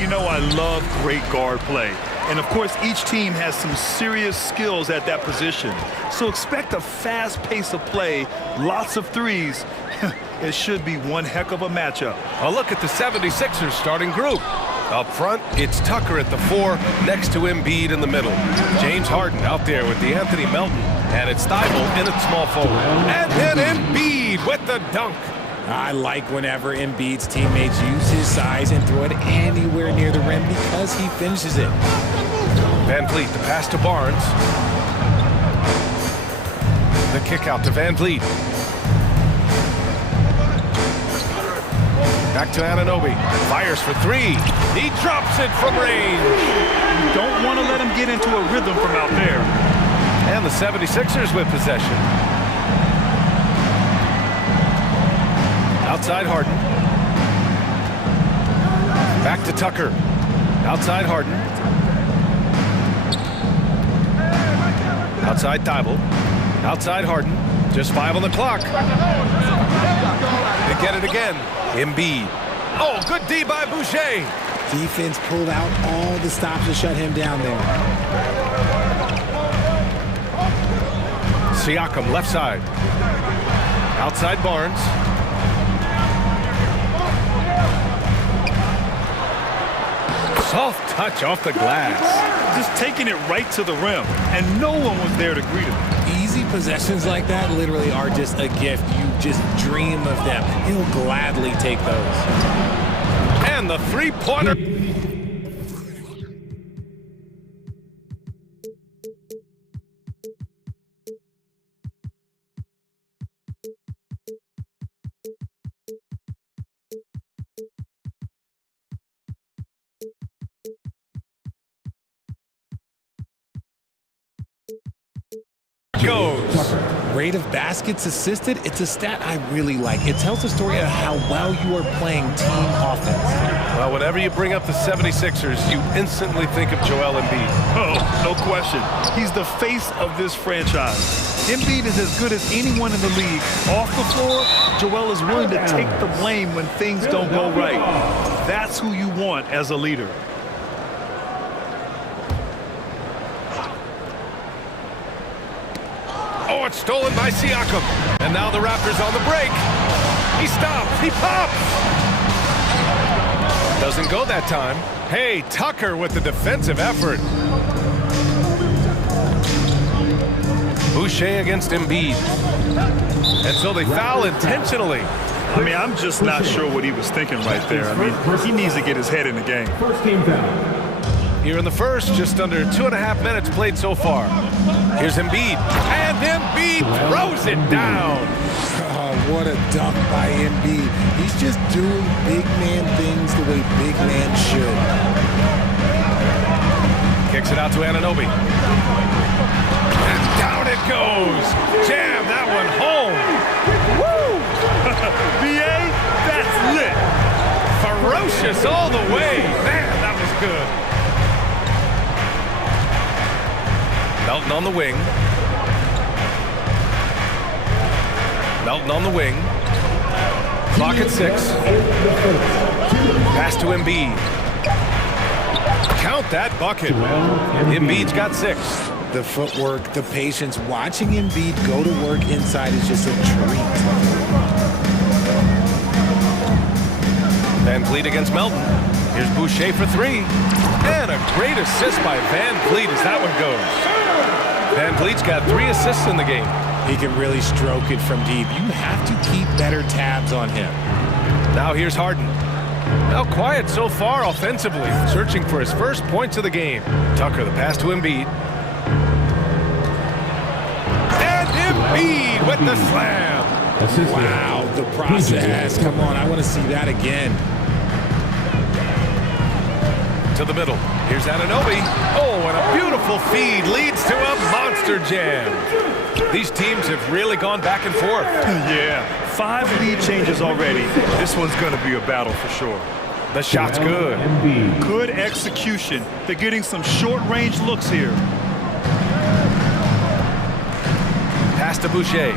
you know I love great guard play. And, of course, each team has some serious skills at that position. So expect a fast pace of play, lots of threes. It should be one heck of a matchup. A look at the 76ers starting group. Up front, it's Tucker at the 4, next to Embiid in the middle. James Harden out there with the Anthony Melton. And it's Thibault in at small forward. And then Embiid with the dunk. I like whenever Embiid's teammates use his size and throw it anywhere near the rim because he finishes it. Van Vliet, the pass to Barnes. The kick out to Van Vliet. Back to Anunoby. Fires for 3. He drops it from range. You don't want to let him get into a rhythm from out there. And the 76ers with possession. Outside Harden. Back to Tucker. Outside Harden. Outside Thibault. Outside Harden. Just 5 on the clock. They get it again. Embiid. Oh, good D by Boucher. Defense pulled out all the stops to shut him down there. Siakam, left side. Outside Barnes. Soft touch off the glass. Just taking it right to the rim, and no one was there to greet him. Easy possessions like that literally are just a gift. You just dream of them. He'll gladly take those. And the three-pointer. Goes. Rate of baskets assisted, it's a stat I really like. It tells the story of how well you are playing team offense. Well, whenever you bring up the 76ers, you instantly think of Joel Embiid. Oh, no question. He's the face of this franchise. Embiid is as good as anyone in the league. Off the floor, Joel is willing to take the blame when things don't go right. That's who you want as a leader. Oh, it's stolen by Siakam. And now the Raptors on the break. He stops. He pops. Doesn't go that time. Hey, Tucker with the defensive effort. Boucher against Embiid. And so they foul intentionally. I mean, I'm just not sure what he was thinking right there. I mean, he needs to get his head in the game. First team foul. Here in the first, just under 2.5 minutes played so far. Here's Embiid, and Embiid throws it down. Oh, what a dunk by Embiid. He's just doing big man things the way big man should. Kicks it out to Anunoby. And down it goes. Jam that one home. Woo! BA, that's lit. Ferocious all the way. Man, that was good. Melton on the wing. Melton on the wing. Clock at 6. Pass to Embiid. Count that bucket. Embiid's got 6. The footwork, the patience, watching Embiid go to work inside is just a treat. Van Vliet against Melton. Here's Boucher for 3. And a great assist by Van Vliet as that one goes. Van Vliet's got 3 assists in the game. He can really stroke it from deep. You have to keep better tabs on him. Now here's Harden. Now quiet so far offensively, searching for his first points of the game. Tucker, the pass to Embiid. And Embiid with the slam. Wow, the process. Come on, I want to see that again. To the middle. Here's Anunoby. Oh, and a beautiful feed leads to a monster jam. These teams have really gone back and forth. Yeah, 5 lead changes already. This one's going to be a battle for sure. The shot's good. Good execution. They're getting some short-range looks here. Pass to Boucher.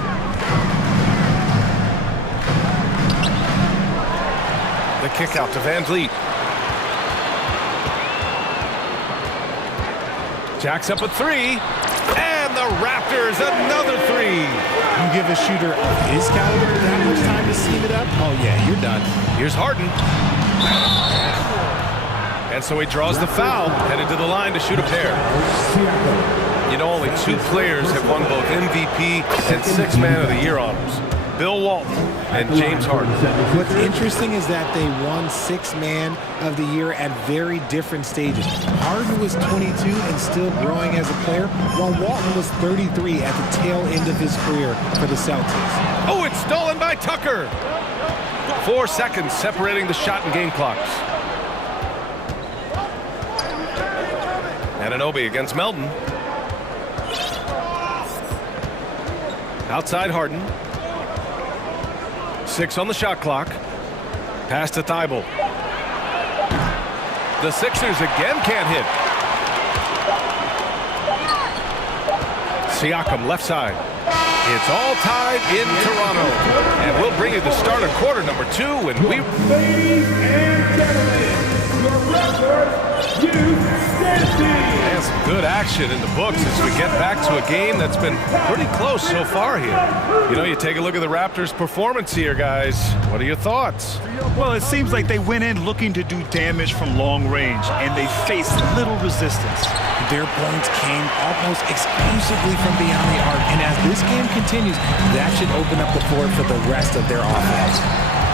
The kick out to Van Vliet. Jacks up a three. And the Raptors, another three. You give a shooter of his caliber that much time to seam it up? Oh, yeah, you're done. Here's Harden. And so he draws the foul, headed to the line to shoot a pair. You know, only 2 players have won both MVP and Sixth Man of the Year honors. Bill Walton and James Harden. What's interesting is that they won Sixth Man of the Year at very different stages. Harden was 22 and still growing as a player, while Walton was 33 at the tail end of his career for the Celtics. Oh, it's stolen by Tucker. 4 seconds separating the shot and game clocks. Anunoby against Melton. Outside Harden. 6 on the shot clock. Pass to Thibault. The Sixers again can't hit. Siakam left side. It's all tied in Toronto. And we'll bring you the start of quarter number 2 when we... Ladies and gentlemen, your referee, you and some good action in the books as we get back to a game that's been pretty close so far here. You know, you take a look at the Raptors' performance here, guys. What are your thoughts? Well, it seems like they went in looking to do damage from long range, and they faced little resistance. Their points came almost exclusively from beyond the arc, and as this game continues, that should open up the floor for the rest of their offense.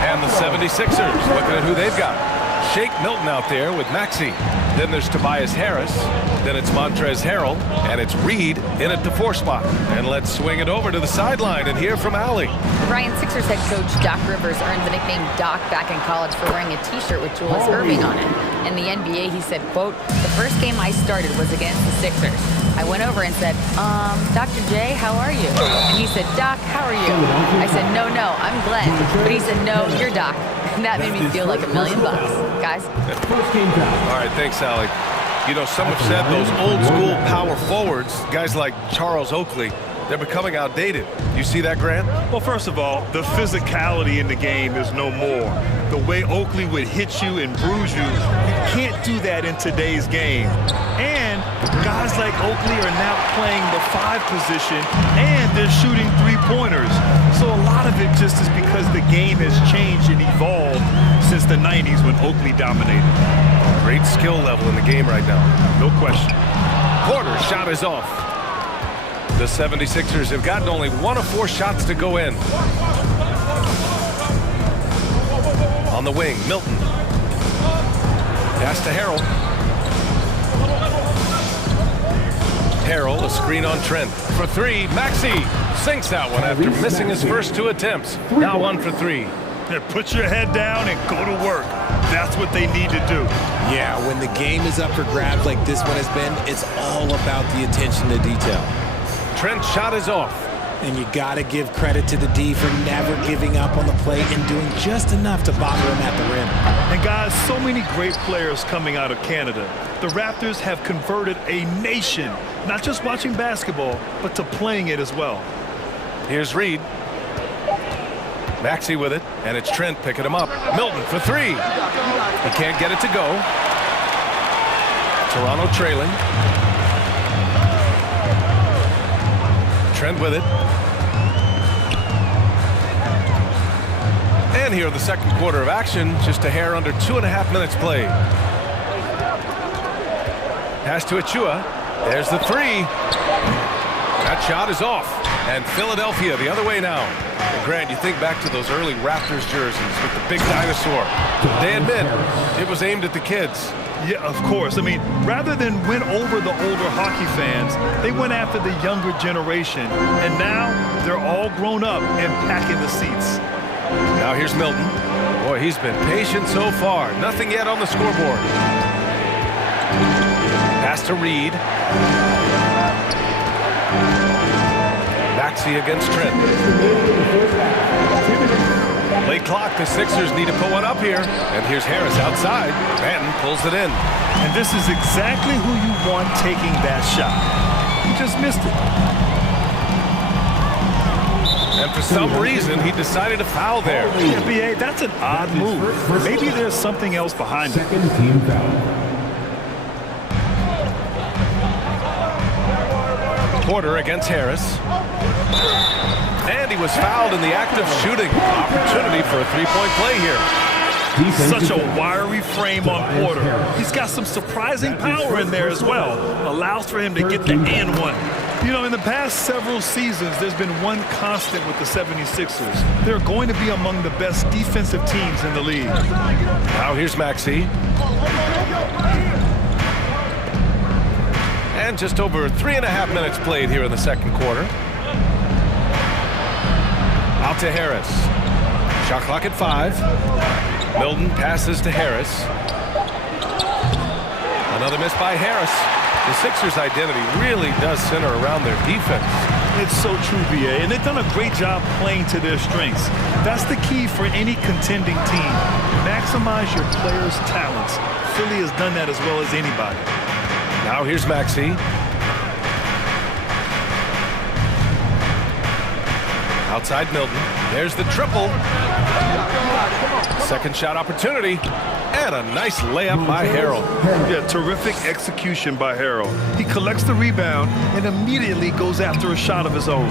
And the 76ers, looking at who they've got. Shake Milton out there with Maxey. Then there's Tobias Harris. Then it's Montrezl Harrell. And it's Reed in at the 4 spot. And let's swing it over to the sideline and hear from Allie. Ryan, Sixers head coach Doc Rivers earned the nickname Doc back in college for wearing a T-shirt with Julius Erving on it. In the NBA, he said, quote, "The first game I started was against the Sixers. I went over and said, Dr. J, how are you?" And he said, "Doc, how are you?" I said, no, I'm Glenn." But he said, "No, you're Doc." And that made me feel like $1 million. Guys? All right, thanks, Allie. You know, some have said those old school power forwards, guys like Charles Oakley, they're becoming outdated. You see that, Grant? Well, first of all, the physicality in the game is no more. The way Oakley would hit you and bruise you, you can't do that in today's game. And guys like Oakley are now playing the 5 position, and they're shooting 3-pointers. So a lot of it just is because the game has changed and evolved since the 90s when Oakley dominated. Great skill level in the game right now. No question. Porter's shot is off. The 76ers have gotten only 1 of 4 shots to go in. On the wing, Milton. Pass to Harrell. Harrell, a screen on Trent. For 3, Maxey sinks that one after missing his first 2 attempts. Now 1 for 3. Yeah, put your head down and go to work. That's what they need to do. Yeah, when the game is up for grabs like this one has been, it's all about the attention to detail. Trent's shot is off. And you got to give credit to the D for never giving up on the plate and doing just enough to bother him at the rim. And guys, so many great players coming out of Canada. The Raptors have converted a nation, not just watching basketball, but to playing it as well. Here's Reed. Maxey with it, and it's Trent picking him up. Milton for 3. He can't get it to go. Toronto trailing. Trent with it. And here the second quarter of action, just a hair under 2.5 minutes played. Pass to Achua. There's the 3. That shot is off. And Philadelphia the other way now. And Grant, you think back to those early Raptors jerseys with the big dinosaur. They admit it was aimed at the kids. Yeah, of course. I mean, rather than win over the older hockey fans, they went after the younger generation. And now they're all grown up and packing the seats. Now here's Milton. Boy, he's been patient so far. Nothing yet on the scoreboard. Pass to Reed. Maxey against Trent. Late clock, the Sixers need to put one up here. And here's Harris outside. Banton pulls it in. And this is exactly who you want taking that shot. He just missed it. And for some reason, he decided to foul there. Yeah, B.A., that's an odd move. Maybe there's something else behind it. Second team foul. Porter against Harris. And he was fouled in the act of shooting. Opportunity for a three-point play here. Such a wiry frame on Porter. He's got some surprising power in there as well. Allows for him to get the and one. You know, in the past several seasons, there's been one constant with the 76ers. They're going to be among the best defensive teams in the league. Now here's Maxey. And just over 3.5 minutes played here in the second quarter. Out to Harris. Shot clock at 5. Milton passes to Harris. Another miss by Harris. The Sixers' identity really does center around their defense. It's so true, BA, and they've done a great job playing to their strengths. That's the key for any contending team. Maximize your players' talents. Philly has done that as well as anybody. Now here's Maxey. Outside Milton. There's the triple. Second shot opportunity. And a nice layup by Harrell. Yeah, terrific execution by Harrell. He collects the rebound and immediately goes after a shot of his own.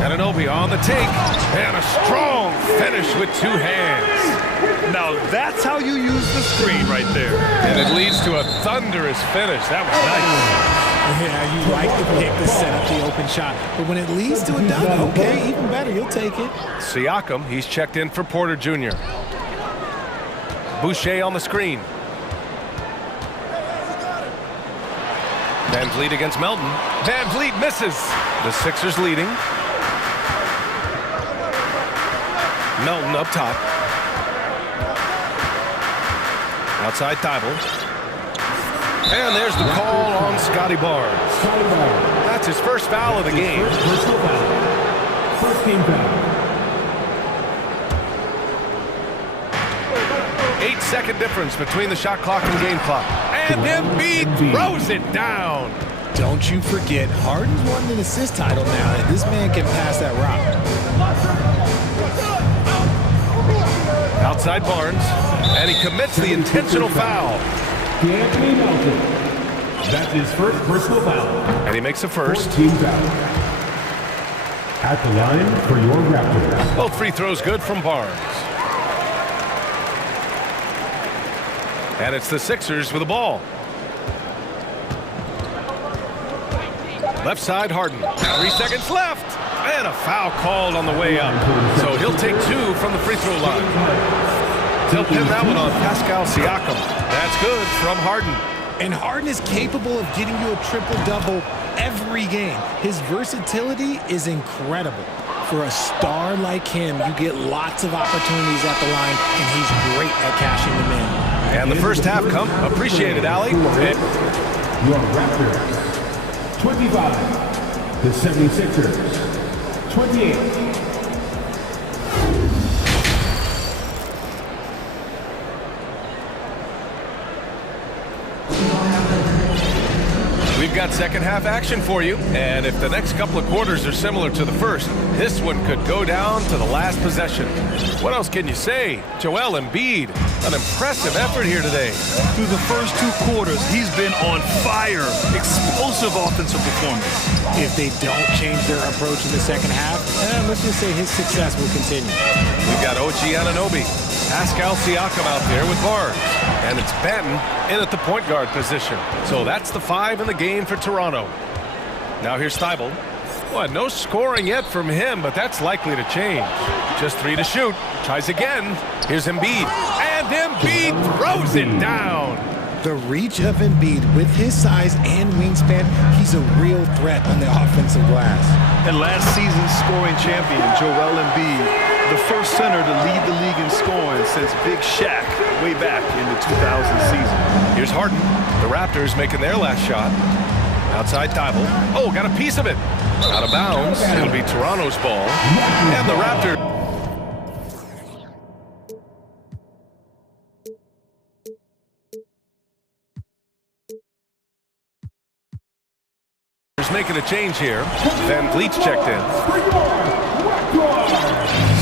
Anunoby on the take. And a strong finish with 2 hands. Now that's how you use the screen right there. And it leads to a thunderous finish. That was nice. Yeah, you like the pick to set up the open shot. But when it leads to a dunk, okay, even better, you'll take it. Siakam, he's checked in for Porter Jr. Boucher on the screen. Van Vliet against Melton. Van Vliet misses. The Sixers leading. Melton up top. Outside Thibault. And there's the call on Scotty Barnes. That's his first foul of the game. First team foul. 8-second difference between the shot clock and game clock. And Embiid throws it down. Don't you forget, Harden's won an assist title now, and this man can pass that route. Outside Barnes, and he commits the intentional foul. Anthony Melton. That's his first personal foul. And he makes a first. Team foul. At the line for your Raptors. Both free throws good from Barnes. And it's the Sixers with the ball. Left side, Harden. 3 seconds left. And a foul called on the way up. So he'll take 2 from the free throw line. He'll pin that one on Pascal Siakam. That's good from Harden. And Harden is capable of getting you a triple-double every game. His versatility is incredible. For a star like him, you get lots of opportunities at the line, and he's great at cashing them in. And the first half come. Appreciate it, Allie. Your Raptors. 25. The 76ers. 28. We've got second half action for you, and if the next couple of quarters are similar to the first, this one could go down to the last possession. What else can you say? Joel Embiid, an impressive effort here today. Through the first 2 quarters, he's been on fire. Explosive offensive performance. If they don't change their approach in the second half, let's just say his success will continue. We've got OG Anunoby, Pascal Siakam out there with Barnes, and it's Benton in at the point guard position. So that's the 5 in the game for Toronto. Now here's Thibault. Well, no scoring yet from him, but that's likely to change. Just 3 to shoot. Tries again. Here's Embiid. And Embiid throws it down. The reach of Embiid with his size and wingspan, he's a real threat on the offensive glass. And last season's scoring champion, Joel Embiid, the first center to lead the league in scoring since Big Shaq way back in the 2000 season. Here's Harden. The Raptors making their last shot. Outside Thibault. Oh, got a piece of it. Out of bounds. It'll be Toronto's ball. And the Raptors making a change here. Van Vliet's checked in.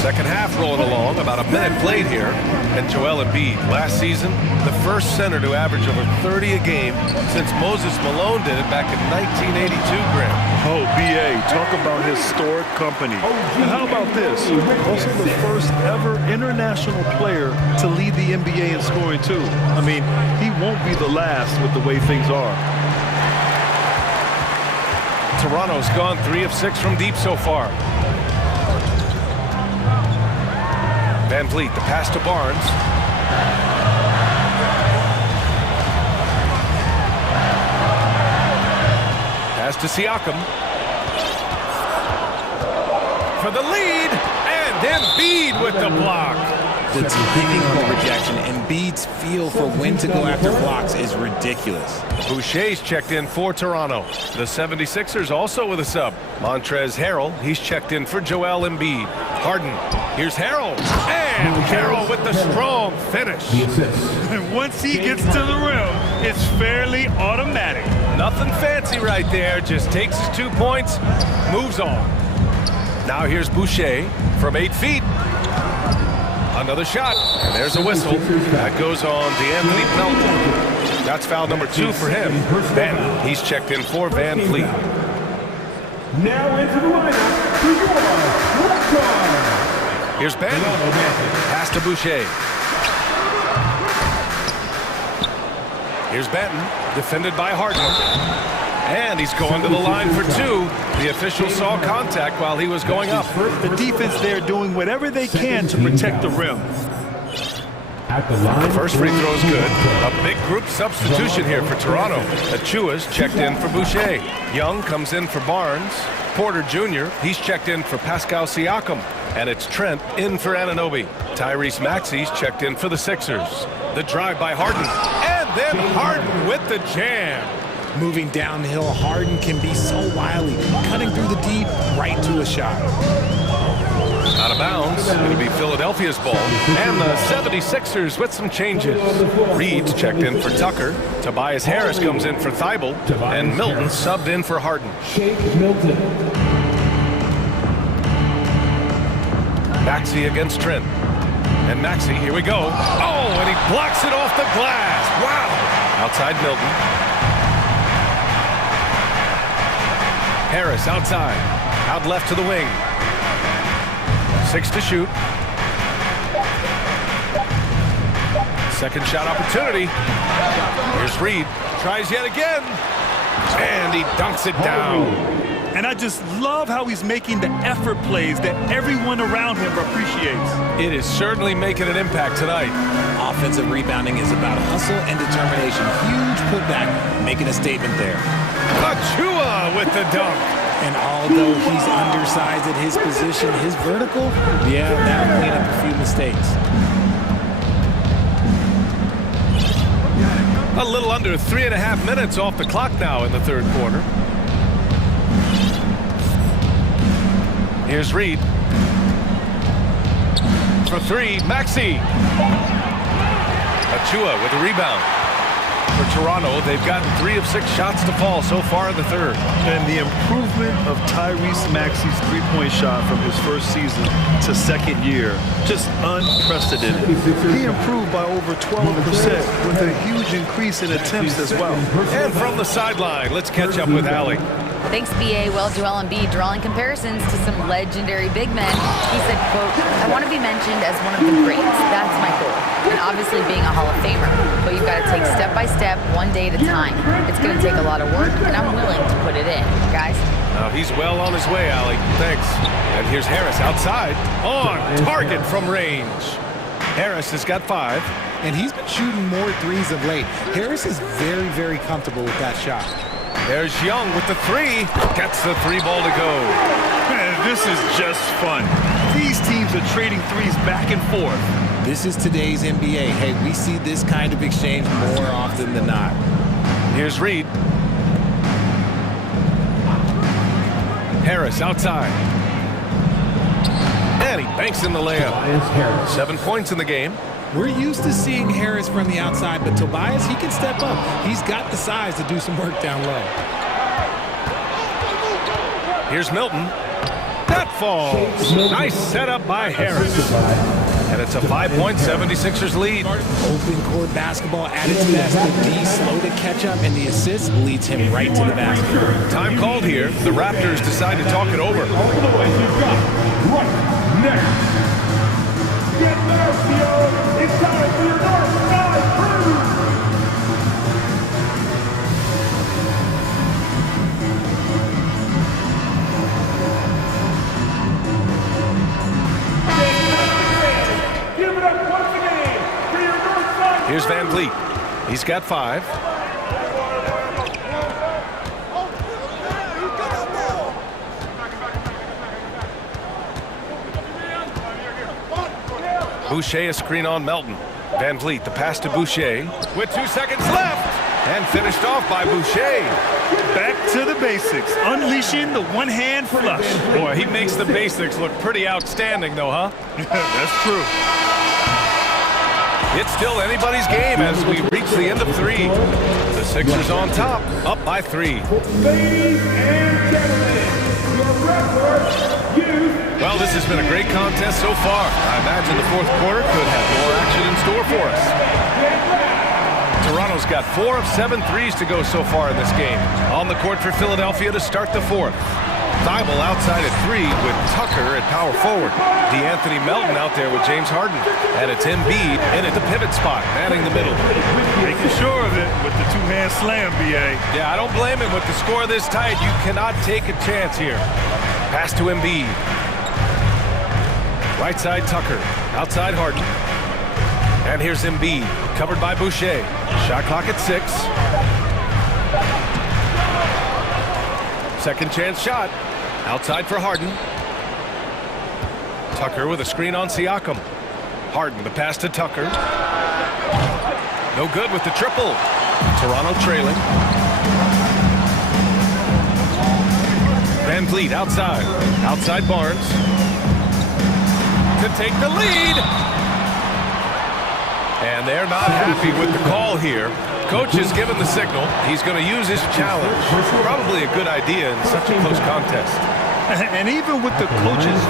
Second half rolling along, about a minute played here. And Joel Embiid, last season, the first center to average over 30 a game since Moses Malone did it back in 1982, Graham. Oh, B.A., talk about historic company. And how about this? Also the first ever international player to lead the NBA in scoring, too. I mean, he won't be the last with the way things are. Toronto's gone 3 of 6 from deep so far. Van Vliet, the pass to Barnes. Pass to Siakam. For the lead, and Embiid with the block. The timing on the rejection, Embiid's feel for when to go after blocks is ridiculous. Boucher's checked in for Toronto. The 76ers also with a sub. Montrezl Harrell, he's checked in for Joel Embiid. Harden, here's Harrell. And Harrell with the strong finish. And once he gets to the rim, it's fairly automatic. Nothing fancy right there, just takes his 2 points, moves on. Now here's Boucher from 8 feet. Another shot, and there's a whistle. That goes on to Anthony Melton. That's foul number 2 for him. Then he's checked in for Van Vliet. Now into the lineup for your record. Here's Benton. Pass to Boucher. Here's Benton, defended by Harden. And he's going to the line for 2. The official saw contact while he was going up. The defense there doing whatever they can to protect the rim. At the line. First free throw is good. A big group substitution here for Toronto. Achua's checked in for Boucher. Young comes in for Barnes. Porter Jr., he's checked in for Pascal Siakam. And it's Trent in for Anunoby. Tyrese Maxey's checked in for the Sixers. The drive by Harden. And then Harden with the jam. Moving downhill, Harden can be so wily, cutting through the deep, right to a shot. Out of bounds. It'll be Philadelphia's ball. And the 76ers with some changes. Reed's checked in for Tucker. Tobias Harris comes in for Thibault. And Milton subbed in for Harden. Shake Milton. Maxey against Trent. And Maxey, here we go. Oh, and he blocks it off the glass. Wow. Outside Milton. Harris outside. Out left to the wing. 6 to shoot. Second shot opportunity. Here's Reed. Tries yet again. And he dunks it down. And I just love how he's making the effort plays that everyone around him appreciates. It is certainly making an impact tonight. Offensive rebounding is about hustle and determination. Huge putback, making a statement there. Achua with the dunk. And although he's undersized at his position, his vertical, yeah, that'll clean up a few mistakes. A little under 3.5 minutes off the clock now in the third quarter. Here's Reed. For 3, Maxey. Achua with a rebound. For Toronto, they've gotten 3 of 6 shots to fall so far in the third. And the improvement of Tyrese Maxey's three-point shot from his first season to second year, just unprecedented. He improved by over 12% with a huge increase in attempts as well. And from the sideline, let's catch up with Allie. Thanks, B.A. Well, Joel Embiid drawing comparisons to some legendary big men. He said, quote, I want to be mentioned as one of the greats. That's my goal. And obviously being a Hall of Famer. But you've got to take step by step, one day at a time. It's going to take a lot of work, and I'm willing to put it in, guys. He's well on his way, Allie. Thanks. And here's Harris outside. On target from range. Harris has got 5. And he's been shooting more threes of late. Harris is very, very comfortable with that shot. There's Young with the 3. Gets the 3 ball to go. Man, this is just fun. These teams are trading threes back and forth. This is today's NBA. Hey, we see this kind of exchange more often than not. Here's Reed. Harris outside. And he banks in the layup. 7 points in the game. We're used to seeing Harris from the outside, but Tobias, he can step up. He's got the size to do some work down low. Here's Milton. That falls. Nice setup by Harris. And it's a 5-point 76ers lead. Open court basketball at its best. The D slow to catch up, and the assist leads him right to the basket. Time called here. The Raptors decide to talk it over. Right next. Get Marcio. It's time for your North Side Crew. Give it up once again for your North Side. Here's Van Vliet. He's got 5. Boucher a screen on Melton. Van Vliet, the pass to Boucher with 2 seconds left. And finished off by Boucher. Back to the basics, unleashing the one-hand flush. Boy, he makes the basics look pretty outstanding, though, huh? That's true. It's still anybody's game as we reach the end of 3. The Sixers on top, up by 3. Ladies and gentlemen, your record, Well, this has been a great contest so far. I imagine the fourth quarter could have more action in store for us. Toronto's got 4 of 7 threes to go so far in this game. On the court for Philadelphia to start the fourth. Thibault outside at 3 with Tucker at power forward. DeAnthony Melton out there with James Harden. And it's Embiid in at the pivot spot, manning the middle. Making sure of it with the two-hand slam, B.A. Yeah, I don't blame him with the score this tight. You cannot take a chance here. Pass to Embiid. Right side Tucker, outside Harden. And here's Embiid, covered by Boucher. Shot clock at 6. Second chance shot, outside for Harden. Tucker with a screen on Siakam. Harden, the pass to Tucker. No good with the triple. Toronto trailing. Van Vliet outside. Outside Barnes. To take the lead. And they're not happy with the call here. Coach has given the signal. He's going to use his challenge. Probably a good idea in such a close contest. And even with the coaches,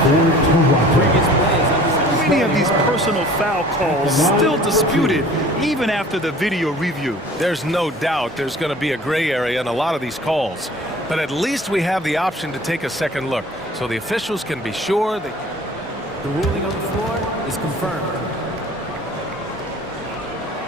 many of these personal foul calls still disputed even after the video review. There's no doubt there's going to be a gray area in a lot of these calls. But at least we have the option to take a second look so the officials can be sure they... The ruling on the floor is confirmed.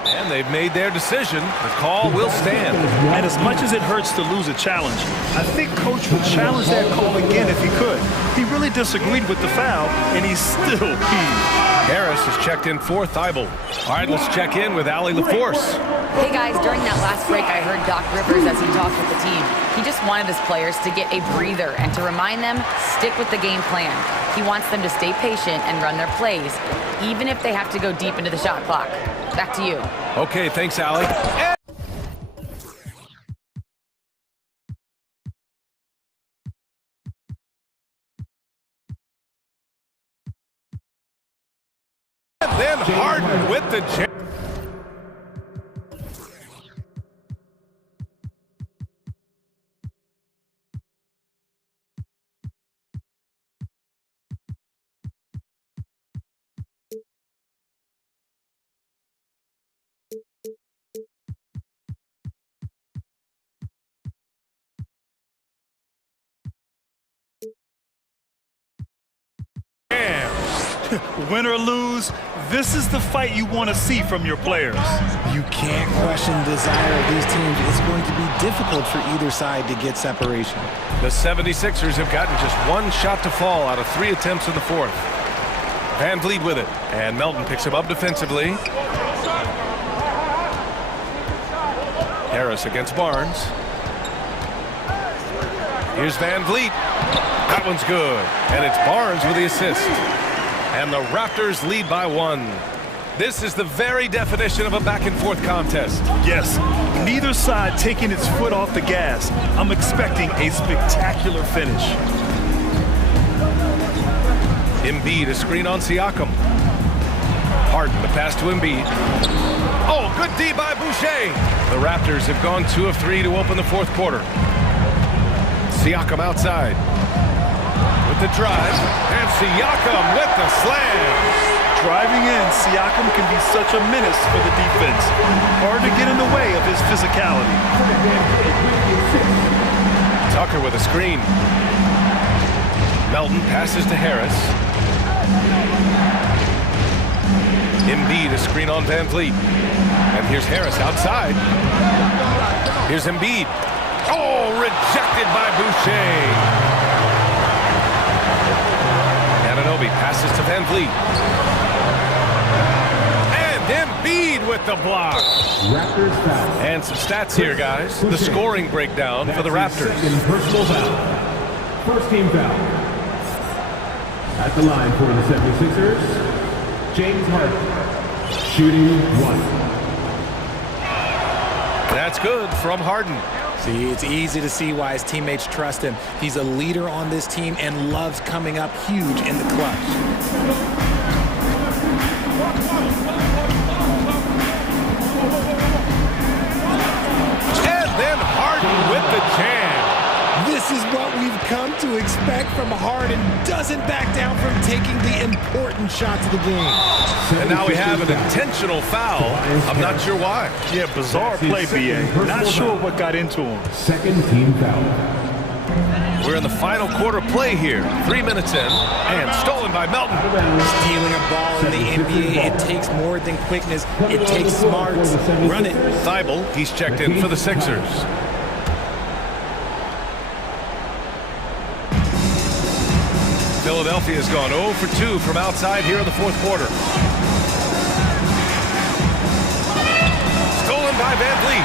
And they've made their decision. The call will stand. And as much as it hurts to lose a challenge, I think Coach would challenge that call again if he could. He really disagreed with the foul, and he's still peeved. Harris has checked in for Thibault. All right, let's check in with Allie LaForce. Hey guys, during that last break, I heard Doc Rivers as he talked with the team. He just wanted his players to get a breather and to remind them, stick with the game plan. He wants them to stay patient and run their plays, even if they have to go deep into the shot clock. Back to you. Okay, thanks, Allie. And then Harden with the chance. Win or lose, this is the fight you want to see from your players. You can't question the desire of these teams. It's going to be difficult for either side to get separation. The 76ers have gotten just 1 shot to fall out of 3 attempts in the fourth. Van Vliet with it, and Melton picks him up defensively. Harris against Barnes. Here's Van Vliet. That one's good, and it's Barnes with the assist. And the Raptors lead by 1. This is the very definition of a back-and-forth contest. Yes, neither side taking its foot off the gas. I'm expecting a spectacular finish. Embiid, a screen on Siakam. Harden, the pass to Embiid. Oh, good D by Boucher. The Raptors have gone 2 of 3 to open the fourth quarter. Siakam outside. with the drive, and Siakam with the slam. Driving in, Siakam can be such a menace for the defense. Hard to get in the way of his physicality. Tucker with a screen. Melton passes to Harris. Embiid, a screen on Van Vliet. And here's Harris outside. Here's Embiid. Oh, rejected by Boucher. Anunoby passes to Van Vliet. And Embiid with the block. Raptors foul. And some stats here, guys. The scoring breakdown for the Raptors. Second personal foul. First team foul. At the line for the 76ers, James Harden. Shooting 1. That's good from Harden. See, it's easy to see why his teammates trust him. He's a leader on this team and loves coming up huge in the clutch. And then Harden with the jam. This is what we've come to expect from Harden. Doesn't back down from taking the important shots of the game. And now we have an intentional foul. I'm not sure why. Yeah, bizarre play, BA. Not sure what got into him. Second team foul. We're in the final quarter play here. 3 minutes in, and stolen by Melton. Stealing a ball in the NBA, it takes more than quickness. It takes smarts. Run it. Thibault, he's checked in for the Sixers. Philadelphia has gone 0 for 2 from outside here in the fourth quarter. Stolen by Van Vliet.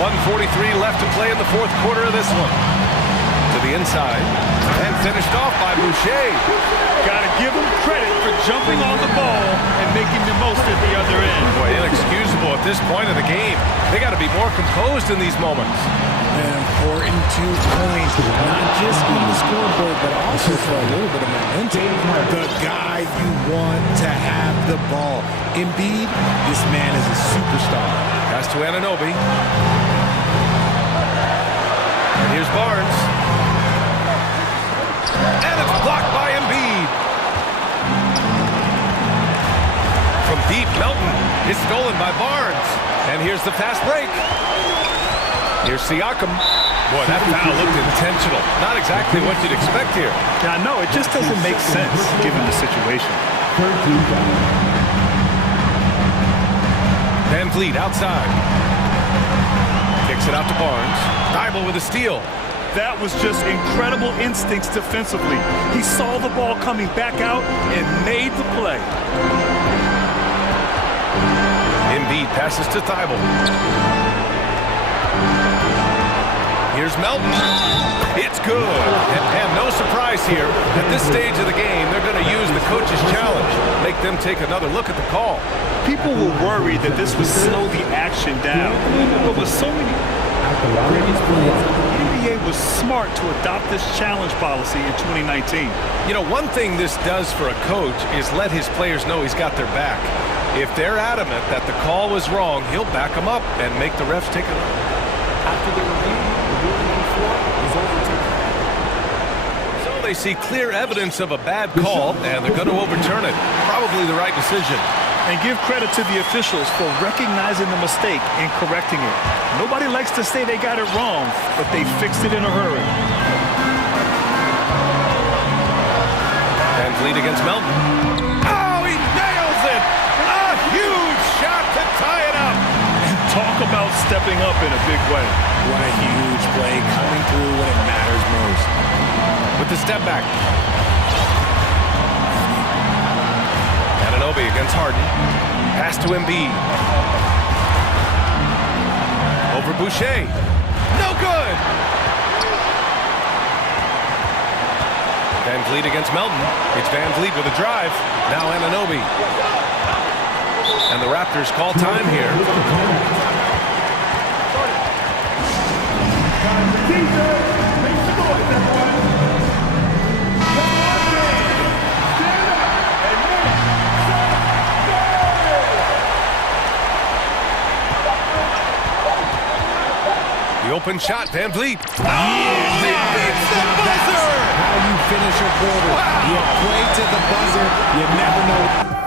1:43 left to play in the fourth quarter of this one. To the inside, and finished off by Boucher. Got to give him credit for jumping on the ball and making the most at the other end. Boy, inexcusable at this point of the game. They got to be more composed in these moments. An important 2 points, not just on the scoreboard, but also for a little bit of momentum. The guy you want to have the ball. Embiid, this man is a superstar. Pass to Anunoby. And here's Barnes. And it's blocked by Embiid. From deep, Melton is stolen by Barnes. And here's the fast break. Here's Siakam. Boy, that foul looked intentional. Not exactly what you'd expect here. Yeah, I know. It just doesn't make sense given the situation. Third team foul. Van Vliet outside. Kicks it out to Barnes. Thibault with a steal. That was just incredible instincts defensively. He saw the ball coming back out and made the play. Embiid passes to Thibault. Here's Melton. It's good. And no surprise here. At this stage of the game, they're going to use the coach's challenge. Make them take another look at the call. People were worried that this would slow the action down. But with so many previous plays, the NBA was smart to adopt this challenge policy in 2019. You know, one thing this does for a coach is let his players know he's got their back. If they're adamant that the call was wrong, he'll back them up and make the refs take a look. After the review, the ruling on the floor is overturned. So they see clear evidence of a bad call, and they're going to overturn it. Probably the right decision. And give credit to the officials for recognizing the mistake and correcting it. Nobody likes to say they got it wrong, but they fixed it in a hurry. Van Vliet against Melton. Oh, he nails it! A huge shot to tie it up! And talk about stepping up in a big way. What a huge play coming through when it matters most. With the step back. Anunoby against Harden. Pass to Embiid. Over Boucher. No good! Van Vliet against Melton. It's Van Vliet with a drive. Now Anunoby. And the Raptors call time here. open shot, Van Vliet. Yeah, that's how you finish your quarter. You play to the buzzer. You never know.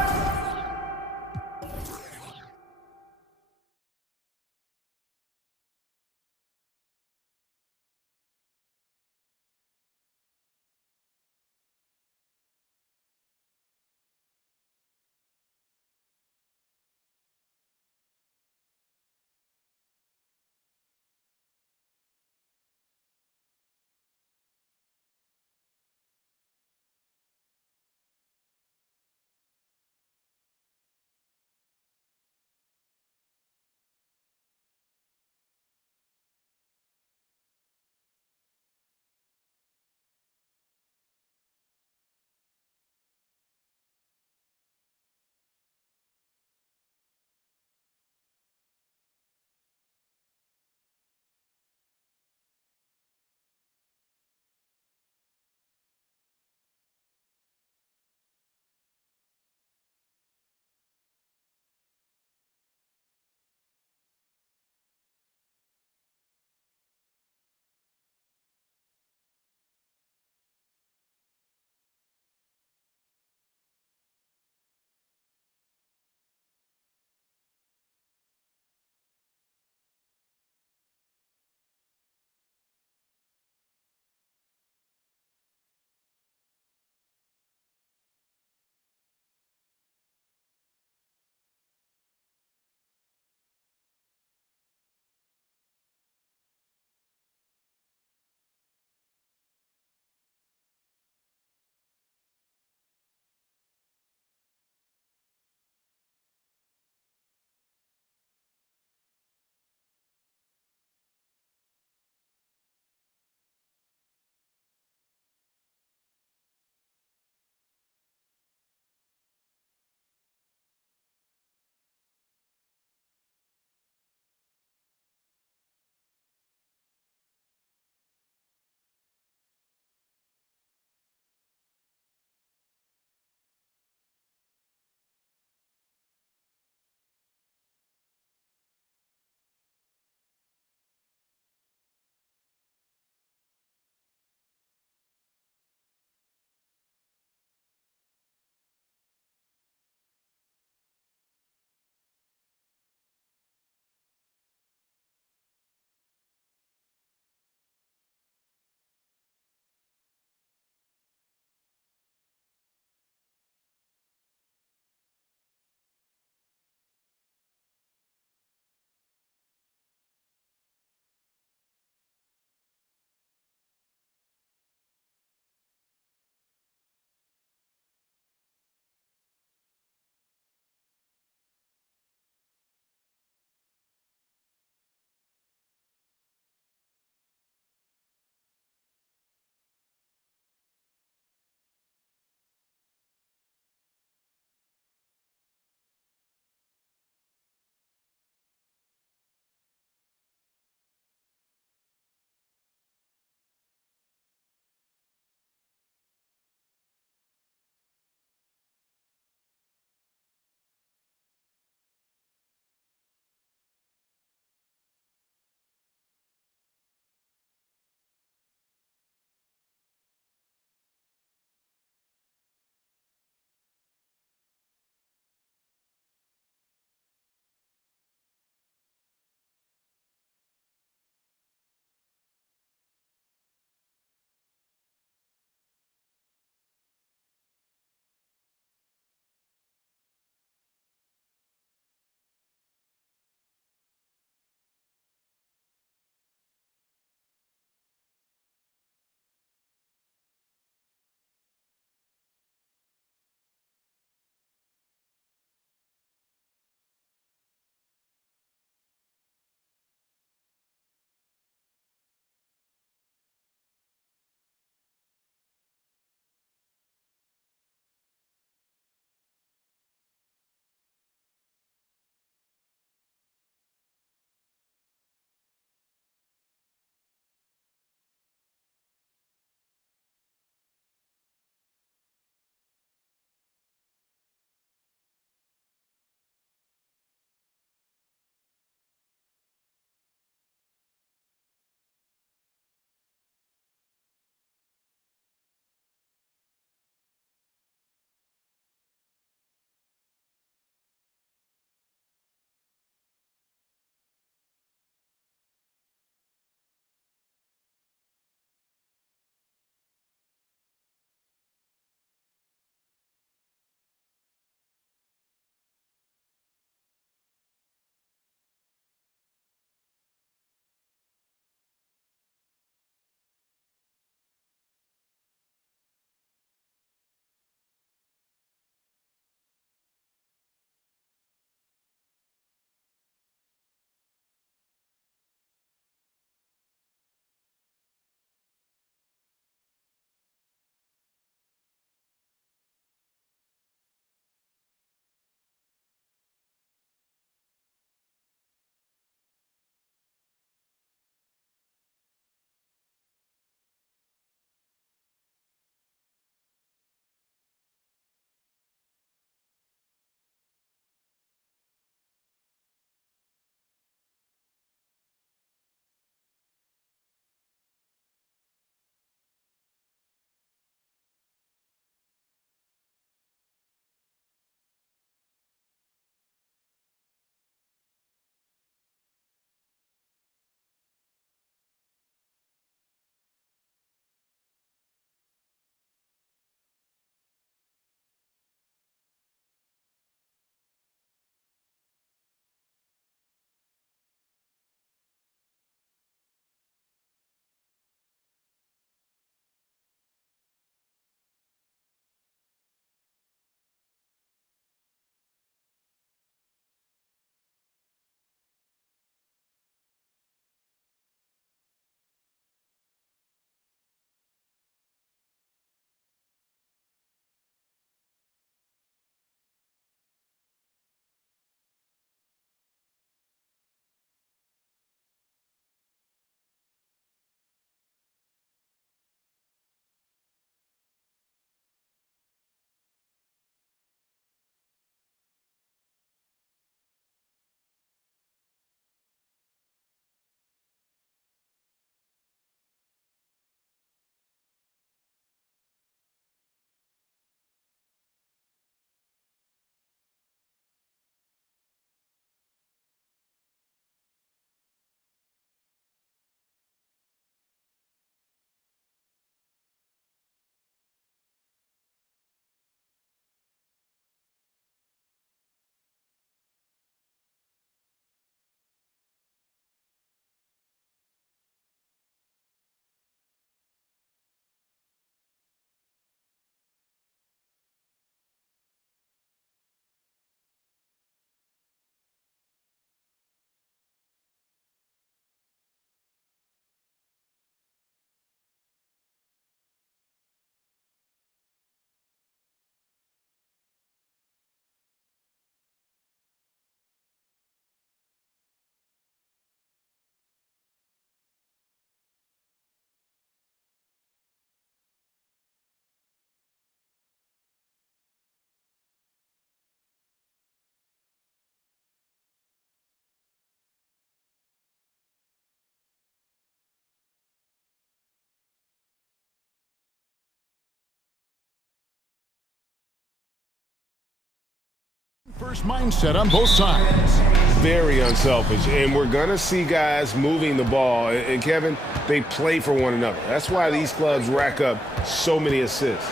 Selfish mindset on both sides. Very unselfish, and we're going to see guys moving the ball. And Kevin, they play for one another. That's why these clubs rack up so many assists.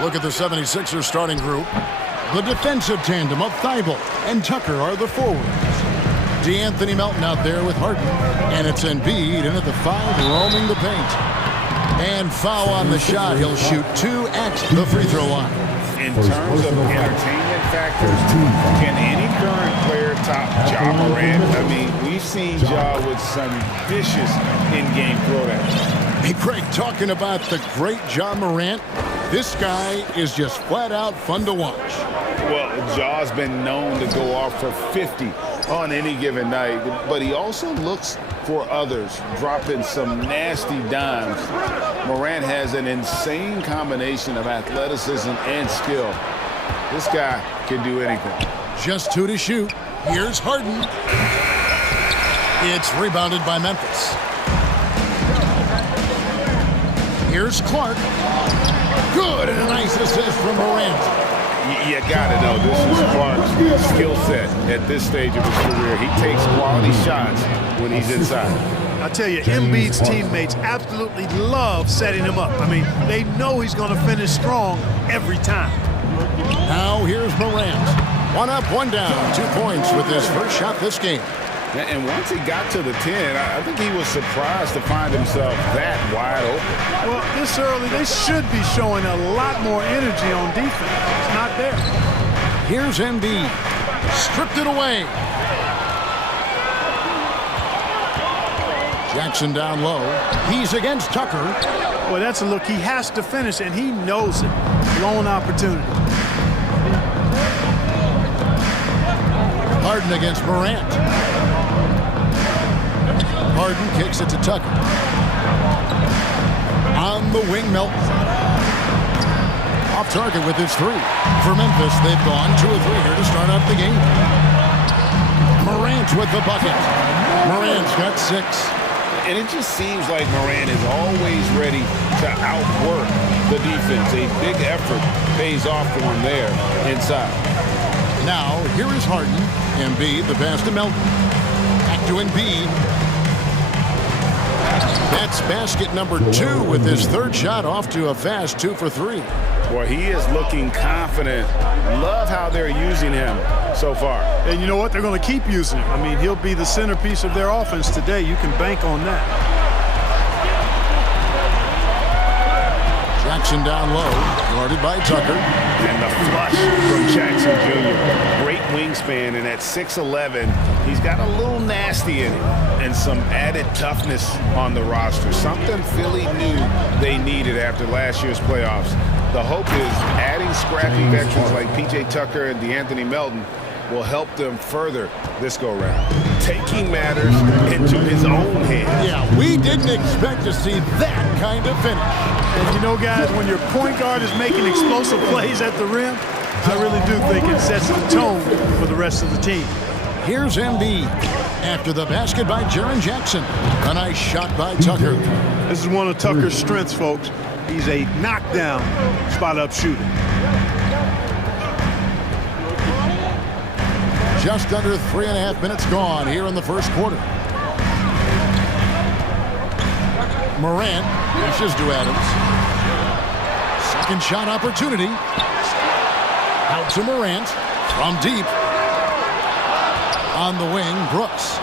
Look at the 76ers starting group. The defensive tandem of Thibault and Tucker are the forwards. D'Anthony Melton out there with Harden. And it's Embiid in at the 5, roaming the paint. And foul on the shot. He'll shoot 2 at the free throw line. In terms of entertainment factors, can any current player top Ja Morant? I mean, we've seen Ja with some vicious in-game throwdowns. Hey, Craig, talking about the great Ja Morant, this guy is just flat out fun to watch. Well, Ja's been known to go off for 50 on any given night, but he also looks for others, dropping some nasty dimes. Morant has an insane combination of athleticism and skill. This guy can do anything. Just 2 to shoot. Here's Harden. It's rebounded by Memphis. Here's Clark. Good, and a nice assist from Morant. You gotta know this is Clark's skill set at this stage of his career. He takes quality shots when he's inside. I tell you, Embiid's teammates absolutely love setting him up. I mean, they know he's going to finish strong every time. Now here's Morant. 1 up, 1 down. 2 points with his first shot this game. And once he got to the 10, I think he was surprised to find himself that wide open. Well, this early, they should be showing a lot more energy on defense. It's not there. Here's Embiid. Stripped it away. Jackson down low. He's against Tucker. Well, that's a look he has to finish, and he knows it. Lone opportunity. Harden against Morant. Harden kicks it to Tucker. On the wing, Melton. Off target with his 3. For Memphis, they've gone 2 or 3 here to start out the game. Morant with the bucket. Morant's got 6. And it just seems like Morant is always ready to outwork the defense. A big effort pays off for him there inside. Now, here is Harden. Embiid, the pass to Melton. Back to Embiid. That's basket number 2 with his 3rd shot, off to a fast 2 for 3. Well, he is looking confident. Love how they're using him so far. And you know what? They're going to keep using him. I mean, he'll be the centerpiece of their offense today. You can bank on that. Jackson down low, guarded by Tucker. And the flush from Jackson Jr. Great wingspan, and at 6'11", he's got a little nasty in him and some added toughness on the roster. Something Philly knew they needed after last year's playoffs. The hope is adding scrappy veterans like P.J. Tucker and D'Anthony Melton will help them further this go-round, taking matters into his own hands. Yeah, we didn't expect to see that kind of finish. And you know, guys, when your point guard is making explosive plays at the rim, I really do think it sets the tone for the rest of the team. Here's Embiid after the basket by Jaren Jackson. A nice shot by Tucker. This is one of Tucker's strengths, folks. He's a knockdown spot-up shooter. Just under 3.5 minutes gone here in the first quarter. Morant dishes to Adams. Second shot opportunity. Out to Morant from deep. On the wing, Brooks.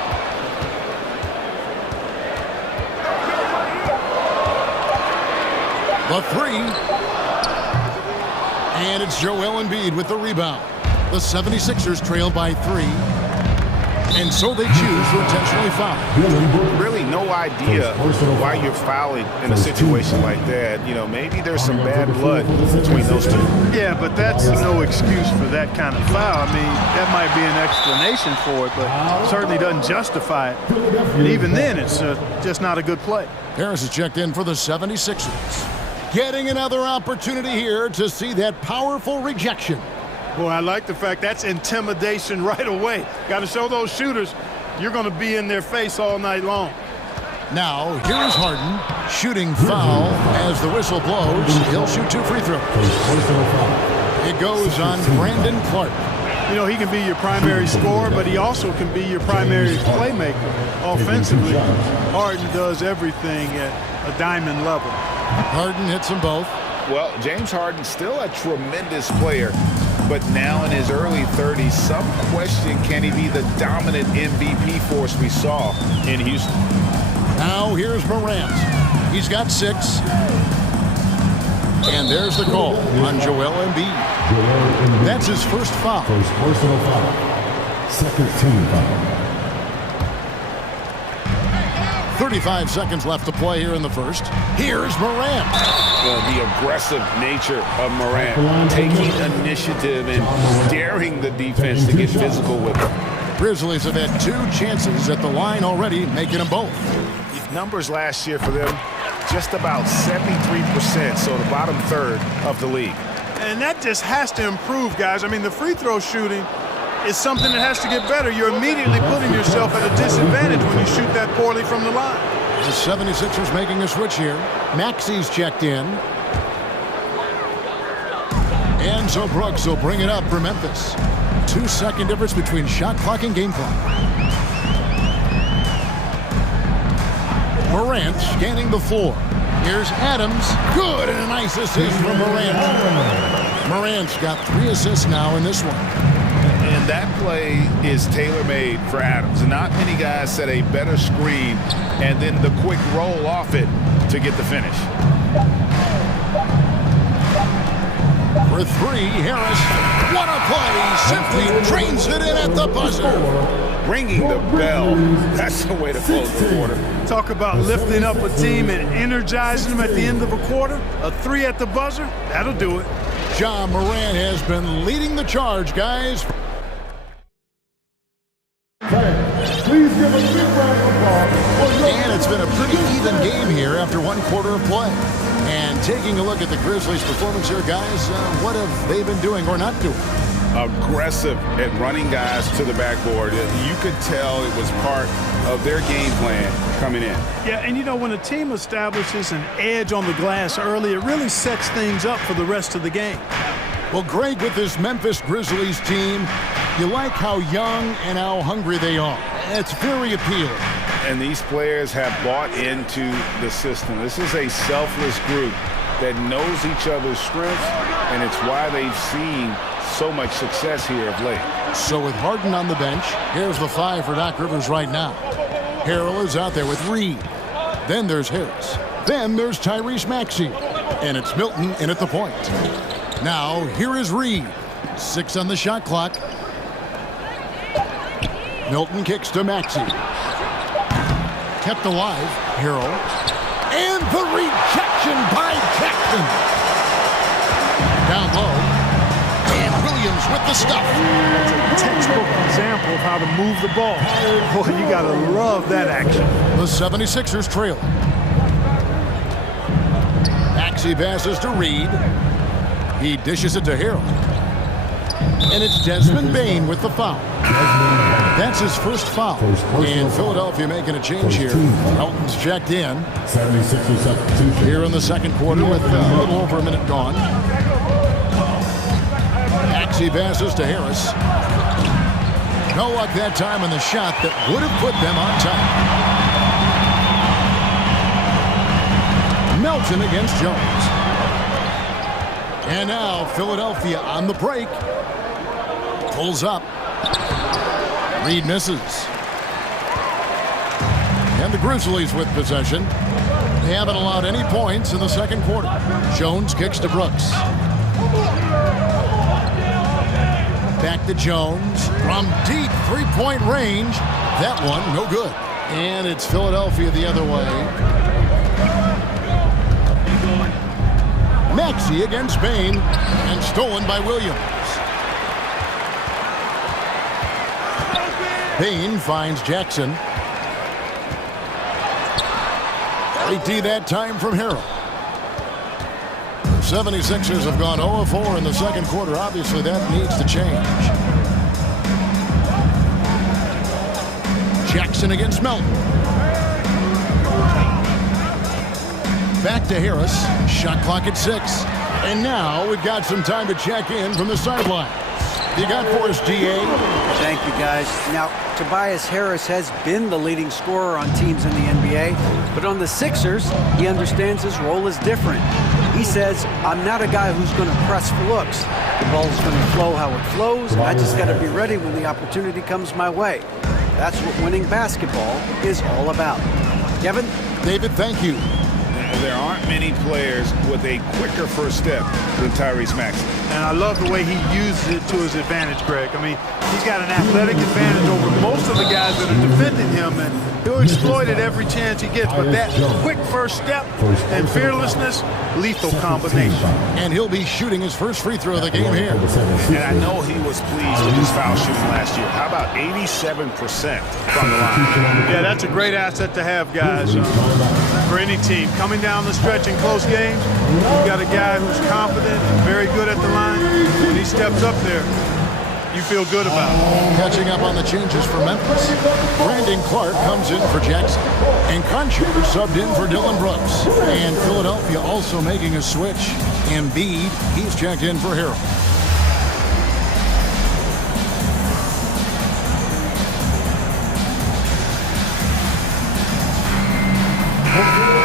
The 3. And it's Joel Embiid with the rebound. The 76ers trail by 3. And so they choose to intentionally foul. Really no idea why you're fouling in a situation like that. You know, maybe there's some bad blood between those two. Yeah, but that's no excuse for that kind of foul. I mean, that might be an explanation for it, but it certainly doesn't justify it. And even then, it's just not a good play. Harris is checked in for the 76ers. Getting another opportunity here to see that powerful rejection. Boy, I like the fact that's intimidation right away. Got to show those shooters you're going to be in their face all night long. Now, here's Harden shooting foul as the whistle blows. He'll shoot 2 free throws. It goes on Brandon Clark. You know, he can be your primary scorer, but he also can be your primary playmaker. Offensively, Harden does everything at a diamond level. Harden hits them both. Well, James Harden's still a tremendous player, but now in his early 30s, some question, can he be the dominant MVP force we saw in Houston? Now here's Morant. He's got 6. And there's the call on Joel Embiid. That's his first foul. First personal foul. Second team foul. 35 seconds left to play here in the first. Here's Morant. Well, the aggressive nature of Morant, taking initiative and daring the defense to get physical with him. Grizzlies have had 2 chances at the line already, making them both. Numbers last year for them, just about 73%, so the bottom third of the league. And that just has to improve, guys. I mean, the free throw shooting is something that has to get better. You're immediately putting yourself at a disadvantage when you shoot that poorly from the line. The 76ers making a switch here. Maxi's checked in. And so Brooks will bring it up for Memphis. 2-second difference between shot clock and game clock. Morant scanning the floor. Here's Adams. Good, and a nice assist from Morant. Morant's got 3 assists now in this one. And that play is tailor-made for Adams. Not many guys set a better screen and then the quick roll off it to get the finish. For 3, Harris. What a play! Simply drains it in at the buzzer. Ringing the bell. That's the way to close the quarter. Talk about lifting up a team and energizing them at the end of a quarter. A 3 at the buzzer, that'll do it. Ja Morant has been leading the charge, guys. Please give a big round of applause. And it's been a pretty even game here after 1 quarter of play. And taking a look at the Grizzlies' performance here, guys, what have they been doing or not doing? Aggressive at running guys to the backboard. You could tell it was part of their game plan coming in. Yeah, and you know, when a team establishes an edge on the glass early, it really sets things up for the rest of the game. Well, Greg, with this Memphis Grizzlies team, you like how young and how hungry they are. It's very appealing. And these players have bought into the system. This is a selfless group that knows each other's strengths, and it's why they've seen so much success here of late. So with Harden on the bench, here's the 5 for Doc Rivers right now. Harrell is out there with Reed. Then there's Harris. Then there's Tyrese Maxey. And it's Milton in at the point. Now, here is Reed. 6 on the shot clock. Milton kicks to Maxey. Kept alive, Harrell. And the rejection by Jackson. Down low. And Williams with the stuff. That's a textbook example of how to move the ball. Boy, you gotta love that action. The 76ers trail. Maxey passes to Reed. He dishes it to Harrell. And it's Desmond Bane with the foul. That's his first foul. And Philadelphia making a change here. Melton's checked in. 76ers substitution. Here in the second quarter with a little over a minute gone. Maxey passes to Harris. No luck that time on the shot that would have put them on top. Melton against Jones. And now Philadelphia on the break. Pulls up. Reed misses. And the Grizzlies with possession. They haven't allowed any points in the second quarter. Jones kicks to Brooks. Back to Jones from deep three-point range. That one, no good. And it's Philadelphia the other way. Maxey against Bane, and stolen by Williams. Bane finds Jackson. 3D that time from Harrell. 76ers have gone 0-4 in the second quarter. Obviously, that needs to change. Jackson against Melton. Back to Harris. Shot clock at 6. And now we've got some time to check in from the sidelines. You got for us, DA. Thank you, guys. Now, Tobias Harris has been the leading scorer on teams in the NBA, but on the Sixers, he understands his role is different. He says, I'm not a guy who's going to press for looks. The ball's going to flow how it flows, and I just got to be ready when the opportunity comes my way. That's what winning basketball is all about. Kevin? David, thank you. There aren't many players with a quicker first step than Tyrese Maxey. And I love the way he uses it to his advantage, Greg. I mean, he's got an athletic advantage over most of the guys that are defending him, and he'll exploit it every chance he gets. But that quick first step and fearlessness, lethal combination. And he'll be shooting his first free throw of the game here. And I know he was pleased with his foul shooting last year. How about 87% from the line? Yeah, that's a great asset to have, guys, for any team. Coming down the stretch in close games, you got a guy who's confident and very good at the line. When he steps up there, you feel good about it. Catching up on the changes for Memphis. Brandon Clark comes in for Jackson. And Concher subbed in for Dylan Brooks. And Philadelphia also making a switch. Embiid, he's checked in for Harrell.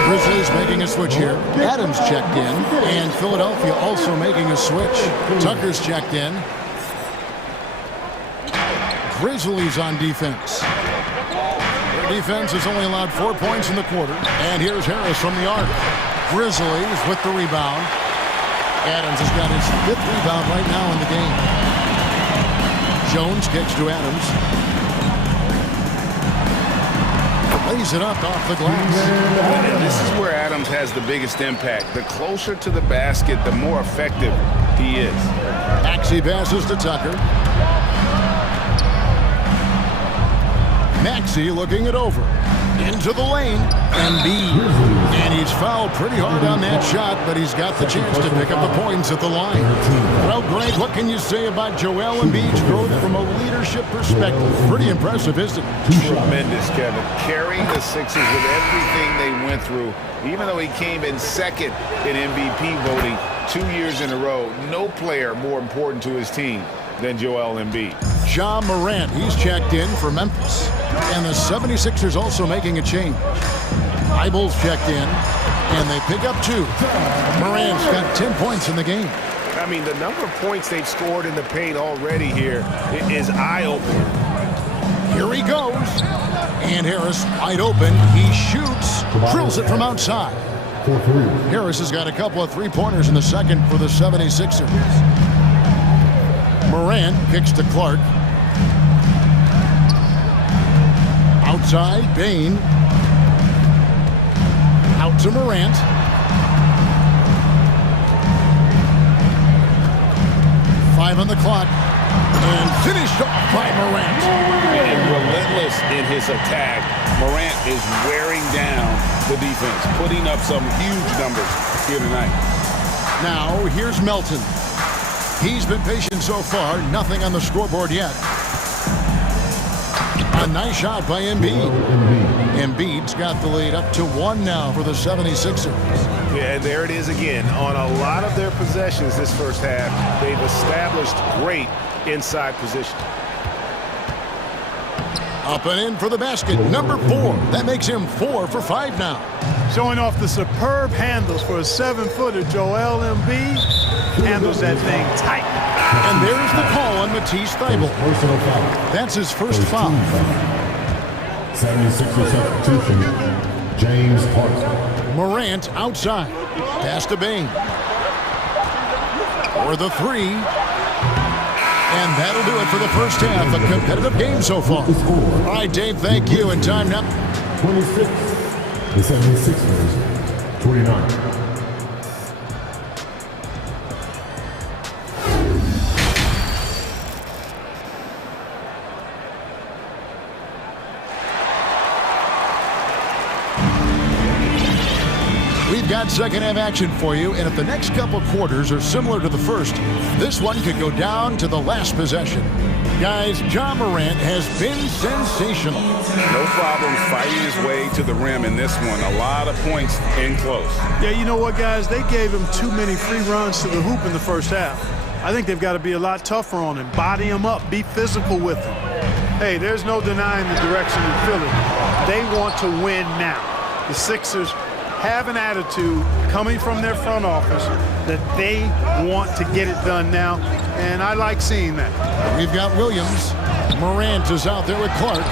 Grizzlies making a switch here. Adams checked in. And Philadelphia also making a switch. Tucker's checked in. Grizzlies on defense. Their defense has only allowed 4 points in the quarter. And here's Harris from the arc. Grizzlies with the rebound. Adams has got his 5th rebound right now in the game. Jones kicks to Adams. Lays it up off the glass. And this is where Adams has the biggest impact. The closer to the basket, the more effective he is. Maxey passes to Tucker. Maxey looking it over. Into the lane. Embiid. And he's fouled pretty hard on that shot, but he's got the chance to pick up the points at the line. Well, Greg, what can you say about Joel Embiid's growth from a leadership perspective? Pretty impressive, isn't it? Tremendous, Kevin. Carrying the Sixers with everything they went through, even though he came in second in MVP voting 2 years in a row. No player more important to his team than Joel Embiid. Ja Morant, he's checked in for Memphis. And the 76ers also making a change. Eibel's checked in, and they pick up 2. Morant's got 10 points in the game. I mean, the number of points they've scored in the paint already here is eye-opening. Here he goes. And Harris wide open. He shoots, drills it from outside. Harris has got a couple of three-pointers in the second for the 76ers. Morant kicks to Clark. Outside, Bain. Out to Morant. Five on the clock. And finished off by Morant. And relentless in his attack. Morant is wearing down the defense, putting up some huge numbers here tonight. Now, here's Melton. He's been patient so far, nothing on the scoreboard yet. A nice shot by Embiid. Embiid's got the lead up to 1 now for the 76ers. Yeah, and there it is again. On a lot of their possessions this first half, they've established great inside position. Up and in for the basket, number 4. That makes him 4 for 5 now. Showing off the superb handles for a 7-footer. Joel Embiid handles that thing tight. And there's the call on Matisse Thybulle. That's his first foul. 76er substitution, James Harden. Morant outside. Pass to Bain. For the 3. And that'll do it for the first half. A competitive game so far. All right, Dave, thank you. And time now. 26. The 76ers, 29. We've got second half action for you, and if the next couple quarters are similar to the first, this one could go down to the last possession. Guys, Ja Morant has been sensational. No problem fighting his way to the rim in this one. A lot of points in close. Yeah, you know what, guys? They gave him too many free runs to the hoop in the first half. I think they've got to be a lot tougher on him. Body him up. Be physical with him. Hey, there's no denying the direction in Philly. They want to win now. The Sixers have an attitude coming from their front office that they want to get it done now, and I like seeing that. We've got Williams. Morant is out there with Clark.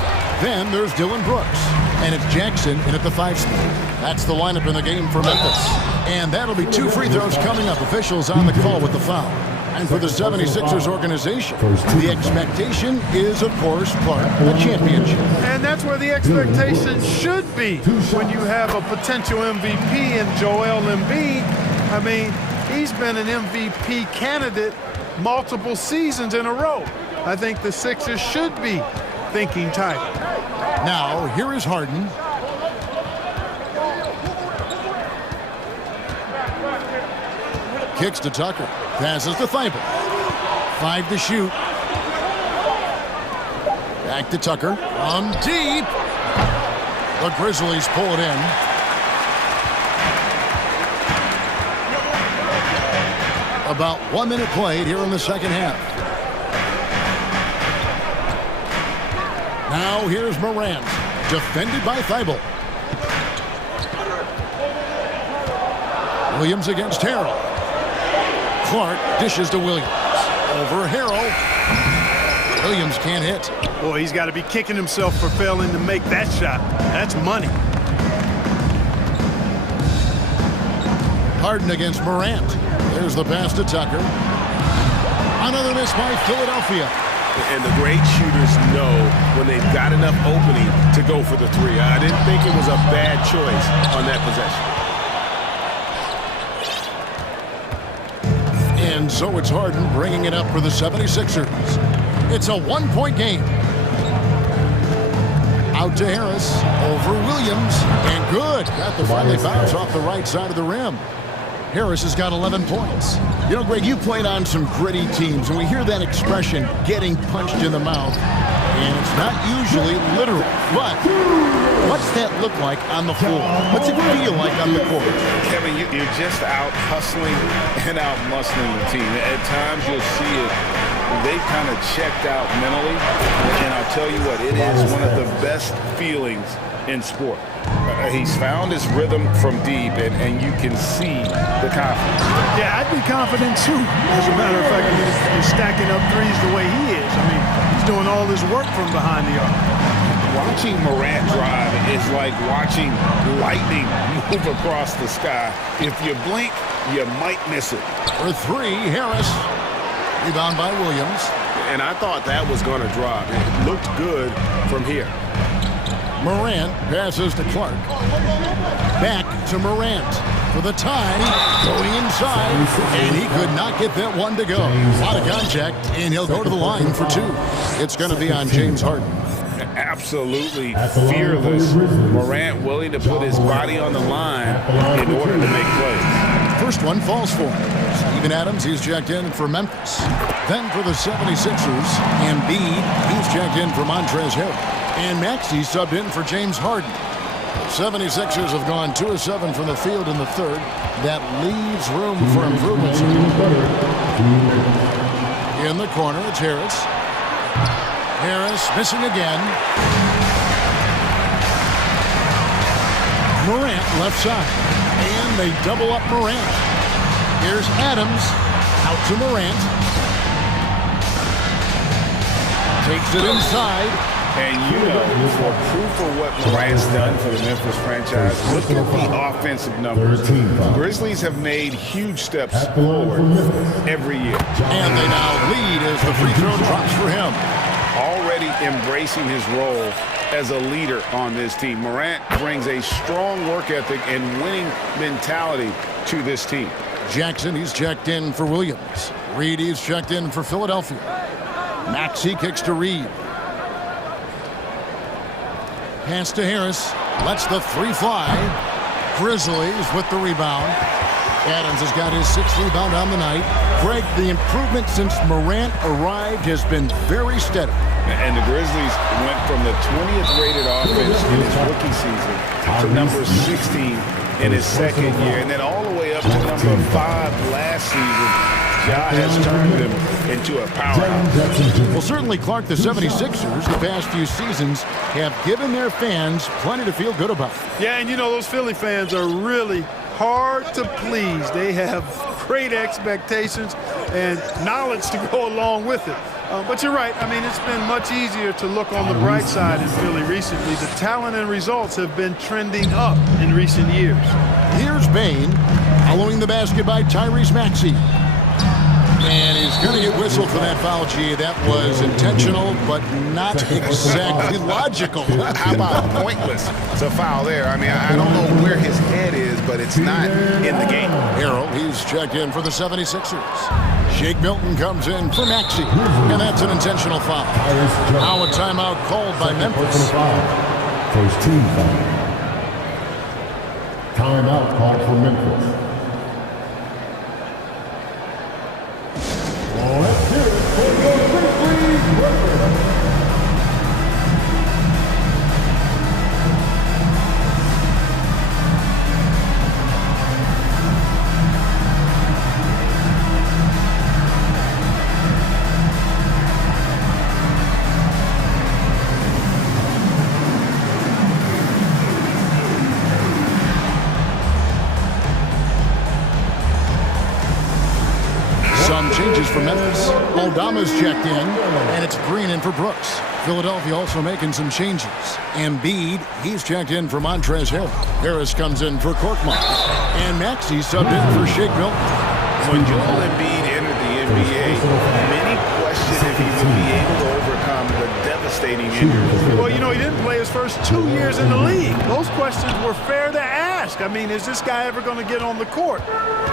Then there's Dylan Brooks. And it's Jackson in at the 5 spot. That's the lineup in the game for Memphis. And that'll be 2 free throws coming up. Officials on the call with the foul. And for the 76ers organization, the expectation is, of course, Clark, a championship. And that's where the expectation should be when you have a potential MVP in Joel Embiid. I mean, he's been an MVP candidate multiple seasons in a row. I think the Sixers should be thinking tight. Now, here is Harden. Kicks to Tucker. Passes to Thibault. 5 to shoot. Back to Tucker. On deep. The Grizzlies pull it in. About 1 minute played here in the second half. Now here's Morant, defended by Thibault. Williams against Harrell. Clark dishes to Williams. Over Harrell. Williams can't hit. Boy, he's got to be kicking himself for failing to make that shot. That's money. Harden against Morant. There's the pass to Tucker. Another miss by Philadelphia. And the great shooters know when they've got enough opening to go for the 3. I didn't think it was a bad choice on that possession. And so it's Harden bringing it up for the 76ers. It's a 1-point game. Out to Harris. Over Williams. And good. Got the friendly bounce off the right side of the rim. Harris has got 11 points. You know, Greg, you played on some gritty teams, and we hear that expression, getting punched in the mouth, and it's not usually literal. But what's that look like on the floor? What's it feel like on the court? Kevin, you're just out hustling and out muscling the team. At times you'll see it. They've kind of checked out mentally, and I'll tell you what, it is one of the best feelings in sport. He's found his rhythm from deep, and you can see the confidence. Yeah, I'd be confident too. As a matter of fact, he's stacking up threes the way he is. I mean, he's doing all this work from behind the arc. Watching Morant drive is like watching lightning move across the sky. If you blink, you might miss it. For 3, Harris. Rebound by Williams. And I thought that was going to drop. It looked good from here. Morant passes to Clark. Back to Morant for the tie. Going inside. And he could not get that one to go. A lot of contact, and he'll go to the line for 2. It's going to be on James Harden. Absolutely fearless. Morant willing to put his body on the line in order to make plays. First one falls for him. Steven Adams, he's checked in for Memphis. Then for the 76ers, Embiid, he's checked in for Montrezl Harrell. And Maxey subbed in for James Harden. The 76ers have gone 2 of 7 from the field in the third. That leaves room for improvements. In the corner, it's Harris. Harris missing again. Morant left side. And they double up Morant. Here's Adams. Out to Morant. Takes it inside. And you know, for proof of what Morant's done for the Memphis franchise, look at the offensive numbers. The Grizzlies have made huge steps forward every year. And they now lead as the free throw drops for him. Already embracing his role as a leader on this team. Morant brings a strong work ethic and winning mentality to this team. Jackson, he's checked in for Williams. Reed, he's checked in for Philadelphia. Maxey kicks to Reed. Pass to Harris. Lets the 3 fly. Grizzlies with the rebound. Adams has got his 6th rebound on the night. Greg, the improvement since Morant arrived has been very steady. And the Grizzlies went from the 20th rated offense in his rookie season to number 16 in his second year, and then all the way up to number 5 last season. Ja has turned them into a powerhouse. Well, certainly, Clark, the 76ers the past few seasons have given their fans plenty to feel good about. Yeah, and you know, those Philly fans are really hard to please. They have great expectations and knowledge to go along with it. But you're right. I mean, it's been much easier to look on the bright side in Philly recently. The talent and results have been trending up in recent years. Here's Bain following the basket by Tyrese Maxey. And he's going to get whistled for that foul, G. That was intentional, but not exactly logical. How about pointless? It's a foul there. I mean, I don't know where his head is, but it's not in the game. Harrell, he's checked in for the 76ers. Shake Milton comes in for Maxey, and that's an intentional foul. Now a timeout called by Memphis. First team foul. Timeout called for Memphis. Let's hear it for your Grizzlies record. Changes for Memphis. Aldama's checked in, and it's Green in for Brooks. Philadelphia also making some changes. Embiid, he's checked in for Montrezl Harrell. Harris comes in for Korkmaz. And Maxey subbed in for Shake Milton. When Joel Embiid entered the NBA, many questioned if he would be able to overcome the devastating injury. Well, you know, he didn't play his first 2 years in the league. Those questions were fair to ask. I mean, is this guy ever going to get on the court?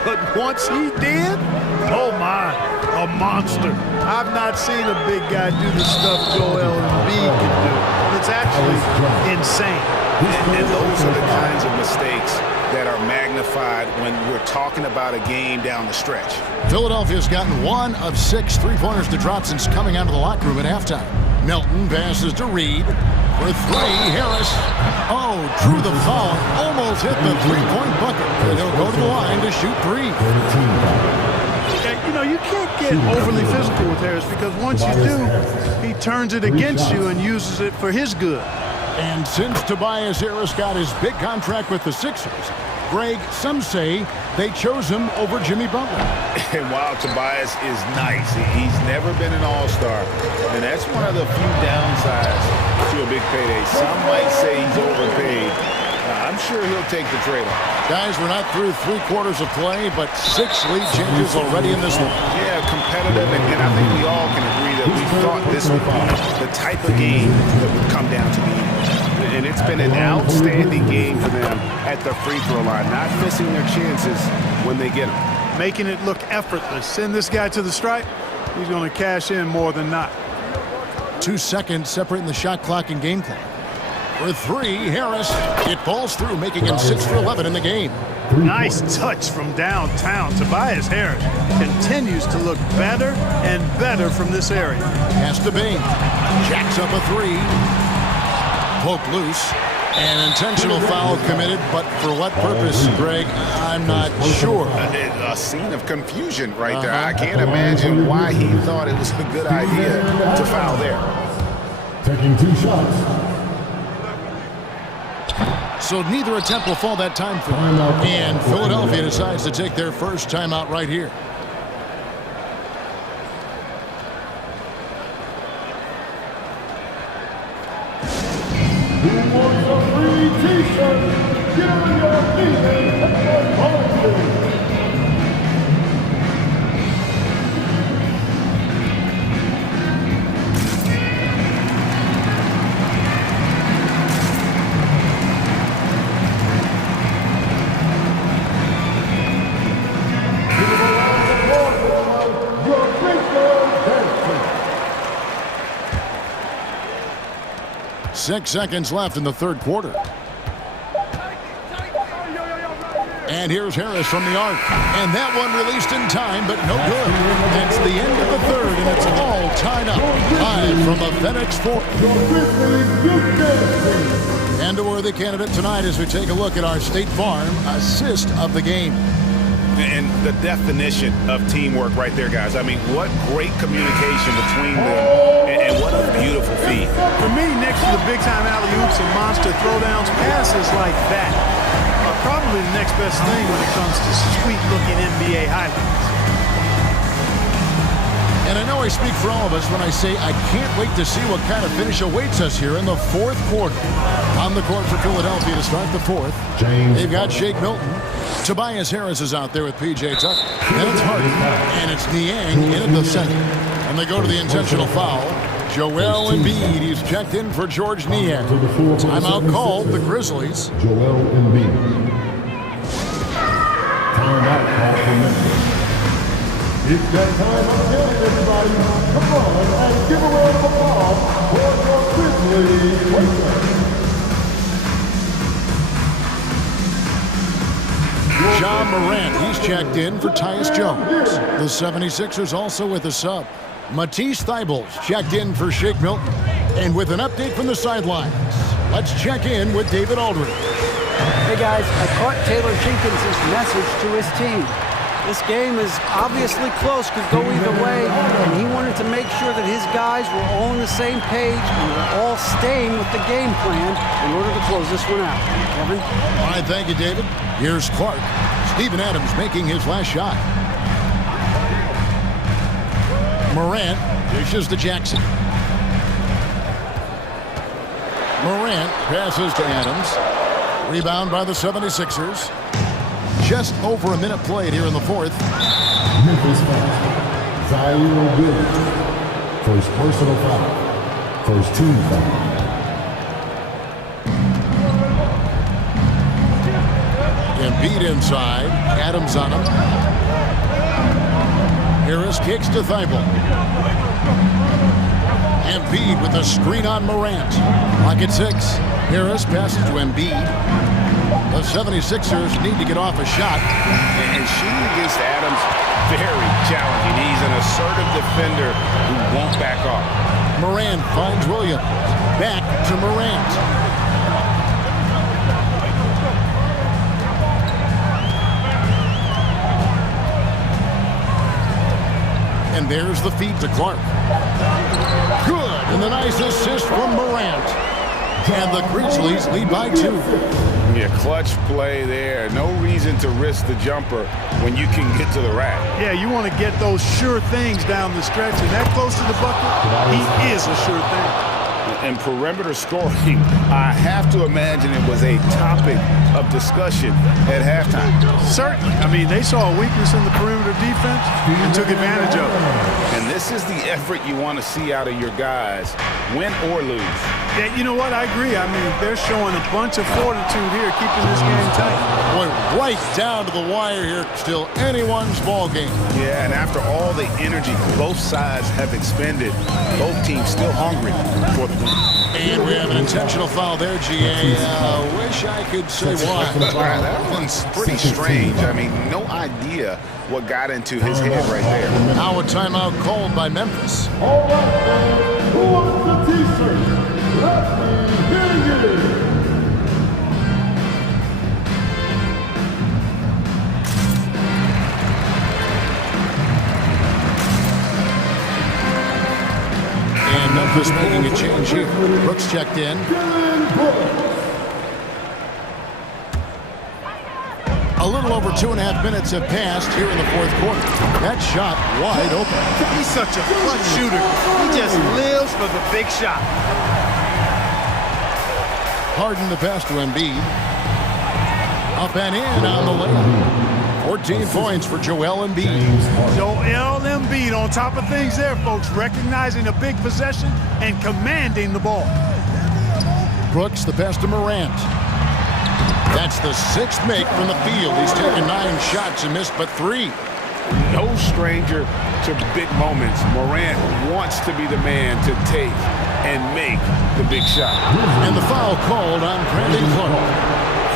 But once he did, oh my, a monster. I've not seen a big guy do the stuff Joel Embiid can do. It's actually insane. And those are the kinds of mistakes that are magnified when we're talking about a game down the stretch. Philadelphia's gotten 1 of 6 three-pointers to drop since coming out of the locker room at halftime. Milton passes to Reed. For 3, Harris. Oh, drew the foul. Almost hit the three-point bucket. And he'll go to the line to shoot 3. You know, you can't get overly physical with Harris because once you do, he turns it against you and uses it for his good. And since Tobias Harris got his big contract with the Sixers, Greg, some say they chose him over Jimmy Butler. And while Tobias is nice, he's never been an all-star. And that's one of the few downsides to a big payday. Some might say he's overpaid. I'm sure he'll take the trade-off. Guys, we're not through 3 quarters of play, but 6 lead changes already in this one. Yeah, competitive, and I think we all can agree that we thought this would be the type of game that would come down to the end. And it's been an outstanding game for them at the free throw line, not missing their chances when they get them. Making it look effortless. Send this guy to the stripe, he's going to cash in more than not. 2 seconds separating the shot clock and game clock. For 3, Harris. It falls through, making him 6 for 11 in the game. Nice touch from downtown. Tobias Harris continues to look better and better from this area. Pass to Bain. Jacks up a 3. Poke loose. An intentional foul committed, but for what purpose, Greg? I'm not sure. A scene of confusion right there. I can't imagine why he thought it was a good idea to foul there. Taking 2 shots. So neither attempt will fall that time for him. And Philadelphia decides to take their first timeout right here. Who wants a free t-shirt? Get on your feet and volunteer. 6 seconds left in the third quarter. And here's Harris from the arc. And that one released in time, but no good. It's the end of the third, and it's all tied up. Live from the FedEx Forum. And a worthy candidate tonight as we take a look at our State Farm assist of the game. And the definition of teamwork right there, guys. I mean, what great communication between them, and what a beautiful feat. For me, next to the big-time alley-oops and monster throwdowns, passes like that are probably the next best thing when it comes to sweet-looking NBA highlights. And I know I speak for all of us when I say I can't wait to see what kind of finish awaits us here in the fourth quarter. On the court for Philadelphia to start the fourth. They've got Shake Milton. Tobias Harris is out there with P.J. Tucker. Then it's Harden. And it's Niang in at the center. And they go to the intentional foul. Joel Embiid, he's checked in for George Niang. Timeout called, the Grizzlies. Joel Embiid. Timeout call for Memphis. It's that time again, everybody. Come on and give a round of applause for your Grizzlies players. John Morant, he's checked in for Tyus Jones. The 76ers also with a sub. Matisse Thybulle's checked in for Shake Milton. And with an update from the sidelines, let's check in with David Aldridge. Hey guys, I caught Taylor Jenkins' message to his team. This game is obviously close, could go either way, and he wanted to make sure that his guys were all on the same page and were all staying with the game plan in order to close this one out. Kevin? All right, thank you, David. Here's Clark. Steven Adams making his last shot. Morant dishes to Jackson. Morant passes to Adams. Rebound by the 76ers. Just over a minute played here in the fourth. Memphis foul. Zaire Williams. First personal foul. First team foul. Embiid inside. Adams on him. Harris kicks to Thibault. Embiid with a screen on Morant. Clock at 6. Harris passes to Embiid. The 76ers need to get off a shot. And shooting against Adams, very challenging. He's an assertive defender who won't back off. Morant finds Williams. Back to Morant. And there's the feed to Clark. Good, and the nice assist from Morant. And the Grizzlies lead by 2. Yeah, clutch play there. No reason to risk the jumper when you can get to the rack. Yeah, you want to get those sure things down the stretch, and that close to the bucket, he is a sure thing. And perimeter scoring, I have to imagine it was a topic of discussion at halftime. Certainly. I mean, they saw a weakness in the perimeter defense and took advantage of it. And this is the effort you want to see out of your guys, win or lose. Yeah, you know what? I agree. I mean, they're showing a bunch of fortitude here, keeping this game tight. Boy, right down to the wire here. Still anyone's ball game. Yeah, and after all the energy both sides have expended, both teams still hungry for the win. And we have an intentional foul there, GA. Wish I could say why. That one's pretty strange. I mean, no idea what got into his head right there. Now a timeout called by Memphis. All right, fans, who wants the T-shirt? Let me hear you. And Memphis making a change here. Brooks checked in. A little over 2.5 minutes have passed here in the fourth quarter. That shot wide open. He's such a clutch shooter. He just lives for the big shot. Harden the pass to Embiid. Up and in on the layup. 14 points for Joel Embiid. Joel Embiid on top of things there, folks. Recognizing a big possession and commanding the ball. Brooks the pass to Morant. That's the 6th make from the field. He's taken 9 shots and missed but 3. No stranger to big moments. Morant wants to be the man to take and make the big shot. And the foul called on Brandon Clark.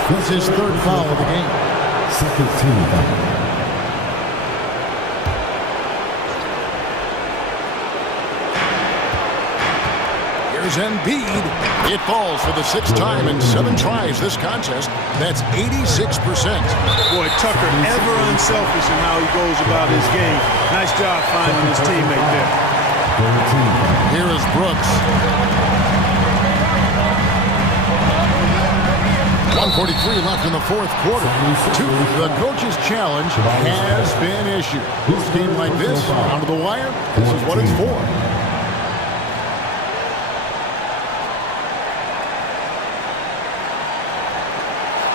That's his 3rd foul of the game. Second team foul. Here's Here's Embiid. It falls for the 6th time in 7 tries this contest. That's 86%. Boy, Tucker ever unselfish in how he goes about his game. Nice job finding his teammate there. Here is Brooks. 1:43 left in the 4th quarter. The coach's challenge has been issued. This game like this, onto the wire, this is what it's for.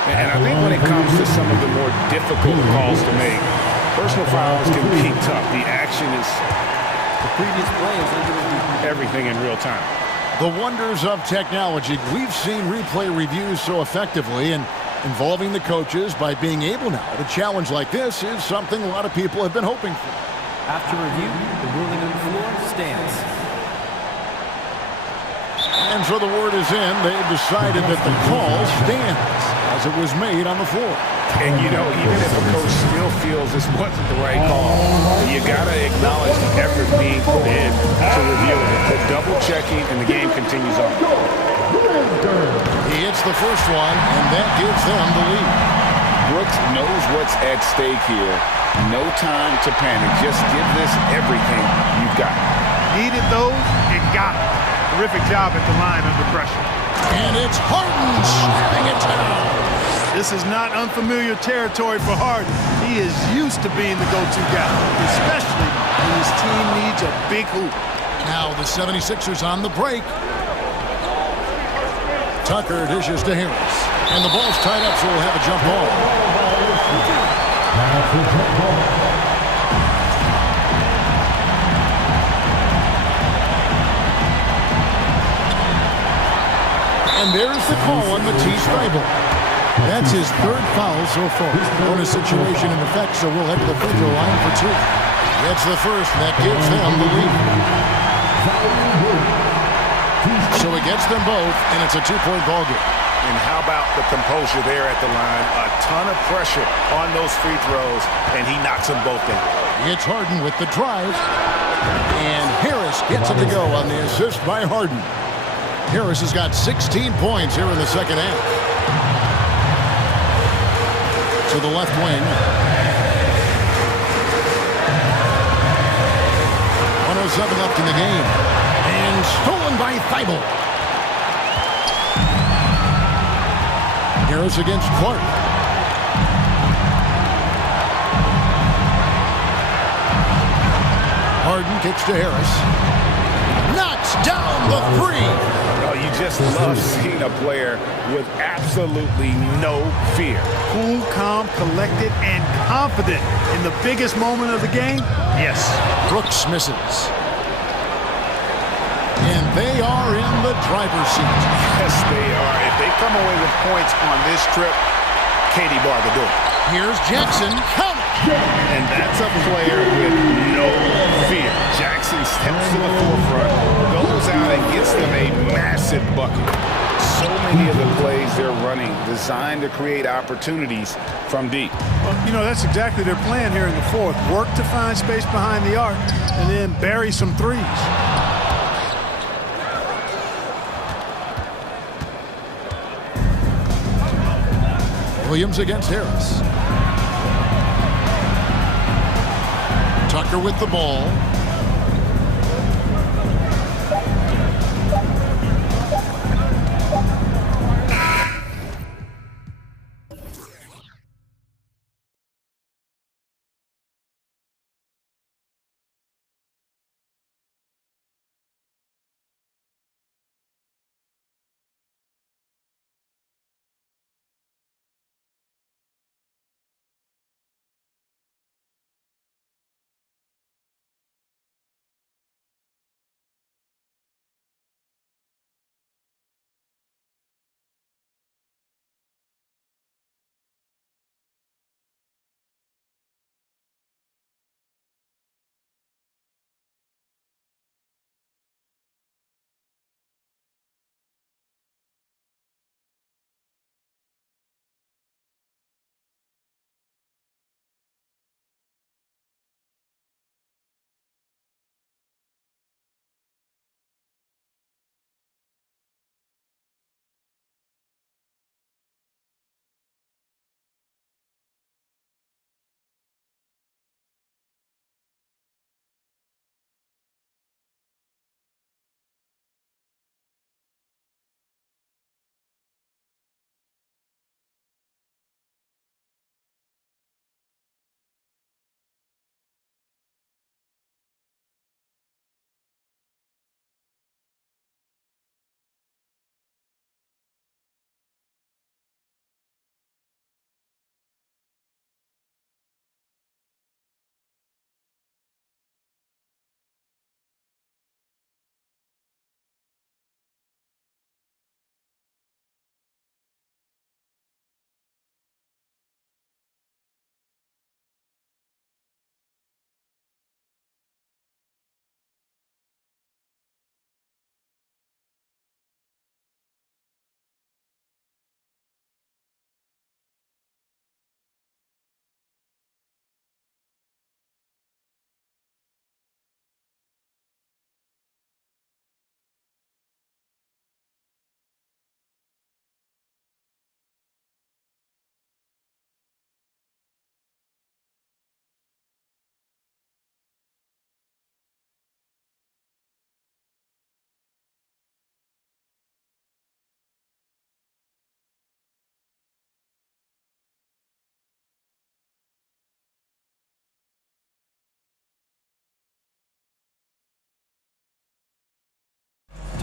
And I think when it comes to some of the more difficult calls to make, personal fouls can be tough. The action is The previous play is everything in real time. The wonders of technology. We've seen replay reviews so effectively, and involving the coaches by being able now to challenge like this is something a lot of people have been hoping for. After review, the ruling on the floor stands. And so the word is in. They've decided that the call stands as it was made on the floor. And, you know, even if a coach still feels this wasn't the right call, you got to acknowledge the effort being put in to review it. The double checking, and the game continues on. He hits the first one, and that gives them the lead. Brooks knows what's at stake here. No time to panic. Just give this everything you've got. Needed those and got them. Terrific job at the line under pressure. And it's Harden slamming it down. This is not unfamiliar territory for Harden. He is used to being the go-to guy, especially when his team needs a big hoop. Now the 76ers on the break. Tucker dishes to Harris. And the ball's tied up, so we'll have a jump ball. And there's the call on Matisse Thybulle. That's his 3rd foul so far. Bonus situation in effect, so we'll head to the free throw line for 2. That's the first, and that gives them the lead. So it gets them both, and it's a 2-point ball game. And how about the composure there at the line? A ton of pressure on those free throws, and he knocks them both in. It's Harden with the drive, and Harris gets it to go on the assist by Harden. Harris has got 16 points here in the second half. To the left wing. 1:07 left in the game. And stolen by Thybulle. Harris against Clark. Harden kicks to Harris. Knocks down the 3. Oh, you just love seeing a player with absolutely no fear. Cool, calm, collected, and confident in the biggest moment of the game? Yes. Brooks misses. And they are in the driver's seat. Yes, they are. If they come away with points on this trip, Katie Barr will do it. Here's Jackson. Count. And that's a player with no fear. Jackson steps to the forefront, goes out and gets them a massive bucket. So many of the plays they're running designed to create opportunities from deep. Well, you know, that's exactly their plan here in the 4th. Work to find space behind the arc and then bury some threes. Williams against Harris. Tucker with the ball.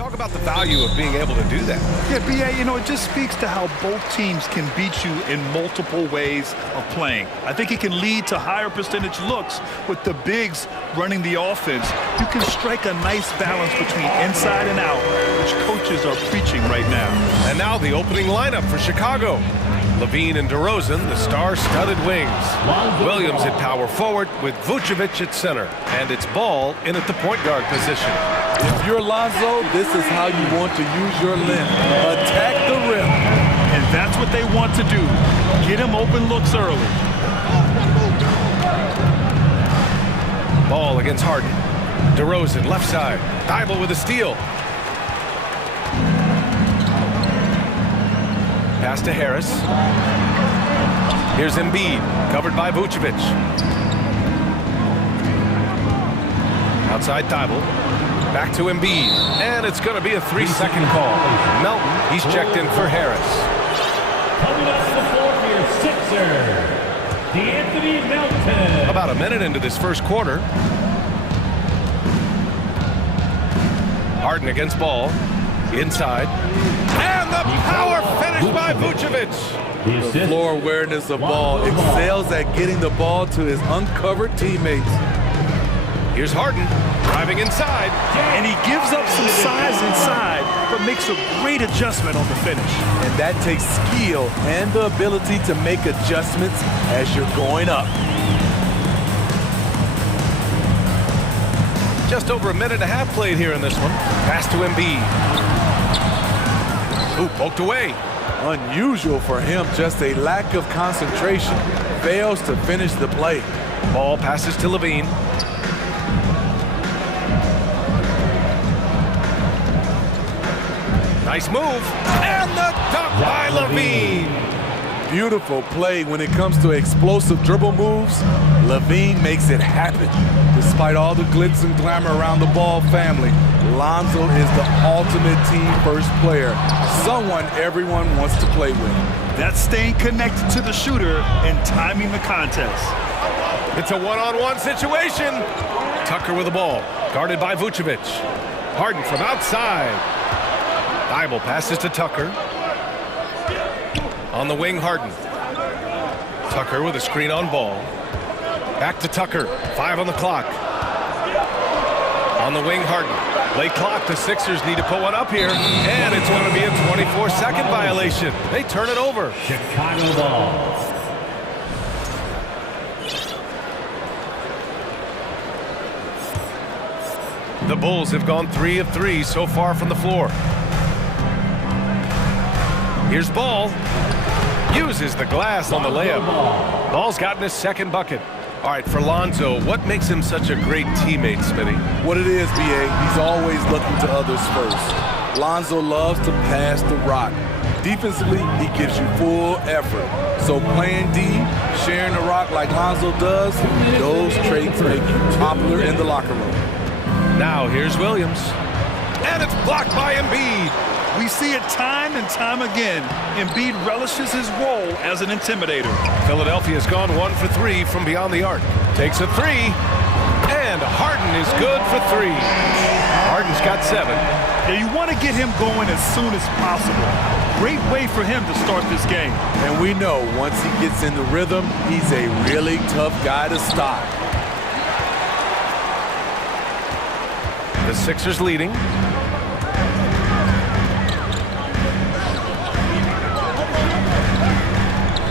Talk about the value of being able to do that. Yeah, B.A., you know, it just speaks to how both teams can beat you in multiple ways of playing. I think it can lead to higher percentage looks with the bigs running the offense. You can strike a nice balance between inside and out, which coaches are preaching right now. And now the opening lineup for Chicago. Levine and DeRozan, the star-studded wings. Williams at power forward with Vucevic at center. And it's Ball in at the point guard position. If you're Lonzo, this is how you want to use your length. Attack the rim. And that's what they want to do. Get him open looks early. Ball against Harden. DeRozan, left side. Thibault with a steal. Pass to Harris. Here's Embiid, covered by Vucevic. Outside Thibault. Back to Embiid. And it's going to be a 3-second call. Melton, he's checked in for Harris. Coming up to the floor for your Sixers, D'Anthony Melton. About a minute into this first quarter. Harden against Ball. Inside. And the power finish by Vucevic. The floor awareness of Ball excels at getting the ball to his uncovered teammates. Here's Harden driving inside. And he gives up some size inside, but makes a great adjustment on the finish. And that takes skill and the ability to make adjustments as you're going up. Just over a minute and a half played here in this one. Pass to Embiid. Ooh, poked away. Unusual for him, just a lack of concentration. Fails to finish the play. Ball passes to Levine. Nice move. And the dunk by Levine. Beautiful play when it comes to explosive dribble moves. Levine makes it happen. Despite all the glitz and glamour around the Ball family, Lonzo is the ultimate team-first player, someone everyone wants to play with. That's staying connected to the shooter and timing the contest. It's a one-on-one situation. Tucker with the ball, guarded by Vucevic. Harden from outside. Thibault passes to Tucker. On the wing, Harden. Tucker with a screen on Ball. Back to Tucker. 5 on the clock. On the wing, Harden. Late clock. The Sixers need to put one up here. And it's going to be a 24-second violation. They turn it over. Chicago ball. The Bulls have gone 3 of 3 so far from the floor. Here's Ball. Uses the glass on the layup. Ball's gotten his second bucket. All right, for Lonzo, what makes him such a great teammate, Smitty? What it is, B.A., he's always looking to others first. Lonzo loves to pass the rock. Defensively, he gives you full effort. So playing D, sharing the rock like Lonzo does, those traits make you popular in the locker room. Now here's Williams. And it's blocked by Embiid. We see it time and time again. Embiid relishes his role as an intimidator. Philadelphia's gone 1 for 3 from beyond the arc. Takes a 3. And Harden is good for 3. Harden's got 7. Yeah, you want to get him going as soon as possible. Great way for him to start this game. And we know once he gets in the rhythm, he's a really tough guy to stop. The Sixers leading.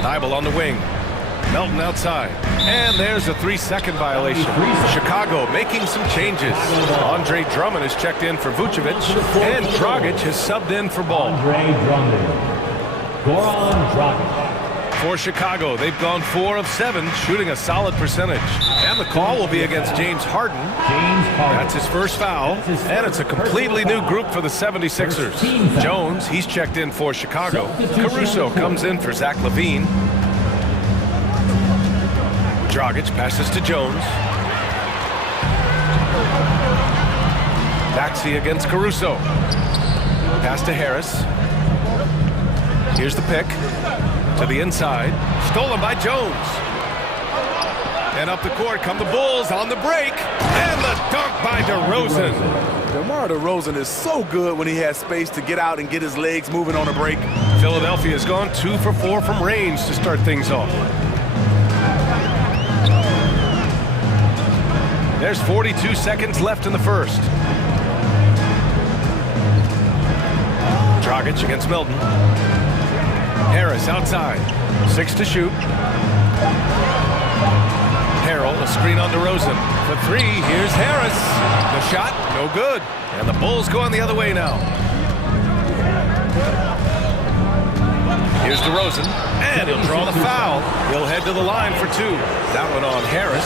Thibault on the wing. Melton outside. And there's a 3-second violation. Chicago making some changes. Andre Drummond has checked in for Vucevic. And Dragic has subbed in for Ball. Andre Drummond. Goran Dragic. For Chicago, they've gone 4 of 7, shooting a solid percentage. And the call will be against James Harden. That's his first foul. And it's a completely new group for the 76ers. Jones, he's checked in for Chicago. Caruso comes in for Zach LaVine. Dragic passes to Jones. Baxi against Caruso. Pass to Harris. Here's the pick. To the inside. Stolen by Jones. And up the court come the Bulls on the break. And the dunk by DeRozan. DeMar DeRozan is so good when he has space to get out and get his legs moving on a break. Philadelphia's gone 2 for 4 from range to start things off. There's 42 seconds left in the first. Dragic against Milton. Harris outside. 6 to shoot. Harrell, a screen on DeRozan. For 3, here's Harris. The shot, no good. And the Bulls going the other way now. Here's DeRozan, and he'll draw the foul. He'll head to the line for 2. That one on Harris.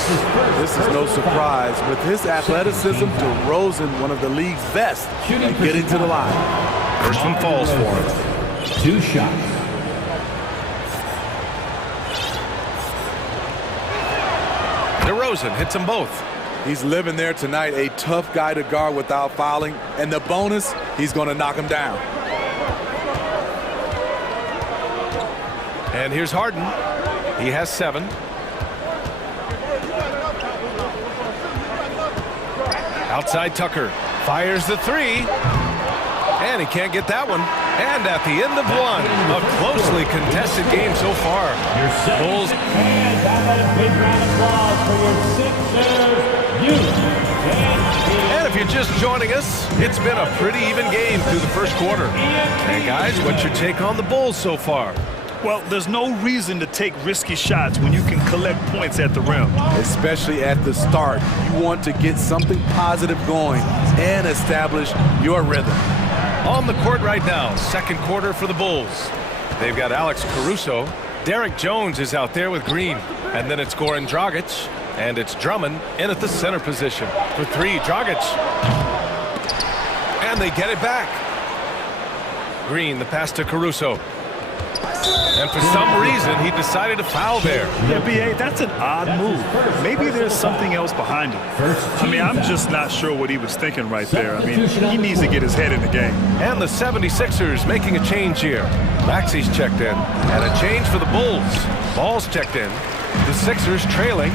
This is no surprise. With his athleticism, DeRozan, one of the league's best at getting to the line. First one falls for him. 2 shots. DeRozan hits them both. He's living there tonight, a tough guy to guard without fouling. And the bonus, he's going to knock him down. And here's Harden. He has 7. Outside Tucker. Fires the 3. And he can't get that one. And at the end of one, a closely contested game so far. Bulls. And a big round of applause for your Sixers youth. And if you're just joining us, it's been a pretty even game through the first quarter. And guys, what's your take on the Bulls so far? Well, there's no reason to take risky shots when you can collect points at the rim. Especially at the start. You want to get something positive going and establish your rhythm. On the court right now, second quarter for the Bulls. They've got Alex Caruso. Derek Jones is out there with Green. And then it's Goran Dragic. And it's Drummond in at the center position. For 3, Dragic. And they get it back. Green, the pass to Caruso. And for some reason, he decided to foul there. Yeah, B.A., that's an odd move. Maybe there's something else behind it. I mean, I'm just not sure what he was thinking right there. I mean, he needs to get his head in the game. And the 76ers making a change here. Maxi's checked in. And a change for the Bulls. Ball's checked in. The Sixers trailing.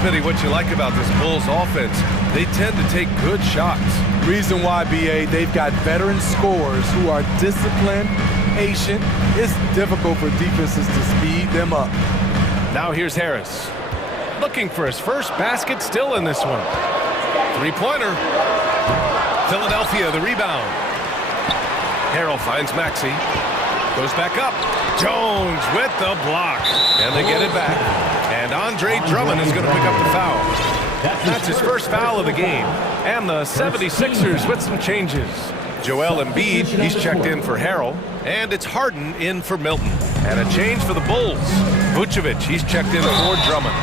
Smitty, what you like about this Bulls offense, they tend to take good shots. Reason why, B.A., they've got veteran scorers who are disciplined, patient. It's difficult for defenses to speed them up. Now here's Harris. Looking for his first basket, still in this one. 3-pointer. Philadelphia, the rebound. Harrell finds Maxey. Goes back up. Jones with the block. And they get it back. And Andre Drummond is going to pick up the foul. That's his first foul of the game. And the 76ers with some changes. Joel Embiid, he's checked in for Harrell. And it's Harden in for Milton. And a change for the Bulls. Vucevic, he's checked in for Drummond.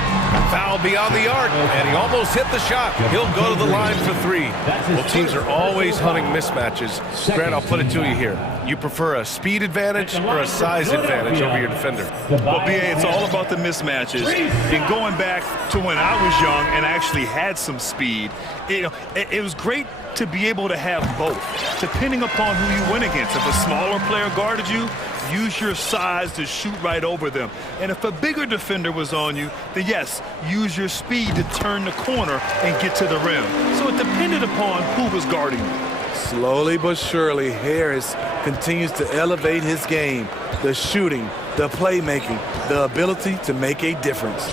Foul beyond the arc, and he almost hit the shot. He'll go to the line for 3. Well, teams are always hunting mismatches. Grant, I'll put it to you here. You prefer a speed advantage or a size advantage over your defender? Well, B.A., it's all about the mismatches. And going back to when I was young and actually had some speed, it was great to be able to have both, depending upon who you went against. If a smaller player guarded you, use your size to shoot right over them. And if a bigger defender was on you, then yes, use your speed to turn the corner and get to the rim. So it depended upon who was guarding you. Slowly but surely, Harris continues to elevate his game. The shooting, the playmaking, the ability to make a difference.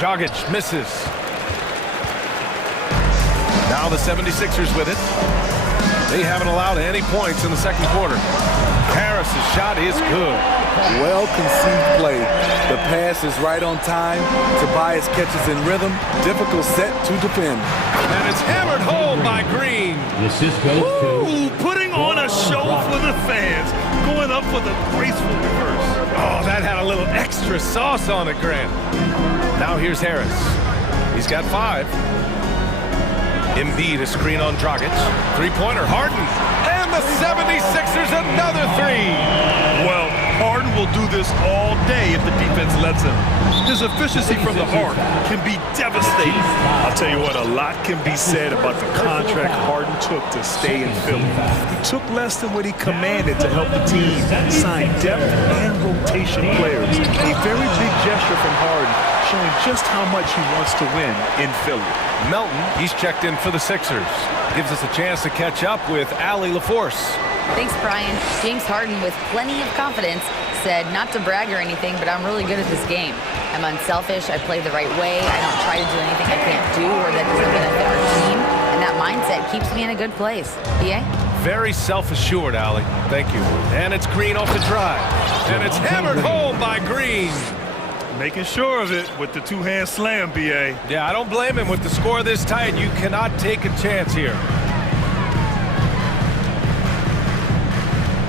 Dragic misses. Now the 76ers with it. They haven't allowed any points in the second quarter. Harris's shot is good. Well-conceived play. The pass is right on time. Tobias catches in rhythm. Difficult set to defend. And it's hammered home by Green. Ooh, putting on a show for the fans. Going up with a graceful reverse. Oh, that had a little extra sauce on it, Grant. Now here's Harris. He's got 5. Embiid, a screen on Dragic. 3-pointer, Harden. And the 76ers another 3. Well, Harden will do this all day if the defense lets him. His efficiency from the arc can be devastating. I'll tell you what, a lot can be said about the contract Harden took to stay in Philly. He took less than what he commanded to help the team sign depth and rotation players. A very big gesture from Harden, showing just how much he wants to win in Philly. Melton, he's checked in for the Sixers. Gives us a chance to catch up with Allie LaForce. Thanks, Brian. James Harden, with plenty of confidence, said not to brag or anything, but I'm really good at this game. I'm unselfish, I play the right way, I don't try to do anything I can't do or that doesn't benefit our team, and that mindset keeps me in a good place. PA? Very self-assured, Allie. Thank you. And it's Green off the drive. And it's hammered home by Green. Making sure of it with the two-hand slam, BA. Yeah, I don't blame him. With the score this tight, you cannot take a chance here.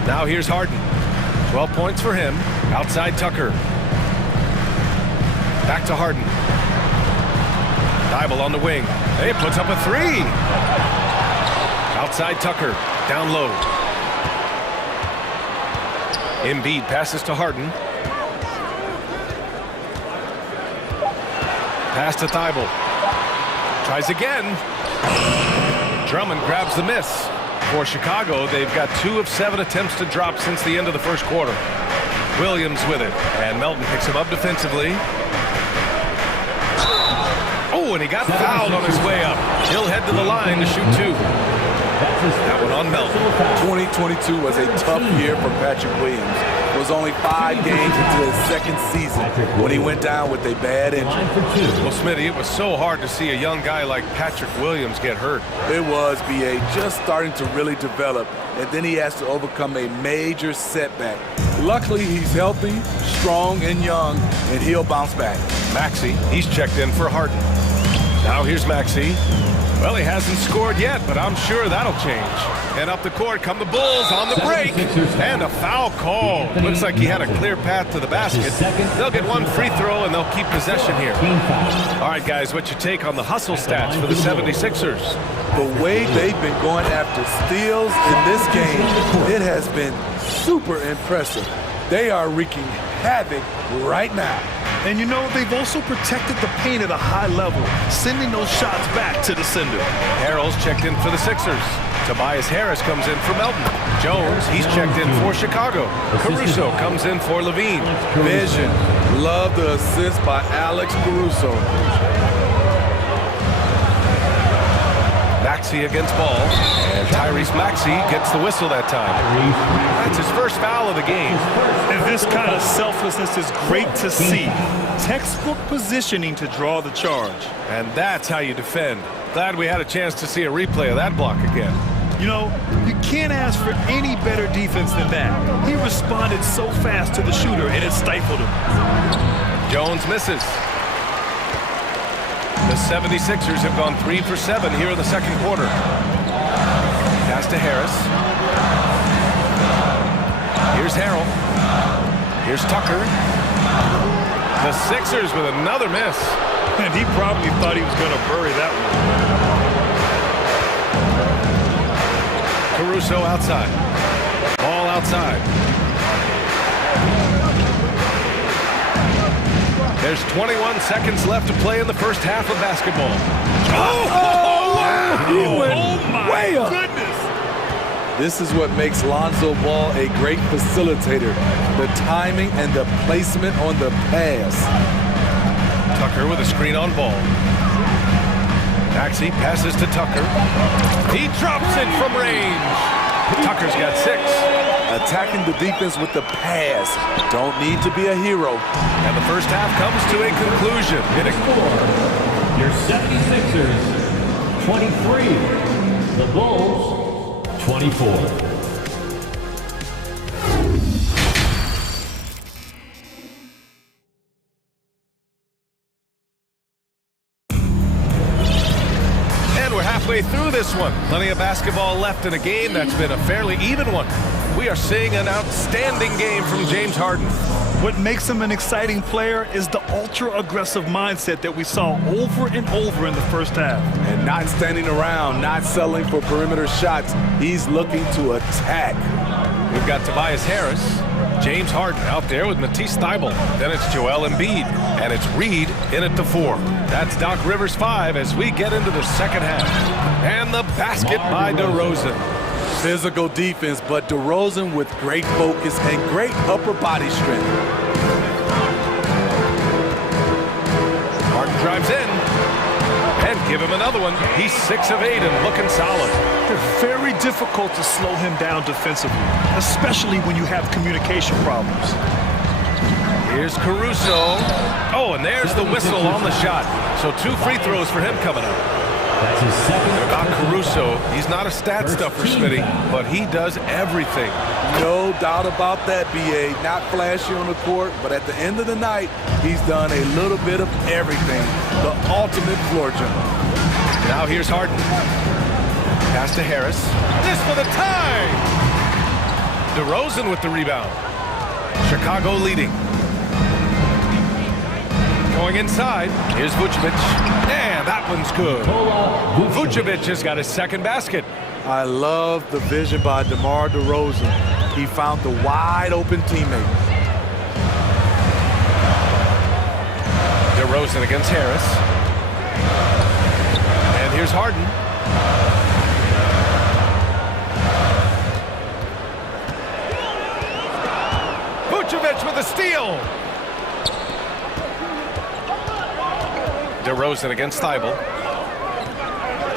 Now here's Harden. 12 points for him. Outside Tucker. Back to Harden. Thibault on the wing. He puts up a three. Outside Tucker. Down low. Embiid passes to Harden. Pass to Thibault. Tries again. Drummond grabs the miss. For Chicago, they've got 2 of 7 attempts to drop since the end of the first quarter. Williams with it. And Melton picks him up defensively. Oh, and he got fouled on his way up. He'll head to the line to shoot 2. That one on Melton. 2022 was a tough year for Patrick Williams. It was only 5 games into his second season when he went down with a bad injury. Well, Smitty, it was so hard to see a young guy like Patrick Williams get hurt. It was, B.A., just starting to really develop, and then he has to overcome a major setback. Luckily, he's healthy, strong, and young, and he'll bounce back. Maxey, he's checked in for Harden. Now here's Maxey. Well, he hasn't scored yet, but I'm sure that'll change. And up the court come the Bulls on the break. And a foul call. Looks like he had a clear path to the basket. They'll get 1 free throw, and they'll keep possession here. All right, guys, what's your take on the hustle stats for the 76ers? The way they've been going after steals in this game, it has been super impressive. They are wreaking havoc right now. And you know, they've also protected the paint at a high level, sending those shots back to the sender. Harrell's checked in for the Sixers. Tobias Harris comes in for Melton. Jones, he's checked in for Chicago. Caruso comes in for Levine. Vision. Love the assist by Alex Caruso. Maxey against Ball. And Tyrese Maxey gets the whistle that time. That's his first foul of the game. And this kind of selflessness is great to see. Textbook positioning to draw the charge. And that's how you defend. Glad we had a chance to see a replay of that block again. You know, you can't ask for any better defense than that. He responded so fast to the shooter, and it stifled him. Jones misses. The 76ers have gone 3 for 7 here in the second quarter. Pass to Harris. Here's Harrell. Here's Tucker. The Sixers with another miss. And he probably thought he was going to bury that one. Caruso outside. Ball outside. There's 21 seconds left to play in the first half of basketball. He went way up. Goodness. This is what makes Lonzo Ball a great facilitator. The timing and the placement on the pass. Tucker with a screen on Ball. Maxey passes to Tucker. He drops it from range. Tucker's got 6. Attacking the defense with the pass. Don't need to be a hero. And the first half comes to a conclusion. Your 76ers, 23. The Bulls, 24. Halfway through this one. Plenty of basketball left in a game that's been a fairly even one. We are seeing an outstanding game from James Harden. What makes him an exciting player is the ultra-aggressive mindset that we saw over and over in the first half. And not standing around, not settling for perimeter shots. He's looking to attack. We've got Tobias Harris, James Harden out there with Matisse Thybulle. Then it's Joel Embiid, and it's Reed in at the 4. That's Doc Rivers 5 as we get into the second half. And the basket by DeRozan. Physical defense, but DeRozan with great focus and great upper body strength. Harden drives in. And give him another one. He's 6 of 8 and looking solid. They're very difficult to slow him down defensively, especially when you have communication problems. Here's Caruso. Oh, and there's the whistle on the shot. So 2 free throws for him coming up. That's his second. And about Caruso, he's not a stat stuffer, Smitty, but he does everything. No doubt about that, B.A. Not flashy on the court, but at the end of the night, he's done a little bit of everything. The ultimate floor general. Now here's Harden. Pass to Harris. This for the tie! DeRozan with the rebound. Chicago leading. Going inside. Here's Vucevic. And that one's good. Vucevic has got his second basket. I love the vision by DeMar DeRozan. He found the wide open teammate. DeRozan against Harris. And here's Harden. Vucevic with a steal. DeRozan against Thybulle.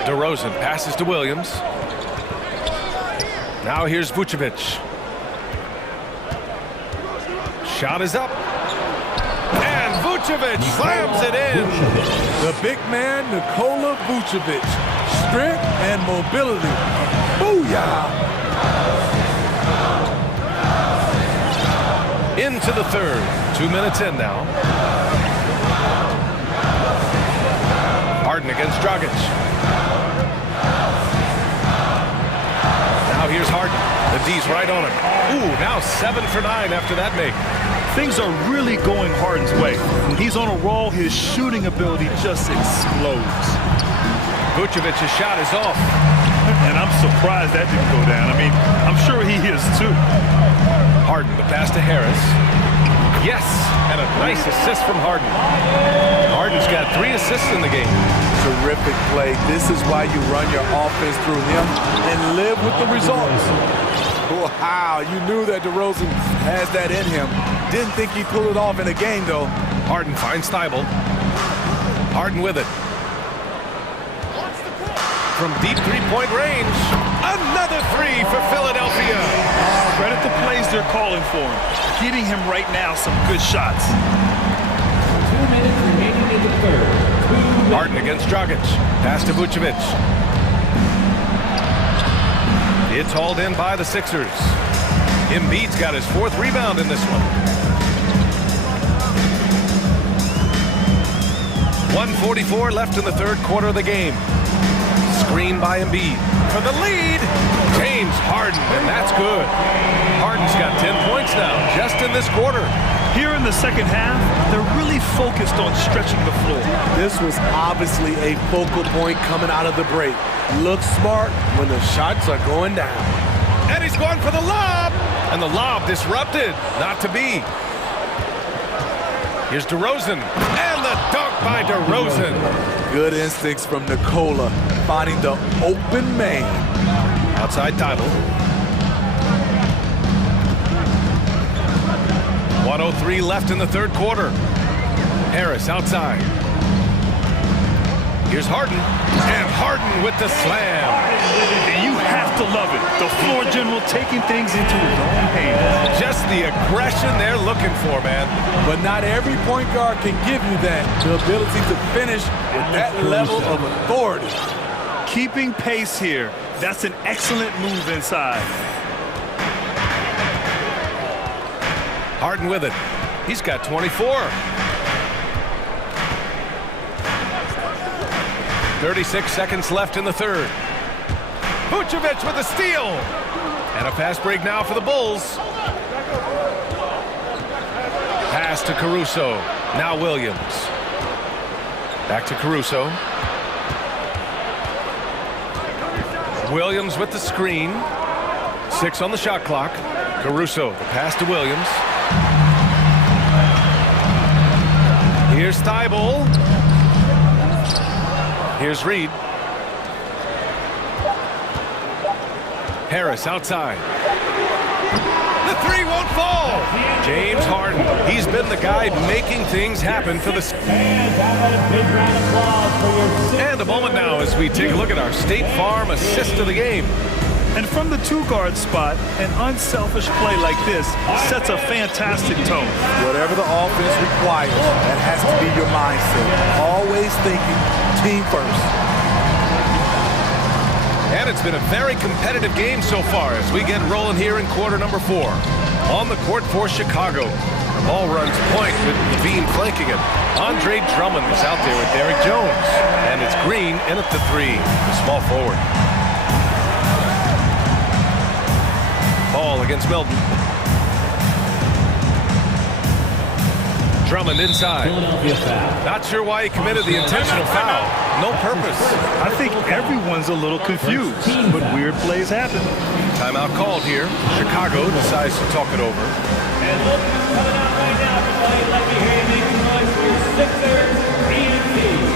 DeRozan passes to Williams. Now here's Vucevic. Shot is up. And Vucevic slams it in. The big man, Nikola Vucevic. Strength and mobility. Booyah! Into the third. 2 minutes in now. Harden against Dragic. Now here's Harden. The D's right on him. Ooh, now 7 for 9 after that make. Things are really going Harden's way. When he's on a roll, his shooting ability just explodes. Vucevic's shot is off. And I'm surprised that didn't go down. I mean, I'm sure he is too. Harden, the pass to Harris. Yes, and a nice assist from Harden. Harden's got 3 assists in the game. Terrific play. This is why you run your offense through him and live with the results. Wow, you knew that DeRozan has that in him. Didn't think he'd pull it off in a game, though. Harden finds Thybulle. Harden with it. From deep three-point range. Another 3 for Philadelphia. Credit the plays they're calling for him. Getting him right now some good shots. 2 minutes remaining in the third. Harden against Dragic. Pass to Vucevic. It's hauled in by the Sixers. Embiid's got his 4th rebound in this one. 1:44 left in the third quarter of the game. Screen by Embiid. For the lead, James Harden, and that's good. Harden's got 10 points now, just in this quarter. Here in the second half, they're really focused on stretching the floor. This was obviously a focal point coming out of the break. Look smart when the shots are going down. And he's going for the lob. And the lob disrupted. Not to be. Here's DeRozan. And the dunk by DeRozan. Good instincts from Nikola, finding the open man. Outside Thybulle. 1:03 left in the third quarter. Harris outside. Here's Harden. And Harden with the slam. And you have to love it. The floor general taking things into his own hands. Just the aggression they're looking for, man. But not every point guard can give you that. The ability to finish with that level of authority. Keeping pace here. That's an excellent move inside. Harden with it. He's got 24. 36 seconds left in the third. Vucevic with a steal. And a fast break now for the Bulls. Pass to Caruso. Now Williams. Back to Caruso. Williams with the screen. 6 on the shot clock. Caruso, the pass to Williams. Here's Thibault. Here's Reed. Harris outside. The three won't fall. James Harden. He's been the guy making things happen for the... And a moment now as we take a look at our State Farm assist of the game. And from the two-guard spot, an unselfish play like this sets a fantastic tone. Whatever the offense requires, that has to be your mindset. Always thinking team first. And it's been a very competitive game so far as we get rolling here in quarter number 4. On the court for Chicago. The ball runs point with Levine flanking it. Andre Drummond is out there with Derrick Jones. And it's Green in at the 3, the small forward. Ball against Milton. Drummond inside. Not sure why he committed the intentional foul. No purpose. I think everyone's a little confused, but weird plays happen. Timeout called here. Chicago decides to talk it over. And look who's coming out right now to play. Let me hear you make some noise for your Sixers, E&T.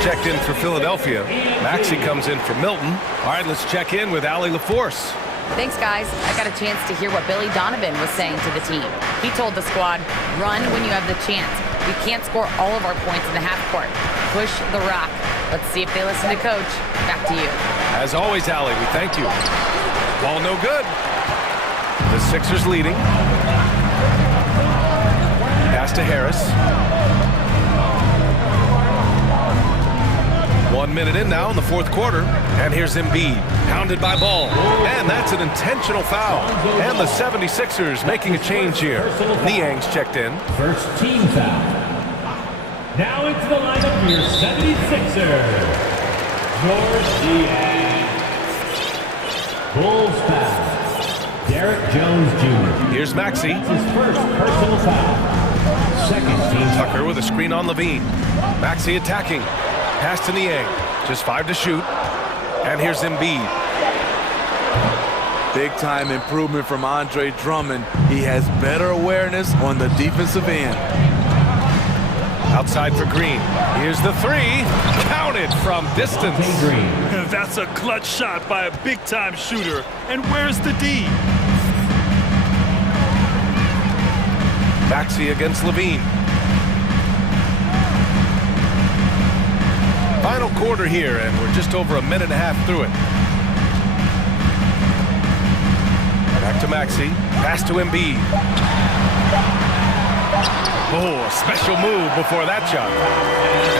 Checked in for Philadelphia. Maxey comes in for Milton. All right, let's check in with Allie LaForce. Thanks, guys. I got a chance to hear what Billy Donovan was saying to the team. He told the squad, run when you have the chance. We can't score all of our points in the half court. Push the rock. Let's see if they listen to Coach. Back to you. As always, Allie, we thank you. Ball no good. The Sixers leading. Pass to Harris. 1 minute in now in the fourth quarter. And here's Embiid, pounded by Ball. And that's an intentional foul. And the 76ers making a change here. Niang's checked in. First team foul. Now into the lineup for your 76ers. George Niang. Bulls foul. Derrick Jones Jr. Here's Maxey. That's his first personal foul. Second team Tucker with a screen on Levine. Maxey attacking. Pass to Niang. Just 5 to shoot. And here's Embiid. Big time improvement from Andre Drummond. He has better awareness on the defensive end. Outside for Green. Here's the 3. Counted from distance. That's a clutch shot by a big-time shooter. And where's the D? Maxey against Levine. Final quarter here, and we're just over a minute and a half through it. Back to Maxey. Pass to Embiid. Oh, a special move before that shot.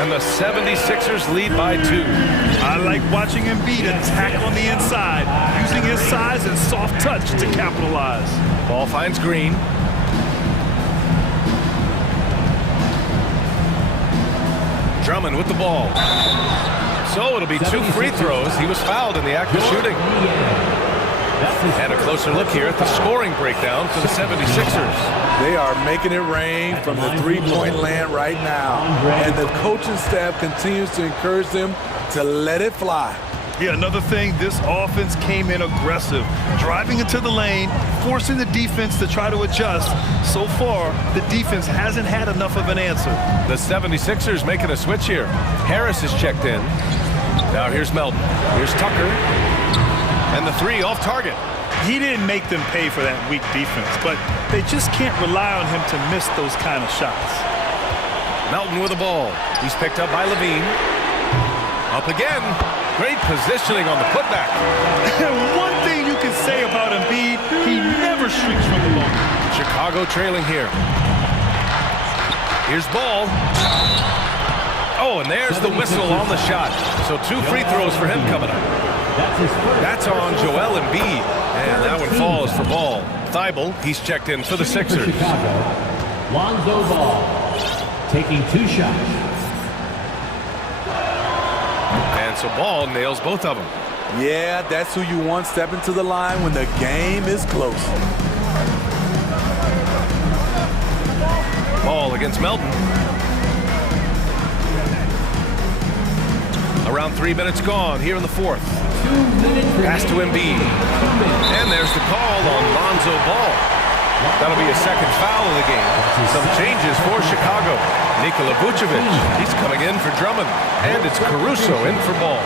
And the 76ers lead by 2. I like watching Embiid attack on the inside, using his size and soft touch to capitalize. Ball finds Green. Drummond with the ball. So it'll be 2 free throws. He was fouled in the act of shooting. And a closer look here at the scoring breakdown for the 76ers. They are making it rain from the three-point land right now. And the coaching staff continues to encourage them to let it fly. Yeah, another thing, this offense came in aggressive, driving into the lane, forcing the defense to try to adjust. So far, the defense hasn't had enough of an answer. The 76ers making a switch here. Harris is checked in. Now here's Melton. Here's Tucker. And the 3 off target. He didn't make them pay for that weak defense, but they just can't rely on him to miss those kind of shots. Melton with the ball. He's picked up by Levine. Up again. Great positioning on the putback. And one thing you can say about Embiid, he never streaks from the moment. Chicago trailing here. Here's ball. Oh, and there's the whistle on the shot. So 2 free throws for him coming up. That's on Joel Embiid. And that one falls for Ball. Thibault, he's checked in for the Sixers. Chicago, Lonzo Ball, taking 2 shots. And so Ball nails both of them. Yeah, that's who you want stepping to the line when the game is close. Ball against Melton. Around 3 minutes gone here in the fourth. Pass to Embiid. And there's the call on Lonzo Ball. That'll be a second foul of the game. Some changes for Chicago. Nikola Vucevic, he's coming in for Drummond. And it's Caruso in for Ball.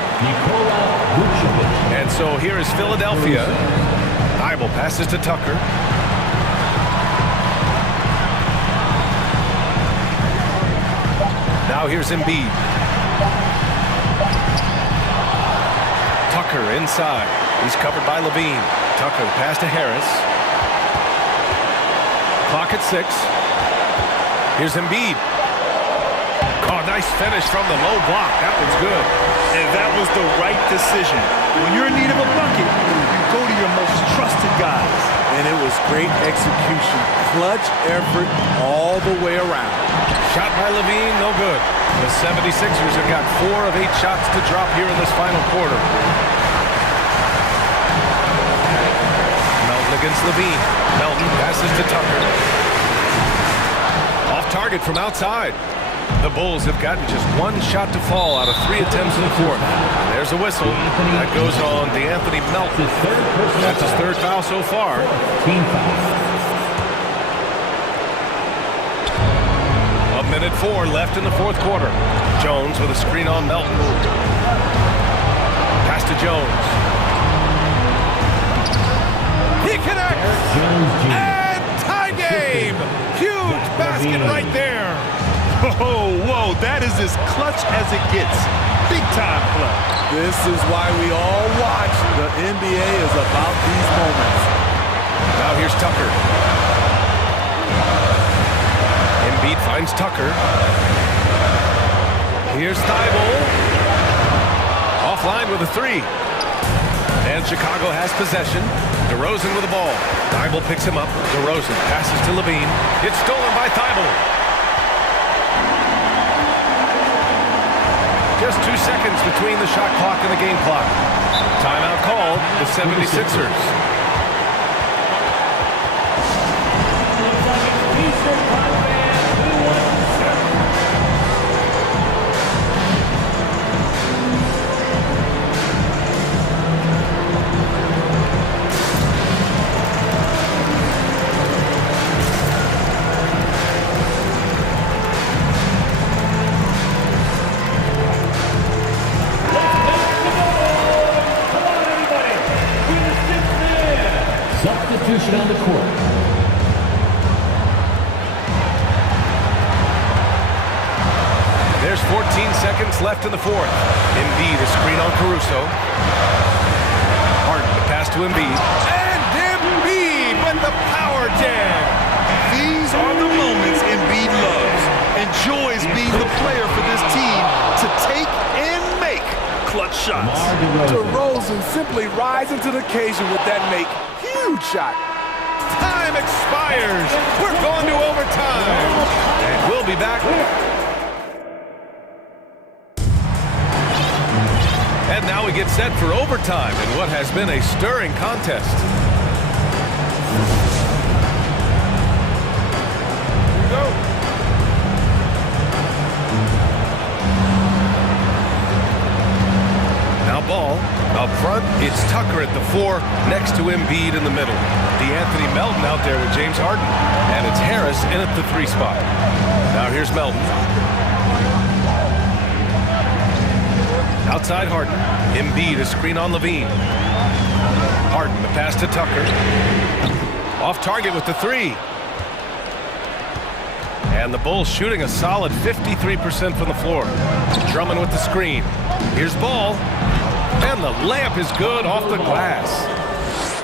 And so here is Philadelphia. Thibault passes to Tucker. Now here's Embiid. Tucker inside. He's covered by Levine. Tucker pass to Harris. Clock at 6. Here's Embiid. Oh, nice finish from the low block. That one's good. And that was the right decision. When you're in need of a bucket, you go to your most trusted guys. And it was great execution. Clutch effort all the way around. Shot by Levine, no good. The 76ers have got 4 of 8 shots to drop here in this final quarter. Melton against Levine. Melton passes to Tucker. Off target from outside. The Bulls have gotten just 1 shot to fall out of 3 attempts in the fourth. There's a whistle. That goes on DeAnthony Melton. That's his 3rd foul so far. Team foul. Minute 4 left in the fourth quarter. Jones with a screen on Melton. Pass to Jones. He connects! And tie game! Huge basket right there! Oh, whoa, that is as clutch as it gets. Big time play. This is why we all watch. The NBA is about these moments. Now here's Tucker. Embiid finds Tucker. Here's Thibault. Offline with a 3. And Chicago has possession. DeRozan with the ball. Thibault picks him up. DeRozan passes to Levine. It's stolen by Thibault. Just 2 seconds between the shot clock and the game clock. Timeout called. The 76ers. Substitution on the court. There's 14 seconds left in the fourth. Embiid a screen on Caruso. Harden the pass to Embiid. And Embiid with the power jam. These are the moments Embiid loves. Enjoys being the player for this team to take and make clutch shots. DeRozan simply rising to the occasion with that make. Huge shot. Time expires. We're going to overtime. And we'll be back. And now we get set for overtime in what has been a stirring contest. Here we go. Now ball. Up front, it's Tucker at the 4, next to Embiid in the middle. DeAnthony Melton out there with James Harden. And it's Harris in at the 3 spot. Now here's Melton. Outside Harden. Embiid a screen on Levine. Harden the pass to Tucker. Off target with the 3. And the Bulls shooting a solid 53% from the floor. Drummond with the screen. Here's Ball. And the layup is good off the glass.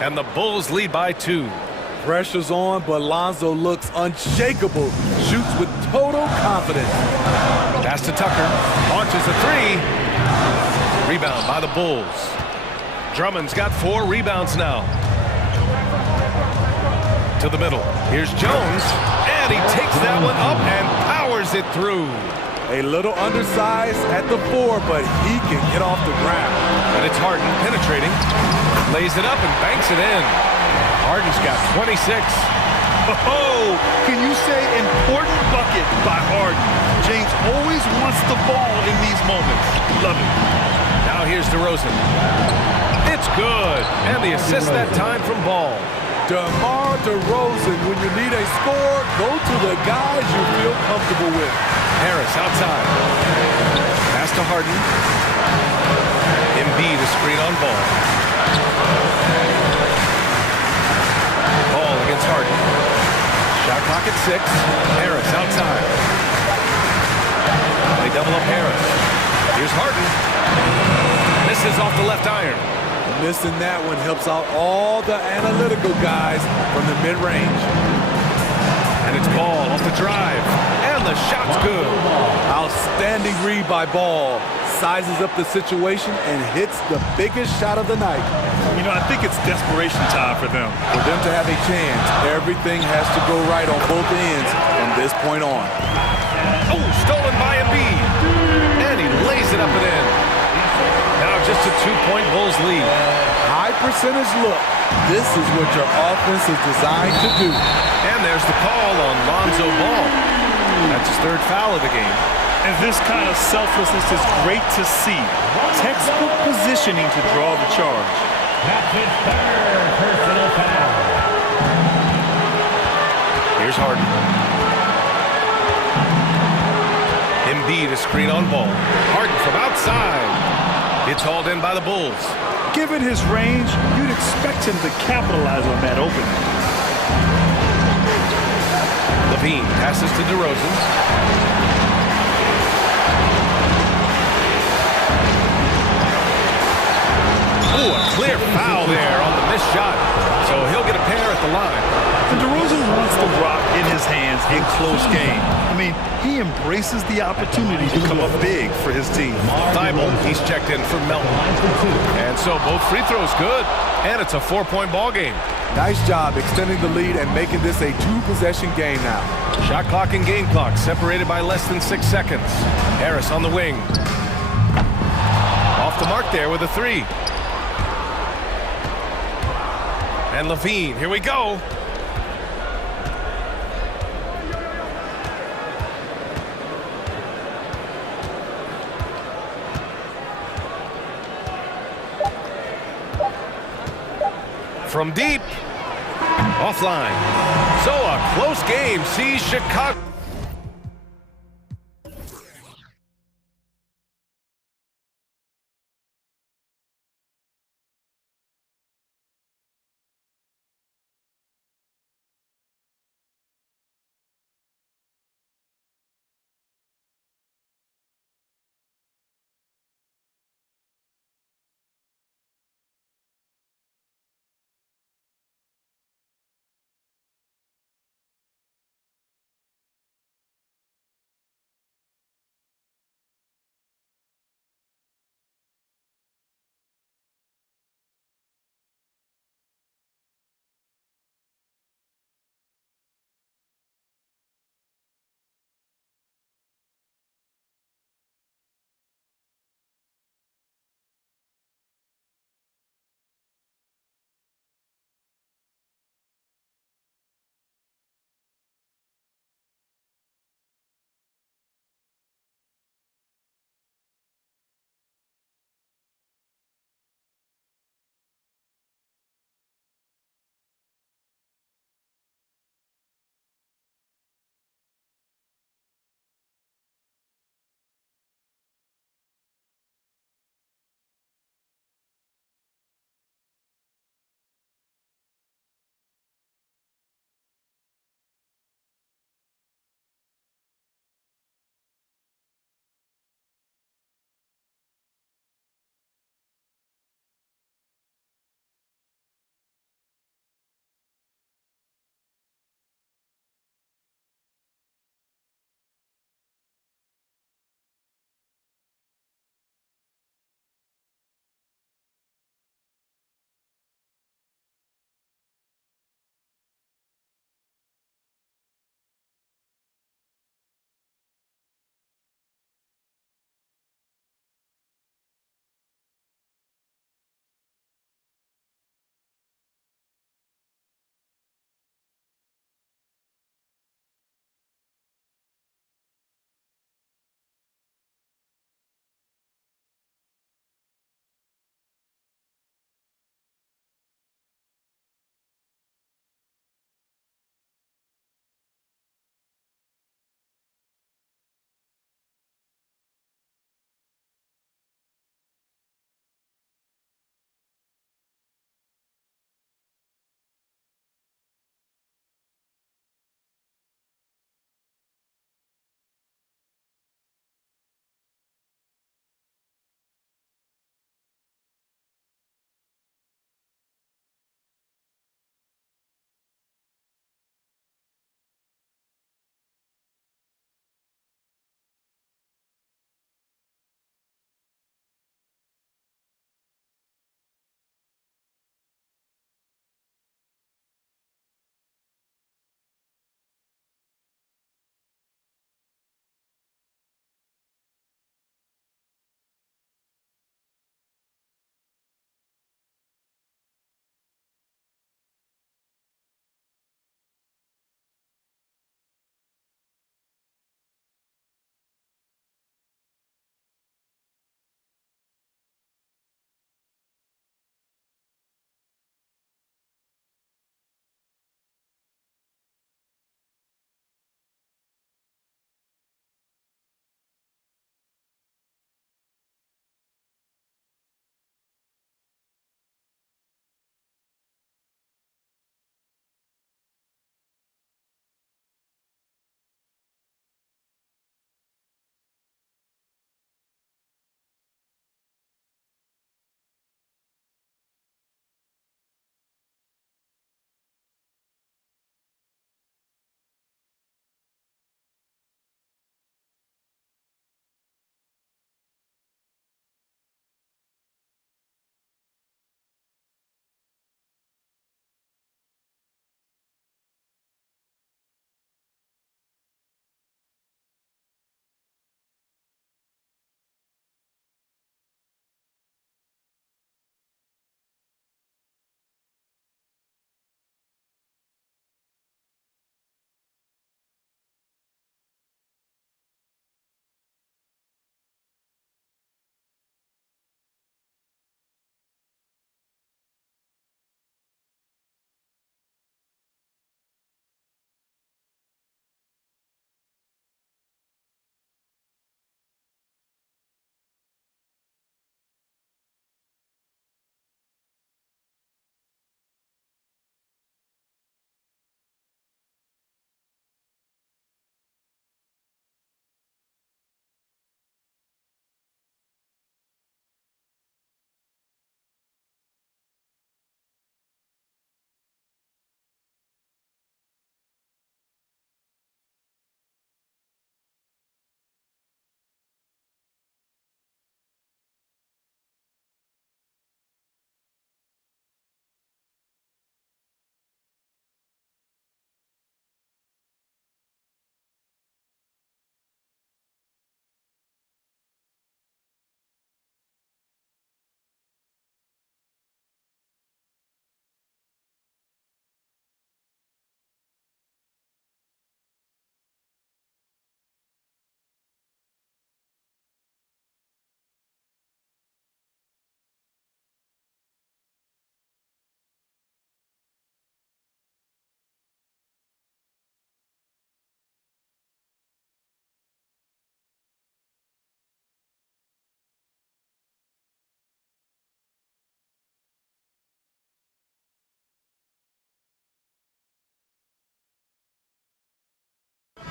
And the Bulls lead by 2. Pressure's on, but Lonzo looks unshakable. Shoots with total confidence. Pass to Tucker. Launches a three. Rebound by the Bulls. Drummond's got 4 rebounds now. To the middle. Here's Jones. And he takes that one up and powers it through. A little undersized at the 4, but he can get off the ground. And it's Harden penetrating. Lays it up and banks it in. Harden's got 26. Oh, can you say important bucket by Harden? James always wants the ball in these moments. Love it. Now here's DeRozan. It's good. And the assist that time from Ball. DeMar DeRozan, when you need a score, go to the guys you feel comfortable with. Harris outside. Pass to Harden. Embiid a screen on Ball. Ball against Harden. Shot clock at 6. Harris outside. They double up Harris. Here's Harden. Misses off the left iron. Missing that one helps out all the analytical guys from the mid-range. And it's Ball off the drive. And the shot's good. Outstanding read by Ball. Sizes up the situation and hits the biggest shot of the night. You know, I think it's desperation time for them. For them to have a chance, everything has to go right on both ends from this point on. Oh, stolen by Embiid. And he lays it up and in. Now just a 2-point Bulls lead. High percentage look. This is what your offense is designed to do. And there's the call on Lonzo Ball. That's his 3rd foul of the game. And this kind of selflessness is great to see. Textbook positioning to draw the charge. That's his 3rd personal foul. Here's Harden. Embiid a screen on Ball. Harden from outside. It's hauled in by the Bulls. Given his range, you'd expect him to capitalize on that opening. Levine passes to DeRozan. Oh, a clear foul there on the missed shot. So he'll get a pair at the line. And DeRozan wants the rock in his hands in close game. I mean, he embraces the opportunity to come up big for his team. Thibault, he's checked in for Melton. And so both free throws good. And it's a 4-point ball game. Nice job extending the lead and making this a 2-possession game now. Shot clock and game clock separated by less than 6 seconds. Harris on the wing. Off the mark there with a 3. And Levine, here we go. From deep, offline. So a close game sees Chicago.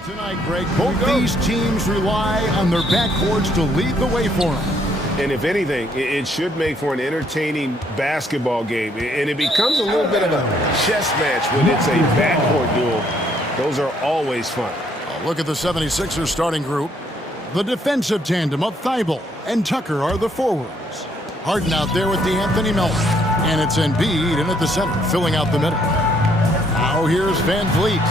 Tonight, Greg, both these teams rely on their backcourts to lead the way for them. And if anything, it should make for an entertaining basketball game. And it becomes a little bit of a chess match when it's a backcourt duel. Those are always fun. Look at the 76ers starting group. The defensive tandem of Thibault and Tucker are the forwards. Harden out there with Anthony Melton. And it's Embiid in at the center, filling out the middle. Now here's Van Vliet.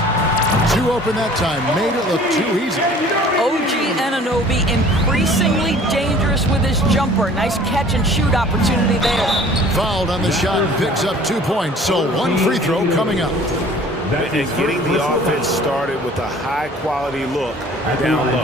Too open that time, made it look too easy. OG Anunoby increasingly dangerous with his jumper. Nice catch and shoot opportunity there. Fouled on the shot and picks up 2 points, so one free throw coming up. And getting the offense started with a high-quality look down low.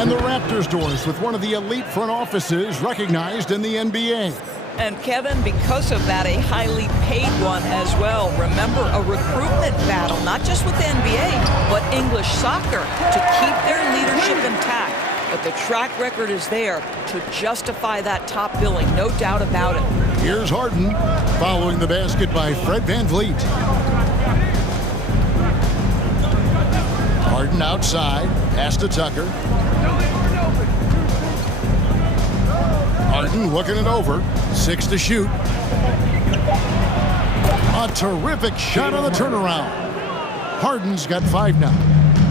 And the Raptors doors with one of the elite front offices recognized in the NBA. And Kevin, because of that, a highly paid one as well. Remember, a recruitment battle, not just with the NBA, but English soccer to keep their leadership intact. But the track record is there to justify that top billing, no doubt about it. Here's Harden, following the basket by Fred Van Vliet. Harden outside, pass to Tucker. Harden looking it over, 6 to shoot. A terrific shot on the turnaround. Harden's got 5 now.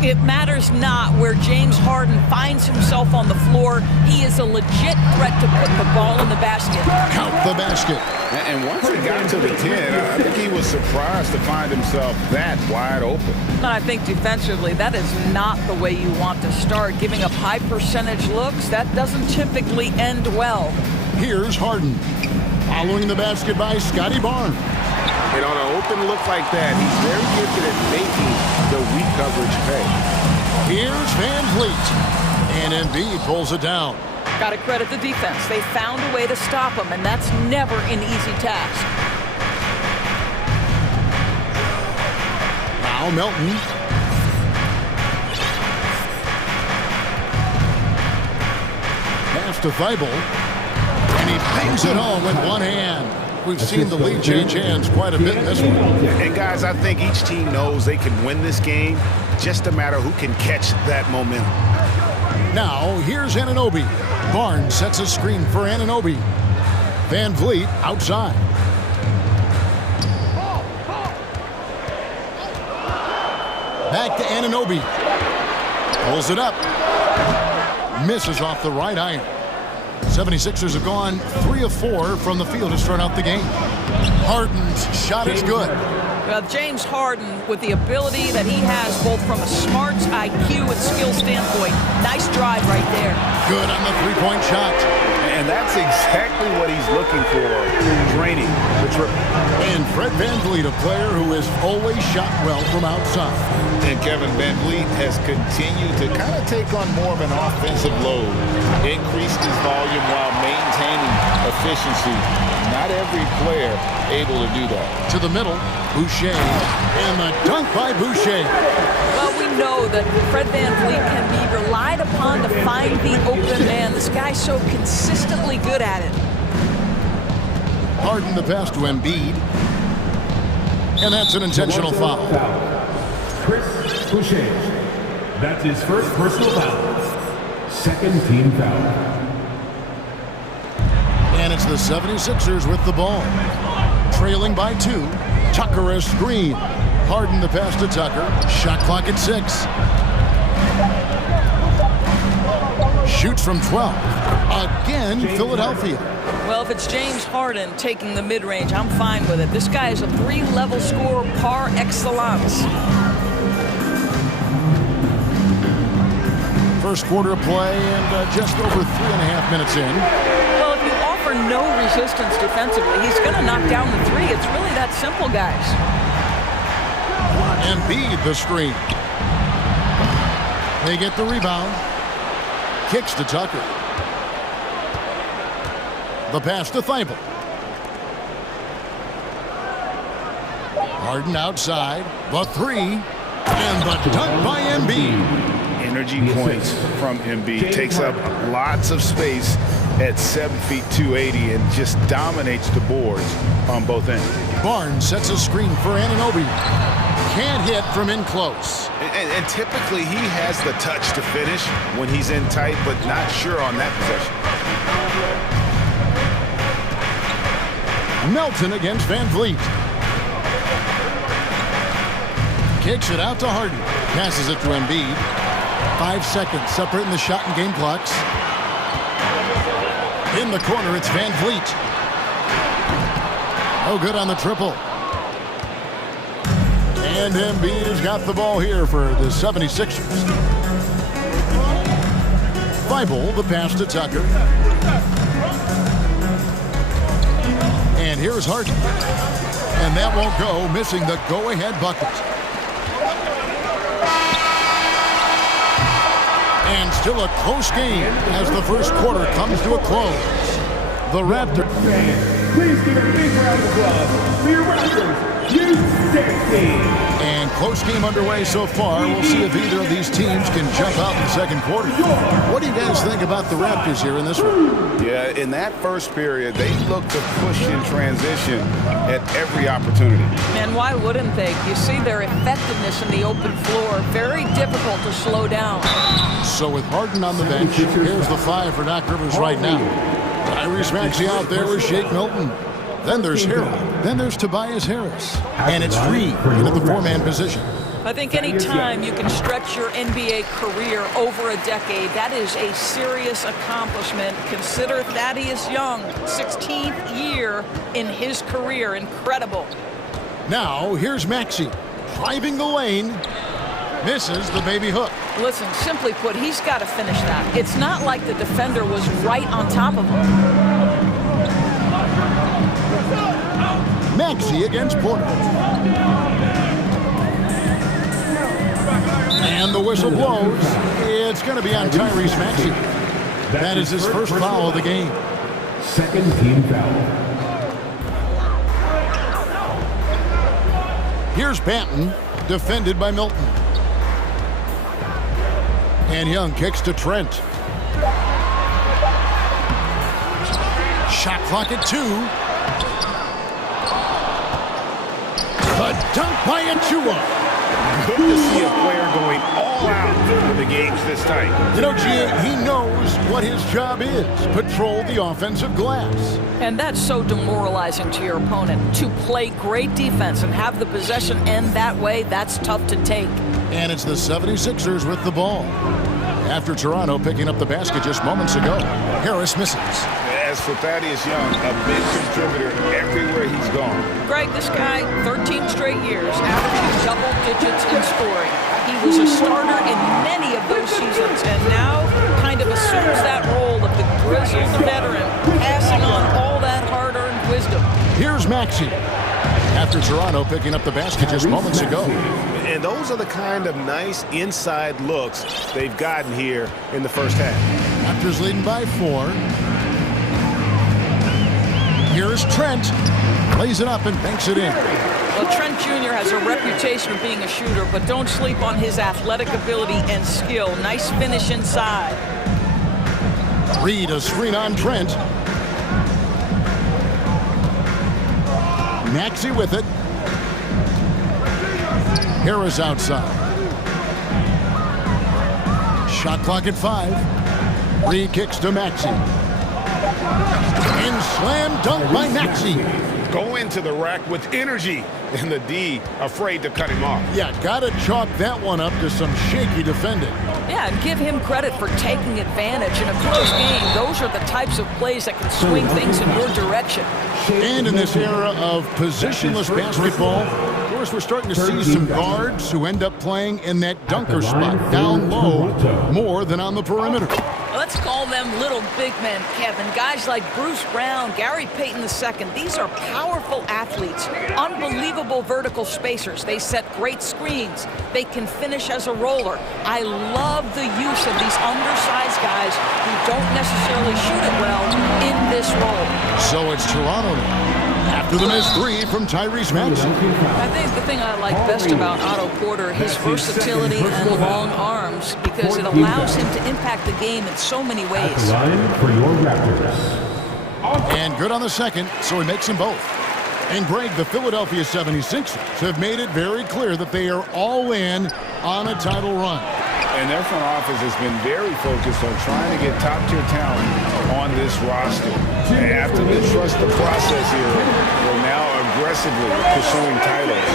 It matters not where James Harden finds himself on the floor. He is a legit threat to put the ball in the basket. Count the basket. And once he got to the 10, I think he was surprised to find himself that wide open. And I think defensively, that is not the way you want to start. Giving up high percentage looks, that doesn't typically end well. Here's Harden. Following the basket by Scotty Barnes. And on an open look like that, he's very gifted at making the weak coverage pay. Here's Van Vliet. And Embiid pulls it down. Got to credit the defense. They found a way to stop him, and that's never an easy task. Now Melton. Pass to Thibault. And he bangs it home with one hand. We've seen the lead change hands quite a bit in this one. And guys, I think each team knows they can win this game. Just a matter who can catch that momentum. Now, here's Anunoby. Barnes sets a screen for Anunoby. Van Vliet outside. Back to Anunoby. Pulls it up. Misses off the right iron. 76ers have gone 3 of 4 from the field to start out the game. Harden's shot is good. Well, James Harden, with the ability that he has both from a smarts, IQ, and skill standpoint, nice drive right there. Good on the three-point shot. And that's exactly what he's looking for, draining the triple. And Fred Van Vliet, a player who has always shot well from outside. And Kevin Van Vliet has continued to kind of take on more of an offensive load, increased his volume while maintaining efficiency. Not every player able to do that. To the middle, Boucher, and the dunk by Boucher. Well, we know that Fred Van Vliet can be relied upon to find the open man. This guy's so consistently good at it. Harden the pass to Embiid. And that's an intentional foul. Chris Boucher. That's his first personal foul. Second team foul. And it's the 76ers with the ball. Trailing by 2. Tucker a screen. Harden the pass to Tucker. Shot clock at 6. Shoots from 12. Again, Philadelphia. Well, if it's James Harden taking the mid-range, I'm fine with it. This guy is a 3-level scorer par excellence. First quarter of play and just over 3.5 minutes in. Well, if you offer no resistance defensively, he's going to knock down the 3. It's really that simple, guys. Embiid the screen. They get the rebound. Kicks to Tucker. The pass to Thibault. Harden outside. The 3. And the dunk by Embiid. Energy points from Embiid. Takes up lots of space at 7 feet 280 and just dominates the boards on both ends. Barnes sets a screen for Anunoby. Can't hit from in close. And typically he has the touch to finish when he's in tight, but not sure on that possession. Melton against Van Vliet. Kicks it out to Harden. Passes it to Embiid. 5 seconds separating the shot and game clocks. In the corner, it's Van Vliet. Oh, good on the triple. And Embiid has got the ball here for the 76ers. Thibault, the pass to Tucker. And here's Harden. And that won't go, missing the go-ahead bucket. And still a close game as the first quarter comes to a close. The Raptors. Please give a big round of applause for your Raptors. And close game underway so far. We'll see if either of these teams can jump out in the second quarter. What do you guys think about the Raptors here in this one? Yeah, in that first period, they look to push in transition at every opportunity. And why wouldn't they? You see their effectiveness in the open floor. Very difficult to slow down. So with Harden on the bench, here's the 5 for Doc Rivers right now. Tyrese Maxey out there with Shake Milton. Then there's Harrell. Then there's Tobias Harris. And it's Reed into the 4-man position. I think any time you can stretch your NBA career over a decade, that is a serious accomplishment. Consider Thaddeus Young, 16th year in his career. Incredible. Now, here's Maxey driving the lane. Misses the baby hook. Listen, simply put, he's got to finish that. It's not like the defender was right on top of him. Maxey against Porter. And the whistle blows. It's going to be on Tyrese Maxey. That is his first foul of the game. Second team foul. Here's Banton, defended by Milton. And Young kicks to Trent. Shot clock at 2. A dunk by Achua. Good to see a player going all out when the game's this tight. You know, G, he knows what his job is. Patrol the offensive glass. And that's so demoralizing to your opponent. To play great defense and have the possession end that way, that's tough to take. And it's the 76ers with the ball. After Toronto picking up the basket just moments ago, Harris misses. As for Thaddeus Young, a big contributor everywhere he's gone. Greg, this guy, 13 straight years, averaging double digits in scoring. He was a starter in many of those seasons, and now kind of assumes that role of the grizzled veteran, passing on all that hard-earned wisdom. Here's Maxey. After Toronto picking up the basket just moments ago. And those are the kind of nice inside looks they've gotten here in the first half. Raptors leading by 4. Here's Trent. Plays it up and banks it in. Well, Trent Jr. has a reputation of being a shooter, but don't sleep on his athletic ability and skill. Nice finish inside. Reed, a screen on Trent. Maxey with it. Harris outside. Shot clock at 5. Reed kicks to Maxey. And slam dunk by Maxey. Go into the rack with energy, and the D afraid to cut him off. Yeah, gotta chalk that one up to some shaky defending. Yeah, and give him credit for taking advantage in a close game. Those are the types of plays that can swing things in your direction. And in this era of positionless basketball, of course, we're starting to see some guards who end up playing in that dunker spot, down low, more than on the perimeter. Let's call them little big men, Kevin. Guys like Bruce Brown, Gary Payton II. These are powerful athletes, unbelievable vertical spacers. They set great screens. They can finish as a roller. I love the use of these undersized guys who don't necessarily shoot it well in this role. So it's Toronto now. After the missed 3 from Tyrese Maxey. I think the thing I like best about Otto Porter, his versatility and long arms, because it allows him to impact the game in so many ways. Line for your Raptors. And good on the second, so he makes them both. And Greg, the Philadelphia 76ers have made it very clear that they are all in on a title run. And their front office has been very focused on trying to get top-tier talent on this roster. And after the trust the process here, they're now aggressively pursuing titles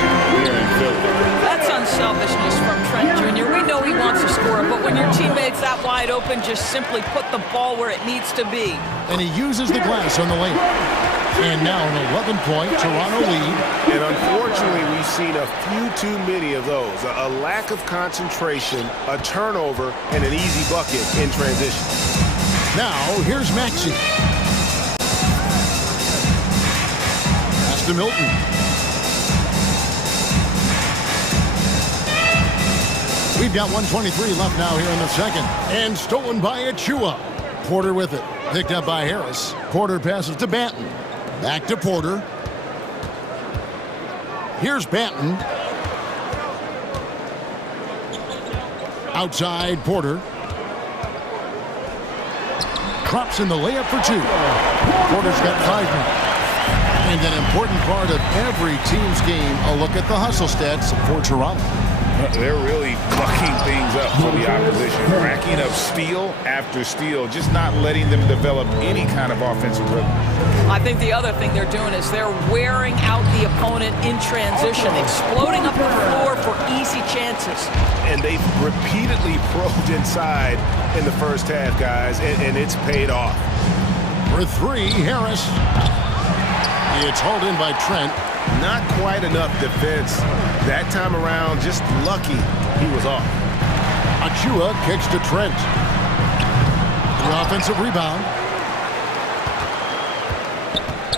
here in Philly. That's unselfishness from Trent Jr. We know he wants to score, but when your teammate's that wide open, just simply put the ball where it needs to be. And he uses the glass on the lane. And now an 11-point Toronto lead. And unfortunately, we've seen a few too many of those. A lack of concentration, a turnover, and an easy bucket in transition. Now, here's Maxey. Pass to Milton. We've got 1:23 left now here in the second. And stolen by Achua. Porter with it. Picked up by Harris. Porter passes to Banton. Back to Porter. Here's Banton. Outside Porter. Drops in the layup for two. Porter's got 5 now. And an important part of every team's game, a look at the hustle stats for Toronto. They're really mucking things up for the opposition, racking up steal after steal, just not letting them develop any kind of offensive rhythm. I think the other thing they're doing is they're wearing out the opponent in transition, exploding up the floor for easy chances. And they've repeatedly probed inside in the first half, guys, and it's paid off. For three, Harris. It's hauled in by Trent. Not quite enough defense. That time around, just lucky he was off. Achua kicks to Trent. The offensive rebound.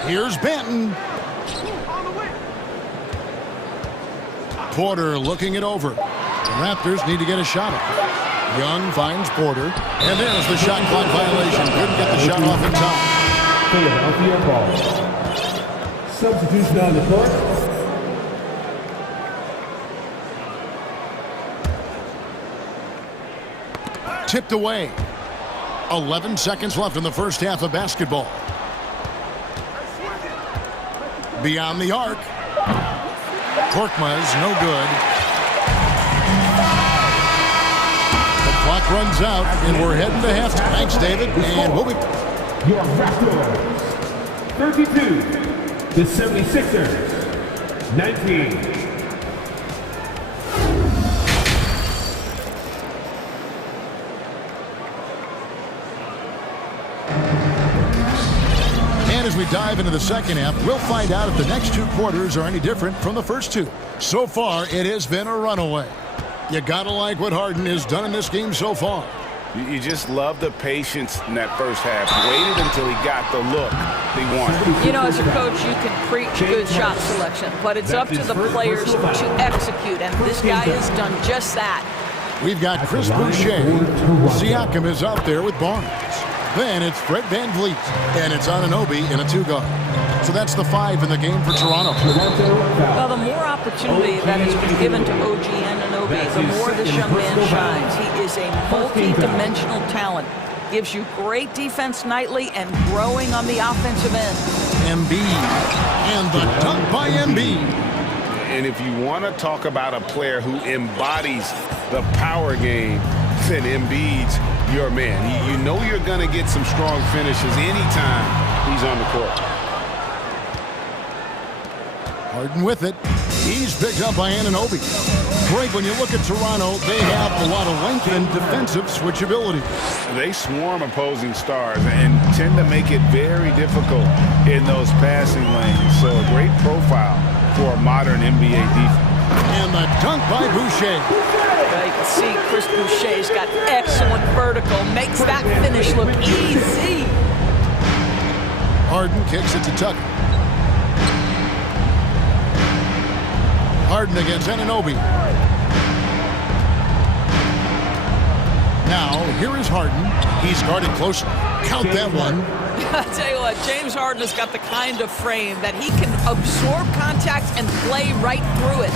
Here's Banton. Porter looking it over. The Raptors need to get a shot off. Young finds Porter. And there's the shot clock violation. Couldn't get the shot off in time. Philadelphia ball. Substitution on the court. Tipped away. 11 seconds left in the first half of basketball. Beyond the arc. Korkmaz, no good. The clock runs out, and we're heading to halftime. Thanks, David. And we'll be... Your Raptors, 32. The 76ers, 19. And as we dive into the second half, we'll find out if the next two quarters are any different from the first two. So far, it has been a runaway. You gotta like what Harden has done in this game so far. You just love the patience in that first half. Waited until he got the look he wanted. You know, as a coach, you can preach good shot selection, but it's up to the players to execute, and this guy has done just that. We've got Chris Boucher. Siakam is out there with Barnes. Then it's Fred VanVleet, and it's Anunoby in a two-guard. So that's the 5 in the game for Toronto. Well, the more opportunity that has been given to OG Anunoby, the more this young man shines. He is a multi-dimensional talent. Gives you great defense nightly and growing on the offensive end. Embiid. And the dunk by Embiid. And if you want to talk about a player who embodies the power game, then Embiid's your man. You know you're going to get some strong finishes anytime he's on the court. Harden with it. He's picked up by Anunoby. Greg, when you look at Toronto, they have a lot of length and defensive switchability. They swarm opposing stars and tend to make it very difficult in those passing lanes. So a great profile for a modern NBA defense. And the dunk by Boucher. Well, you can see Chris Boucher's got excellent vertical. Makes that finish look easy. Harden kicks it to Tucker. Harden against Anunoby. Now, here is Harden. He's guarded closely. Count that one. I'll tell you what, James Harden has got the kind of frame that he can absorb contact and play right through it.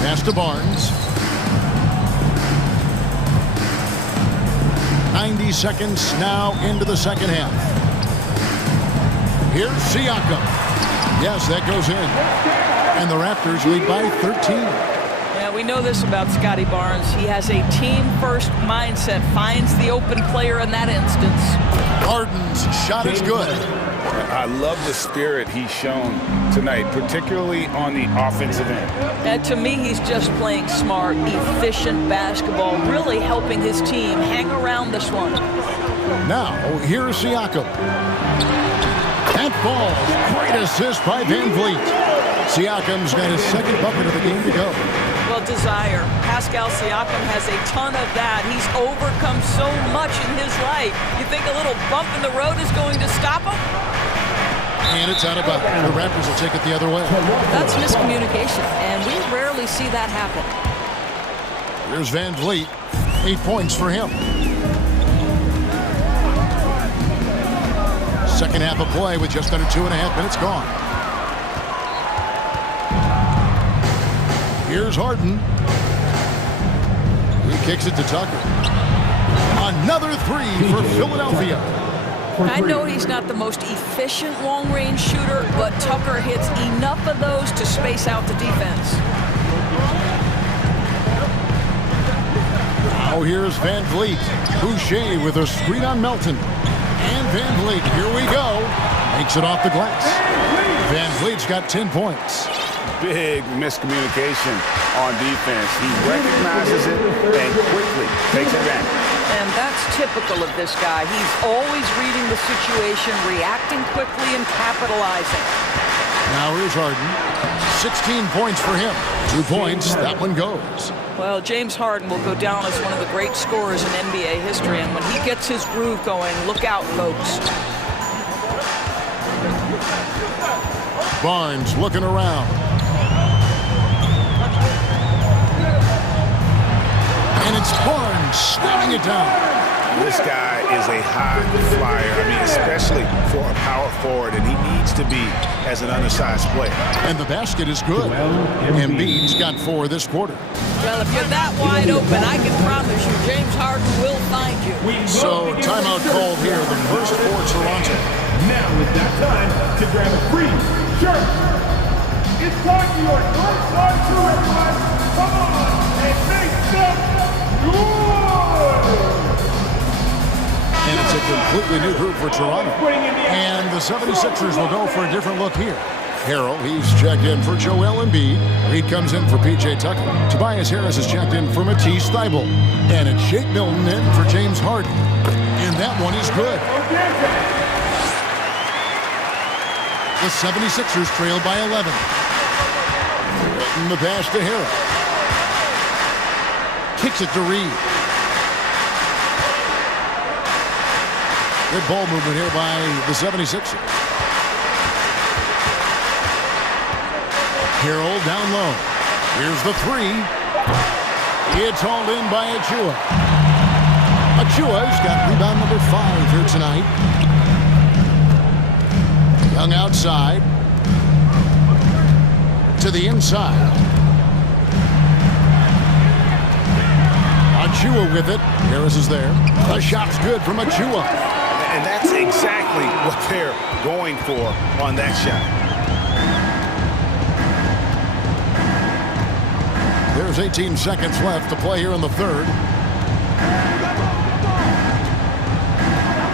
Pass to Barnes. 90 seconds now into the second half. Here's Siakam. Yes, that goes in. And the Raptors lead by 13. Yeah, we know this about Scotty Barnes. He has a team-first mindset, finds the open player in that instance. Harden's shot is good. I love the spirit he's shown tonight, particularly on the offensive end. And to me, he's just playing smart, efficient basketball, really helping his team hang around this one. Now, here's Siakam. That ball, great assist by Van Vliet. Siakam's got his second bucket of the game to go. Well, desire. Pascal Siakam has a ton of that. He's overcome so much in his life. You think a little bump in the road is going to stop him? And it's out of bounds. The Raptors will take it the other way. That's miscommunication, and we rarely see that happen. Here's Van Vliet. 8 points for him. Second half of play with just under 2.5 minutes gone. Here's Harden. He kicks it to Tucker. Another three for Philadelphia. I know he's not the most efficient long-range shooter, but Tucker hits enough of those to space out the defense. Now here's Van Vliet. Boucher with a screen on Melton. And Van Vliet, here we go. Makes it off the glass. Van Vliet's got 10 points. Big miscommunication on defense. He recognizes it and quickly takes advantage. And that's typical of this guy. He's always reading the situation, reacting quickly, and capitalizing. Now here's Harden. 16 points for him. 2 points, that one goes. Well, James Harden will go down as one of the great scorers in NBA history, and when he gets his groove going, look out, folks. Barnes looking around. And it's Barnes slamming it down. This guy is a high flyer. I mean, especially for a power forward, and he needs to be as an undersized player. And the basket is good. Embiid's got 4 this quarter. Well, if you're that wide open, I can promise you James Harden will find you. So, timeout called here, the first for Toronto. Now is that time to grab a free shirt. It's time for your first time to everyone. Come on and make some noise! And it's a completely new group for Toronto. And the 76ers will go for a different look here. Harrell, he's checked in for Joel Embiid. Reed comes in for P.J. Tucker. Tobias Harris is checked in for Matisse Thybulle. And it's Shake Milton in for James Harden. And that one is good. The 76ers trail by 11. And the pass to Harrell. Kicks it to Reed. Good ball movement here by the 76ers. Harrell down low. Here's the three. It's hauled in by Achua. Achua's got rebound number 5 here tonight. Young outside. To the inside. Achua with it. Harris is there. The shot's good from Achua. And that's exactly what they're going for on that shot. There's 18 seconds left to play here in the third.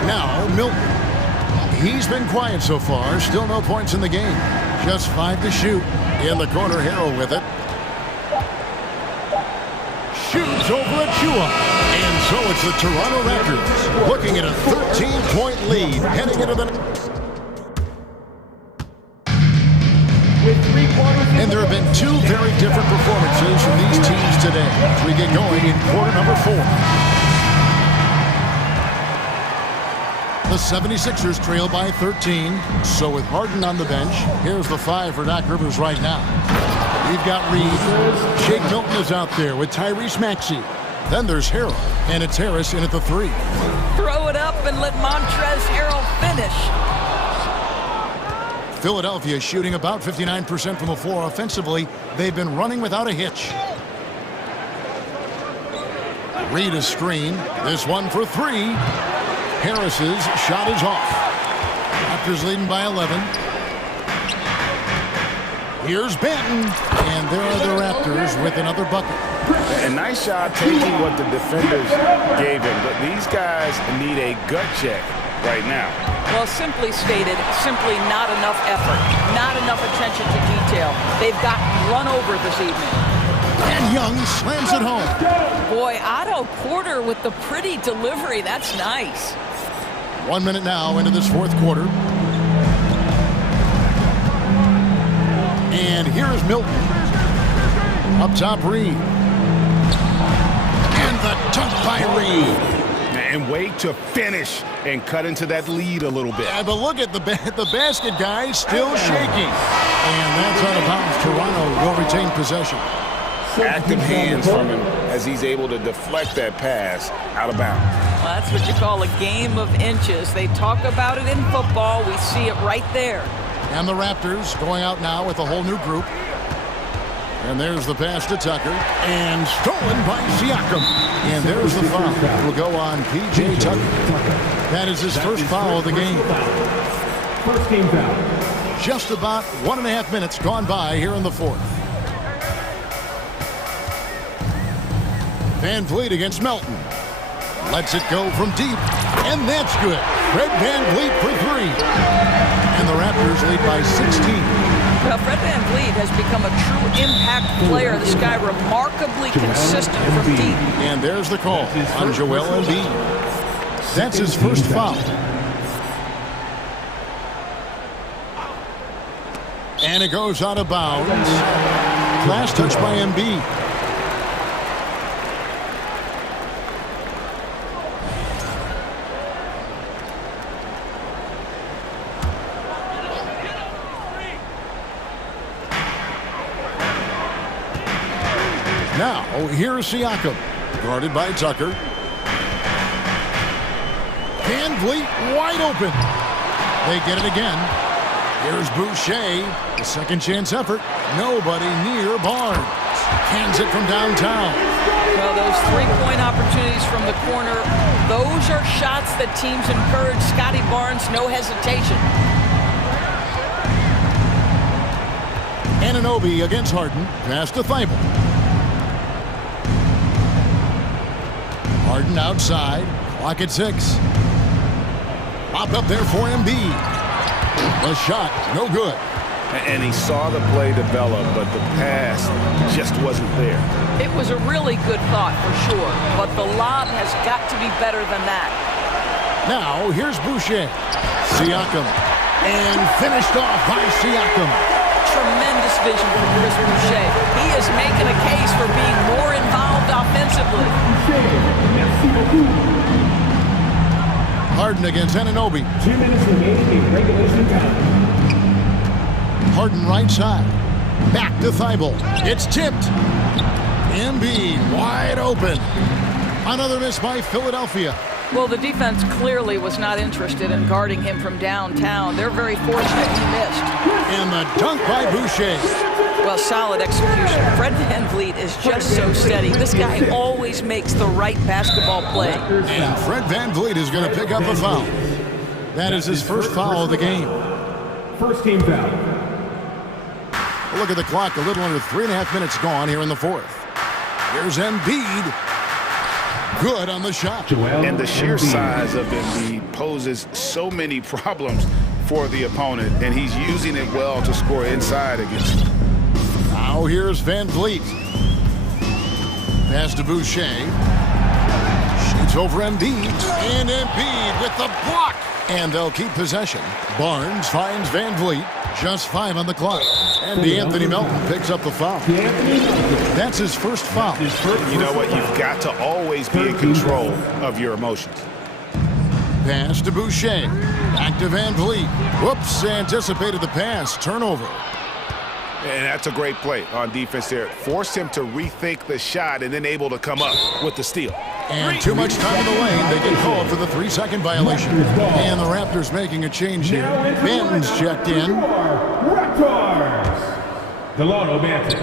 Now, Milton. He's been quiet so far. Still no points in the game. Just 5 to shoot. In the corner, Harrell with it. Shoots over Achua. And so it's the Toronto Raptors looking at a 13-point lead heading into the... And there have been 2 very different performances from these teams today as we get going in quarter number 4. The 76ers trail by 13. So with Harden on the bench, here's the 5 for Doc Rivers right now. We've got Reed. Shake Milton is out there with Tyrese Maxey. Then there's Harrell, and it's Harris in at the 3. Throw it up and let Montrezl Harrell finish. Philadelphia shooting about 59% from the floor offensively. They've been running without a hitch. Reed a screen. This one for 3. Harris's shot is off. At Raptors leading by 11. Here's Benton, and there are the Raptors with another bucket. A nice job taking what the defenders gave him, but these guys need a gut check right now. Well, simply stated, simply not enough effort, not enough attention to detail. They've gotten run over this evening. And Young slams it home. Boy, Otto Porter with the pretty delivery. That's nice. 1 minute now into this fourth quarter. And here is Milton. Up top, Reed. And the dunk by Reed. And wait to finish and cut into that lead a little bit. Yeah, but look at the basket guy still shaking. And that's out of bounds. Toronto will retain possession. Active hands from him as he's able to deflect that pass out of bounds. Well, that's what you call a game of inches. They talk about it in football. We see it right there. And the Raptors going out now with a whole new group. And there's the pass to Tucker. And stolen by Siakam. And there's the foul. It will go on P.J. Tucker. That is his first foul of the game. First team foul. Just about 1.5 minutes gone by here in the fourth. Van Vliet against Melton. Lets it go from deep. And that's good. Fred Van Vliet for three. And the Raptors lead by 16. Well, Fred Van Vliet has become a true impact player. This guy remarkably consistent from deep. And there's the call on Joel Embiid. That's his first foul. And it goes out of bounds. Last touch by Embiid. Now, here's Siakam, guarded by Tucker. Van Vliet wide open. They get it again. Here's Boucher, the second chance effort. Nobody near Barnes. Hands it from downtown. Well, those three-point opportunities from the corner, those are shots that teams encourage. Scotty Barnes, no hesitation. Anunoby against Harden. Pass to Thibault. Harden outside. Clock at 6. Pop up there for Embiid. The shot, no good. And he saw the play develop, but the pass just wasn't there. It was a really good thought for sure, but the lob has got to be better than that. Now, here's Boucher. Siakam. And finished off by Siakam. Tremendous vision from Chris Boucher. He is making a case for being more involved offensively. Harden against Anunoby. 2 minutes remaining in regulation time. Harden right side. Back to Thibault. It's tipped. Embiid wide open. Another miss by Philadelphia. Well, the defense clearly was not interested in guarding him from downtown. They're very fortunate he missed. And the dunk by Boucher. Well, solid execution. Fred Van Vliet is just so steady. This guy always makes the right basketball play. And Fred Van Vliet is going to pick up a foul. That is his first foul of the game. First team foul. Look at the clock. A little under 3.5 minutes gone here in the fourth. Here's Embiid. Good on the shot. And the sheer size of Embiid poses so many problems for the opponent, and he's using it well to score inside against him. Now here's Van Vliet. Pass to Boucher. Shoots over Embiid. And Embiid with the block. And they'll keep possession. Barnes finds Van Vliet. Just 5 on the clock. And Anthony Melton picks up the foul. That's his first foul. You know what? You've got to always be in control of your emotions. Pass to Boucher. Back to Van Vliet. Whoops, anticipated the pass. Turnover. And that's a great play on defense there. Forced him to rethink the shot and then able to come up with the steal. And too much time in the lane. They get called for the 3-second violation. And the Raptors making a change here. Benton's checked in. Raptors. Delano Banton.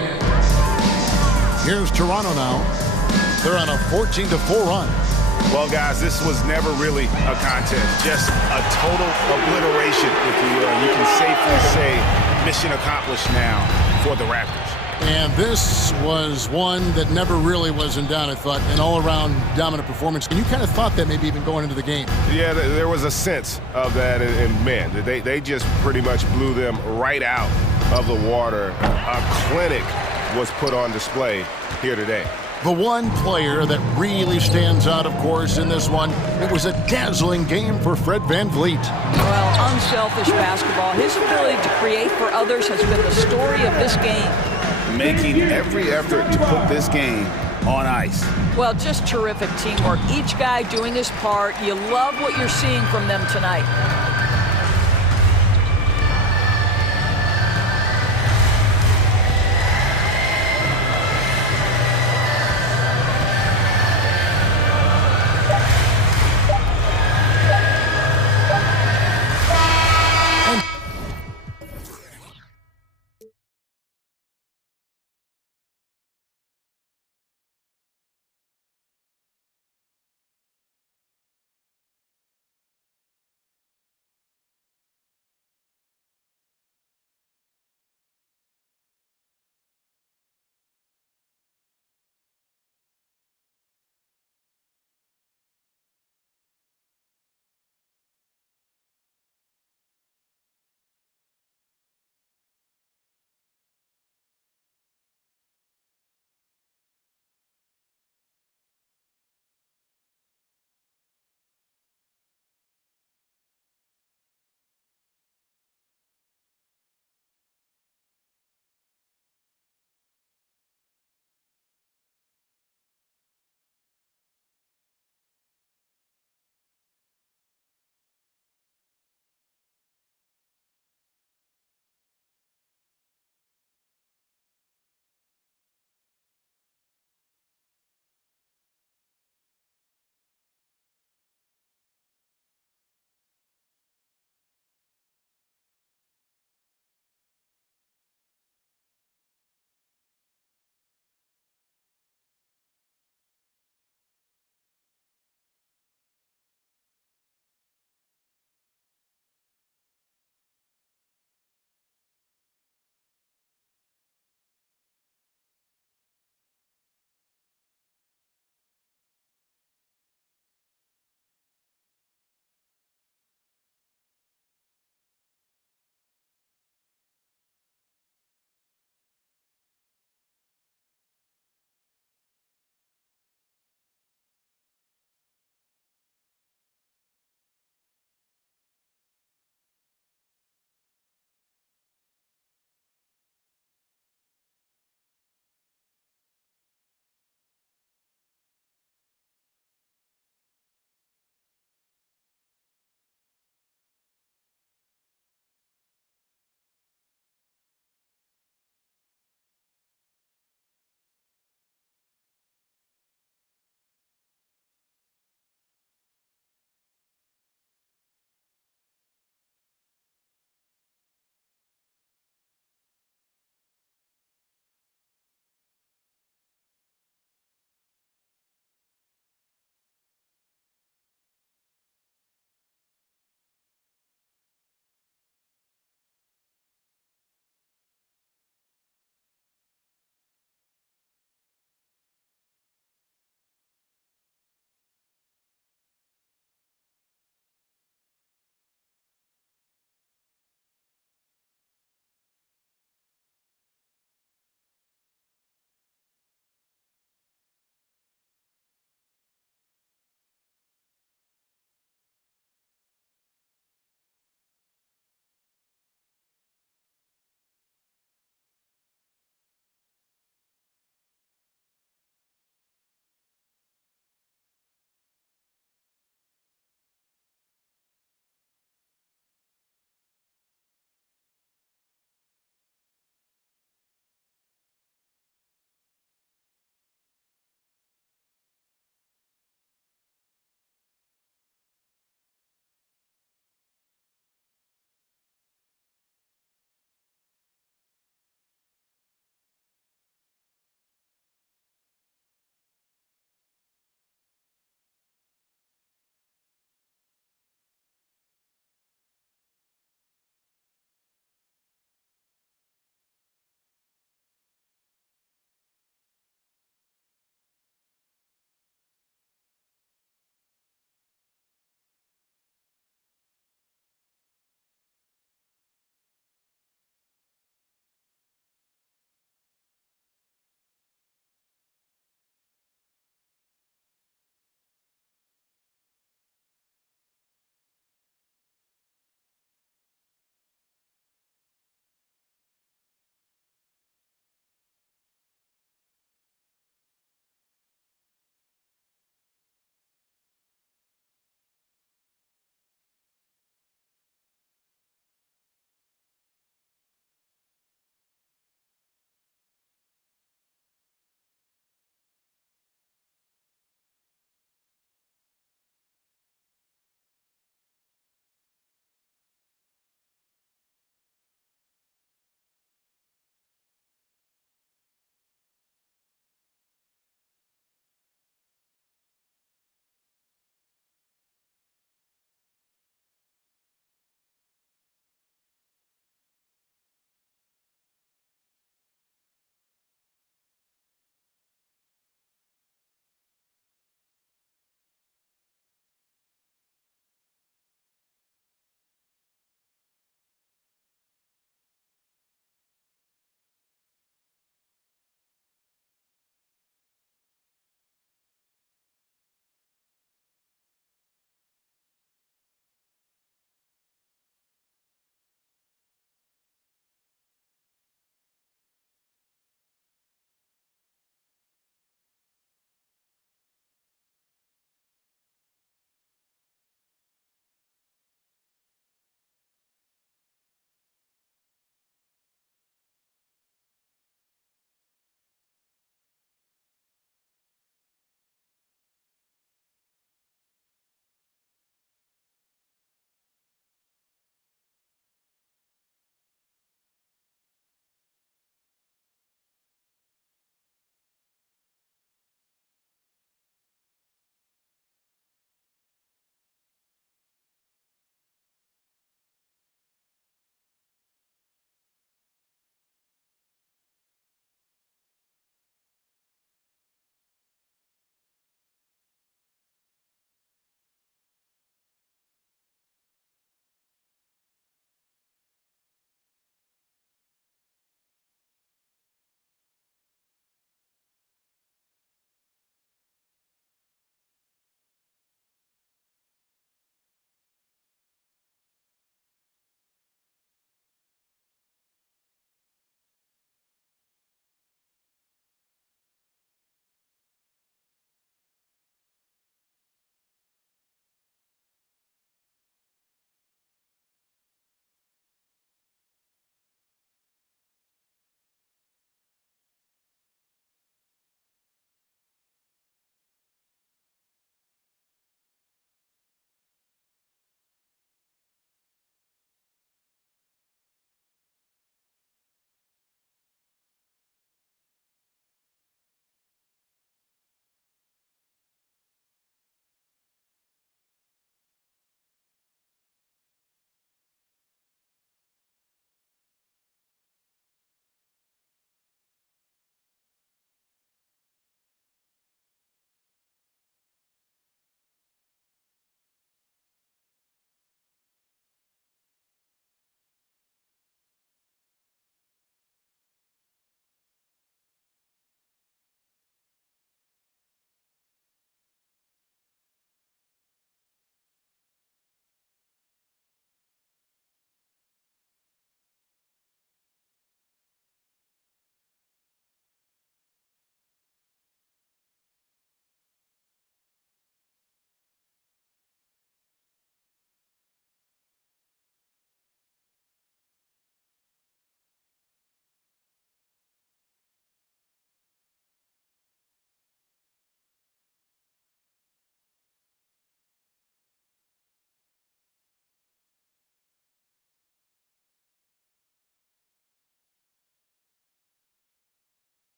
Here's Toronto now. They're on a 14-4 run. Well, guys, this was never really a contest, just a total obliteration, if you will. You can safely say mission accomplished now for the Raptors. And this was one that never really was in doubt, I thought, an all-around dominant performance. And you kind of thought that maybe even going into the game. Yeah, there was a sense of that, and man, they just pretty much blew them right out of the water. A clinic was put on display here today. The one player that really stands out, of course, in this one, it was a dazzling game for Fred VanVleet. Well, unselfish basketball. His ability to create for others has been the story of this game. Making every effort to put this game on ice. Well, just terrific teamwork. Each guy doing his part. You love what you're seeing from them tonight.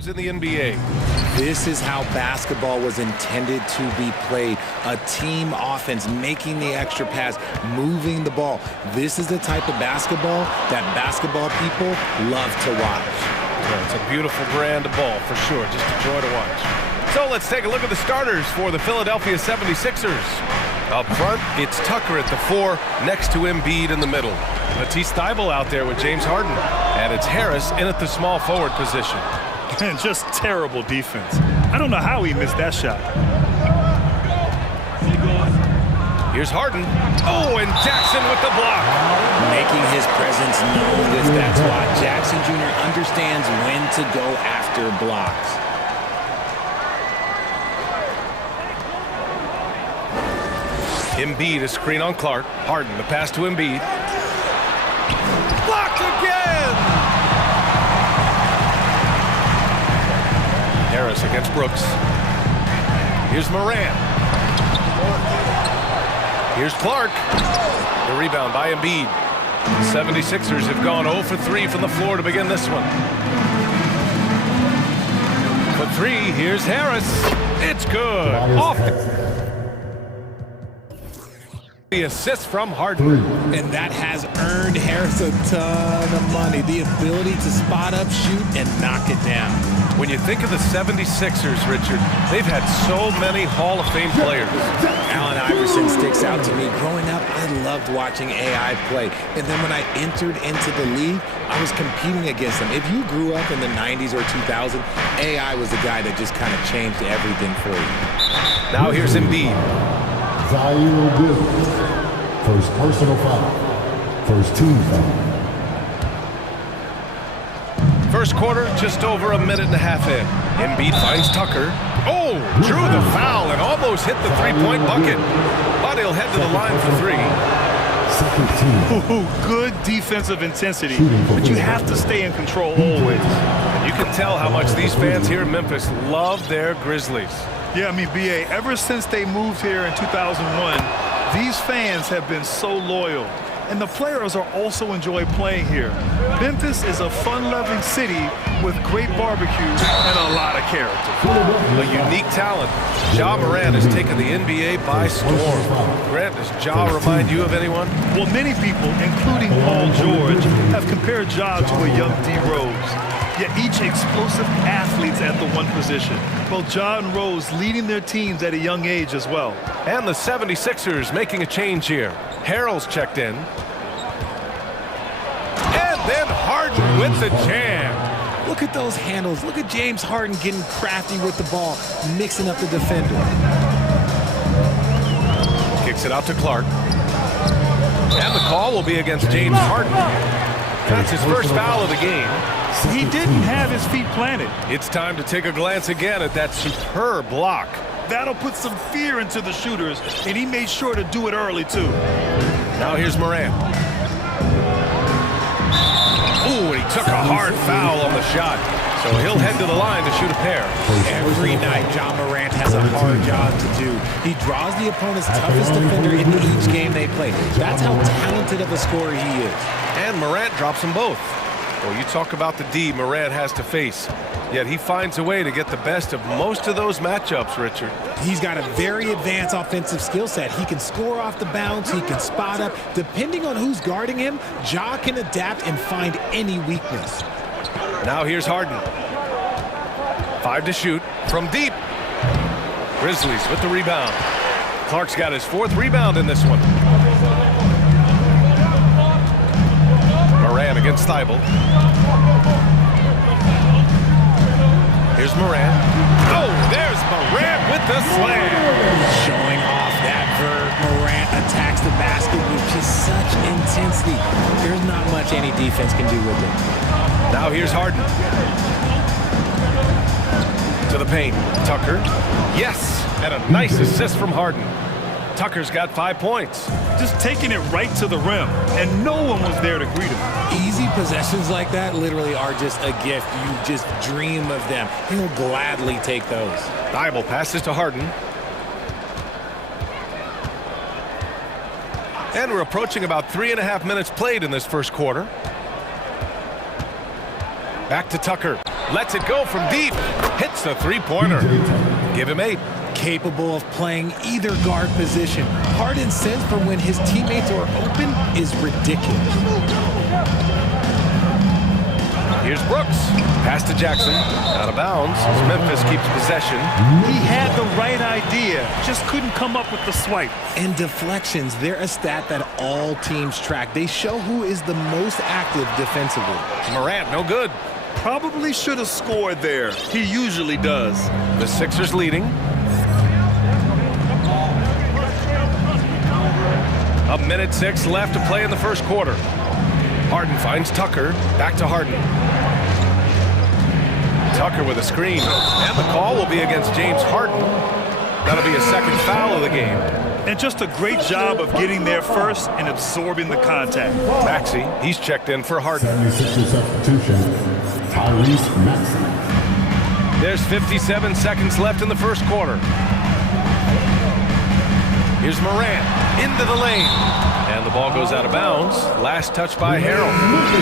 teams in the NBA. This is how basketball was intended to be played. A team offense, making the extra pass, moving the ball. This is the type of basketball that basketball people love to watch. Yeah, it's a beautiful brand of ball for sure. Just a joy to watch. So let's take a look at the starters for the Philadelphia 76ers. Up front, it's Tucker at the 4, next to Embiid in the middle. Matisse Thybulle out there with James Harden. And it's Harris in at the small forward position. And just terrible defense. I don't know how he missed that shot. Here's Harden. Oh, and Jackson with the block. Making his presence known with that spot. Jackson Jr. understands when to go after blocks. Embiid, a screen on Clark. Harden, the pass to Embiid. Blocked again! Harris against Brooks. Here's Morant. Here's Clark. The rebound by Embiid. The 76ers have gone 0 for 3 from the floor to begin this one. For 3, here's Harris. It's good. Off. The assist from Harden. And that has earned Harris a ton of money. The ability to spot up, shoot, and knock it down. When you think of the 76ers, Richard, they've had so many Hall of Fame players. Allen Iverson sticks out to me. Growing up, I loved watching AI play. And then when I entered into the league, I was competing against them. If you grew up in the 90s or 2000, AI was the guy that just kind of changed everything for you. Now here's Embiid. Zaire Williams. First personal foul. First team foul. First quarter, just over a minute and a half in. Embiid finds Tucker. Oh, drew the foul and almost hit the three-point bucket. But he'll head to the line for 3. Ooh, good defensive intensity, but you have to stay in control always. You can tell how much these fans here in Memphis love their Grizzlies. Yeah, I mean, BA, ever since they moved here in 2001, these fans have been so loyal. And the players are also enjoy playing here. Memphis is a fun-loving city with great barbecue and a lot of character. A unique talent. Ja Morant has taken the NBA by storm. Grant, does Ja remind you of anyone? Well, many people, including Paul George, have compared Ja to a young D. Rose. Yet each explosive athletes at the one position. Both Ja and Rose leading their teams at a young age as well. And the 76ers making a change here. Harrell's checked in. And then Harden with the jam. Look at those handles. Look at James Harden getting crafty with the ball, mixing up the defender. Kicks it out to Clark. And the call will be against James Harden. That's his first foul of the game. He didn't have his feet planted. It's time to take a glance again at that superb block. That'll put some fear into the shooters, and he made sure to do it early, too. Now here's Morant. Ooh, and he took a hard foul on the shot. So he'll head to the line to shoot a pair. Every night, Ja Morant has a hard job to do. He draws the opponent's toughest defender in each game they play. That's how talented of a scorer he is. And Morant drops them both. Well, you talk about the D Morant has to face. Yet he finds a way to get the best of most of those matchups, Richard. He's got a very advanced offensive skill set. He can score off the bounce. He can spot up. Depending on who's guarding him, Ja can adapt and find any weakness. Now here's Harden. 5 to shoot from deep. Grizzlies with the rebound. Clark's got his 4th rebound in this one. Morant against Thybulle. Here's Morant. Oh, there's Morant with the slam. Showing off that verb. Morant attacks the basket with just such intensity. There's not much any defense can do with it. Now here's Harden. To the paint. Tucker. Yes, and a nice assist from Harden. Tucker's got 5 points. Just taking it right to the rim, and no one was there to greet him. Easy possessions like that literally are just a gift. You just dream of them. He'll gladly take those. Thybulle passes to Harden. And we're approaching about 3.5 minutes played in this first quarter. Back to Tucker. Lets it go from deep. Hits the three-pointer. Give him 8. Capable of playing either guard position. Harden's sense for when his teammates are open is ridiculous. Here's Brooks. Pass to Jackson. Out of bounds as Memphis keeps possession. He had the right idea, just couldn't come up with the swipe. And deflections, they're a stat that all teams track. They show who is the most active defensively. Morant, no good. Probably should have scored there. He usually does. The Sixers leading. A minute 6 left to play in the first quarter. Harden finds Tucker. Back to Harden. Tucker with a screen. And the call will be against James Harden. That'll be a second foul of the game. And just a great job of getting there first and absorbing the contact. Maxey, he's checked in for Harden. 76er substitution, Tyrese Maxey. There's 57 seconds left in the first quarter. Here's Morant into the lane. And the ball goes out of bounds. Last touch by Harold.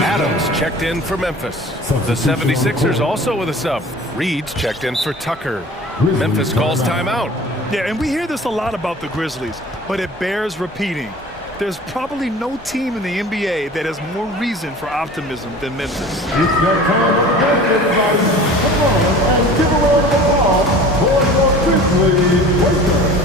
Adams checked in for Memphis. The 76ers also with a sub. Reed's checked in for Tucker. Memphis calls timeout. Yeah, and we hear this a lot about the Grizzlies, but it bears repeating. There's probably no team in the NBA that has more reason for optimism than Memphis. It's that time again, everybody. Come on and give a round of applause for your Grizzlies.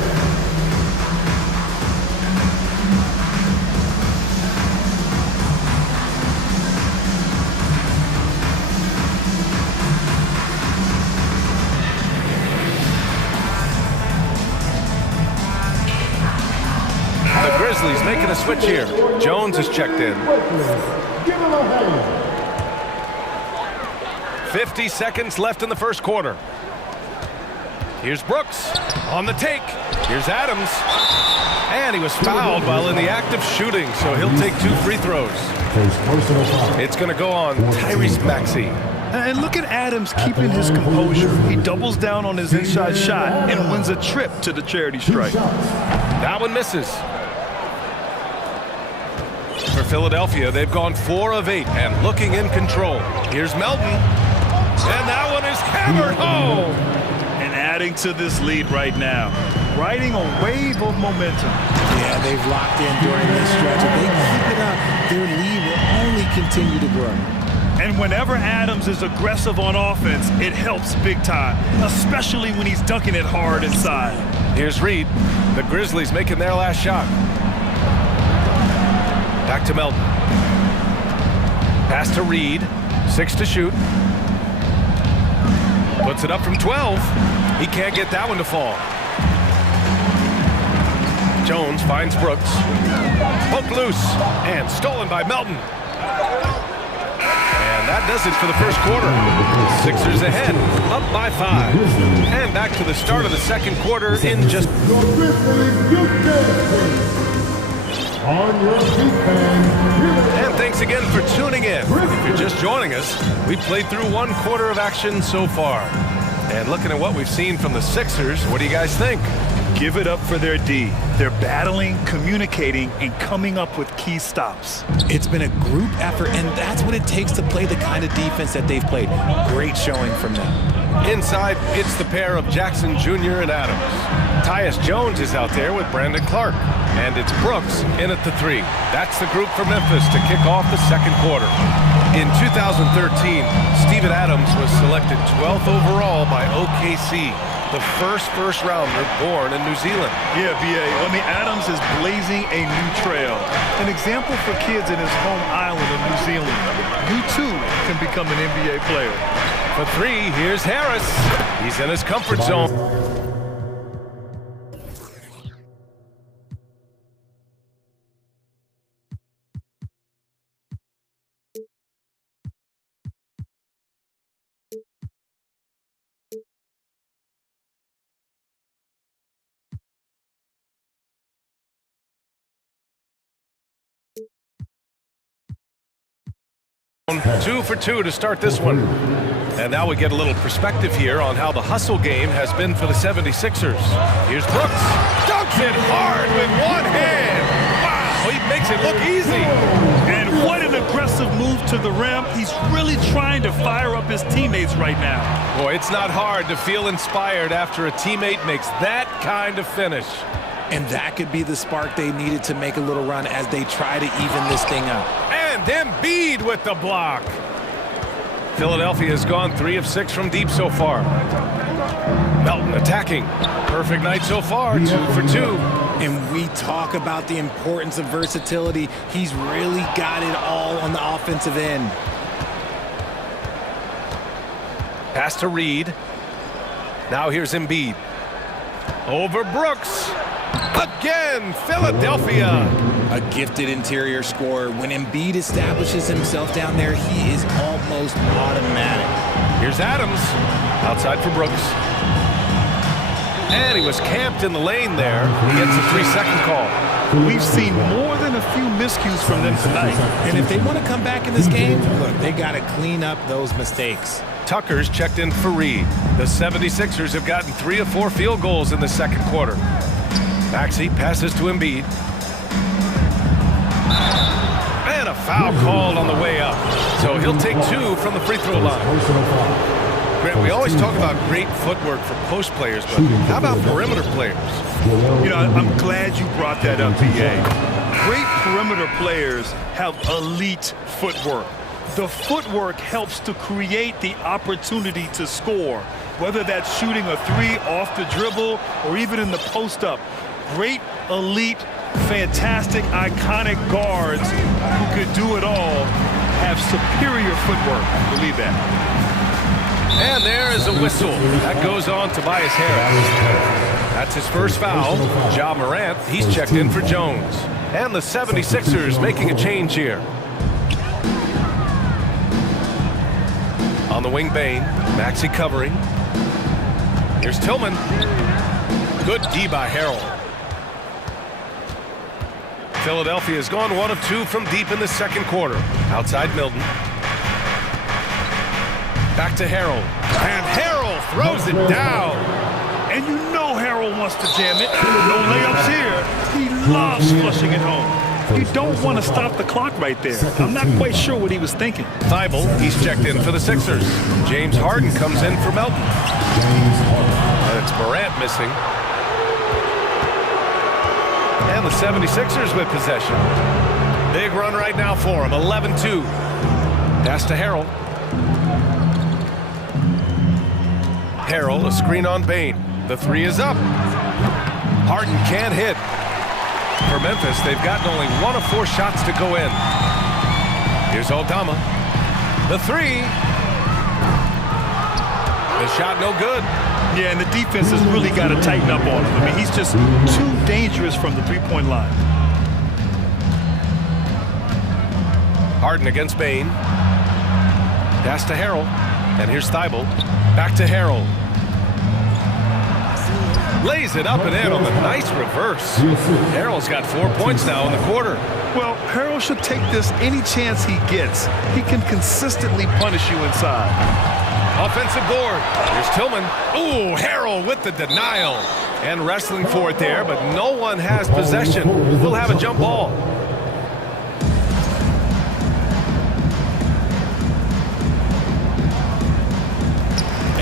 Grizzlies making a switch here. Jones is checked in. 50 seconds left in the first quarter. Here's Brooks on the take. Here's Adams. And he was fouled while in the act of shooting, so he'll take 2 free throws. It's going to go on Tyrese Maxey. And look at Adams keeping his composure. He doubles down on his inside shot and wins a trip to the charity stripe. That one misses. For Philadelphia, they've gone 4 of 8 and looking in control. Here's Melton. And that one is hammered home. And adding to this lead right now, riding a wave of momentum. Yeah, they've locked in during this stretch. If they keep it up, their lead will only continue to grow. And whenever Adams is aggressive on offense, it helps big time, especially when he's dunking it hard inside. Here's Reed. The Grizzlies making their last shot. Back to Melton. Pass to Reed. 6 to shoot. Puts it up from 12. He can't get that one to fall. Jones finds Brooks. Poked loose and stolen by Melton. And that does it for the first quarter. Sixers ahead, up by 5. And back to the start of the second quarter in just... And thanks again for tuning in. If you're just joining us, we've played through 1 quarter of action so far. And looking at what we've seen from the Sixers, what do you guys think? Give it up for their D. They're battling, communicating, and coming up with key stops. It's been a group effort, and that's what it takes to play the kind of defense that they've played. Great showing from them. Inside, it's the pair of Jackson Jr. and Adams. Tyus Jones is out there with Brandon Clark. And it's Brooks in at the 3. That's the group for Memphis to kick off the second quarter. In 2013, Steven Adams was selected 12th overall by OKC, the first rounder born in New Zealand. Yeah, B.A. I mean, Adams is blazing a new trail. An example for kids in his home island of New Zealand. You too can become an NBA player. For 3, here's Harris. He's in his comfort zone. Two for 2 to start this one. And now we get a little perspective here on how the hustle game has been for the 76ers. Here's Brooks. Dunks it hard with one hand. Wow, he makes it look easy. And What an aggressive move to the rim. He's really trying to fire up his teammates right now. Boy, it's not hard to feel inspired after a teammate makes that kind of finish. And that could be the spark they needed to make a little run as they try to even this thing up. And Embiid with the block. Philadelphia has gone 3 of 6 from deep so far. Melton attacking. Perfect night so far, 2 for 2. And we talk about the importance of versatility. He's really got it all on the offensive end. Pass to Reed. Now here's Embiid. Over Brooks. Again, Philadelphia. A gifted interior scorer. When Embiid establishes himself down there, he is almost automatic. Here's Adams. Outside for Brooks. And he was camped in the lane there. He gets a 3-second call. We've seen more than a few miscues from them tonight. And if they want to come back in this game, look, they got to clean up those mistakes. Tucker's checked in for Reed. The 76ers have gotten 3 of 4 field goals in the second quarter. Maxey passes to Embiid. And a foul called on the way up. So he'll take 2 from the free throw line. Grant, we always talk about great footwork for post players, but how about perimeter players? You know, I'm glad you brought that up, B.A. Great perimeter players have elite footwork. The footwork helps to create the opportunity to score, whether that's shooting a 3 off the dribble or even in the post-up. Great, elite, fantastic, iconic guards who could do it all have superior footwork. Believe that. And there is a whistle. That goes on Tobias Harris. That's his first foul. Ja Morant, he's checked in for Jones. And the 76ers making a change here. On the wing, Bain. Maxey covering. Here's Tillman. Good D by Harrell. Philadelphia has gone 1 of 2 from deep in the second quarter. Outside Milton. Back to Harrell. And Harrell throws it down. And you know Harrell wants to jam it. No layups here. He loves flushing it home. You don't want to stop the clock right there. I'm not quite sure what he was thinking. Thibault, he's checked in for the Sixers. James Harden comes in for Melton. It's Morant missing. And the 76ers with possession. Big run right now for him, 11-2. Pass to Harrell. Harrell, a screen on Bain. The 3 is up. Harden can't hit. For Memphis, they've gotten only 1 of 4 shots to go in. Here's Aldama. The 3. The shot no good. Yeah, and the defense has really got to tighten up on him. I mean, he's just too dangerous from the 3-point line. Harden against Bain. Pass to Harrell. And here's Thibault. Back to Harrell. Lays it up and in on the nice reverse. Harrell's got 4 points now in the quarter. Well, Harrell should take this any chance he gets. He can consistently punish you inside. Offensive board. Here's Tillman. Ooh, Harrell with the denial. And wrestling for it there, but no one has possession. We'll have a jump ball.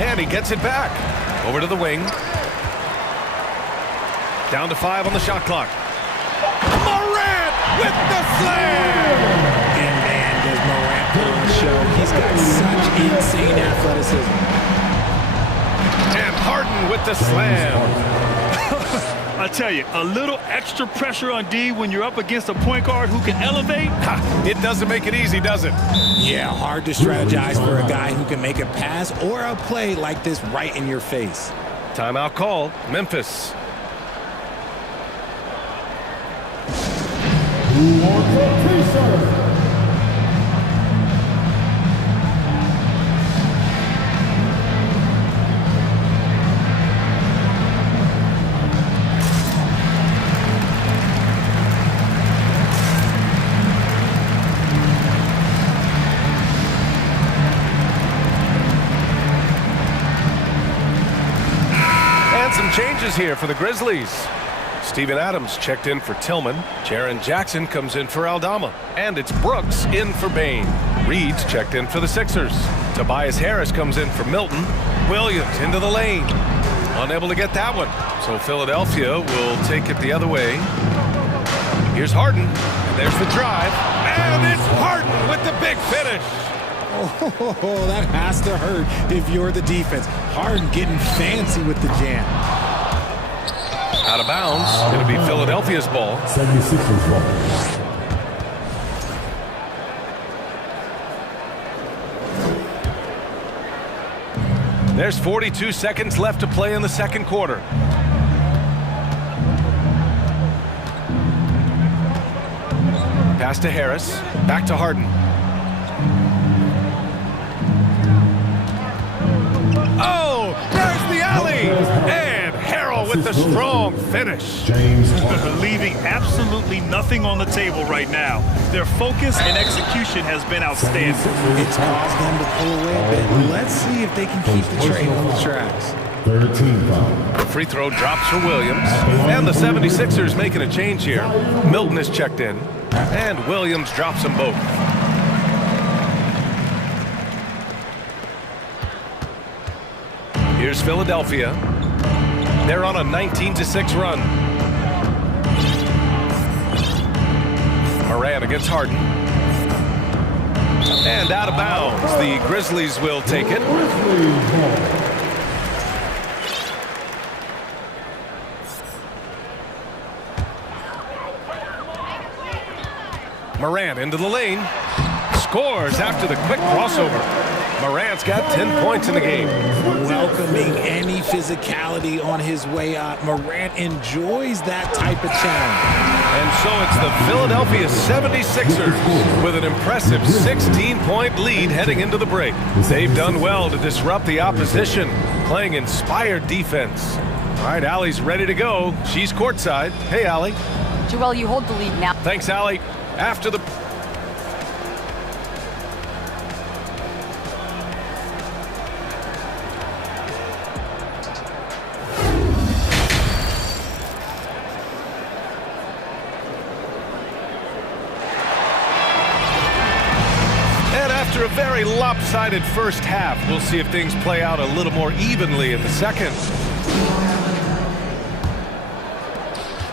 And he gets it back. Over to the wing. Down to 5 on the shot clock. Morant with the slam! And man, does Morant put on the show. He's got such insane athleticism. And Harden with the slam. I tell you, a little extra pressure on D when you're up against a point guard who can elevate. It doesn't make it easy, does it? Yeah, hard to strategize for a guy who can make a pass or a play like this right in your face. Timeout call, Memphis. Who wants a t-shirt? Changes here for the Grizzlies. Steven Adams checked in for Tillman. Jaren Jackson comes in for Aldama. And it's Brooks in for Bain. Reed's checked in for the Sixers. Tobias Harris comes in for Milton. Williams into the lane. Unable to get that one. So Philadelphia will take it the other way. Here's Harden. And there's the drive. And it's Harden with the big finish. Oh, that has to hurt if you're the defense. Harden getting fancy with the jam. Out of bounds. Going to be Philadelphia's ball. 76ers ball. There's 42 seconds left to play in the second quarter. Pass to Harris. Back to Harden. Oh, there's the alley. And Harrell with the strong finish. Leaving absolutely nothing on the table right now. Their focus and execution has been outstanding. It's caused them to pull away a bit. Let's see if they can keep the train on the tracks. 13 foul. Free throw drops for Williams. And the 76ers making a change here. Milton is checked in. And Williams drops them both. Here's Philadelphia. They're on a 19-6 run. Moran against Harden. And out of bounds. The Grizzlies will take it. Moran into the lane. Scores after the quick crossover. Morant's got 10 points in the game. Welcoming any physicality on his way up. Morant enjoys that type of challenge. And so it's the Philadelphia 76ers with an impressive 16-point lead heading into the break. They've done well to disrupt the opposition, playing inspired defense. All right, Allie's ready to go. She's courtside. Hey, Allie. Joel, you hold the lead now. Thanks, Allie. After the... After a very lopsided first half, we'll see if things play out a little more evenly in the second.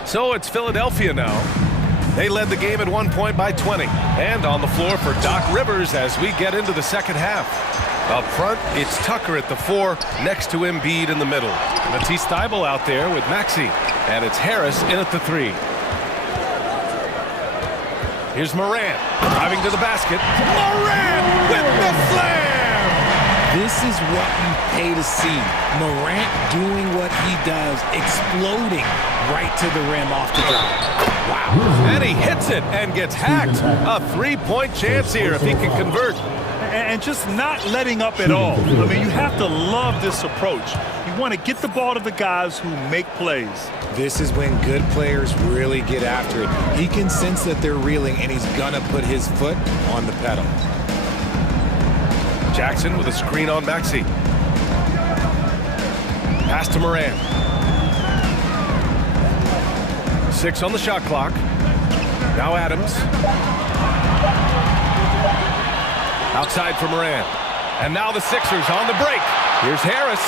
So it's Philadelphia now. They led the game at one point by 20. And on the floor for Doc Rivers as we get into the second half. Up front, it's Tucker at the 4, next to Embiid in the middle. Matisse Thybulle out there with Maxey. And it's Harris in at the 3. Here's Moran, driving to the basket. Moran with the slam! This is what you pay to see. Morant doing what he does, exploding right to the rim off the dribble. Wow. And he hits it and gets hacked. A three-point chance here if he can convert. And just not letting up at all. I mean, you have to love this approach. You want to get the ball to the guys who make plays. This is when good players really get after it. He can sense that they're reeling, and he's going to put his foot on the pedal. Jackson with a screen on Maxey. Pass to Moran. 6 on the shot clock. Now Adams. Outside for Moran. And now the Sixers on the break. Here's Harris.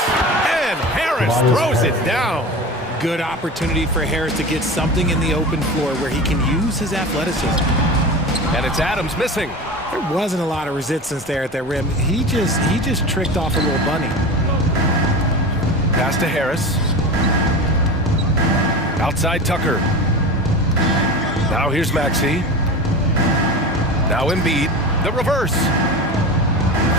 And Harris throws it down. Good opportunity for Harris to get something in the open floor where he can use his athleticism. And it's Adams missing. There wasn't a lot of resistance there at that rim. He just tricked off a little bunny. Pass to Harris. Outside Tucker. Now here's Maxey. Now Embiid. The reverse.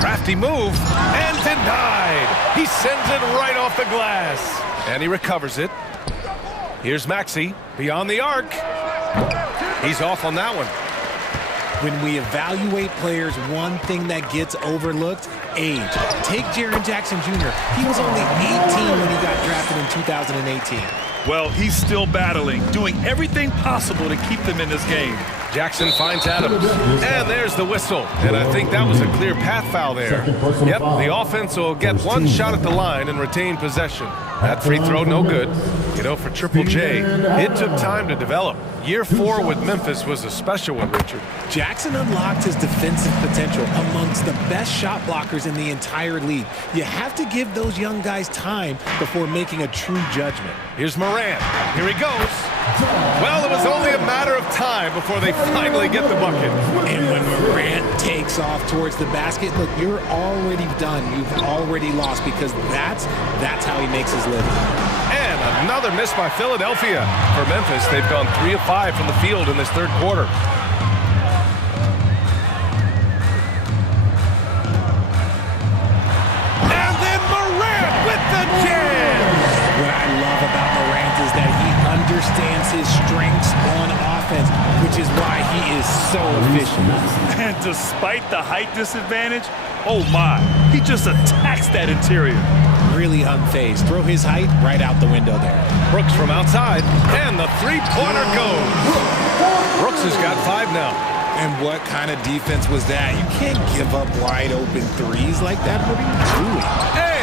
Crafty move. And denied. He sends it right off the glass. And he recovers it. Here's Maxey. Beyond the arc. He's off on that one. When we evaluate players, one thing that gets overlooked age. Take Jaren Jackson Jr. He was only 18 when he got drafted in 2018. Well, he's still battling, doing everything possible to keep them in this game. Jackson finds Adams. And there's the whistle. And I think that was a clear path foul there. Yep, the offense will get one shot at the line and retain possession. That free throw, no good. You know, for Triple J, it took time to develop. Year 4 with Memphis was a special one, Richard. Jackson unlocked his defensive potential amongst the best shot blockers in the entire league. You have to give those young guys time before making a true judgment. Here's Morant. Here he goes. Well, it was only a matter of time before they finally get the bucket. And when Morant takes off towards the basket, look, you're already done. You've already lost because that's how he makes his living. And another miss by Philadelphia. For Memphis, they've gone 3 of 5 from the field in this third quarter. And then Morant with the jam! What I love about Morant is that he understands his strengths on offense, which is why he is so efficient. And despite the height disadvantage, oh my, he just attacks that interior. Really unfazed. Throw his height right out the window there. Brooks from outside, and the three-pointer goes. Brooks has got 5 now. And what kind of defense was that? You can't give up wide open threes like that. What are you doing?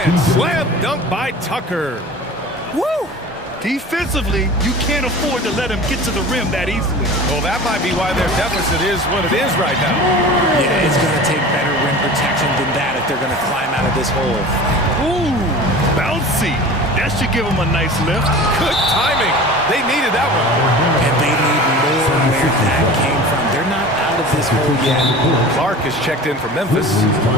And slam dunk by Tucker. Woo! Defensively, you can't afford to let him get to the rim that easily. Well, that might be why their deficit is what it is right now. Yeah, it's going to take better rim protection than that if they're going to climb out of this hole. Ooh, bouncy. That should give him a nice lift. Good timing. They needed that one. And they need more where that came from. They're not out of this hole yet. Clark is checked in for Memphis.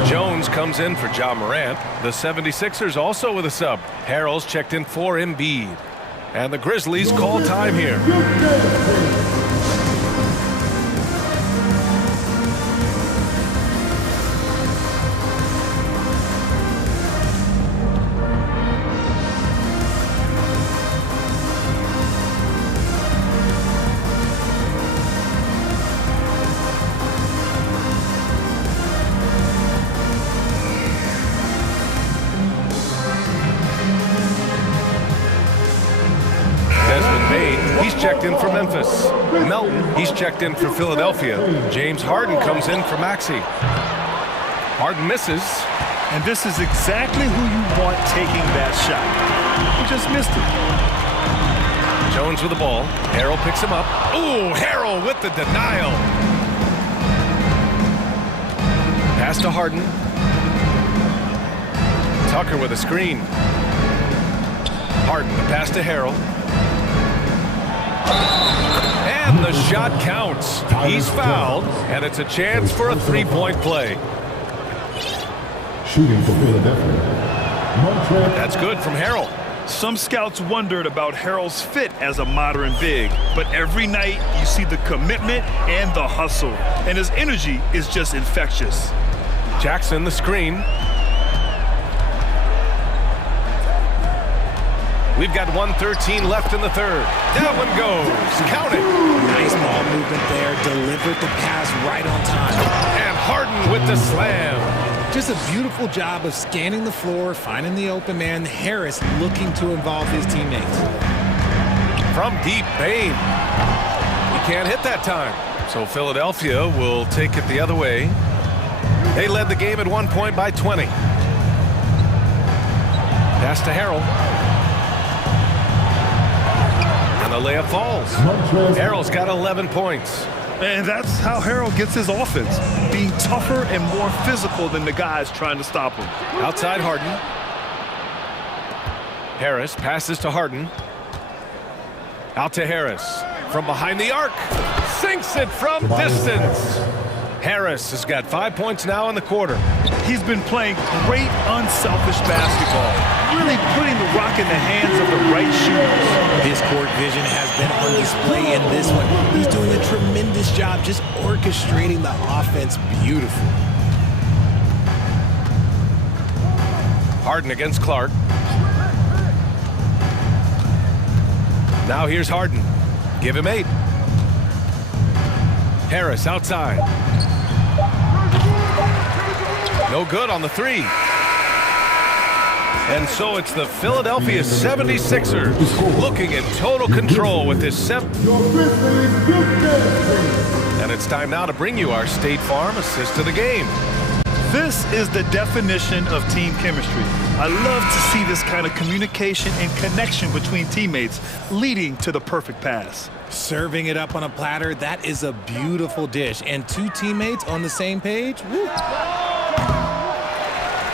Jones comes in for Ja Morant. The 76ers also with a sub. Harrell's checked in for Embiid. And the Grizzlies call time here. He's checked in for Memphis. Melton, he's checked in for Philadelphia. James Harden comes in for Maxey. Harden misses. And this is exactly who you want taking that shot. He just missed it. Jones with the ball. Harrell picks him up. Ooh, Harrell with the denial. Pass to Harden. Tucker with a screen. Harden, the pass to Harrell. And the shot counts. He's fouled, and it's a chance for a three-point play. Shooting for Philadelphia. That's good from Harrell. Some scouts wondered about Harrell's fit as a modern big, but every night you see the commitment and the hustle, and his energy is just infectious. Jackson, the screen. We've got 1:13 left in the third. That one goes. Count it. Nice ball movement there. Delivered the pass right on time. And Harden with the slam. Just a beautiful job of scanning the floor, finding the open man. Harris looking to involve his teammates. From deep, Bain. He can't hit that time. So Philadelphia will take it the other way. They led the game at 1 point by 20. Pass to Harrell. And the layup falls. Harrell's got 11 points. And that's how Harrell gets his offense, being tougher and more physical than the guys trying to stop him. Outside Harden. Harris passes to Harden. Out to Harris. From behind the arc. Sinks it from distance. Harris has got 5 points now in the quarter. He's been playing great, unselfish basketball, really putting the rock in the hands of the right shooters. His court vision has been on display in this one. He's doing a tremendous job just orchestrating the offense beautifully. Harden against Clark. Now here's Harden. Give him 8. Harris outside. No good on the three. And so it's the Philadelphia 76ers looking in total control with this And it's time now to bring you our State Farm assist of the game. This is the definition of team chemistry. I love to see this kind of communication and connection between teammates leading to the perfect pass. Serving it up on a platter, that is a beautiful dish. And two teammates on the same page, woo.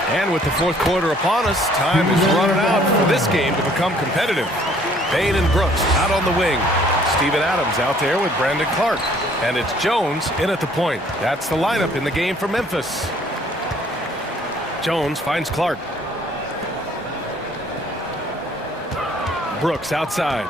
And with the fourth quarter upon us, time is running out for this game to become competitive. Payne and Brooks out on the wing. Steven Adams out there with Brandon Clark. And it's Jones in at the point. That's the lineup in the game for Memphis. Jones finds Clark. Brooks outside.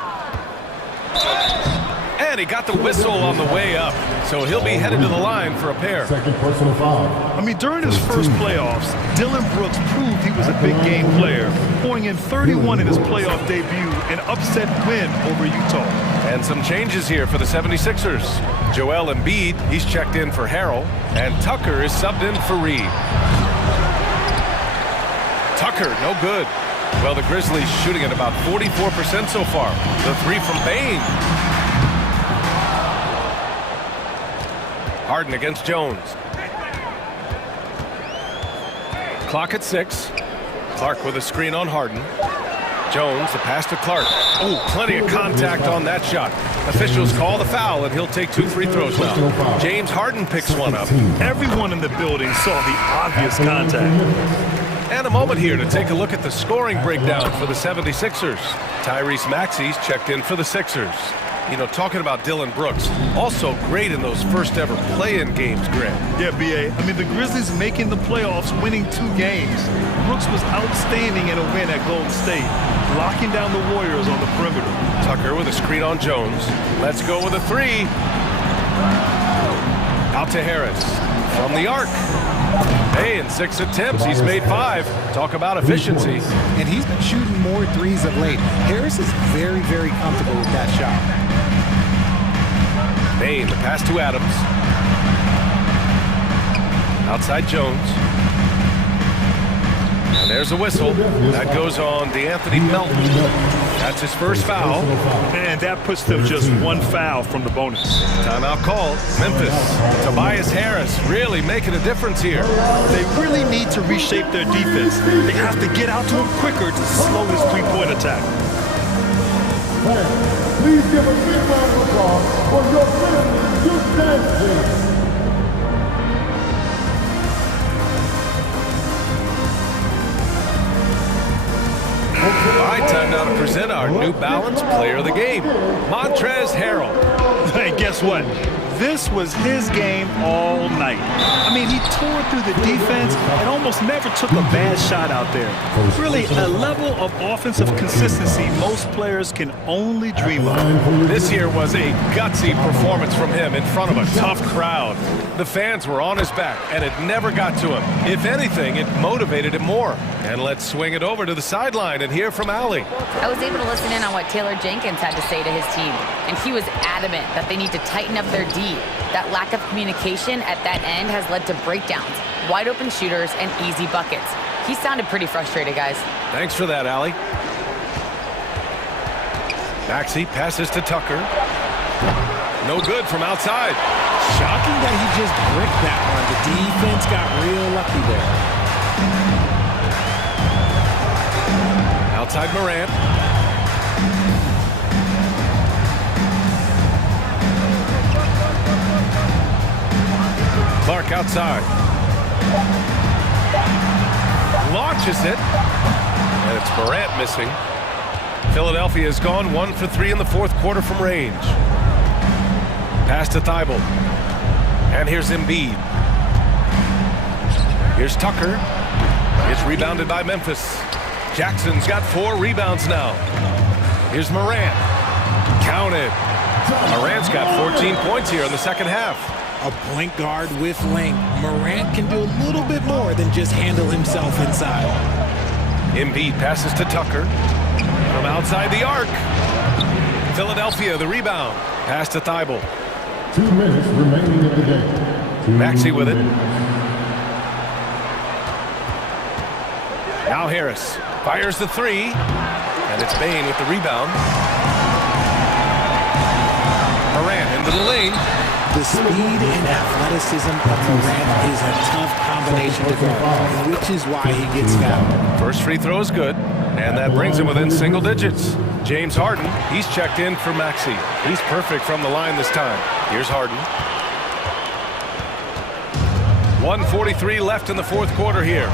And he got the whistle on the way up. So he'll be headed to the line for a pair. Second personal foul. I mean, during his first playoffs, Dillon Brooks proved he was a big game player, pouring in 31 in his playoff debut, an upset win over Utah. And some changes here for the 76ers. Joel Embiid, he's checked in for Harrell, and Tucker is subbed in for Reed. Tucker, no good. Well, the Grizzlies shooting at about 44% so far. The three from Payne. Harden against Jones. Clock at 6. Clark with a screen on Harden. Jones, the pass to Clark. Oh, plenty of contact on that shot. Officials call the foul, and he'll take 2 free throws now. James Harden picks one up. Everyone in the building saw the obvious contact. And a moment here to take a look at the scoring breakdown for the 76ers. Tyrese Maxey's checked in for the Sixers. You know, talking about Dillon Brooks, also great in those first ever play-in games, Greg. Yeah, B.A. I mean, the Grizzlies making the playoffs, winning 2 games. Brooks was outstanding in a win at Golden State, locking down the Warriors on the perimeter. Tucker with a screen on Jones. Let's go with a 3. Out to Harris from the arc. Hey, in 6 attempts, he's made 5. Talk about efficiency. And he's been shooting more threes of late. Harris is very, very comfortable with that shot. Payne, the pass to Adams. Outside Jones. And there's a whistle. That goes on DeAnthony Melton. That's his first foul. And that puts them just 1 foul from the bonus. Timeout called. Memphis. Tobias Harris really making a difference here. They really need to reshape their defense. They have to get out to him quicker to slow his three-point attack. Please give a big round of applause for your Grizzlies youth dance team. All right, time now to present our New Balance Player of the Game, Montrezl Harrell. Hey, guess what? This was his game all night. I mean, he tore through the defense and almost never took a bad shot out there. Really, a level of offensive consistency most players can only dream of. This here was a gutsy performance from him in front of a tough crowd. The fans were on his back, and it never got to him. If anything, it motivated him more. And let's swing it over to the sideline and hear from Allie. I was able to listen in on what Taylor Jenkins had to say to his team, and he was adamant that they need to tighten up their D. That lack of communication at that end has led to breakdowns, wide open shooters, and easy buckets. He sounded pretty frustrated, guys. Thanks for that, Allie. Maxey passes to Tucker. No good from outside. Shocking that he just bricked that one. The defense got real lucky there. Outside Morant. Clark outside. Launches it. And it's Morant missing. Philadelphia has gone 1 for 3 in the fourth quarter from range. Pass to Thibault. And here's Embiid. Here's Tucker. It's rebounded by Memphis. Jackson's got 4 rebounds now. Here's Morant. Counted. Morant's got 14 points here in the second half. A point guard with length. Morant can do a little bit more than just handle himself inside. Embiid passes to Tucker. From outside the arc. Philadelphia, the rebound. Pass to Thibault. 2 minutes remaining in the game. Maxey with it. Now Harris fires the three, and it's Bain with the rebound. Morant into the lane. The speed and athleticism of Morant is a tough combination to guard, which is why he gets fouled. First free throw is good, and that brings him within single digits. James Harden, he's checked in for Maxey. He's perfect from the line this time. Here's Harden. 1:43 left in the fourth quarter here.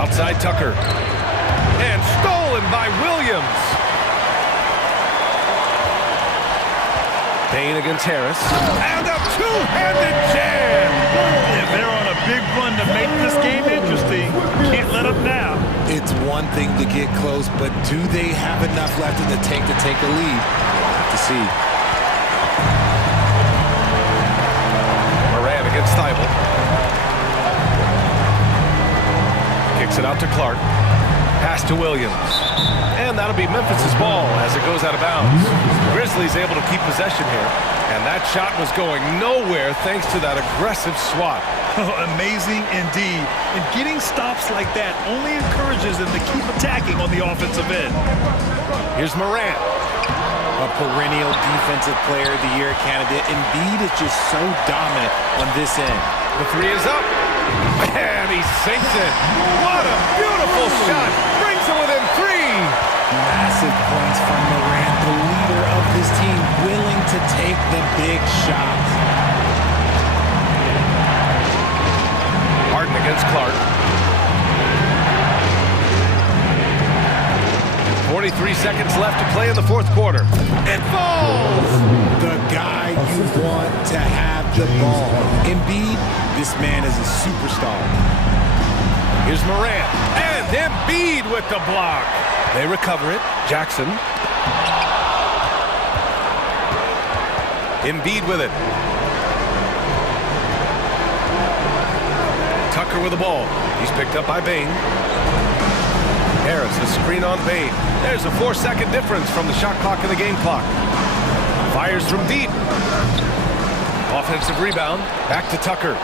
Outside Tucker. And stolen by Williams. Bain against Harris. And a two-handed jam! If they're on a big run to make this game interesting, can't let up now. It's one thing to get close, but do they have enough left in the tank to take a lead? We'll have to see. Morant against Thibault. Kicks it out to Clark. Pass to Williams. And that'll be Memphis's ball as it goes out of bounds. Grizzlies able to keep possession here. And that shot was going nowhere thanks to that aggressive swat. Amazing indeed. And getting stops like that only encourages them to keep attacking on the offensive end. Here's Morant. A perennial defensive player of the year candidate. Embiid is just so dominant on this end. The three is up. And he sinks it. What a beautiful shot. Brings it within three. Massive points from Morant, the leader of this team, willing to take the big shots. Harden against Clark. 43 seconds left to play in the fourth quarter. It falls! The guy you want to have the ball. Embiid, this man is a superstar. Here's Morant. And Embiid with the block. They recover it. Jackson. Embiid with it. Tucker with the ball. He's picked up by Bain. Harris, a screen on Bain. There's a 4-second difference from the shot clock and the game clock. Fires from deep. Offensive rebound. Back to Tucker.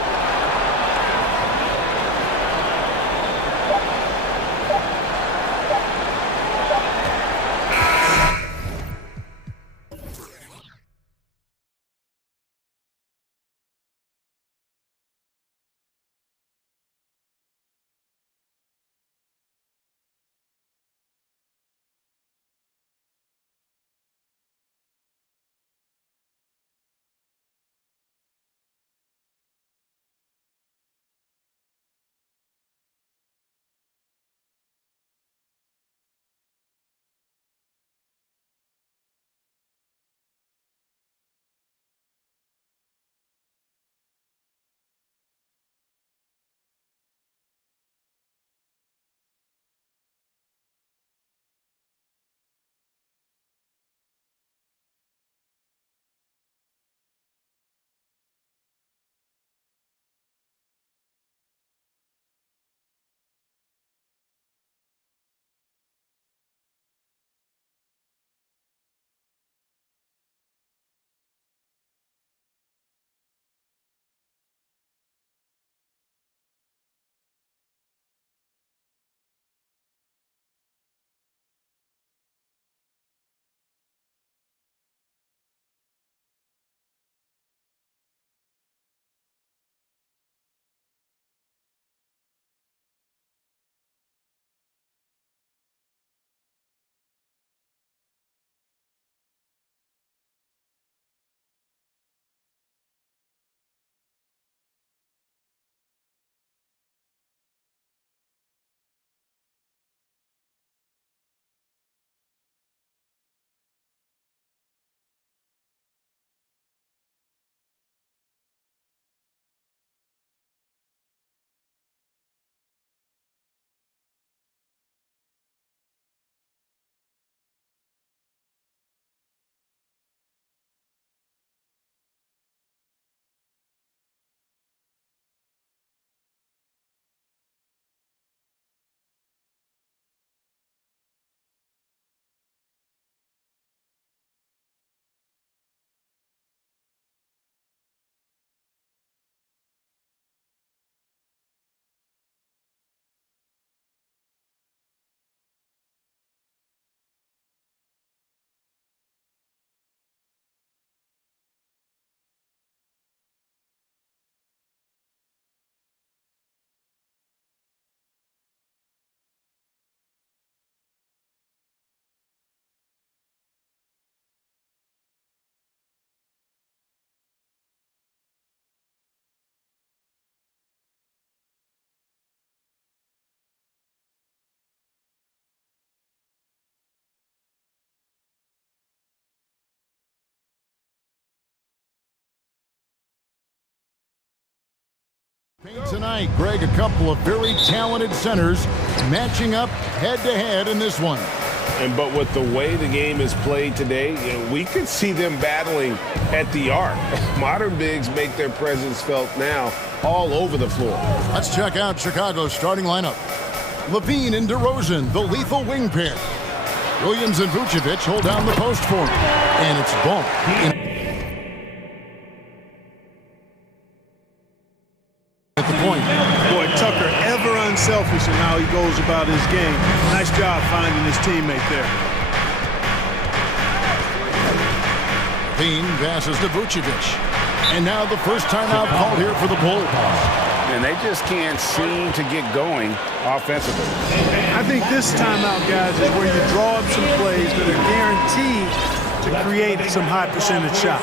Tonight, Greg, a couple of very talented centers matching up head-to-head in this one. But with the way the game is played today, we could see them battling at the arc. Modern bigs make their presence felt now all over the floor. Let's check out Chicago's starting lineup. Levine and DeRozan, the lethal wing pair. Williams and Vucevic hold down the post for him. And it's bumped. At the point. Boy, Tucker, ever unselfish in how he goes about his game. Nice job finding his teammate there. Levine passes to Vucevic. And now the first timeout called here for the Bulls. And they just can't seem to get going offensively. I think this timeout, guys, is where you draw up some plays that are guaranteed to create some high percentage shots.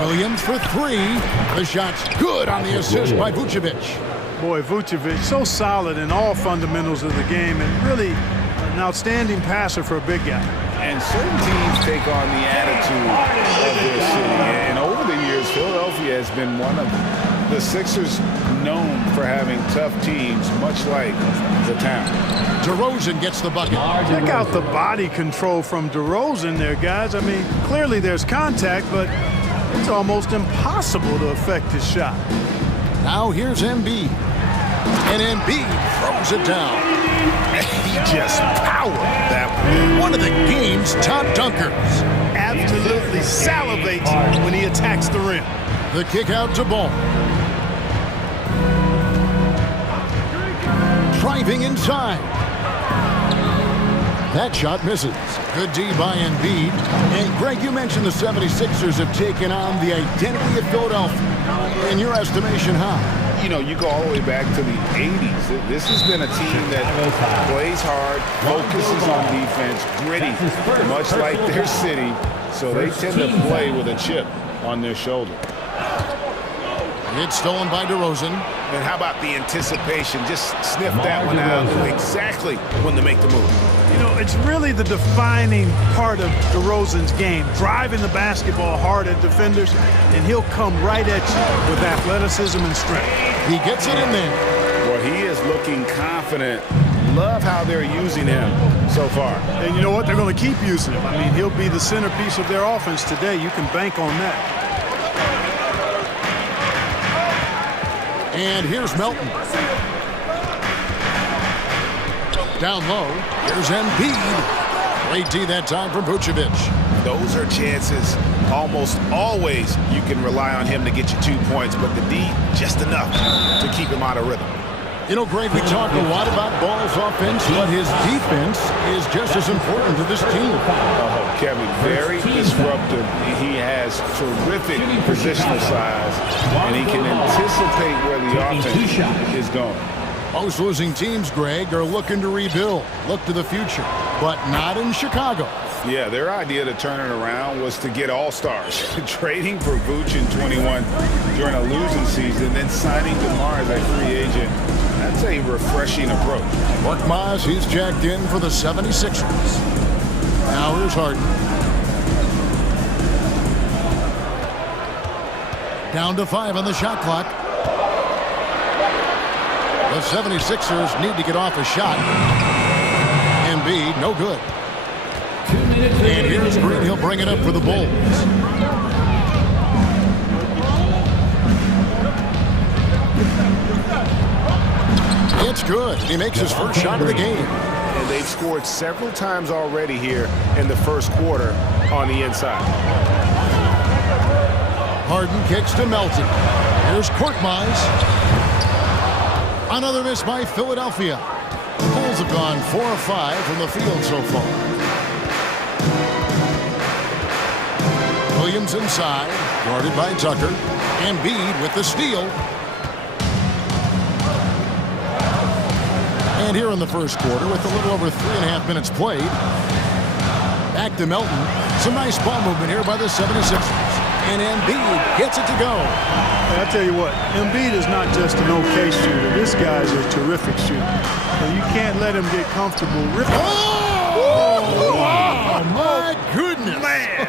Williams for three. The shot's good on the assist by Vucevic. Boy, Vucevic, so solid in all fundamentals of the game and really an outstanding passer for a big guy. And certain teams take on the attitude of their city. And over the years, Philadelphia has been one of the Sixers known for having tough teams, much like the town. DeRozan gets the bucket. Check out the body control from DeRozan there, guys. I mean, clearly there's contact, but it's almost impossible to affect his shot. Now here's Embiid. And Embiid throws it down. He just powered that one of the game's top dunkers. Absolutely salivates when he attacks the rim. The kick out to Ball. Driving inside. That shot misses. Good D by Embiid. And Greg, you mentioned the 76ers have taken on the identity of Philadelphia. In your estimation, how? You know, you go all the way back to the 80s. This has been a team that plays hard, focuses on defense, gritty, much like their city. So they tend to play with a chip on their shoulder. It's stolen by DeRozan. And how about the anticipation? Just sniff that one out exactly when to make the move. You know, it's really the defining part of DeRozan's game, driving the basketball hard at defenders, and he'll come right at you with athleticism and strength. He gets it in there. Well, he is looking confident. Love how they're using him so far. And you know what? They're going to keep using him. I mean, he'll be the centerpiece of their offense today. You can bank on that. And here's Melton. Down low, here's Embiid. Great D that time from Vucevic. Those are chances. Almost always you can rely on him to get you 2 points, but the D, just enough to keep him out of rhythm. You know, Greg, we talk a lot about Ball's offense, but his defense is just as important to this team. Kevin, very disruptive. He has terrific positional size, and he can anticipate where the offense is going. Most losing teams, Greg, are looking to rebuild, look to the future, but not in Chicago. Yeah, their idea to turn it around was to get all-stars. Trading for Vooch in 21 during a losing season, then signing DeMar as a free agent. That's a refreshing approach. Mark Moss, he's jacked in for the 76ers. Now here's Harden. Down to 5 on the shot clock. The 76ers need to get off a shot. Embiid, no good. And here's Green. He'll bring it up for the Bulls. It's good. He makes his first shot of the game. And they've scored several times already here in the first quarter on the inside. Harden kicks to Melton. Here's Korkmaz. Another miss by Philadelphia. The Bulls have gone 4 of 5 from the field so far. Williams inside, guarded by Tucker. Embiid with the steal. And here in the first quarter, with a little over 3.5 minutes played, back to Melton. Some nice ball movement here by the 76ers. And Embiid gets it to go. Hey, I tell you what, Embiid is not just an okay shooter. This guy's a terrific shooter. So you can't let him get comfortable. Oh, wow, my goodness. Man.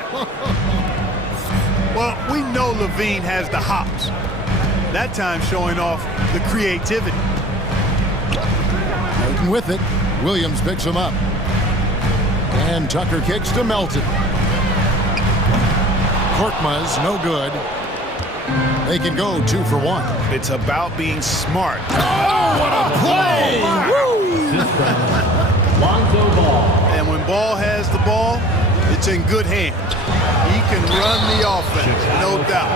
Well, we know Levine has the hops. That time showing off the creativity. With it, Williams picks him up. And Tucker kicks to Melton. Korkmaz, no good. They can go 2 for 1. It's about being smart. Oh, what a play! Lonzo Ball. And when Ball has the ball, it's in good hands. He can run the offense, no doubt.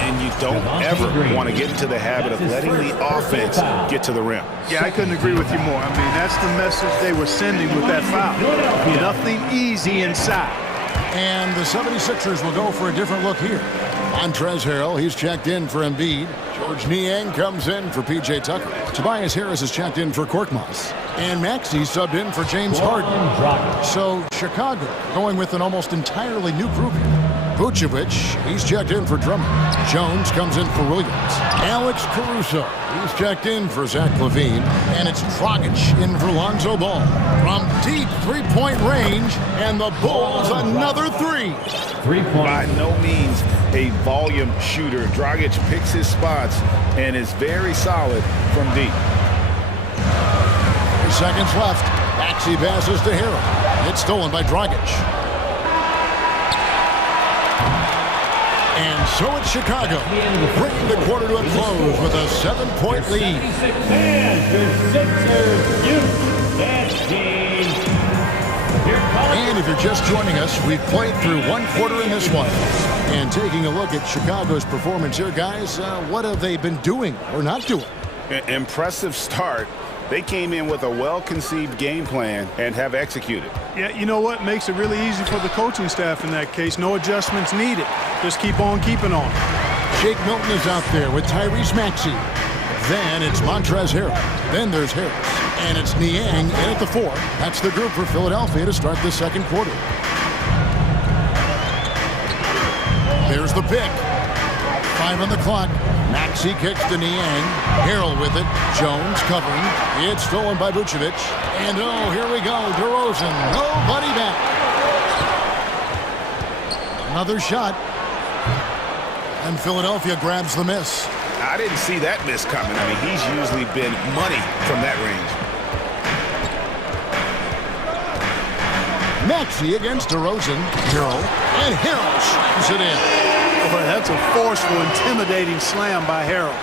And you don't ever want to get into the habit of letting the offense get to the rim. Yeah, I couldn't agree with you more. I mean, that's the message they were sending with that foul. Nothing easy inside. And the 76ers will go for a different look here. Montrezl Harrell, he's checked in for Embiid. George Niang comes in for P.J. Tucker. Tobias Harris is checked in for Korkmaz. And Maxey subbed in for James Harden. So Chicago going with an almost entirely new group here. Vucevic, he's checked in for Drummond. Jones comes in for Williams. Alex Caruso, he's checked in for Zach LaVine. And it's Dragic in for Lonzo Ball. From deep three-point range, and the Bulls another 3. 3 points. By no means a volume shooter. Dragic picks his spots and is very solid from deep. 3 seconds left. Maxey passes to Harrell. It's stolen by Dragic. And so it's Chicago, bringing the quarter to a close with a 7-point lead. And if you're just joining us, we've played through 1 quarter in this one. And taking a look at Chicago's performance here, guys, what have they been doing or not doing? Impressive start. They came in with a well-conceived game plan and have executed. Yeah, you know what? Makes it really easy for the coaching staff in that case. No adjustments needed. Just keep on keeping on. Shake Milton is out there with Tyrese Maxey. Then it's Montrezl Harrell. Then there's Harris. And it's Niang in at the 4. That's the group for Philadelphia to start the second quarter. There's the pick. 5 on the clock. Maxey kicks to Niang. Harrell with it. Jones covering. It's stolen by Vucevic. And oh, here we go. DeRozan. Nobody back. Another shot. And Philadelphia grabs the miss. I didn't see that miss coming. I mean, he's usually been money from that range. Maxey against DeRozan. Harrell. And Harrell slams it in. Boy, that's a forceful, intimidating slam by Harrell.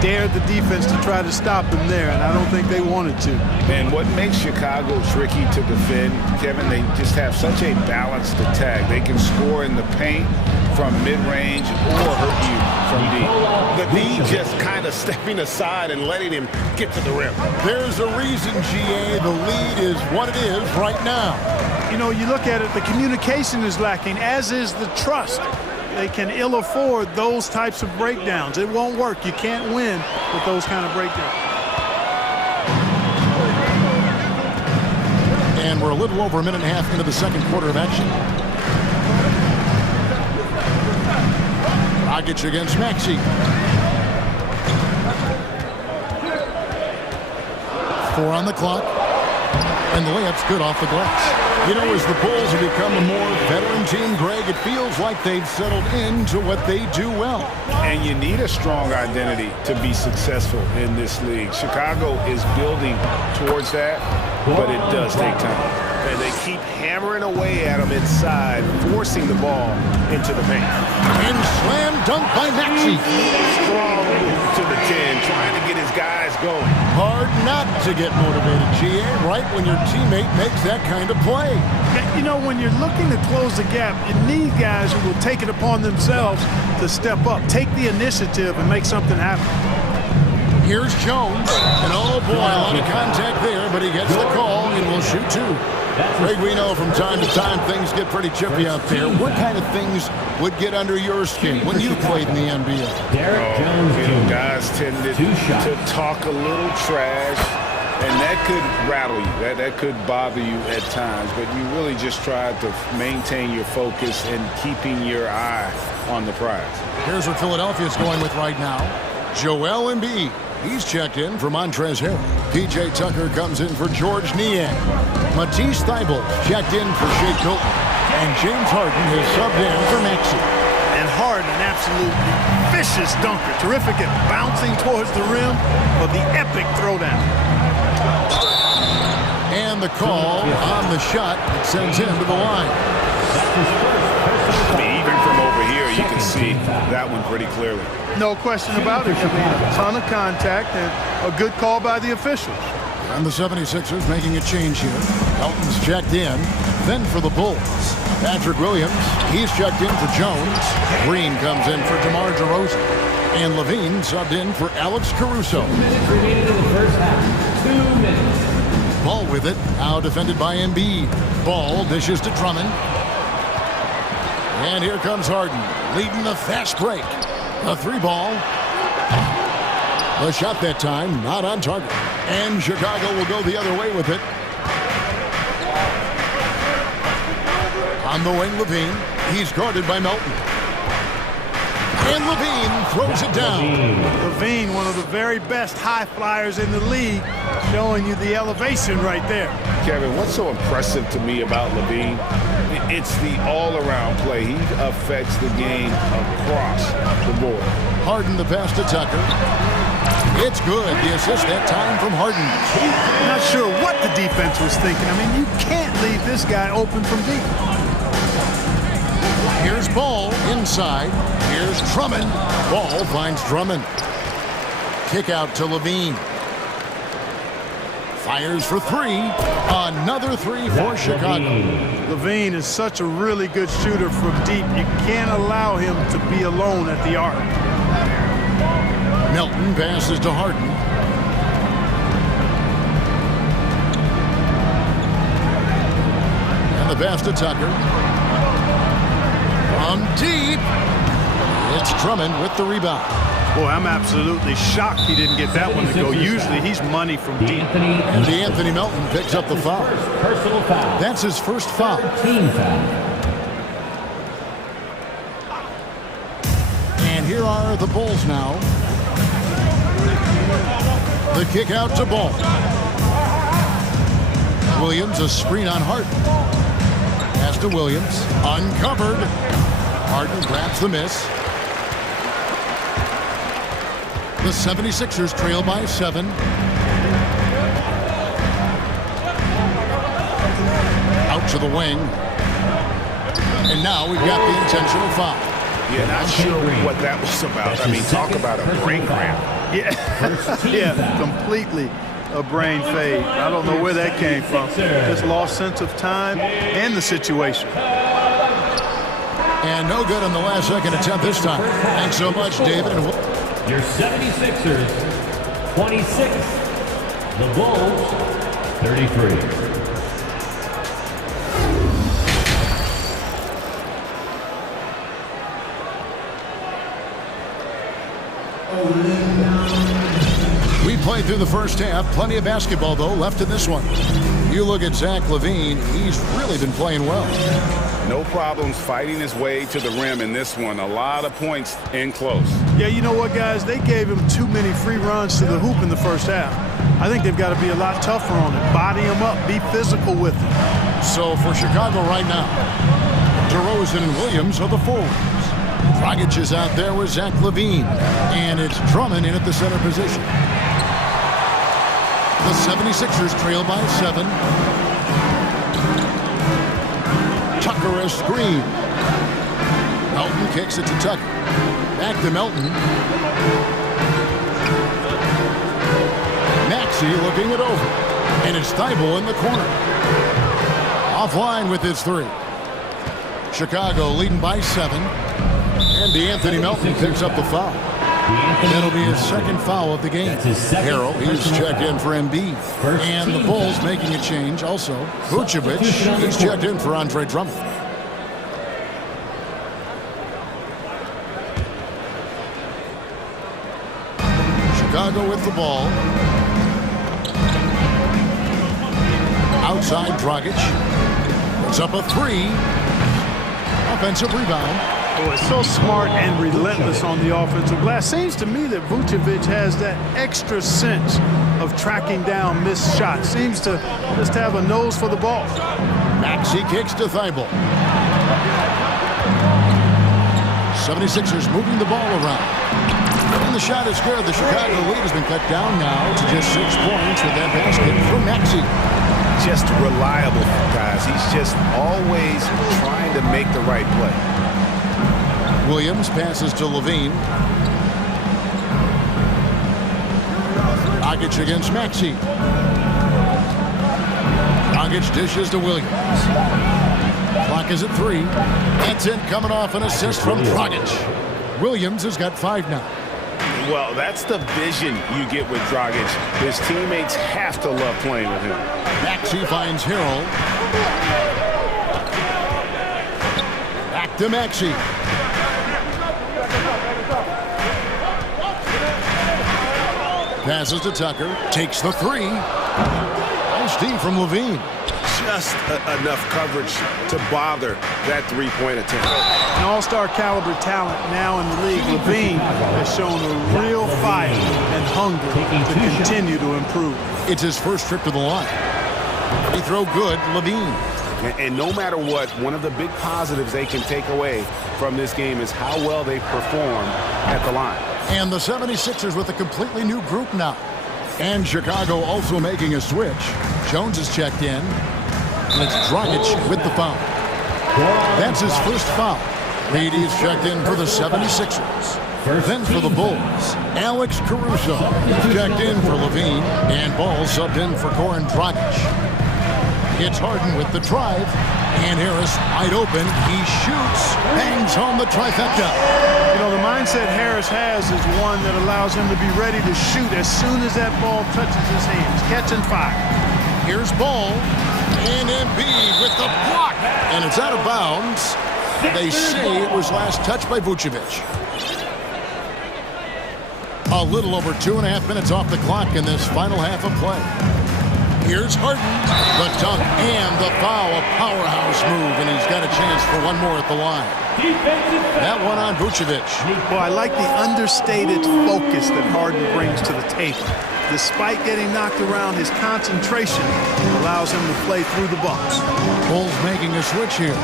Dared the defense to try to stop him there, and I don't think they wanted to. And what makes Chicago tricky to defend, Kevin, they just have such a balanced attack. They can score in the paint from mid-range or hurt you from deep. The D just kind of stepping aside and letting him get to the rim. There's a reason, GA, the lead is what it is right now. You know, you look at it, the communication is lacking, as is the trust. They can ill afford those types of breakdowns. It won't work. You can't win with those kind of breakdowns. And we're a little over a minute and a half into the second quarter of action. Dragic against Maxey. 4 on the clock. And the layup's good off the glass. You know, as the Bulls have become a more veteran team, Greg, it feels like they've settled into what they do well. And you need a strong identity to be successful in this league. Chicago is building towards that, but it does take time. And they keep hammering away at them inside, forcing the ball into the paint. And slam dunk by Maxey. Strong move to the 10, trying to get his guys going. Hard not to get motivated, GA, right when your teammate makes that kind of play. You know, when you're looking to close the gap, you need guys who will take it upon themselves to step up, take the initiative, and make something happen. Here's Jones, and oh boy, a lot of contact there, but he gets the call and will shoot 2. Greg, we know from time to time things get pretty chippy out there. What kind of things would get under your skin when you played in the NBA? Guys tended to talk a little trash, And that could rattle you. That could bother you at times, but you really just try to maintain your focus and keeping your eye on the prize. Here's what Philadelphia's going with right now. Joel Embiid. He's checked in for Montrezl Harrell. P.J. Tucker comes in for George Niang. Matisse Thybulle checked in for Shea Milton. And James Harden has subbed in for Maxey. And Harden, an absolutely vicious dunker. Terrific at bouncing towards the rim for the epic throwdown. And the call on the shot that sends him to the line. I mean, even from over here, you can see that one pretty clearly. No question about it. I mean, a ton of contact and a good call by the officials. And the 76ers making a change here. Elton's checked in. Then for the Bulls, Patrick Williams, he's checked in for Jones. Green comes in for DeMar DeRozan. And Levine subbed in for Alex Caruso. 2 minutes remaining in the first half. 2 minutes. Ball with it, now defended by Embiid. Ball dishes to Drummond. And here comes Harden, leading the fast break. A 3-ball. The shot that time, not on target. And Chicago will go the other way with it. On the wing, Levine. He's guarded by Melton. And Levine throws it down. Levine, one of the very best high flyers in the league, showing you the elevation right there. Kevin, what's so impressive to me about Levine? It's the all-around play. He affects the game across the board. Harden the pass to Tucker. It's good. The assist that time from Harden. Not sure what the defense was thinking. I mean, you can't leave this guy open from deep. Here's Ball inside. Here's Drummond. Ball finds Drummond. Kick out to Levine. Fires for 3. Another 3 for Chicago. Levine is such a really good shooter from deep. You can't allow him to be alone at the arc. Melton passes to Harden. And the pass to Tucker. From deep. It's Drummond with the rebound. Boy, I'm absolutely shocked he didn't get that one to go. Usually he's money from deep. And Anthony Melton picks up the foul. Personal foul. That's his first foul. Team foul. And here are the Bulls now. The kick out to Ball. Williams, a screen on Harden. Pass to Williams. Uncovered. Harden grabs the miss. The 76ers trail by 7. Out to the wing. And now we've got the intentional foul. Yeah, not sure what that was about. I mean, talk about a brain cramp. Yeah, completely a brain fade. I don't know where that came from. Just lost sense of time and the situation. And no good on the last second attempt this time. Thanks so much, David. Your 76ers, 26. The Bulls, 33. We played through the first half. Plenty of basketball, though, left in this one. You look at Zach LaVine. He's really been playing well. No problems fighting his way to the rim in this one. A lot of points in close. Yeah, you know what, guys? They gave him too many free runs to the hoop in the first half. I think they've got to be a lot tougher on him. Body him up. Be physical with him. So for Chicago right now, DeRozan and Williams are the forwards. Dragic is out there with Zach LaVine. And it's Drummond in at the center position. The 76ers trail by 7. Tucker a screen. Melton kicks it to Tucker. Back to Melton. Maxey looking it over. And it's Thybulle in the corner. Offline with his 3. Chicago leading by 7. And Anthony Melton picks up the foul. That'll be his second foul of the game. Harrell, he's checked in for Embiid. And the Bulls making a change also. Vucevic, he's checked in for Andre Drummond. Chicago with the ball. Outside Dragic. It's up a three. Offensive rebound. Oh, it's so smart and relentless on the offensive glass. Seems to me that Vucevic has that extra sense of tracking down missed shots. Seems to just have a nose for the ball. Maxey kicks to Thibault. 76ers moving the ball around. And the shot is good. The Chicago lead has been cut down now to just 6 points with that basket from Maxey. Just reliable, guys. He's just always trying to make the right play. Williams passes to Levine. Dragic against Maxey. Dragic dishes to Williams. Clock is at 3. That's it, coming off an assist from Dragic. Williams has got 5 now. Well, that's the vision you get with Dragic. His teammates have to love playing with him. Maxey finds Harrell. Back to Maxey. Passes to Tucker. Takes the 3. Nice D from Levine. Just enough coverage to bother that three-point attempt. An all-star caliber talent now in the league. Levine has shown a real fire and hunger to continue to improve. It's his first trip to the line. He throw good, Levine. And no matter what, one of the big positives they can take away from this game is how well they perform at the line. And the 76ers with a completely new group now. And Chicago also making a switch. Jones is checked in. And it's Dragic with the foul. That's his first foul. Beatty is checked in for the 76ers. Then for the Bulls, Alex Caruso checked in for Levine. And Ball subbed in for Goran Dragic. It's Harden with the drive. And Harris wide open. He shoots. Bangs home the trifecta. You know, the mindset Harris has is one that allows him to be ready to shoot as soon as that ball touches his hands. Catch and fire. Here's Ball. And Embiid with the block. And it's out of bounds. They say it was last touched by Vucevic. A little over 2.5 minutes off the clock in this final half of play. Here's Harden. The dunk and the foul. A powerhouse move. And he's got a chance for one more at the line. That one on Vucevic. Well, I like the understated focus that Harden brings to the table. Despite getting knocked around, his concentration allows him to play through the bumps. Bulls making a switch here.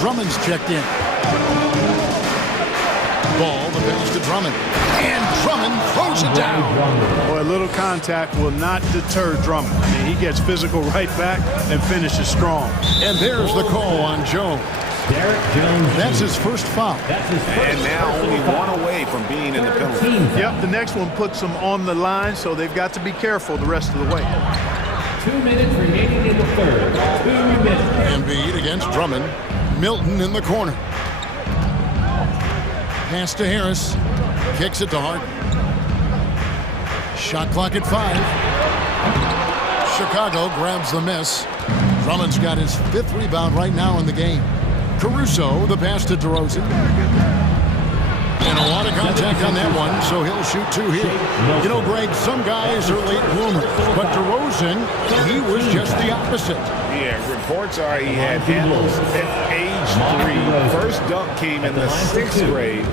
Drummond's checked in. Ball, the pass to Drummond. And Drummond throws it down. Boy, a little contact will not deter Drummond. I mean, he gets physical right back and finishes strong. And there's the call on Jones. That's his first foul. And now only one away from being in the penalty. Yep, the next one puts them on the line, so they've got to be careful the rest of the way. 2 minutes remaining in the third. 2 minutes. Embiid against Drummond. Milton in the corner. Pass to Harris. Kicks it to Harden. Shot clock at 5. Chicago grabs the miss. Drummond's got his 5th rebound right now in the game. Caruso, the pass to DeRozan. And a lot of contact on that one, so he'll shoot 2 here. You know, Greg, some guys are late bloomers, but DeRozan, he was just the opposite. Yeah, reports are he had handles at age 3. First dunk came in the 6th grade.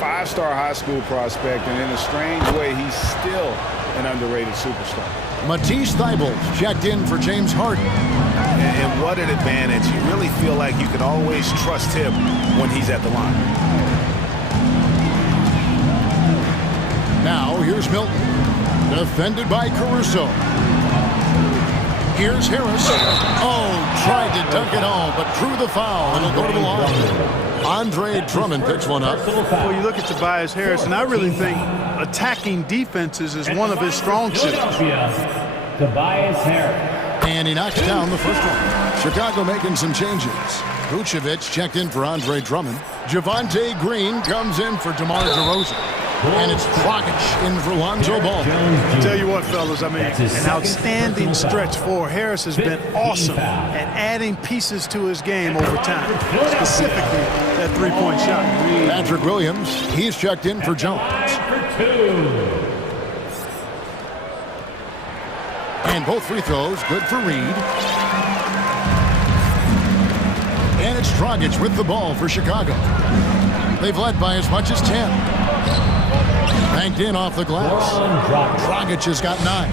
5-star high school prospect, and in a strange way, he's still an underrated superstar. Matisse Thybulle checked in for James Harden. And what an advantage. You really feel like you can always trust him when he's at the line. Now, here's Milton. Defended by Caruso. Here's Harris. Oh, tried to dunk it home, but drew the foul, and it'll go to the line. Andre Drummond picks one up. Well, you look at Tobias Harris, and I really think attacking defenses is one of his strong suits. Tobias Harris. And he knocks down the first one. Chicago making some changes. Vucevic checked in for Andre Drummond. Javonte Green comes in for DeMar DeRozan. And it's Dragic in for Lonzo Ball. I'll tell you what, fellas, I mean, an outstanding stretch for Harris has been awesome at adding pieces to his game over time, specifically that three-point shot. Patrick Williams, he's checked in for Jones. And both free throws good for Reed. Dragic with the ball for Chicago. They've led by as much as 10. Banked in off the glass. Dragic has got 9.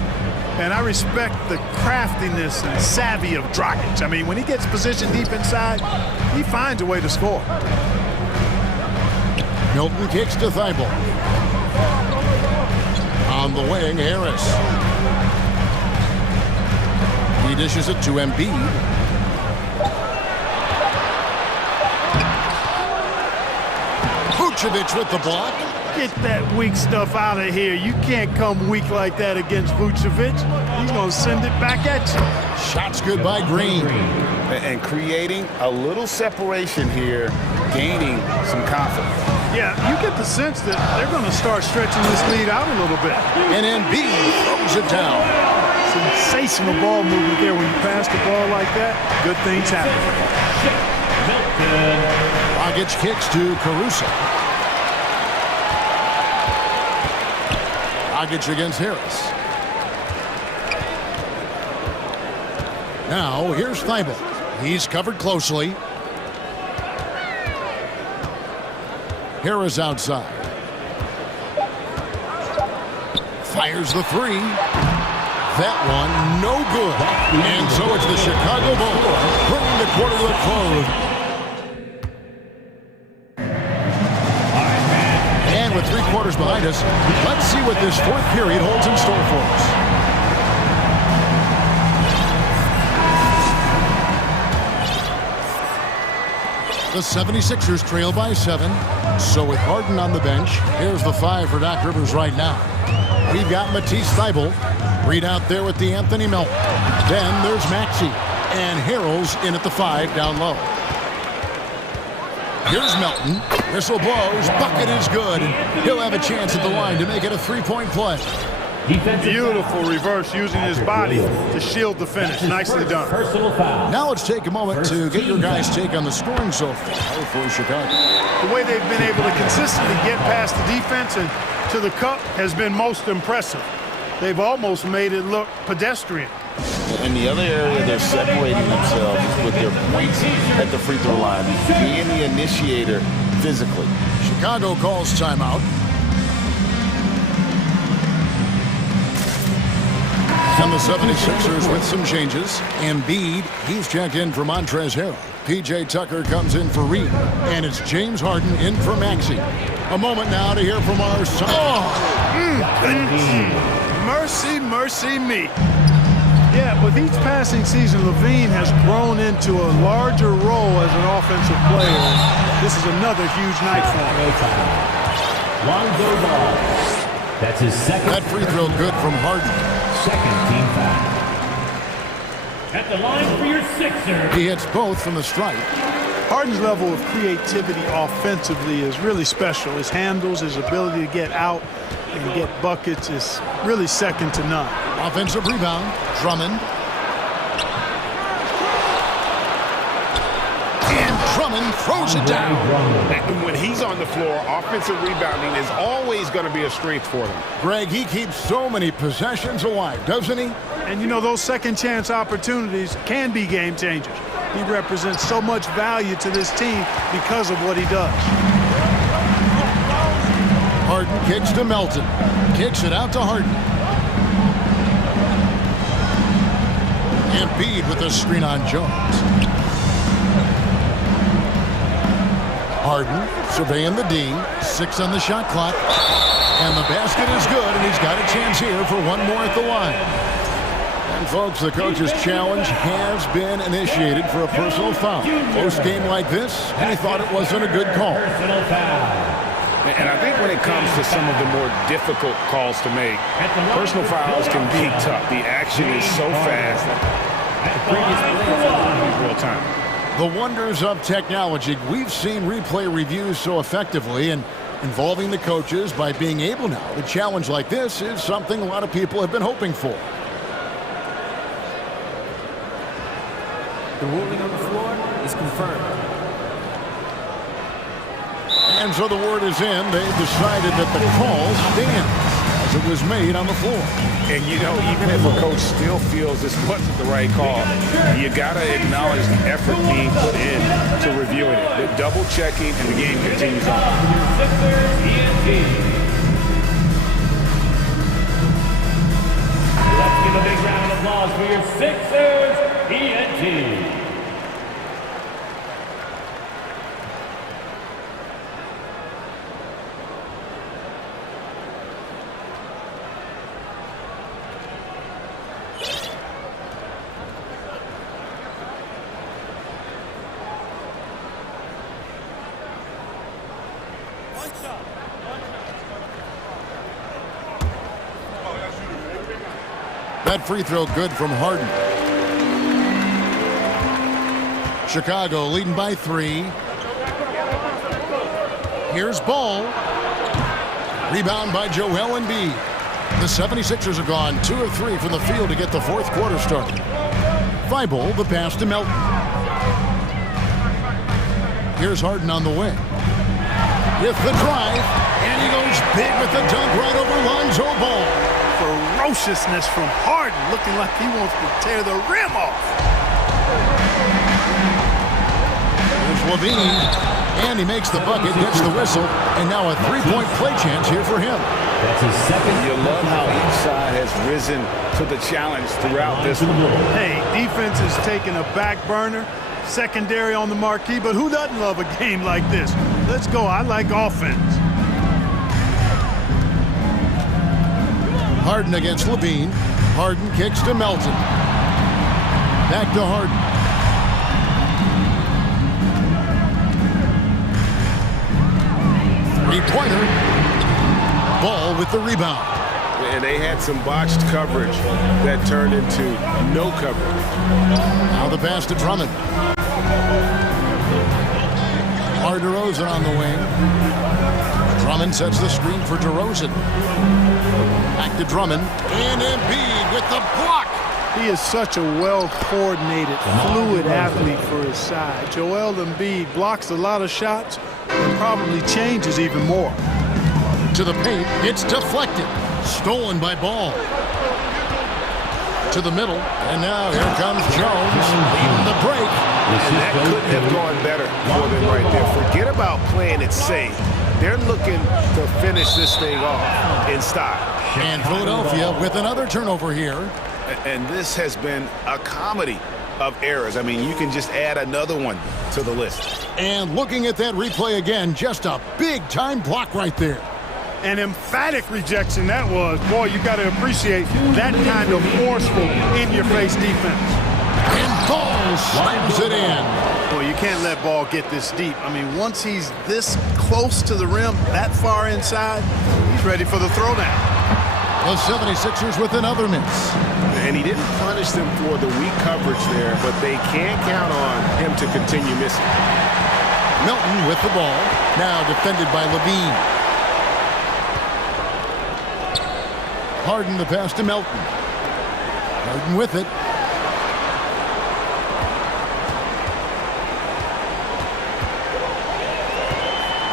And I respect the craftiness and savvy of Dragic. I mean, when he gets positioned deep inside, he finds a way to score. Milton kicks to Thibault. On the wing, Harris. He dishes it to Embiid. Vucevic with the block. Get that weak stuff out of here. You can't come weak like that against Vucevic. He's going to send it back at you. Shots good by Green. And creating a little separation here, gaining some confidence. Yeah, you get the sense that they're going to start stretching this lead out a little bit. And Embiid throws it down. Sensational ball movement there when you pass the ball like that. Good things happen. Dragic kicks to Caruso. Dragic against Harris. Now, here's Thibault. He's covered closely. Harris outside. Fires the three. That one, no good. And so it's the Chicago Bulls bringing the quarter to a close. And with 3 quarters behind us, let's see what this 4th period holds in store for us. The 76ers trail by 7. So with Harden on the bench, here's the 5 for Doc Rivers right now. We've got Matisse Thybulle. Reed out there with the Anthony Melton. Then there's Maxey. And Harrell's in at the 5 down low. Here's Melton. Whistle blows. Bucket is good. He'll have a chance at the line to make it a 3-point play. Beautiful reverse using his body to shield the finish. Nicely done. Now let's take a moment to get your guys' take on the scoring so far for Chicago. The way they've been able to consistently get past the defense and to the cup has been most impressive. They've almost made it look pedestrian. In the other area, they're separating themselves with their points at the free throw line, being the initiator physically. Chicago calls timeout. And the 76ers with some changes. Embiid, he's checked in for Montrezl Harrell. P.J. Tucker comes in for Reed. And it's James Harden in for Maxey. A moment now to hear from our... Mercy, mercy me. Yeah, with each passing season, Levine has grown into a larger role as an offensive player. This is another huge night for him. Lonzo Ball. That's his second. That free throw good from Harden. Second team foul. At the line for your Sixers. He hits both from the stripe. Harden's level of creativity offensively is really special. His handles, his ability to get out and get buckets is really second to none. Offensive rebound, Drummond. And Drummond throws it down. And when he's on the floor, offensive rebounding is always going to be a strength for them. Greg, he keeps so many possessions alive, doesn't he? And you know, those second chance opportunities can be game changers. He represents so much value to this team because of what he does. Harden kicks to Melton. Kicks it out to Harden. Embiid with a screen on Jones. Harden surveying the D. 6 on the shot clock. And the basket is good, and he's got a chance here for one more at the line. And folks, the coach's challenge has been initiated for a personal foul. Post game like this, he thought it wasn't a good call. And I think when it comes to some of the more difficult calls to make, personal fouls can be tough. The action is so fast. The previous play is real time. The wonders of technology. We've seen replay reviews so effectively, and involving the coaches by being able now to challenge like this is something a lot of people have been hoping for. The ruling on the floor is confirmed. And so the word is in. They've decided that the call stands. as it was made on the floor. And, you know, even if a coach still feels this wasn't the right call, you got to acknowledge the effort being put in to reviewing it. The double checking, and the game continues on. Let's give a big round of applause for your Sixers ENT. That free throw good from Harden. Chicago leading by 3. Here's Ball. Rebound by Joel Embiid. The 76ers are gone 2 of 3 from the field to get the fourth quarter started. Thibault, the pass to Melton. Here's Harden on the wing. With the drive, and he goes big with the dunk right over Lonzo Ball. Ferociousness from Harden, looking like he wants to tear the rim off. There's Levine, and he makes the bucket, gets the whistle, and now a three-point play chance here for him. That's his second. You love how each side has risen to the challenge throughout this one. Hey, defense is taking a back burner, secondary on the marquee, but who doesn't love a game like this? Let's go. I like offense. Harden against Levine. Harden kicks to Melton. Back to Harden. Three-pointer. Ball with the rebound. And they had some botched coverage that turned into no coverage. Now the pass to Drummond. DeRozan on the wing. Drummond sets the screen for DeRozan. Back to Drummond. And Embiid with the block. He is such a well-coordinated, fluid athlete for his side. Joel Embiid blocks a lot of shots and probably changes even more. To the paint. It's deflected. Stolen by Ball. To the middle. And now here comes Jones leading the break. And that couldn't have gone better for them right there. Forget about playing it safe. They're looking to finish this thing off in style. And Philadelphia with another turnover here. And this has been a comedy of errors. I mean, you can just add another one to the list. And looking at that replay again, just a big-time block right there. An emphatic rejection that was. Boy, you got to appreciate that kind of forceful, in-your-face defense. And Ball slams it in. Well, you can't let Ball get this deep. I mean, once he's this close to the rim, that far inside, he's ready for the throwdown. The 76ers with another miss. And he didn't punish them for the weak coverage there, but they can't count on him to continue missing. Melton with the ball. Now defended by Levine. Harden the pass to Melton. Harden with it.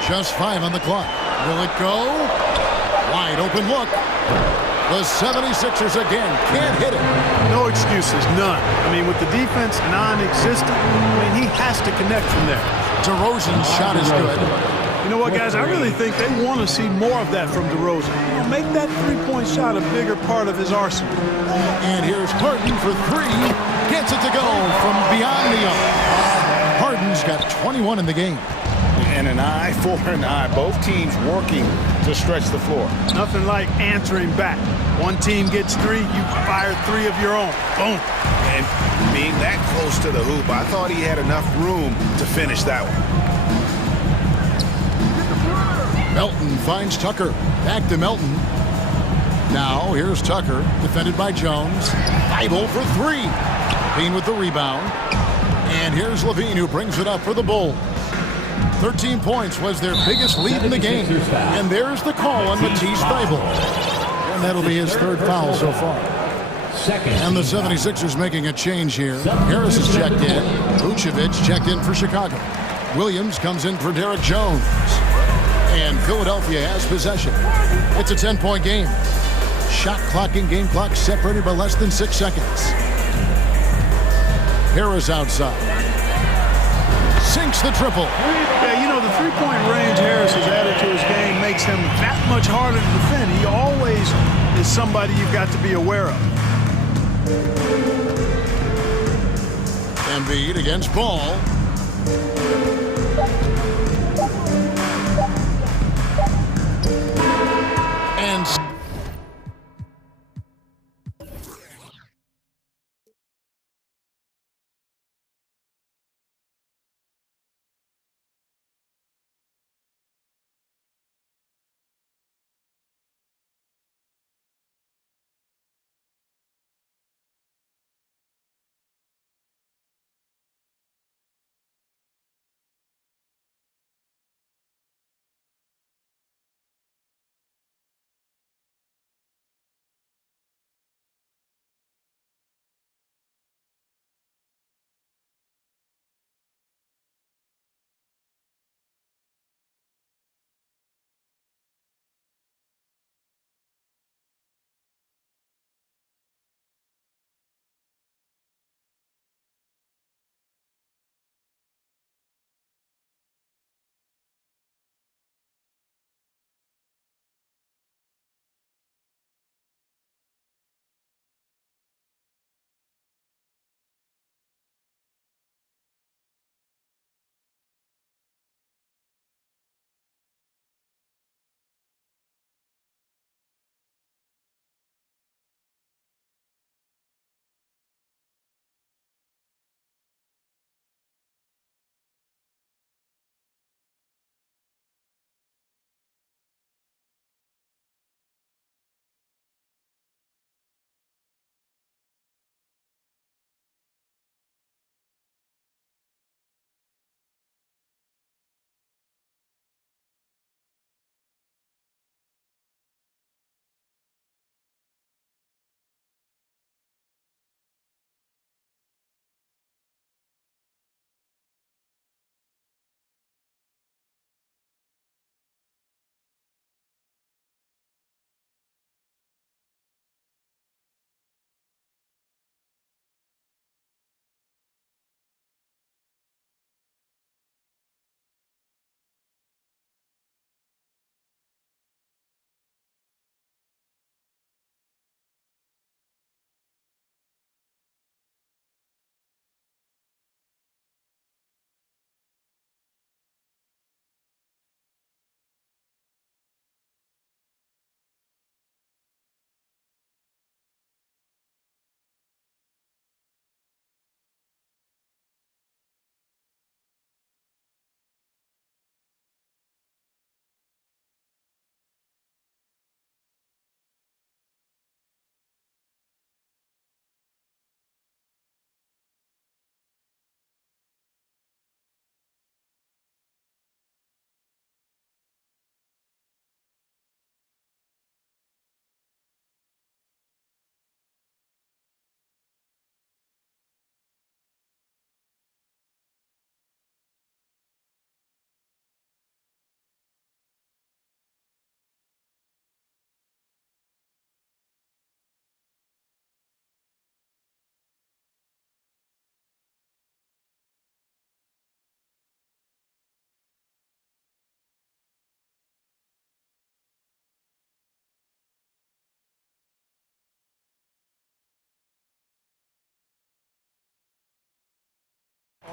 Just 5 on the clock. Will it go? Wide open look. The 76ers again can't hit it. No excuses, none. I mean, with the defense non-existent, I mean, he has to connect from there. DeRozan's shot is good. You know what, guys? I really think they want to see more of that from DeRozan. You know, make that three-point shot a bigger part of his arsenal. And here's Harden for 3. Gets it to go from beyond the arc. Harden's got 21 in the game. And an eye for an eye. Both teams working to stretch the floor. Nothing like answering back. One team gets 3, you fire 3 of your own. Boom. And being that close to the hoop, I thought he had enough room to finish that one. Melton finds Tucker. Back to Melton. Now here's Tucker, defended by Jones. Thibault for 3. Levine with the rebound. And here's Levine, who brings it up for the Bulls. 13 points was their biggest lead in the game. And there's the call on Matisse Thibault. And that'll be his 3rd foul so far. And the 76ers making a change here. Harris is checked in. Vucevic checked in for Chicago. Williams comes in for Derek Jones. And Philadelphia has possession. It's a 10-point game. Shot clock and game clock separated by less than 6 seconds. Harris outside. Sinks the triple. Yeah, you know, the three-point range Harris has added to his game makes him that much harder to defend. He always is somebody you've got to be aware of. Embiid against Ball. And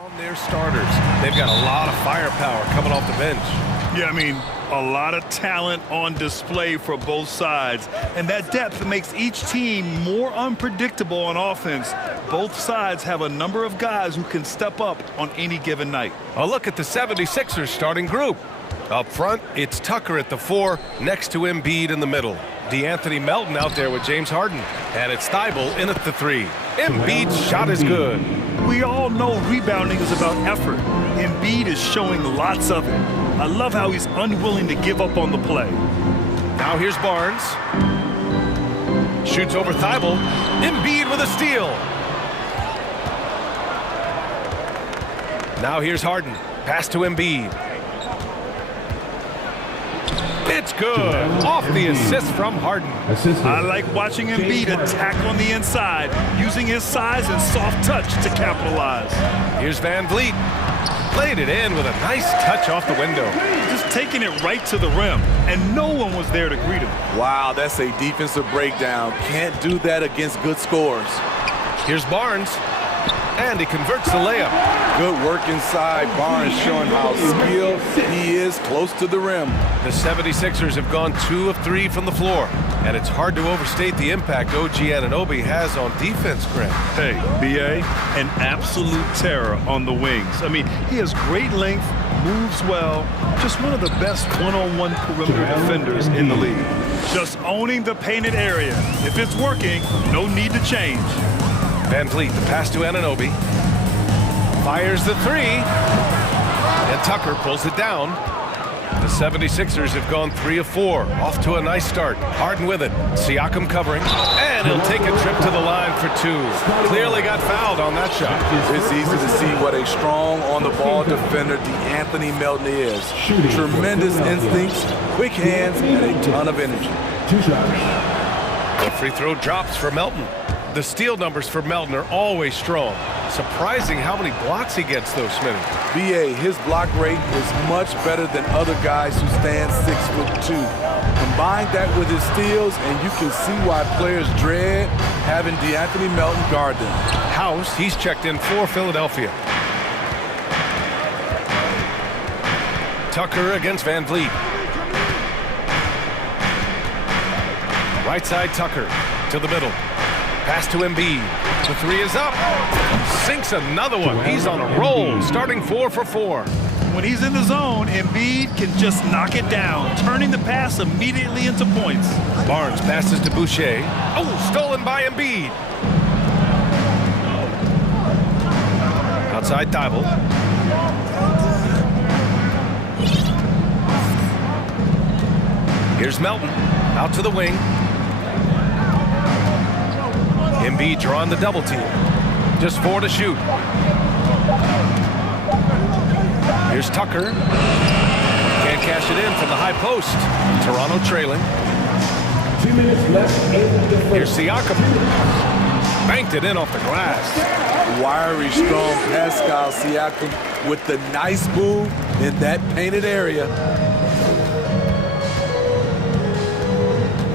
On their starters, they've got a lot of firepower coming off the bench. Yeah, I mean, a lot of talent on display for both sides. And that depth makes each team more unpredictable on offense. Both sides have a number of guys who can step up on any given night. A look at the 76ers starting group. Up front, it's Tucker at the 4, next to Embiid in the middle. D'Anthony Melton out there with James Harden. And it's Thibault in at the 3. Embiid's shot is good. We all know rebounding is about effort. Embiid is showing lots of it. I love how he's unwilling to give up on the play. Now here's Barnes. Shoots over Thibault. Embiid with a steal. Now here's Harden. Pass to Embiid. It's good. Off the assist from Harden. I like watching Embiid attack on the inside, using his size and soft touch to capitalize. Here's Van Vliet. Played it in with a nice touch off the window. Just taking it right to the rim, and no one was there to greet him. Wow, that's a defensive breakdown. Can't do that against good scores. Here's Barnes, and he converts the layup. Good work inside. Barnes showing how skilled he is close to the rim. The 76ers have gone 2 of 3 from the floor, and it's hard to overstate the impact OG Anunoby has on defense, Grant. Hey, B.A., an absolute terror on the wings. I mean, he has great length, moves well, just one of the best one-on-one perimeter defenders in the league. Just owning the painted area. If it's working, no need to change. Van Vliet, the pass to Anunoby. Fires the three. And Tucker pulls it down. The 76ers have gone 3 of 4. Off to a nice start. Harden with it. Siakam covering. And he'll take a trip to the line for 2. Clearly got fouled on that shot. It's easy to see what a strong on-the-ball defender Anthony Melton is. Tremendous instincts, quick hands, and a ton of energy. 2 shots. The free throw drops for Melton. The steal numbers for Melton are always strong. Surprising how many blocks he gets, though, Smitty. B.A., his block rate is much better than other guys who stand 6'2". Combine that with his steals, and you can see why players dread having DeAnthony Melton guard them. House, he's checked in for Philadelphia. Tucker against Van Vliet. Right side Tucker to the middle. Pass to Embiid. The 3 is up. Sinks another one. He's on a roll, starting 4 for 4. When he's in the zone, Embiid can just knock it down, turning the pass immediately into points. Barnes passes to Boucher. Oh, stolen by Embiid. Outside Thibault. Here's Melton. Out to the wing. Embiid drawing the double team. Just 4 to shoot. Here's Tucker. Can't cash it in from the high post. Toronto trailing. 2 minutes left in the first. Here's Siakam. Banked it in off the glass. Wiry, strong Pascal Siakam with the nice move in that painted area.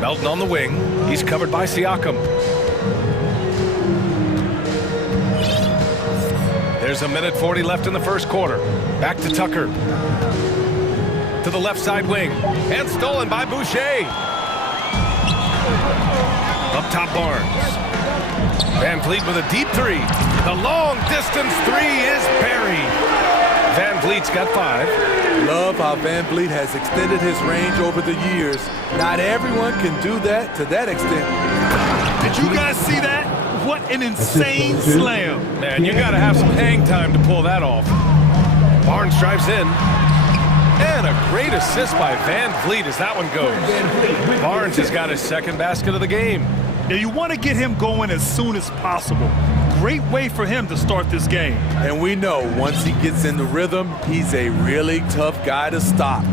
Melton on the wing. He's covered by Siakam. There's 1:40 left in the first quarter. Back to Tucker. To the left side wing. And stolen by Boucher. Up top Barnes. Van Vliet with a deep 3. The long distance 3 is buried. Van Vliet's got 5. Love how Van Vliet has extended his range over the years. Not everyone can do that to that extent. Did you guys see that? What an insane slam. Man, you got to have some hang time to pull that off. Barnes drives in. And a great assist by Van Vliet as that one goes. Barnes has got his second basket of the game. Now you want to get him going as soon as possible. Great way for him to start this game. And we know once he gets in the rhythm, he's a really tough guy to stop.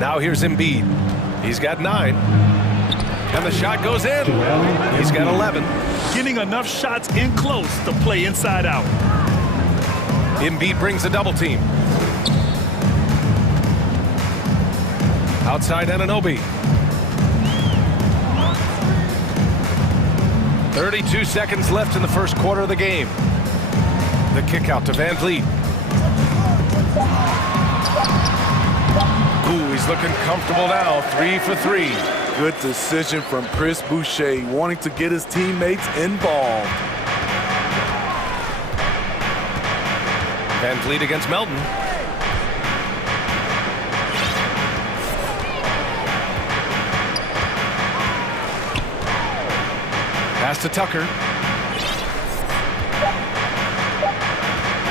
Now here's Embiid. He's got 9. And the shot goes in. He's got 11. Getting enough shots in close to play inside out. Embiid brings a double team. Outside Anunoby. 32 seconds left in the first quarter of the game. The kick out to Van Vliet. Ooh, he's looking comfortable now. 3 for 3. Good decision from Chris Boucher, wanting to get his teammates involved. Van Vliet against Melton. Pass to Tucker.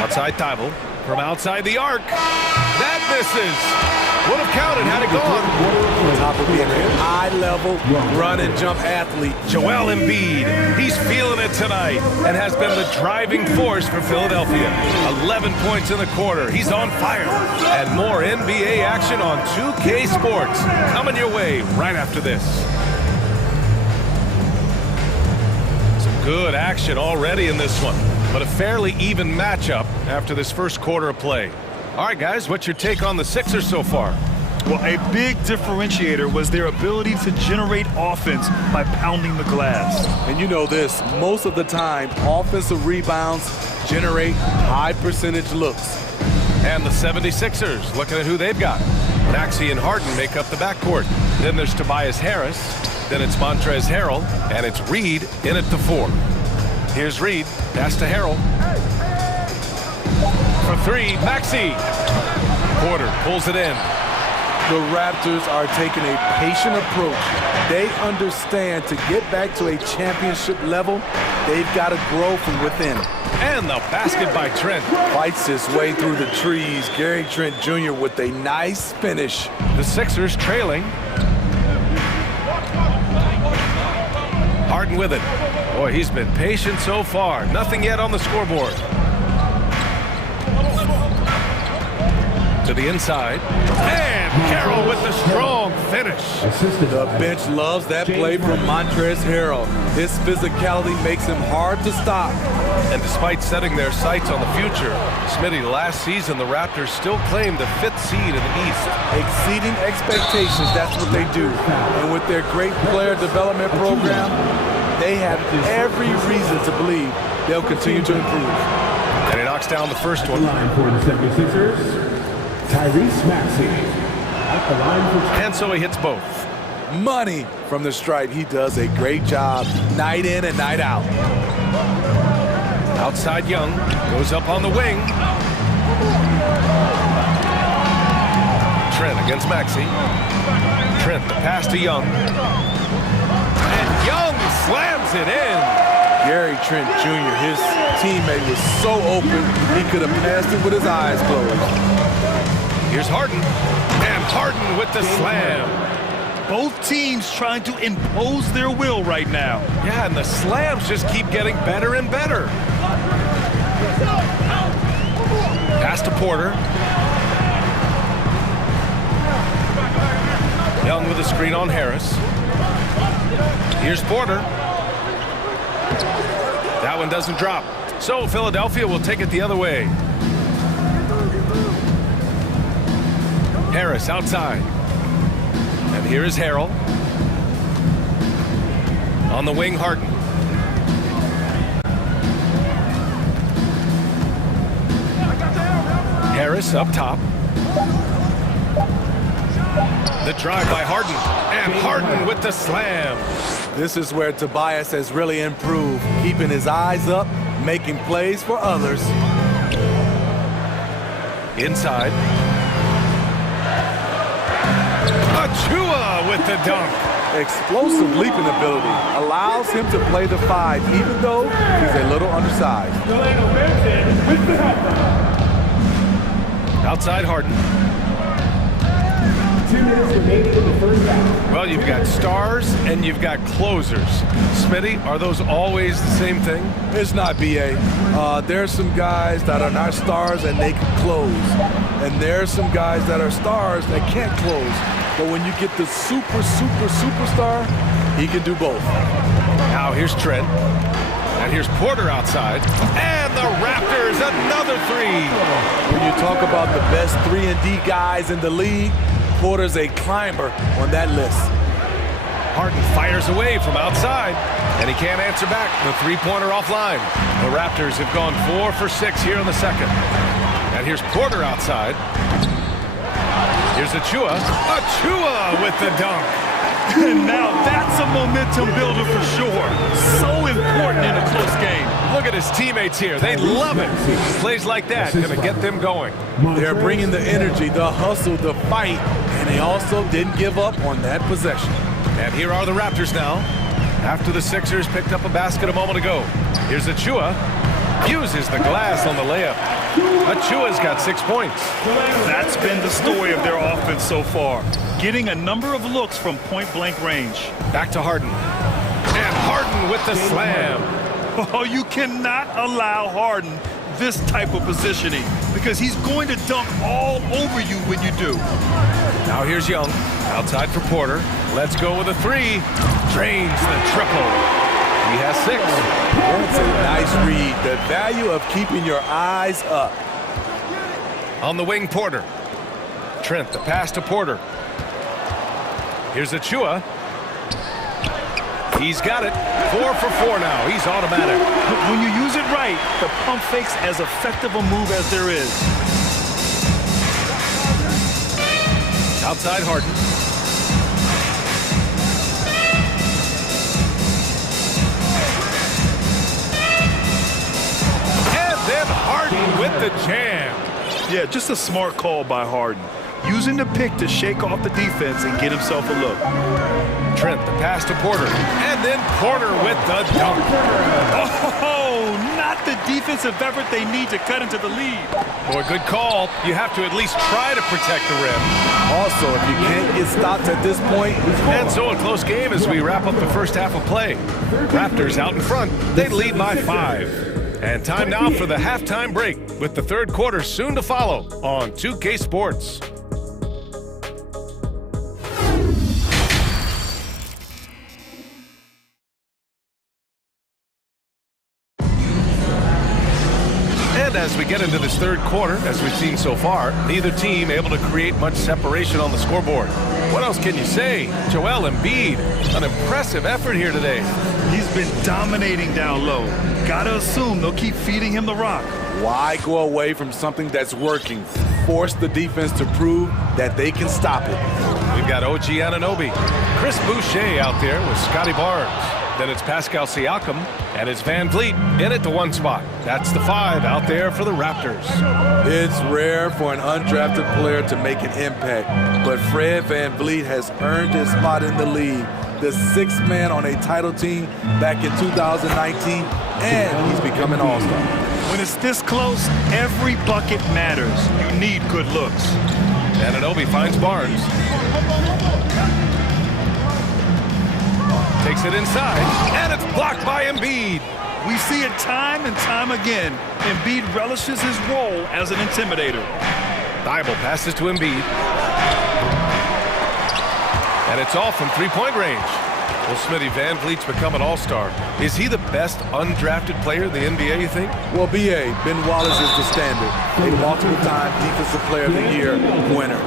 Outside Thibault. From outside the arc. That misses. Would have counted had it gone. On top of being a high-level run and jump athlete, Joel Embiid, he's feeling it tonight and has been the driving force for Philadelphia. 11 points in the quarter. He's on fire. And more NBA action on 2K Sports coming your way right after this. Some good action already in this one, but a fairly even matchup after this first quarter of play. All right, guys, what's your take on the Sixers so far? Well, a big differentiator was their ability to generate offense by pounding the glass. And you know this, most of the time, offensive rebounds generate high percentage looks. And the 76ers, looking at who they've got. Maxey and Harden make up the backcourt. Then there's Tobias Harris. Then it's Montrezl Harrell. And it's Reed in at the 4. Here's Reed. Pass to Harrell. For 3, Maxey. Porter pulls it in. The Raptors are taking a patient approach. They understand to get back to a championship level, they've got to grow from within. And the basket by Trent. Fights his way through the trees. Gary Trent Jr. with a nice finish. The Sixers trailing. Harden with it. Boy, he's been patient so far. Nothing yet on the scoreboard. To the inside. And Carroll with the strong finish. The bench loves that play from Montrezl Harrell. His physicality makes him hard to stop. And despite setting their sights on the future, Smitty, last season the Raptors still claimed the 5th seed in the East. Exceeding expectations, that's what they do. And with their great player development program, they have every reason to believe they'll continue to improve. And he knocks down the first one. Line for the 76ers, Tyrese Maxey. At the line for... And so he hits both. Money from the stripe. He does a great job night in and night out. Outside Young goes up on the wing. Trent against Maxey. Trent, the pass to Young. And Young slams it in. Gary Trent Jr., his teammate was so open, he could have passed it with his eyes closed. Here's Harden. And Harden with the slam. Both teams trying to impose their will right now. Yeah, and the slams just keep getting better and better. Pass to Porter. Young with a screen on Harris. Here's Porter. That one doesn't drop. So Philadelphia will take it the other way. Harris outside. And here is Harrell. On the wing, Harden. Harris up top. The drive by Harden. And Harden with the slam. This is where Tobias has really improved, keeping his eyes up, making plays for others. Inside. Achua with the dunk. Explosive leaping ability allows him to play the 5, even though he's a little undersized. Outside Harden. 2 minutes remaining in the first half. Well, you've got stars and you've got closers. Smitty, are those always the same thing? It's not, B.A. There's some guys that are not stars and they can close. And there's some guys that are stars that can't close. But when you get the superstar, he can do both. Now here's Trent. And here's Porter outside. And the Raptors, another 3. When you talk about the best 3-and-D guys in the league, Porter's a climber on that list. Harden fires away from outside, and he can't answer back. The three-pointer offline. The Raptors have gone 4 for 6 here in the second. And here's Porter outside. Here's Achua. Achua with the dunk. And now that's a momentum builder for sure. So important in a close game. Look at his teammates here. They love it. Plays like that going to get them going. They're bringing the energy, the hustle, the fight, and they also didn't give up on that possession. And here are the Raptors now. After the Sixers picked up a basket a moment ago. Here's Achua. Uses the glass on the layup. Achua's got 6 points. That's been the story of their offense so far, getting a number of looks from point-blank range. Back to Harden. And Harden with the slam. Oh, you cannot allow Harden this type of positioning because he's going to dunk all over you when you do. Now here's Young, outside for Porter. Let's go with a 3. Drains the triple. He has 6. That's a nice read. The value of keeping your eyes up. On the wing, Porter. Trent, the pass to Porter. Here's Achua. He's got it. 4 for 4 now. He's automatic. When you use it right, the pump fake's as effective a move as there is. Outside Harden. And then Harden with the jam. Yeah, just a smart call by Harden. Using the pick to shake off the defense and get himself a look. Trent, the pass to Porter. And then Porter with the dunk. Oh, not the defensive effort they need to cut into the lead. Boy, good call. You have to at least try to protect the rim. Also, if you can't get stops at this point. And so a close game as we wrap up the first half of play. Raptors out in front. They lead by 5. And time now for the halftime break with the third quarter soon to follow on 2K Sports. And as we get into this third quarter, as we've seen so far, neither team able to create much separation on the scoreboard. What else can you say? Joel Embiid, an impressive effort here today. He's been dominating down low. Gotta assume they'll keep feeding him the rock. Why go away from something that's working? Force the defense to prove that they can stop it. We've got OG Anunoby, Chris Boucher out there with Scotty Barnes. Then it's Pascal Siakam, and it's Van Vliet in at the 1 spot. That's the 5 out there for the Raptors. It's rare for an undrafted player to make an impact, but Fred Van Vliet has earned his spot in the league. The 6th man on a title team back in 2019, and he's become an all-star. When it's this close, every bucket matters. You need good looks. Anunoby finds Barnes. Takes it inside, and it's blocked by Embiid. We see it time and time again. Embiid relishes his role as an intimidator. Thibault passes to Embiid. And it's off from three-point range. Well, Smitty, Van Vliet's become an all-star. Is he the best undrafted player in the NBA, you think? Well, B.A., Ben Wallace is the standard. A multiple-time Defensive Player of the Year winner.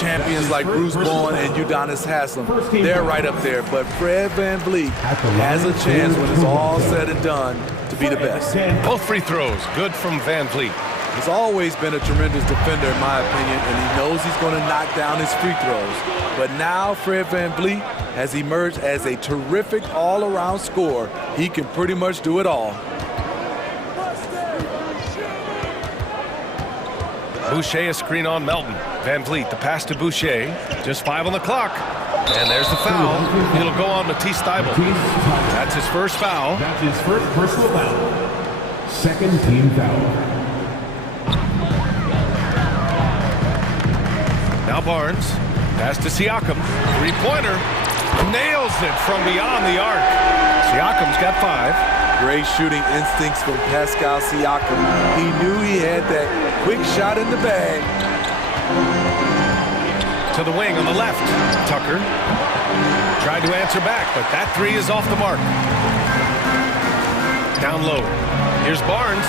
Champions like Bruce Bowen and Udonis Haslem, they're right up there. But Fred Van Vliet has a chance when it's all said and done to be the best. Both free throws, good from Van Vliet. He's always been a tremendous defender, in my opinion, and he knows he's going to knock down his free throws. But now Fred Van Vliet has emerged as a terrific all-around scorer. He can pretty much do it all. Boucher a screen on Melton. Van Vliet, the pass to Boucher. Just 5 on the clock. And there's the foul. It'll go on Matisse Thybulle. That's his first foul. That's his first personal foul. Second team foul. Now Barnes. Pass to Siakam. Three-pointer. Nails it from beyond the arc. Siakam's got 5. Great shooting instincts from Pascal Siakam. He knew he had that quick shot in the bag. To the wing on the left. Tucker tried to answer back, but that 3 is off the mark. Down low. Here's Barnes.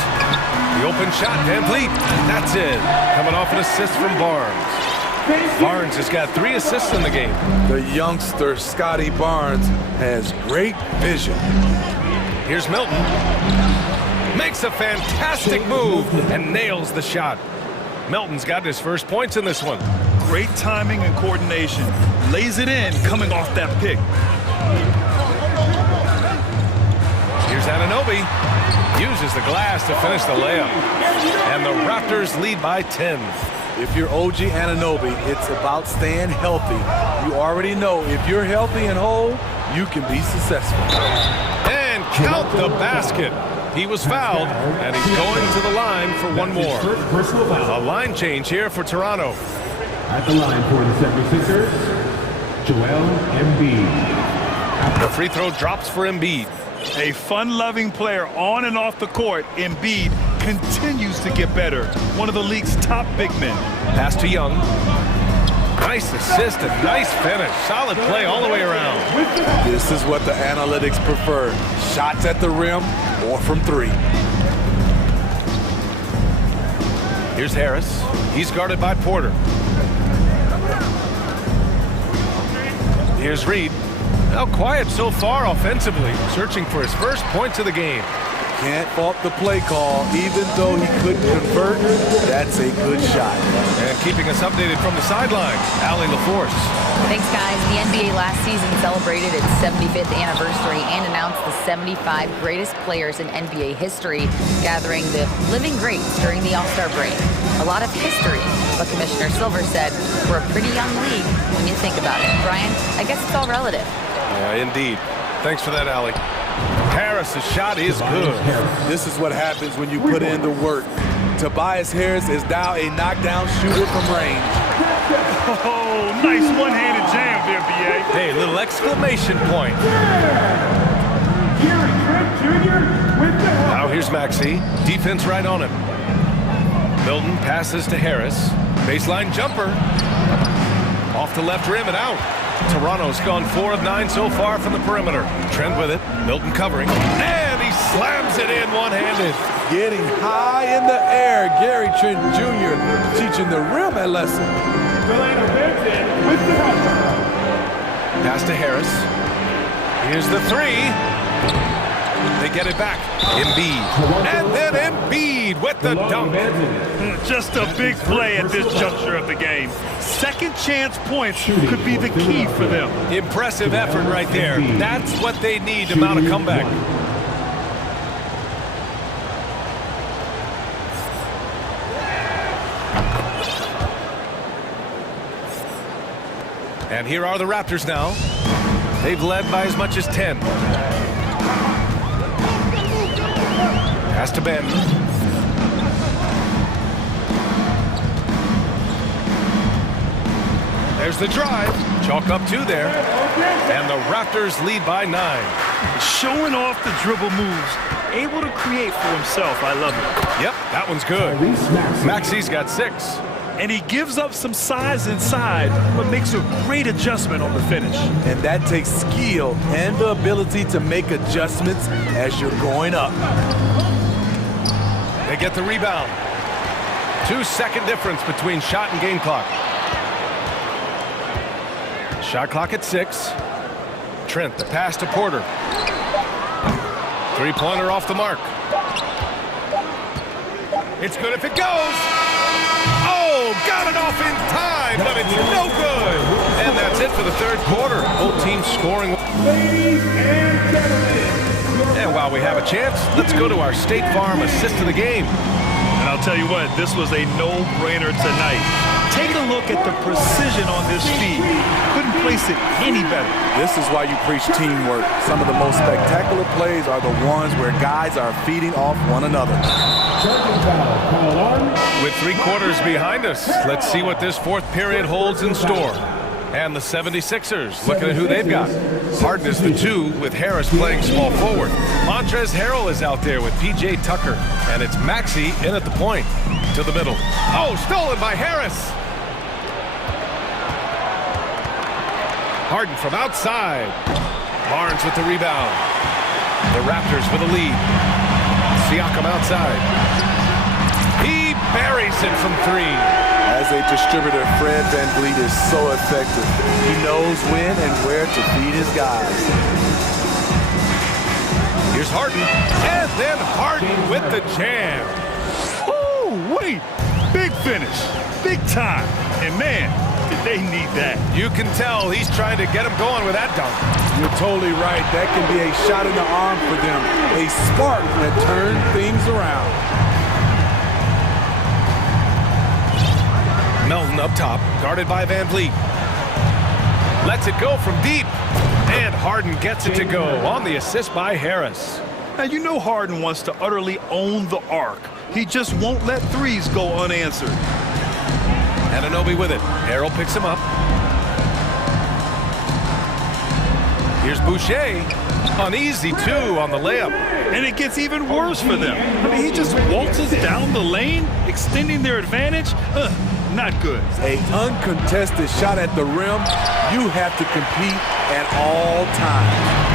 The open shot, Van Vliet. That's it. Coming off an assist from Barnes. Barnes has got 3 assists in the game. The youngster, Scotty Barnes, has great vision. Here's Milton. Makes a fantastic move and nails the shot. Melton's got his first points in this one. Great timing and coordination. Lays it in coming off that pick. Here's Anunoby. Uses the glass to finish the layup. And the Raptors lead by 10. If you're OG Anunoby, it's about staying healthy. You already know if you're healthy and whole, you can be successful. And count the basket. He was fouled, and he's going to the line for one more. Personal foul. A line change here for Toronto. At the line for the 76ers, Joel Embiid. The free throw drops for Embiid. A fun-loving player on and off the court, Embiid continues to get better. One of the league's top big men. Pass to Young. Nice assist and nice finish. Solid play all the way around. This is what the analytics prefer. Shots at the rim or from three. Here's Harris. He's guarded by Porter. Here's Reed. Now quiet so far offensively, searching for his first points of the game. Can't fault the play call. Even though he couldn't convert, that's a good shot. And keeping us updated from the sideline, Allie LaForce. Thanks, guys. The NBA last season celebrated its 75th anniversary and announced the 75 greatest players in NBA history, gathering the living greats during the All-Star break. A lot of history, but Commissioner Silver said, we're a pretty young league when you think about it. Brian, I guess it's all relative. Yeah, indeed. Thanks for that, Allie. Harris' shot is good. This is what happens when you put in the work. Tobias Harris is now a knockdown shooter from range. Oh, nice one-handed jam there, B.A. Hey, little exclamation point. Now here's Maxey. Defense right on him. Milton passes to Harris. Baseline jumper. Off the left rim and out. Toronto's gone 4 of 9 so far from the perimeter. Trent with it. Milton covering. And he slams it in one-handed. Getting high in the air. Gary Trent Jr. teaching the rim a lesson. Pass to Harris. Here's the three. They get it back. Embiid. And then Embiid with the dunk. Just a big play at this juncture of the game. Second chance points could be the key for them. Impressive effort right there. That's what they need to mount a comeback. And here are the Raptors now. They've led by as much as 10. Pass to Ben. There's the drive. Chalk up 2 there. And the Raptors lead by 9. Showing off the dribble moves. Able to create for himself. I love it. Yep, that one's good. Maxey's got 6. And he gives up some size inside, but makes a great adjustment on the finish. And that takes skill and the ability to make adjustments as you're going up. They get the rebound. 2-second difference between shot and game clock. Shot clock at 6. Trent, the pass to Porter. Three-pointer off the mark. It's good if it goes. Oh, got it off in time, but it's no good. And that's it for the third quarter. Both teams scoring. Ladies and gentlemen. And while we have a chance, let's go to our State Farm assist of the game. And I'll tell you what, this was a no-brainer tonight. Take a look at the precision on this feed. Couldn't place it any better. This is why you preach teamwork. Some of the most spectacular plays are the ones where guys are feeding off one another. With 3 quarters behind us, let's see what this fourth period holds in store. And the 76ers, looking at who they've got. Harden is the 2 with Harris playing small forward. Montrezl Harrell is out there with P.J. Tucker. And it's Maxey in at the point. To the middle. Oh, stolen by Harris. Harden from outside. Barnes with the rebound. The Raptors with a lead. Siakam outside. He buries it from 3. As a distributor, Fred VanVleet is so effective. He knows when and where to feed his guys. Here's Harden. And then Harden with the jam. Oh, wait. Big finish. Big time. And man, did they need that. You can tell he's trying to get him going with that dunk. You're totally right. That can be a shot in the arm for them. A spark that turns things around. Melton up top, guarded by VanVleet. Lets it go from deep. And Harden gets it to go on the assist by Harris. Now, you know Harden wants to utterly own the arc. He just won't let threes go unanswered. Anunoby with it. Harrell picks him up. Here's Boucher. Uneasy, too, on the layup. And it gets even worse for them. I mean, he just waltzes down the lane, extending their advantage. Not good. An uncontested shot at the rim. You have to compete at all times.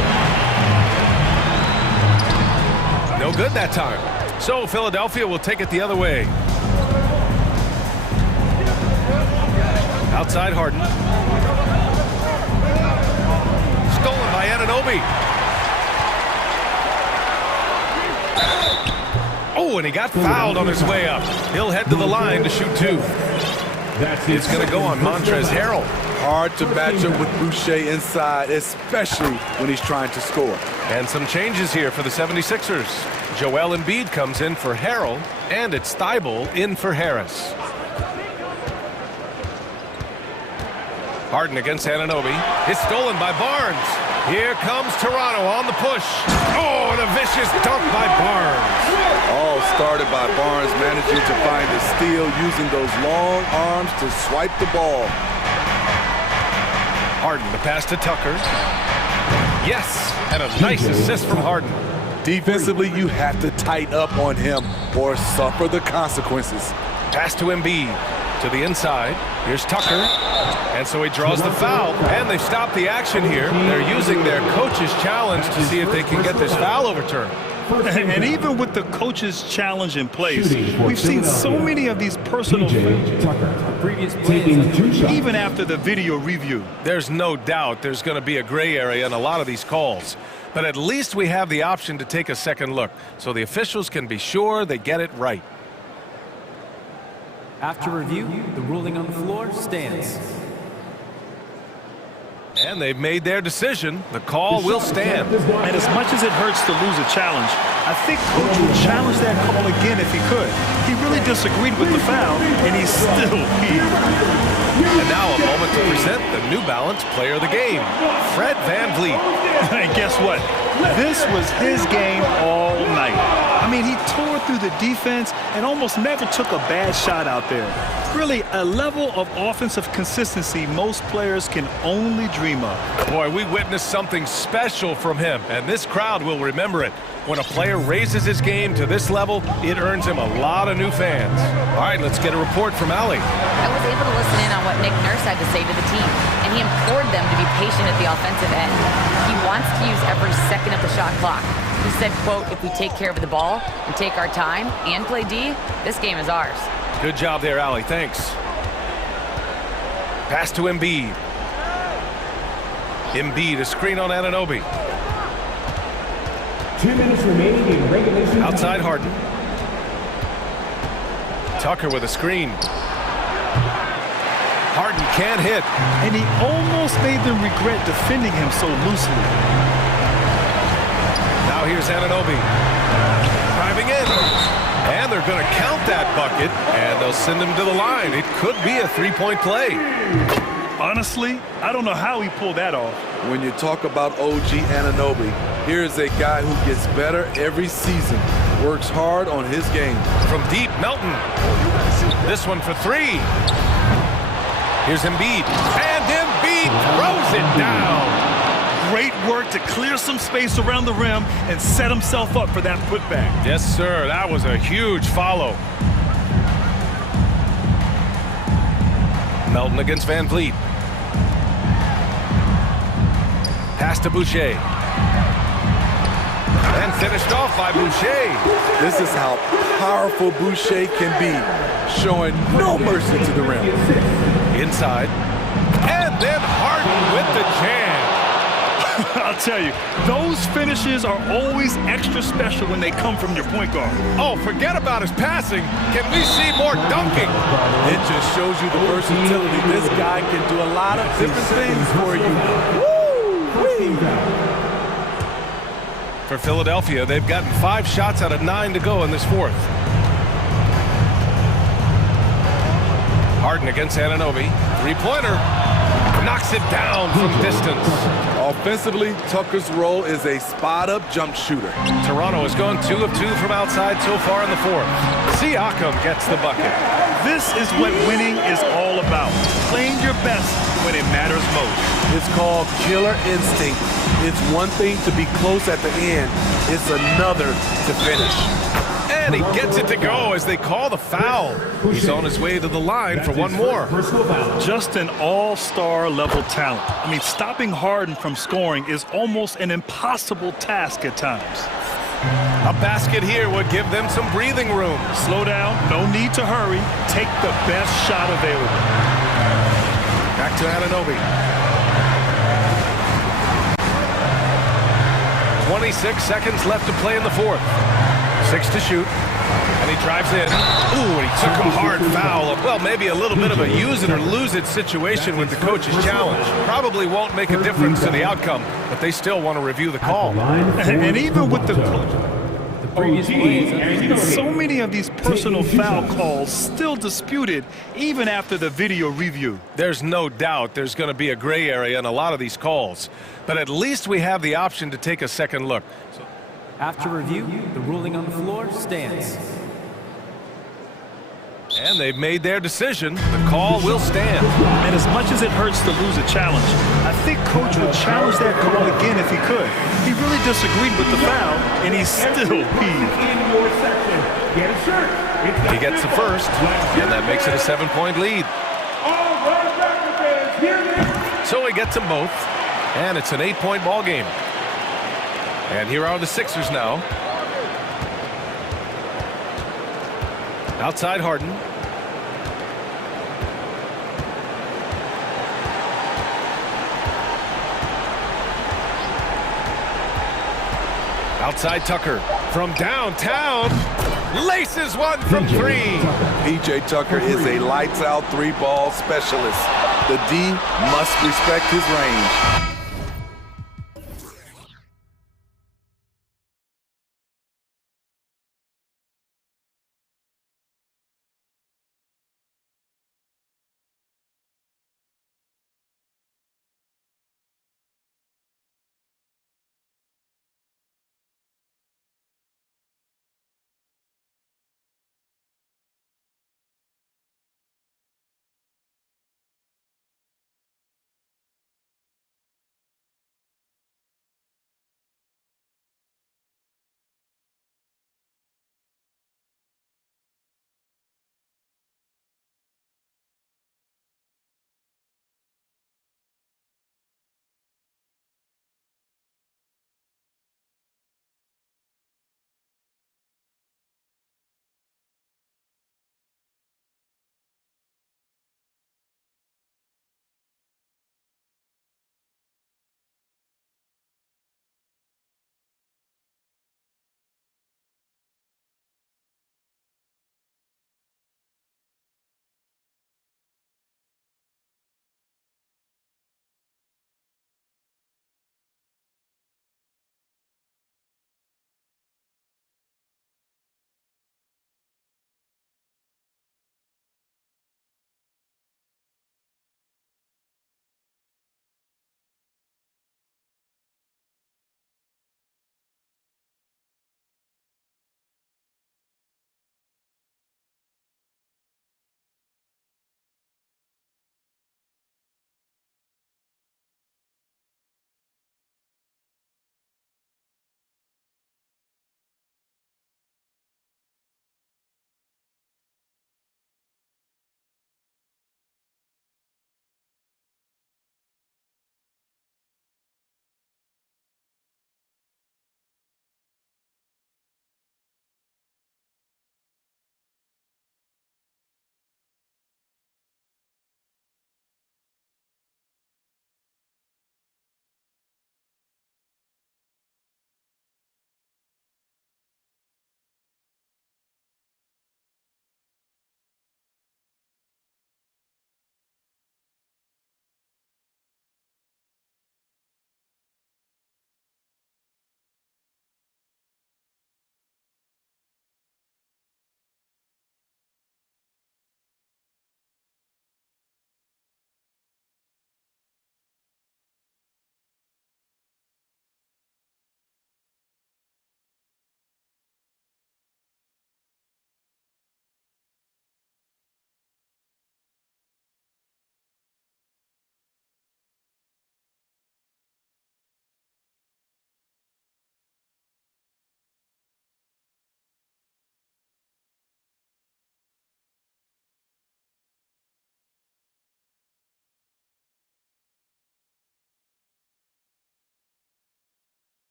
No good that time. So Philadelphia will take it the other way. Outside Harden. Stolen by Anunoby. Oh, and he got fouled on his way up. He'll head to the line to shoot two. It's going to go on Montrezl Harrell. Hard to match up with Boucher inside, especially when he's trying to score. And some changes here for the 76ers. Joel Embiid comes in for Harrell, and it's Thibault in for Harris. Harden against Anunoby. It's stolen by Barnes. Here comes Toronto on the push. Oh, and a vicious dunk by Barnes. All started by Barnes managing to find a steal using those long arms to swipe the ball. Harden, the pass to Tucker. Yes, and a nice assist from Harden. Defensively, you have to tighten up on him or suffer the consequences. Pass to Embiid. To the inside. Here's Tucker. And so he draws the foul. And they've stopped the action here. They're using their coach's challenge to see if they can get this foul overturned. And even with the coach's challenge in place, we've seen so many of these personal even after the video review. There's no doubt there's going to be a gray area in a lot of these calls. But at least we have the option to take a second look, so the officials can be sure they get it right. After review, the ruling on the floor stands. And they've made their decision. The call will stand. And as much as it hurts to lose a challenge, I think Coach would challenge that call again if he could. He really disagreed with the foul, and he's still here. And now a moment to present the New Balance Player of the Game, Fred VanVleet. And guess what? This was his game all night. I mean, he tore through the defense and almost never took a bad shot out there. Really, a level of offensive consistency most players can only dream of. Boy, we witnessed something special from him, and this crowd will remember it. When a player raises his game to this level, it earns him a lot of new fans. All right, let's get a report from Allie. I was able to listen in on what Nick Nurse had to say to the team, and he implored them to be patient at the offensive end. He wants to use every second of the shot clock. He said, quote, if we take care of the ball and take our time and play D, this game is ours. Good job there, Allie. Thanks. Pass to Embiid. Embiid, a screen on Anunoby. 2 minutes remaining in regulation. Outside Harden. Tucker with a screen. Harden can't hit. And he almost made them regret defending him so loosely. Now here's Anunoby. Driving in. And they're going to count that bucket, and they'll send him to the line. It could be a three-point play. Honestly, I don't know how he pulled that off. When you talk about OG Anunoby, here's a guy who gets better every season, works hard on his game. From deep, Melton. This one for three. Here's Embiid. And Embiid throws it down. Great work to clear some space around the rim and set himself up for that putback. Yes, sir. That was a huge follow. Melton against VanVleet. Pass to Boucher. And finished off by Boucher. This is how powerful Boucher can be, showing no mercy to the rim. Inside. And then Harden with the jam. I'll tell you, those finishes are always extra special when they come from your point guard. Oh, forget about his passing. Can we see more dunking? It just shows you the versatility. This guy can do a lot of different things for you. Woo! For Philadelphia, they've gotten 5 shots out of 9 to go in this fourth. Harden against Anunoby. Three-pointer. knocks it down from distance. Offensively, Tucker's role is a spot-up jump shooter. Toronto has gone 2 of 2 from outside so far in the fourth. Siakam gets the bucket. This is what winning is all about. Playing your best when it matters most. It's called killer instinct. It's one thing to be close at the end. It's another to finish. And he gets it to go as they call the foul. He's on his way to the line for one more. Just an all-star level talent. I mean, stopping Harden from scoring is almost an impossible task at times. A basket here would give them some breathing room. Slow down, no need to hurry. Take the best shot available. Back to Anunoby. 26 seconds left to play in the fourth. 6 to shoot. And he drives in. Ooh, and he took a hard foul. Well, maybe a little bit of a use it or lose it situation with the coach's challenge. Probably won't make a difference to the outcome, but they still want to review the call. And even with the so many of these personal foul calls still disputed even after the video review. There's no doubt there's going to be a gray area in a lot of these calls, but at least we have the option to take a second look. After review, the ruling on the floor stands. And they've made their decision. The call will stand. And as much as it hurts to lose a challenge, I think Coach would challenge that call again if he could. He really disagreed with the foul, and he's still peeved. He gets the first, and that makes it a 7-point lead. So he gets them both, and it's an 8-point ball game. And here are the Sixers now. Outside Harden. Outside Tucker from downtown. Laces one from 3. PJ Tucker is a lights-out 3-ball specialist. The D must respect his range.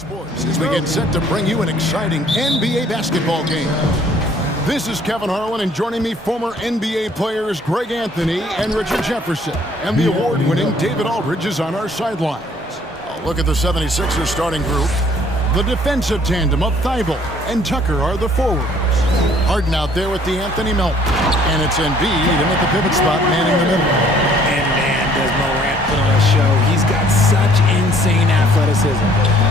Sports as we get set to bring you an exciting NBA basketball game. This is Kevin Harlan, and joining me, former NBA players Greg Anthony and Richard Jefferson. And the award-winning David Aldridge is on our sidelines. A look at the 76ers starting group. The defensive tandem of Thibault and Tucker are the forwards. Harden out there with the Anthony Melton. And it's Embiid in at the pivot spot, manning the middle. And man, does Morant put on a show. He's got such insane athleticism.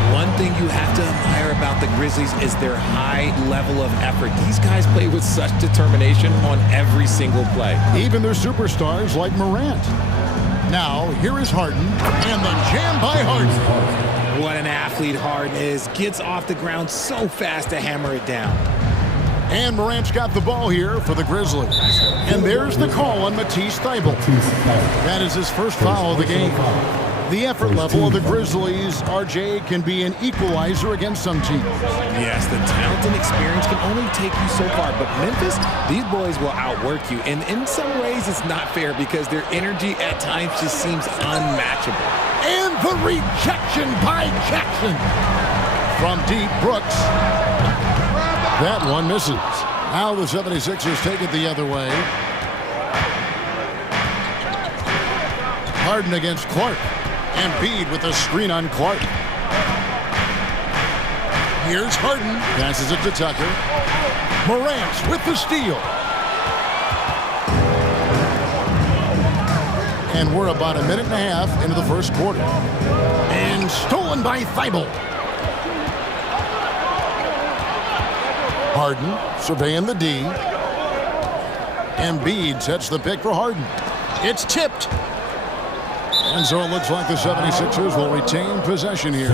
One thing you have to admire about the Grizzlies is their high level of effort. These guys play with such determination on every single play. Even their superstars like Morant. Now, here is Harden, and the jam by Harden. What an athlete Harden is. Gets off the ground so fast to hammer it down. And Morant's got the ball here for the Grizzlies. And there's the call on Matisse Thybulle. That is his first foul of the game. The effort level of the Grizzlies, RJ, can be an equalizer against some teams. Yes, the talent and experience can only take you so far. But Memphis, these boys will outwork you. And in some ways, it's not fair because their energy at times just seems unmatchable. And the rejection by Jackson. From deep, Brooks. That one misses. Now the 76ers take it the other way. Harden against Clark. Embiid with a screen on Clark. Here's Harden. Passes it to Tucker. Morant with the steal. And we're about a minute and a half into the first quarter. And stolen by Thybulle. Harden surveying the D. Embiid sets the pick for Harden. It's tipped. And so it looks like the 76ers will retain possession here.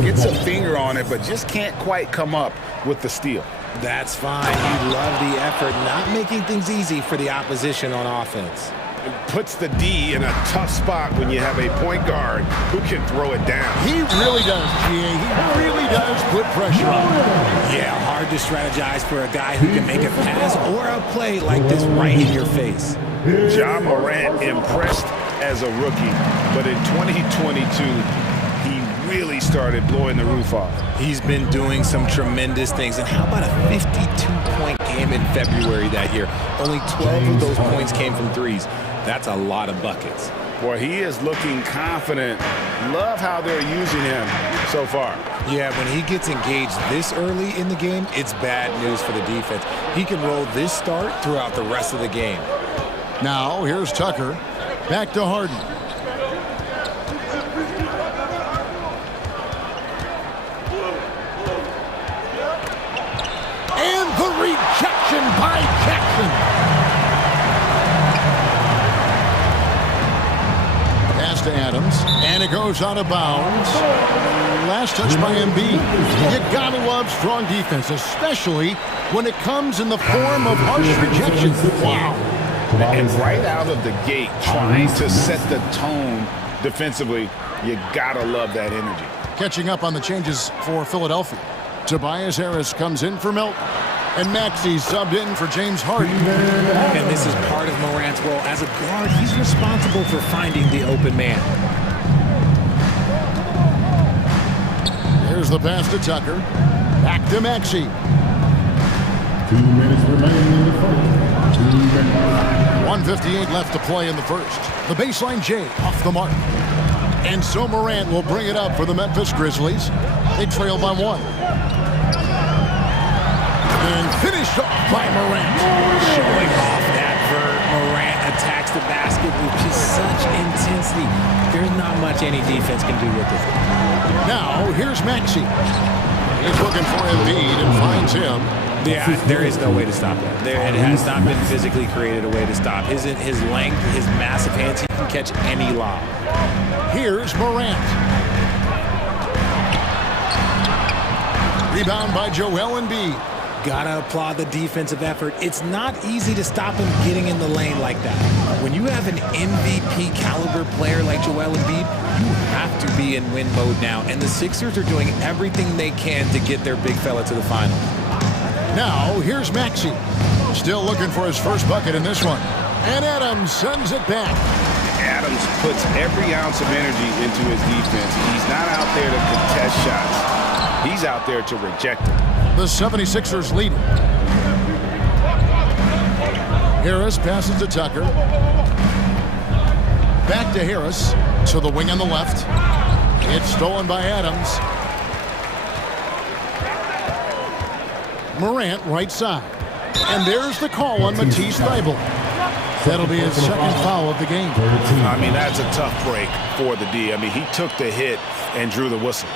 Gets a finger on it, but just can't quite come up with the steal. That's fine. You love the effort, not making things easy for the opposition on offense. It puts the D in a tough spot when you have a point guard who can throw it down. He really does, GA. He really does put pressure on him. Yeah, hard to strategize for a guy who can make a pass or a play like this right in your face. Ja Morant impressed as a rookie, but in 2022, he really started blowing the roof off. He's been doing some tremendous things. And how about a 52-point game in February that year? Only 12 of those points came from threes. That's a lot of buckets. Boy, he is looking confident. Love how they're using him so far. Yeah, when he gets engaged this early in the game, it's bad news for the defense. He can roll this start throughout the rest of the game. Now, here's Tucker. Back to Harden. And the rejection by Jackson. Pass to Adams, and it goes out of bounds. Last touch by Embiid. You gotta love strong defense, especially when it comes in the form of harsh rejection. Wow. And right out of the gate, trying to set the tone defensively, you gotta love that energy. Catching up on the changes for Philadelphia. Tobias Harris comes in for Melton. And Maxey subbed in for James Harden. And this is part of Morant's role. As a guard, he's responsible for finding the open man. Here's the pass to Tucker. Back to Maxey. 2 minutes remaining in the first. 2 minutes. 1:58 left to play in the first. The baseline J off the mark. And so Morant will bring it up for the Memphis Grizzlies. They trail by 1. And finished off by Morant. Showing off that vert. Morant attacks the basket with just such intensity. There's not much any defense can do with it. Now, here's Maxey. He's looking for Embiid and finds him. Yeah, there is no way to stop that. It has not been physically created a way to stop. His length, his massive hands, he can catch any lob. Here's Morant. Rebound by Joel Embiid. Gotta applaud the defensive effort. It's not easy to stop him getting in the lane like that. When you have an MVP caliber player like Joel Embiid, you have to be in win mode now. And the Sixers are doing everything they can to get their big fella to the final. Now, here's Maxey. Still looking for his first bucket in this one. And Adams sends it back. Adams puts every ounce of energy into his defense. He's not out there to contest shots. He's out there to reject them. The 76ers lead. Harris passes to Tucker. Back to Harris, to the wing on the left. It's stolen by Adams. Morant, right side. And there's the call on Matisse Thybulle. That'll be his second foul of the game. I mean, that's a tough break for the D. I mean, he took the hit and drew the whistle.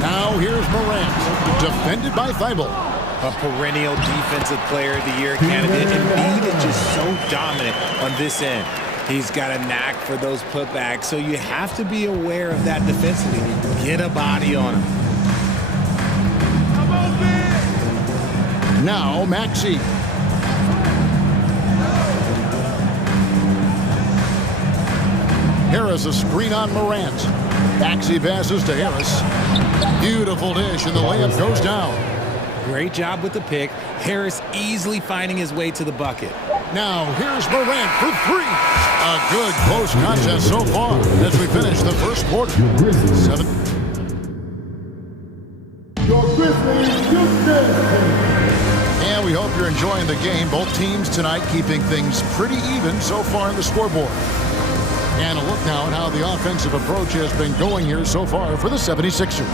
Now here's Morant, defended by Thybulle. A perennial defensive player of the year candidate. Embiid is just so dominant on this end. He's got a knack for those putbacks, so you have to be aware of that defensively. Get a body on him. Now Maxey. Harris a screen on Morant. Maxey passes to Harris. Beautiful dish, and the layup goes down. Great job with the pick. Harris easily finding his way to the bucket. Now here's Morant for three. A good close contest so far as we finish the first quarter. And we hope you're enjoying the game. Both teams tonight keeping things pretty even so far in the scoreboard. And a look now at how the offensive approach has been going here so far for the 76ers.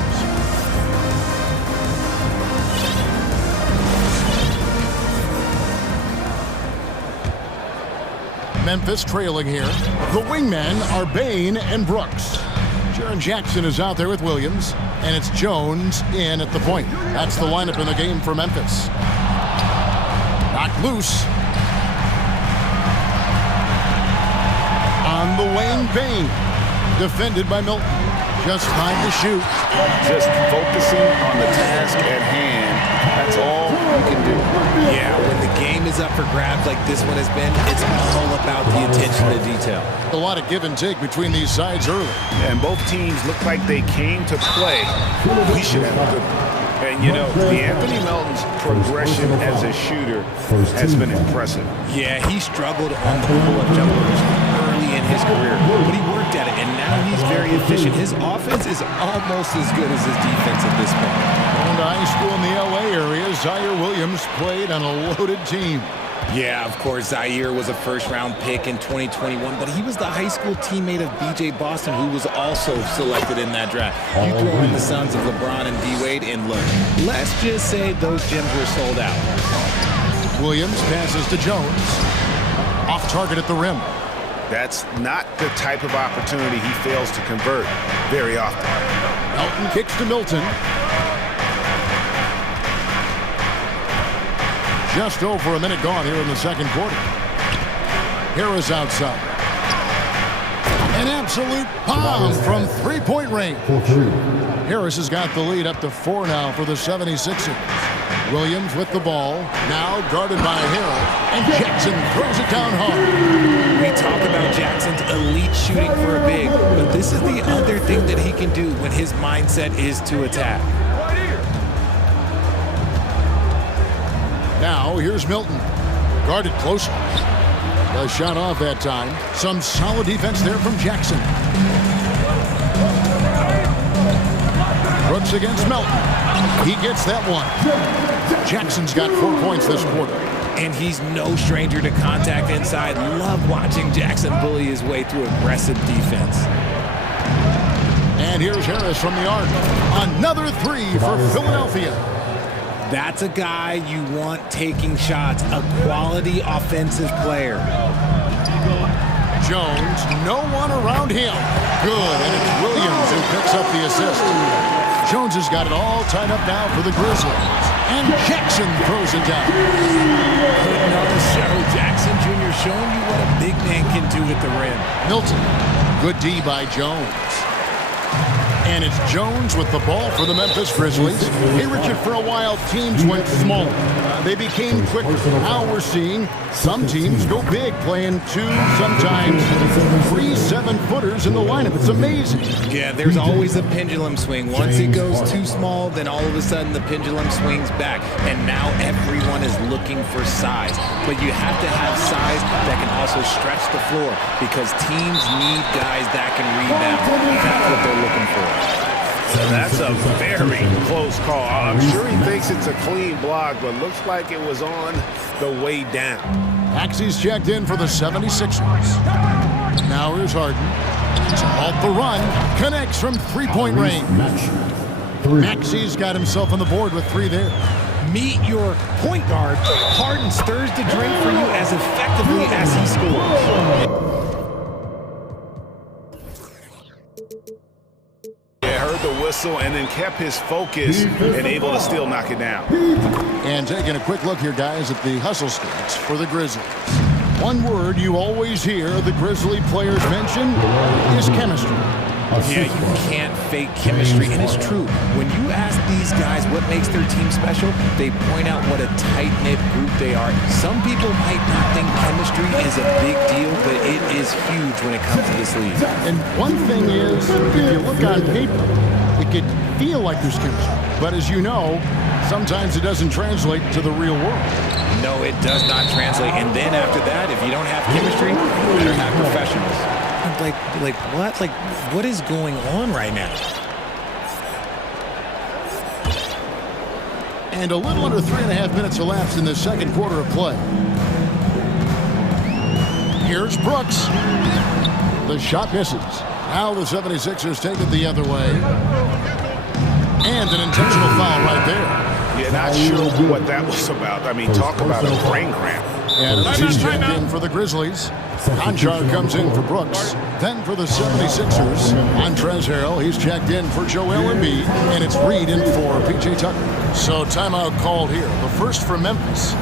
Memphis trailing here. The wingmen are Bain and Brooks. Jaren Jackson is out there with Williams, and it's Jones in at the point. That's the lineup in the game for Memphis. Knocked loose. On the wing, Bain. Defended by Milton. Just time to shoot. Just focusing on the task at hand. That's all you can do. Yeah, when the game is up for grabs like this one has been, it's all about the attention to detail. A lot of give and take between these sides early. And both teams look like they came to play. We should have a good one. And, you know, the Anthony Melton's progression as a shooter has been impressive. Yeah, he struggled on the pull-up jumpers early in his career, but he worked at it, and now he's very efficient. His offense is almost as good as his defense at this point. Going to high school in the L.A. area, Zaire Williams played on a loaded team. Yeah, of course, Zaire was a first-round pick in 2021, but he was the high school teammate of B.J. Boston, who was also selected in that draft. You throw in the sons of LeBron and D-Wade, and look, let's just say those gyms were sold out. Williams passes to Jones. Off target at the rim. That's not the type of opportunity he fails to convert very often. Melton kicks to Milton. Just over a minute gone here in the second quarter. Harris outside. An absolute bomb from three-point range. Harris has got the lead up to 4 now for the 76ers. Williams with the ball, now guarded by Harrell, and Jackson throws it down hard. We talk about Jackson's elite shooting for a big, but this is the other thing that he can do when his mindset is to attack. Now, here's Milton. Guarded closely. The shot off that time. Some solid defense there from Jackson. Brooks against Melton. He gets that one. Jackson's got 4 points this quarter. And he's no stranger to contact inside. Love watching Jackson bully his way through aggressive defense. And here's Harris from the arc. Another three for Philadelphia. That's a guy you want taking shots, a quality offensive player. Jones, no one around him. Good, and it's Williams who picks up the assist. Jones has got it all tied up now for the Grizzlies. And Jackson throws it down. Putting on the show, Jackson Jr. showing you what a big man can do at the rim. Milton, good D by Jones. And it's Jones with the ball for the Memphis Grizzlies. Hey, Richard, for a while, teams went small. They became quicker. Now we're seeing some teams go big, playing 2, sometimes 3 7-footers in the lineup. It's amazing. Yeah, there's always a pendulum swing. Once it goes too small, then all of a sudden the pendulum swings back. And now everyone is looking for size. But you have to have size that can also stretch the floor because teams need guys that can rebound. That's what they're looking for. That's a very close call. I'm sure he thinks it's a clean block, but looks like it was on the way down. Maxey's checked in for the 76ers. Now here's Harden. Off the run. Connects from three-point range. Maxey's got himself on the board with 3 there. Meet your point guard. Harden stirs the drink for you as effectively as he scores. Heard the whistle and then kept his focus and able to still knock it down. And taking a quick look here, guys, at the hustle stats for the Grizzlies. One word you always hear the Grizzly players mention is chemistry. Yeah, you can't fake chemistry, and it's true. When you ask these guys what makes their team special, they point out what a tight-knit group they are. Some people might not think chemistry is a big deal, but it is huge when it comes to this league. And one thing is, if you look on paper, it could feel like there's chemistry. But as you know, sometimes it doesn't translate to the real world. No, it does not translate. And then after that, if you don't have chemistry, you better have professionals. Like what? Like, what is going on right now? And a little under 3.5 minutes elapsed in the second quarter of play. Here's Brooks. The shot misses. Now the 76ers take it the other way. And an intentional foul right there. Yeah, not sure what that was about. I mean, talk about a brain cramp. And he's checked in for the Grizzlies. Conchar comes in for Brooks. Then for the 76ers, Montrezl Harrell, he's checked in for Joel Embiid, and it's Reed in for P.J. Tucker. So timeout called here. The first for Memphis.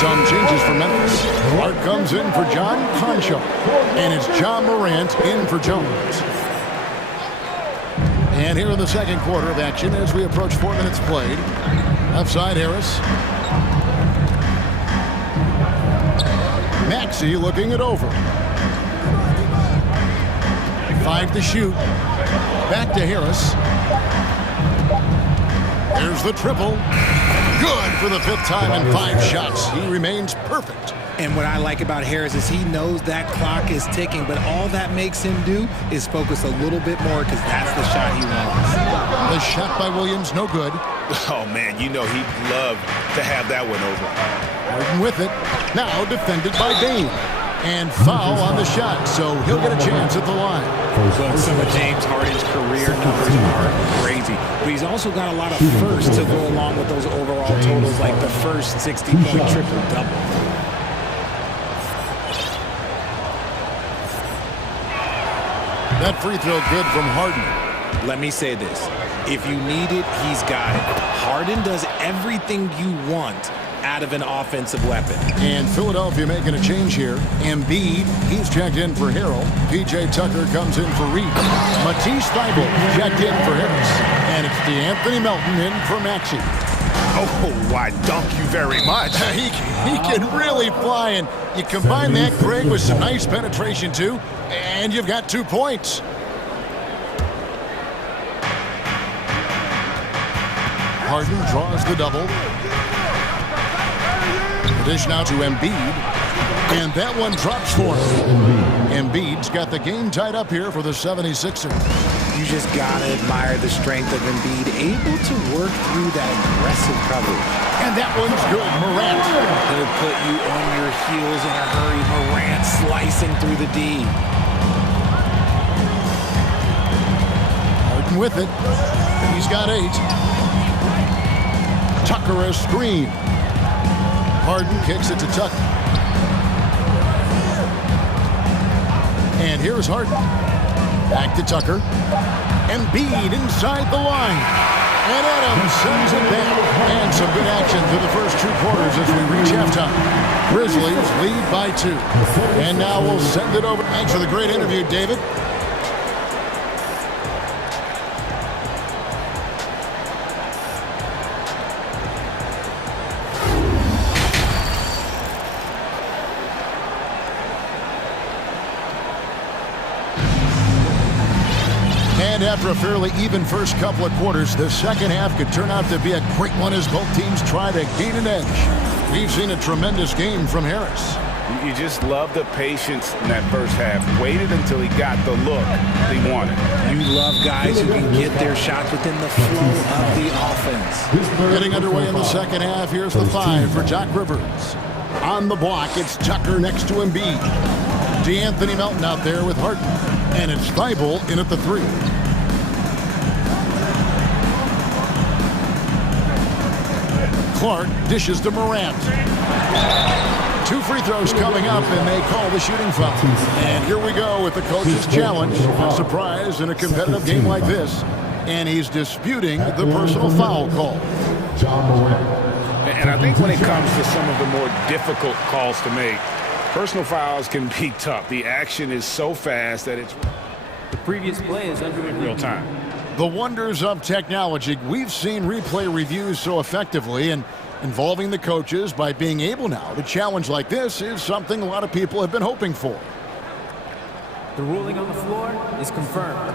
Some changes for Memphis. Clark comes in for John Conchar. And it's John Morant in for Jones. And here in the second quarter of action as we approach 4 minutes played. Left side Harris. Maxey looking it over. 5 to shoot. Back to Harris. There's the triple. Good for the 5th time in 5 shots. He remains perfect. And what I like about Harris is he knows that clock is ticking, but all that makes him do is focus a little bit more because that's the shot he wants. The shot by Williams, no good. Oh, man, you know he'd love to have that one over. Harden with it. Now defended by Dame. And foul on the shot, so he'll get a chance at the line. Look, some of James Harden's career numbers are crazy, but he's also got a lot of firsts to go along with those overall totals, like the first 60-point triple-double. That free throw good from Harden. Let me say this. If you need it, he's got it. Harden does everything you want out of an offensive weapon. And Philadelphia making a change here. Embiid, he's checked in for Harrell. P.J. Tucker comes in for Reed. Matisse Thybulle checked in for Harris. And it's Anthony Melton in for Maxey. Oh, why, thank you very much. He can really fly, and you combine that, Greg, with some nice penetration, too, and you've got 2 points. Harden draws the double. Dish now to Embiid, and that one drops for him. Embiid's got the game tied up here for the 76ers. You just gotta admire the strength of Embiid, able to work through that aggressive coverage. And that one's good. Morant. He'll put you on your heels in a hurry. Morant slicing through the D. Harden with it. He's got 8. Tucker a screen. Harden kicks it to Tucker. And here's Harden. Back to Tucker. Embiid inside the line. And Adams sends it back. And some good action through the first 2 quarters as we reach halftime. Grizzlies lead by 2. And now we'll send it over. Thanks for the great interview, David. And after a fairly even first couple of quarters, the second half could turn out to be a great one as both teams try to gain an edge. We've seen a tremendous game from Harris. You just love the patience in that first half. Waited until he got the look he wanted. You love guys who can get their shots within the flow of the offense. Getting underway in the second half, here's the 5 for Doc Rivers. On the block, it's Tucker next to Embiid. D'Anthony Melton out there with Harden. And it's Thibault in at the 3. Clark dishes to Morant. 2 free throws coming up, and they call the shooting foul. And here we go with the coach's challenge. A surprise in a competitive game like this. And he's disputing the personal foul call. And I think when it comes to some of the more difficult calls to make, personal fouls can be tough. The action is so fast that it's The previous play is under in real time. The wonders of technology. We've seen replay reviews so effectively, and involving the coaches by being able now to challenge like this is something a lot of people have been hoping for. The ruling on the floor is confirmed.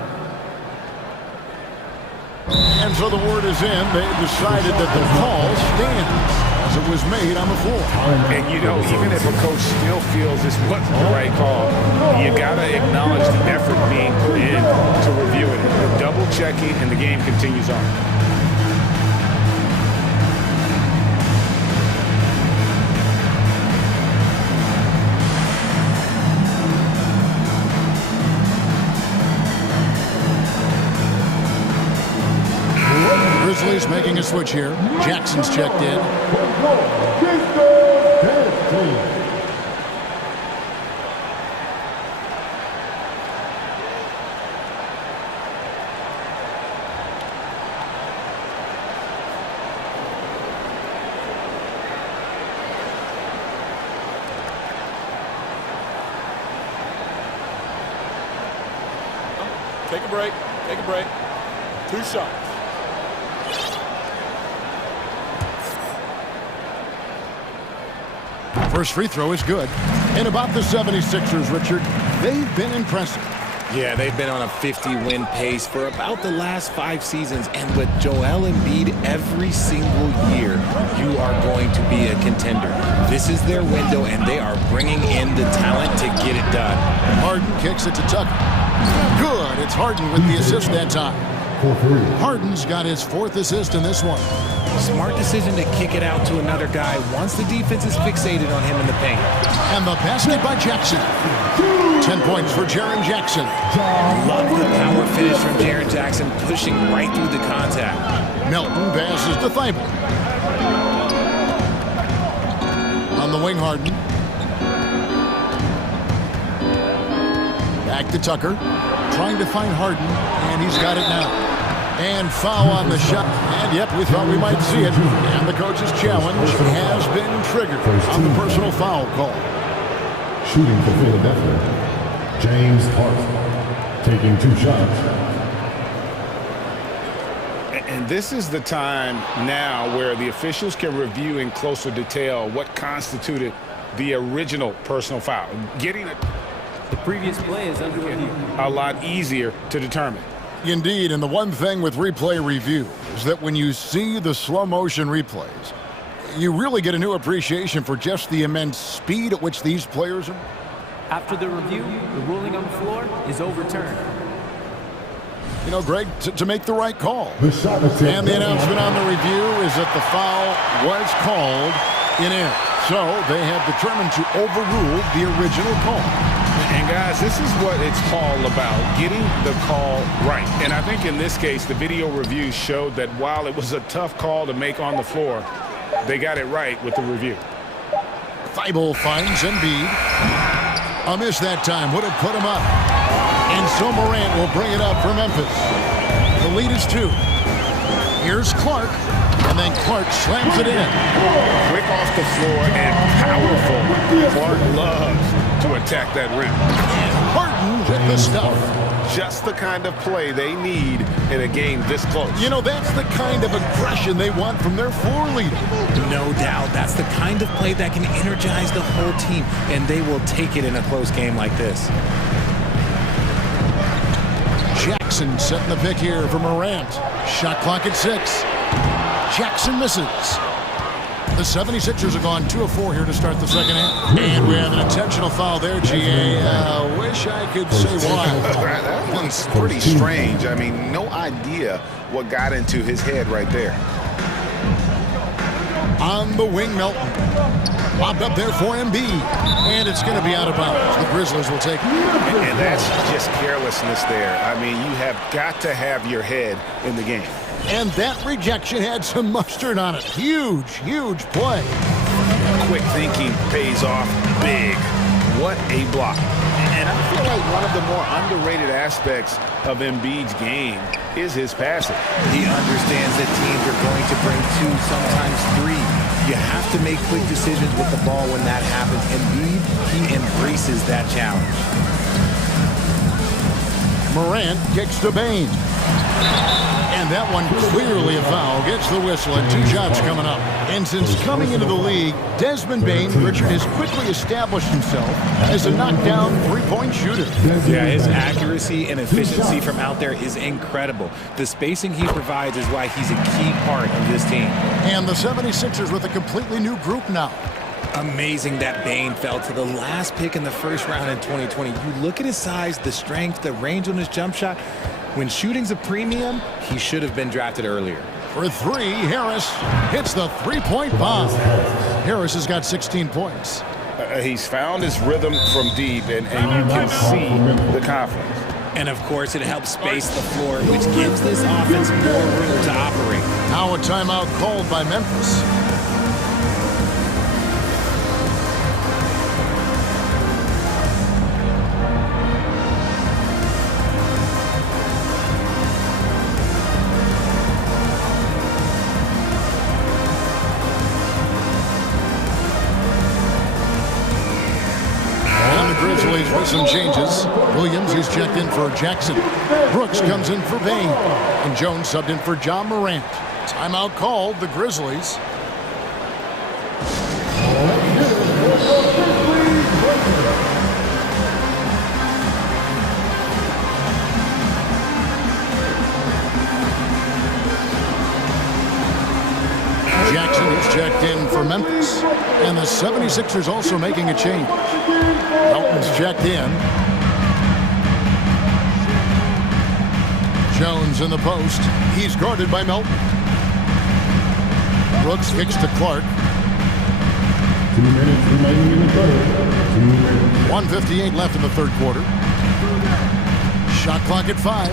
And so the word is in. They decided that the call stands as it was made on the floor. And, you know, even if a coach still feels this wasn't the right call, you got to acknowledge the effort being put in to review it. Double checking, and the game continues on. Grizzlies making a switch here. Jackson's checked in. Take a break. Take a break. 2 shots. First free throw is good. And about the 76ers, Richard, they've been impressive. Yeah, they've been on a 50-win pace for about the last 5 seasons. And with Joel Embiid every single year, you are going to be a contender. This is their window, and they are bringing in the talent to get it done. Harden kicks it to Tucker. Good. It's Harden with the assist that time. Harden's got his 4th assist in this one. Smart decision to kick it out to another guy once the defense is fixated on him in the paint. And the basket by Jackson. 10 points for Jaren Jackson. Love the power finish from Jaren Jackson, pushing right through the contact. Melton passes to Thibault. On the wing, Harden. Back to Tucker. Trying to find Harden, and he's got it now. And foul on the shot. And yep, we thought we might see it. And the coach's challenge has been triggered on the personal foul call. Shooting for Philadelphia, James Harden, taking 2 shots. And this is the time now where the officials can review in closer detail what constituted the original personal foul. Getting it The previous play is under review. a lot easier to determine. Indeed, and the one thing with replay review is that when you see the slow motion replays, you really get a new appreciation for just the immense speed at which these players are. After the review, the ruling on the floor is overturned. You know, Greg, to make the right call. The shot attempt. And the announcement on the review is that the foul was called in error. So they have determined to overrule the original call. And guys, this is what it's all about, getting the call right. And I think in this case, the video review showed that while it was a tough call to make on the floor, they got it right with the review. Thibault finds Embiid. A miss that time would have put him up. And so Morant will bring it up for Memphis. The lead is 2. Here's Clark, and then Clark slams it in. Quick off the floor and powerful. Clark loves to attack that rim. And Harden with the stuff. Just the kind of play they need in a game this close. You know, that's the kind of aggression they want from their floor leader. No doubt. That's the kind of play that can energize the whole team, and they will take it in a close game like this. Jackson setting the pick here for Morant. Shot clock at 6. Jackson misses. The 76ers have gone 2 of 4 here to start the second half. And we have an intentional foul there, GA. Wish I could say why. That one's pretty strange. I mean, no idea what got into his head right there. On the wing, Melton. Lobbed up there for Embiid. And it's going to be out of bounds. The Grizzlies will take it. And that's just carelessness there. I mean, you have got to have your head in the game. And that rejection had some mustard on it. Huge, huge play. Quick thinking pays off big. What a block. And I feel like one of the more underrated aspects of Embiid's game is his passing. He understands that teams are going to bring 2, sometimes 3. You have to make quick decisions with the ball when that happens. Embiid, he embraces that challenge. Morant kicks to Bane. And that one clearly a foul. Gets the whistle and 2 shots coming up. And since coming into the league, Desmond Bane, Richard, has quickly established himself as a knockdown three-point shooter. Yeah, his accuracy and efficiency from out there is incredible. The spacing he provides is why he's a key part of this team. And the 76ers with a completely new group now. Amazing that Bane fell to the last pick in the first round in 2020. You look at his size, the strength, the range on his jump shot. When shooting's a premium, he should have been drafted earlier. For 3, Harris hits the three-point bomb. Harris has got 16 points. He's found his rhythm from deep, and you can see the confidence. And, of course, it helps space the floor, which gives this offense more room to operate. Now a timeout called by Memphis. Grizzlies with some changes. Williams is checked in for Jackson. Brooks comes in for Bane. And Jones subbed in for John Morant. Timeout called, the Grizzlies. Jackson is checked in for Memphis. And the 76ers also making a change. Melton's checked in. Jones in the post. He's guarded by Melton. Brooks kicks to Clark. 2 minutes remaining in the third. 2 minutes. 1:58 left in the third quarter. Shot clock at 5.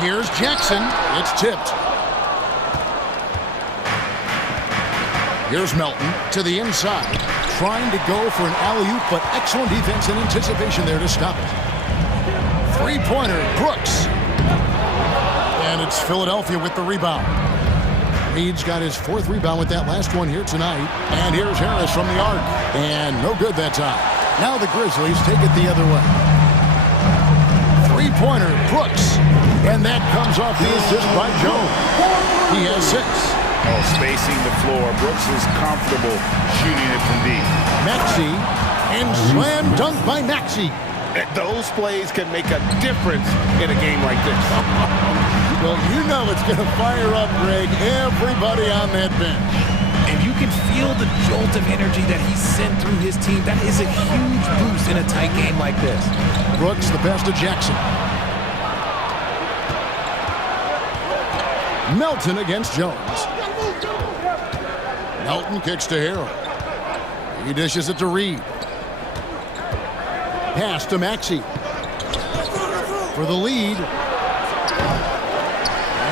Here's Jackson. It's tipped. Here's Melton to the inside, trying to go for an alley-oop, but excellent defense and anticipation there to stop it. Three-pointer, Brooks. And it's Philadelphia with the rebound. Reed's got his 4th rebound with that last one here tonight. And here's Harris from the arc. And no good that time. Now the Grizzlies take it the other way. Three-pointer, Brooks. And that comes off the assist by Jones. He has 6. Oh, spacing the floor. Brooks is comfortable shooting it from deep. Maxey, and slam dunk by Maxey. Those plays can make a difference in a game like this. Well, you know it's going to fire up, Greg, everybody on that bench. And you can feel the jolt of energy that he sent through his team. That is a huge boost in a tight game like this. Brooks, the pass to Jackson. Melton against Jones. Melton kicks to Harrell. He dishes it to Reed. Pass to Maxey. For the lead.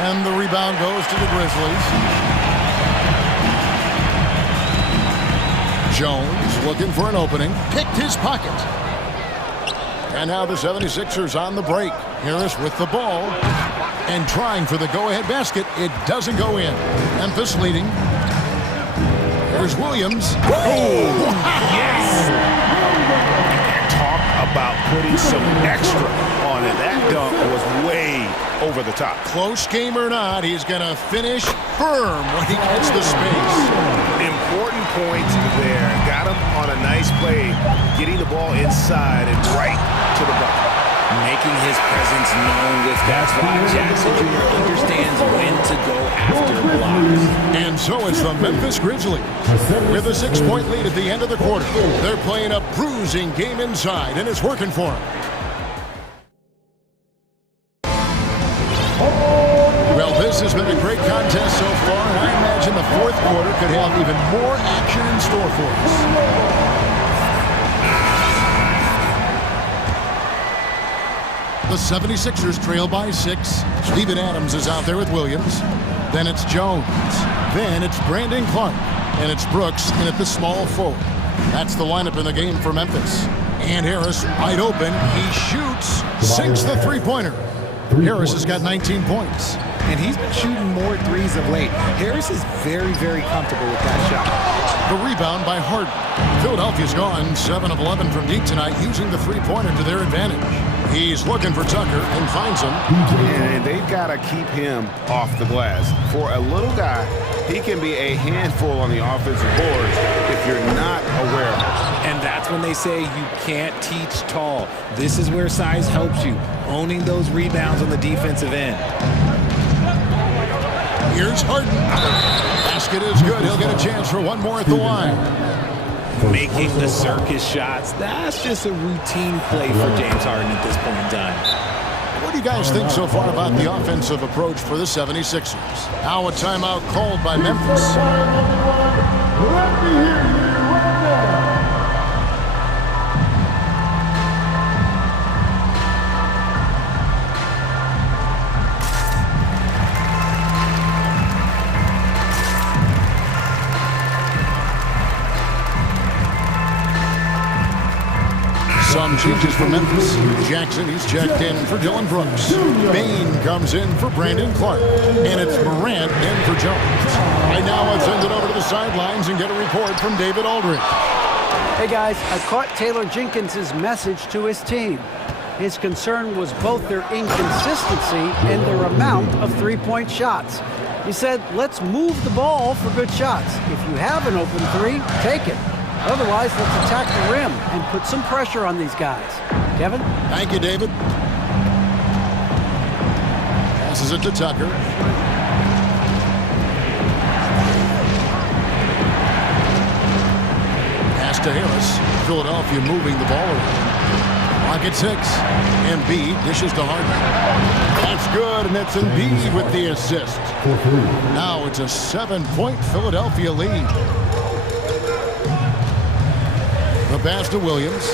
And the rebound goes to the Grizzlies. Jones looking for an opening. Picked his pocket. And now the 76ers on the break. Harris with the ball and trying for the go-ahead basket. It doesn't go in. Memphis leading. There's Williams. Oh, yes! Talk about putting some extra on it. That dunk was way over the top. Close game or not, he's going to finish firm when he gets the space. Important points there. Got him on a nice play, getting the ball inside and right to the bucket. Making his presence known with that spot. Jackson Jr. understands when to go after blocks. And so it's the Memphis Grizzlies with a 6-point lead at the end of the quarter. They're playing a bruising game inside, and it's working for them. Well, this has been a great contest so far, and I imagine the fourth quarter could have even more action in store for us. The 76ers trail by 6. Steven Adams is out there with Williams. Then it's Jones. Then it's Brandon Clark. And it's Brooks in at the small forward. That's the lineup in the game for Memphis. And Harris wide open. He shoots. Sinks the three-pointer. Harris has got 19 points. And he's been shooting more threes of late. Harris is very, very comfortable with that shot. The rebound by Harden. Philadelphia's gone 7 of 11 from deep tonight, using the three-pointer to their advantage. He's looking for Tucker and finds him. And they've got to keep him off the glass. For a little guy, he can be a handful on the offensive boards if you're not aware of it. And that's when they say you can't teach tall. This is where size helps you, owning those rebounds on the defensive end. Here's Harden. Basket is good. He'll get a chance for one more at the line. Making the circus shots. That's just a routine play for James Harden at this point in time. What do you guys think so far about the offensive approach for the 76ers? Now a timeout called by Memphis. Let me hear you right now. Some changes for Memphis. Jackson, he's checked in for Dylan Brooks. Bain comes in for Brandon Clark. And it's Morant in for Jones. Right now, let's send it over to the sidelines and get a report from David Aldridge. Hey guys, I caught Taylor Jenkins' message to his team. His concern was both their inconsistency and their amount of three-point shots. He said, let's move the ball for good shots. If you have an open three, take it. Otherwise, let's attack the rim and put some pressure on these guys. Kevin? Thank you, David. Passes it to Tucker. Pass to Harris. Philadelphia moving the ball around. Clock at 6. Embiid dishes to Harden. That's good, and it's Embiid with the assist. Now it's a 7-point Philadelphia lead. The pass to Williams.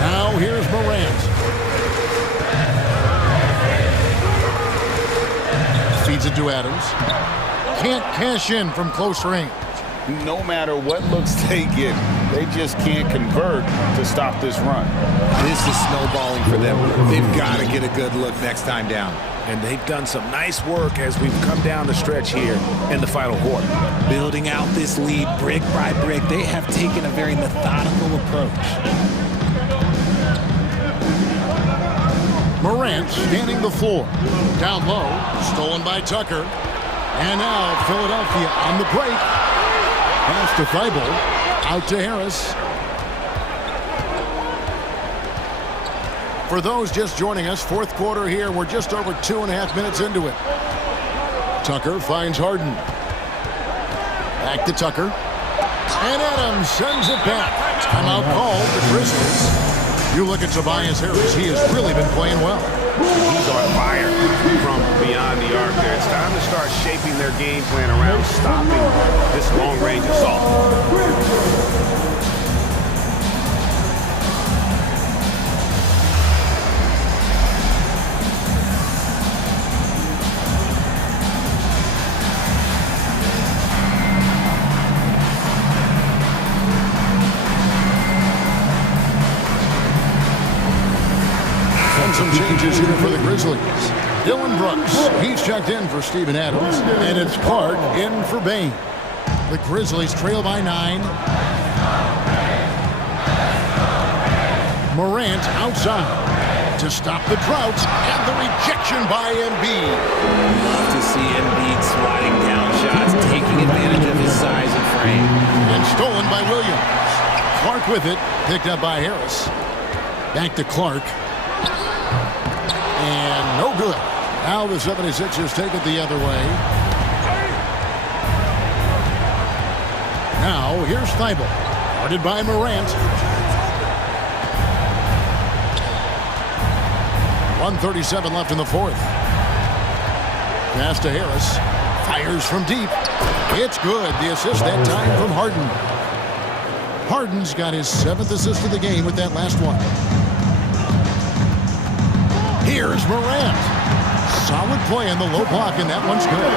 Now here's Morant. Feeds it to Adams. Can't cash in from close range. No matter what looks they get, they just can't convert to stop this run. This is snowballing for them. They've got to get a good look next time down. And they've done some nice work as we've come down the stretch here in the final quarter. Building out this lead brick by brick, they have taken a very methodical approach. Morant scanning the floor. Down low, stolen by Tucker. And now Philadelphia on the break. Pass to Thibault, out to Harris. For those just joining us, fourth quarter here, we're just over 2.5 minutes into it. Tucker finds Harden. Back to Tucker. And Adams sends it back. Timeout called the Grizzlies. You look at Tobias Harris, he has really been playing well. He's on fire from beyond the arc there. It's time to start shaping their game plan around stopping this long-range assault. some changes here for the Grizzlies. Dylan Brooks, he's checked in for Steven Adams, and it's Clark in for Bain. The Grizzlies trail by 9. Morant outside to stop the drought, and the rejection by Embiid. Love to see Embiid sliding down shots, taking advantage of his size and frame. And stolen by Williams. Clark with it, picked up by Harris. Back to Clark. And no good. Now the 76ers take it the other way. Now here's Thibault. Guarded by Morant. 1:37 left in the fourth. Pass to Harris. Fires from deep. It's good. The assist that time from Harden. Harden's got his 7th assist of the game with that last one. Here's Morant. Solid play in the low block, and that one's good.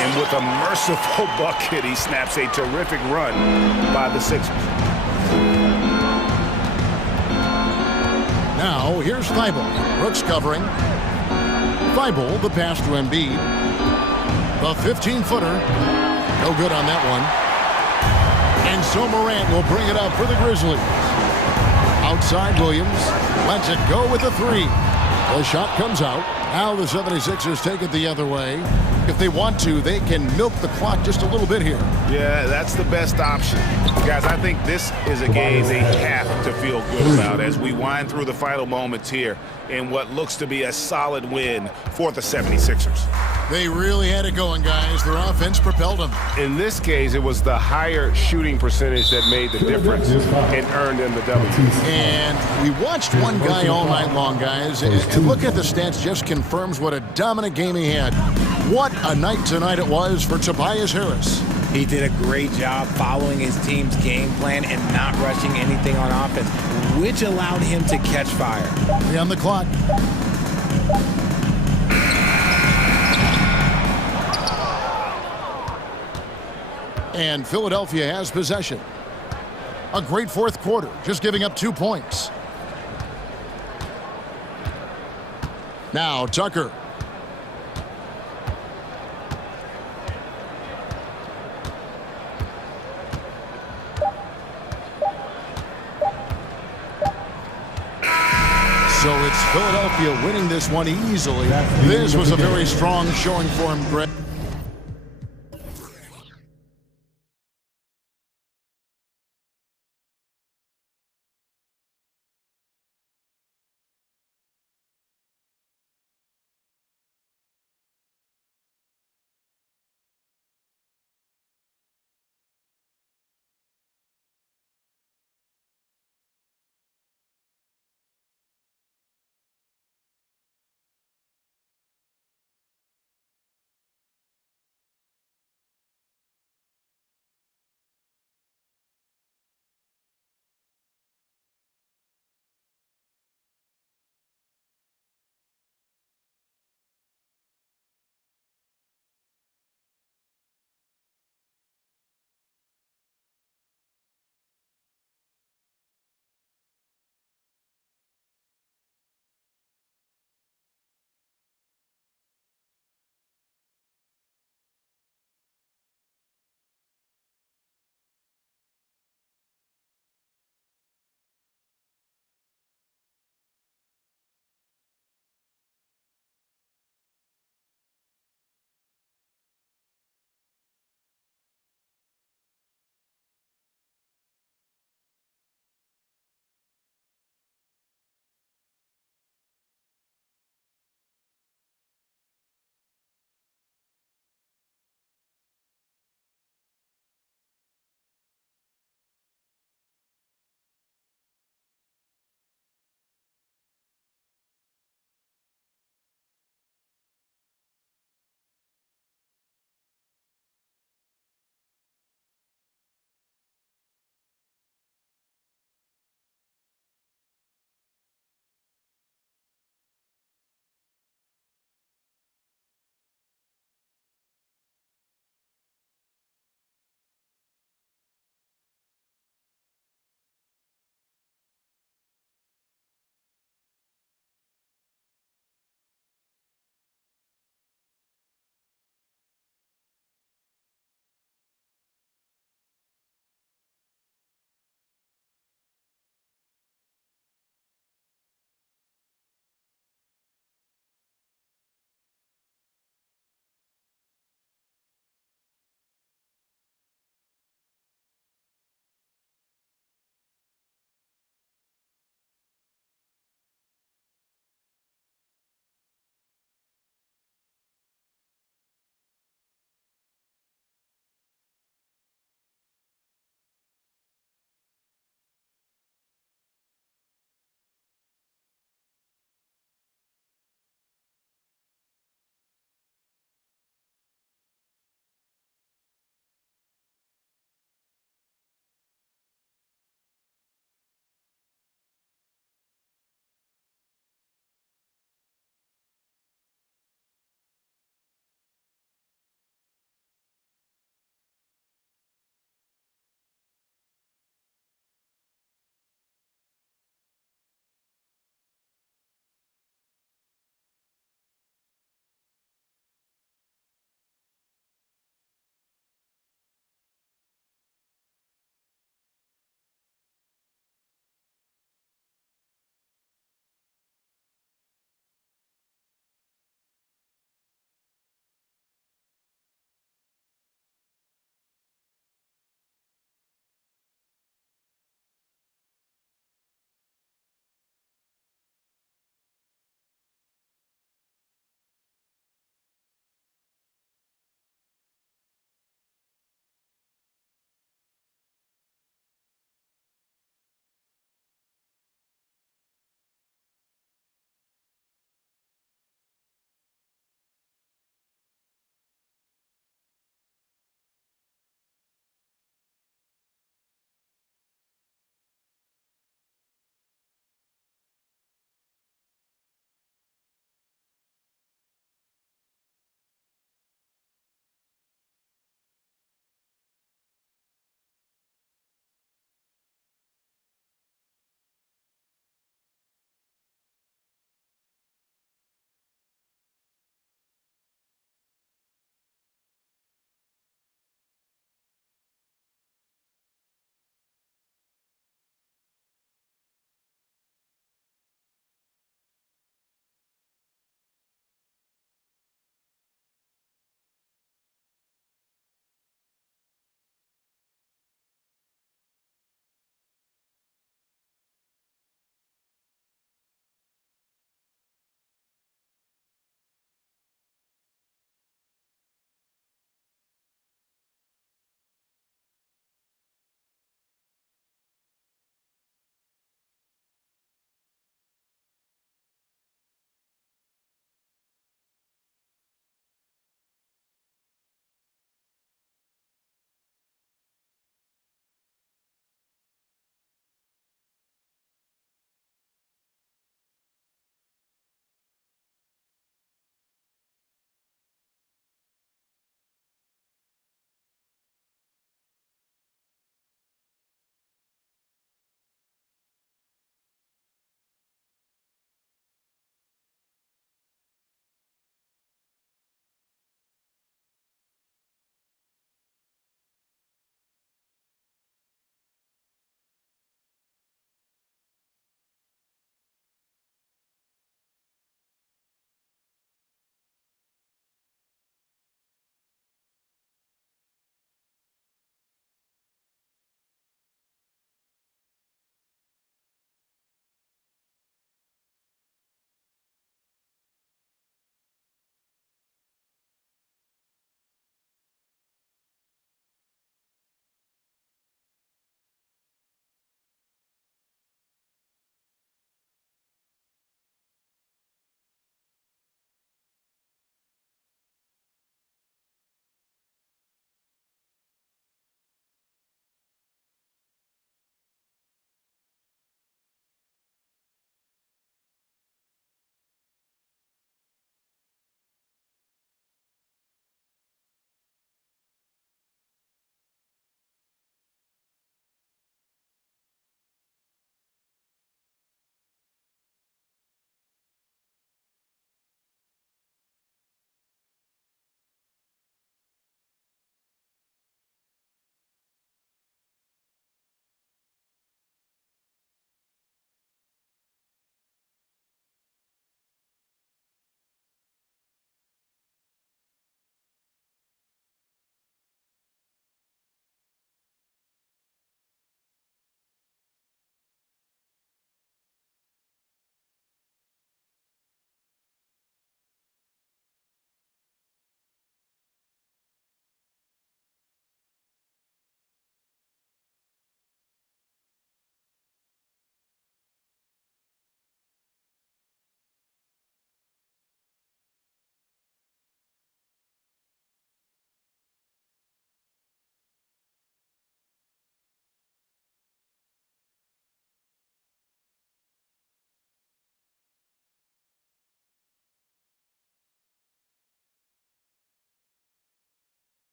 And with a merciful bucket, he snaps a terrific run by the Sixers. Now, here's Thibault. Brooks covering. Thibault, the pass to Embiid. The 15-footer. No good on that one. And so Morant will bring it up for the Grizzlies. Outside Williams. Lets it go with a 3. The shot comes out. Now the 76ers take it the other way. If they want to, they can milk the clock just a little bit here. Yeah, that's the best option. Guys, I think this is a game they have to feel good about as we wind through the final moments here in what looks to be a solid win for the 76ers. They really had it going, guys. Their offense propelled them. In this case, it was the higher shooting percentage that made the difference and earned them the W. And we watched one guy all night long, guys. And look at the stats, just confirms what a dominant game he had. What a night tonight it was for Tobias Harris. He did a great job following his team's game plan and not rushing anything on offense, which allowed him to catch fire. 3 on the clock. And Philadelphia has possession. A great fourth quarter, just giving up 2 points. Now Tucker. So it's Philadelphia winning this one easily. This was a very strong showing for him, Greg.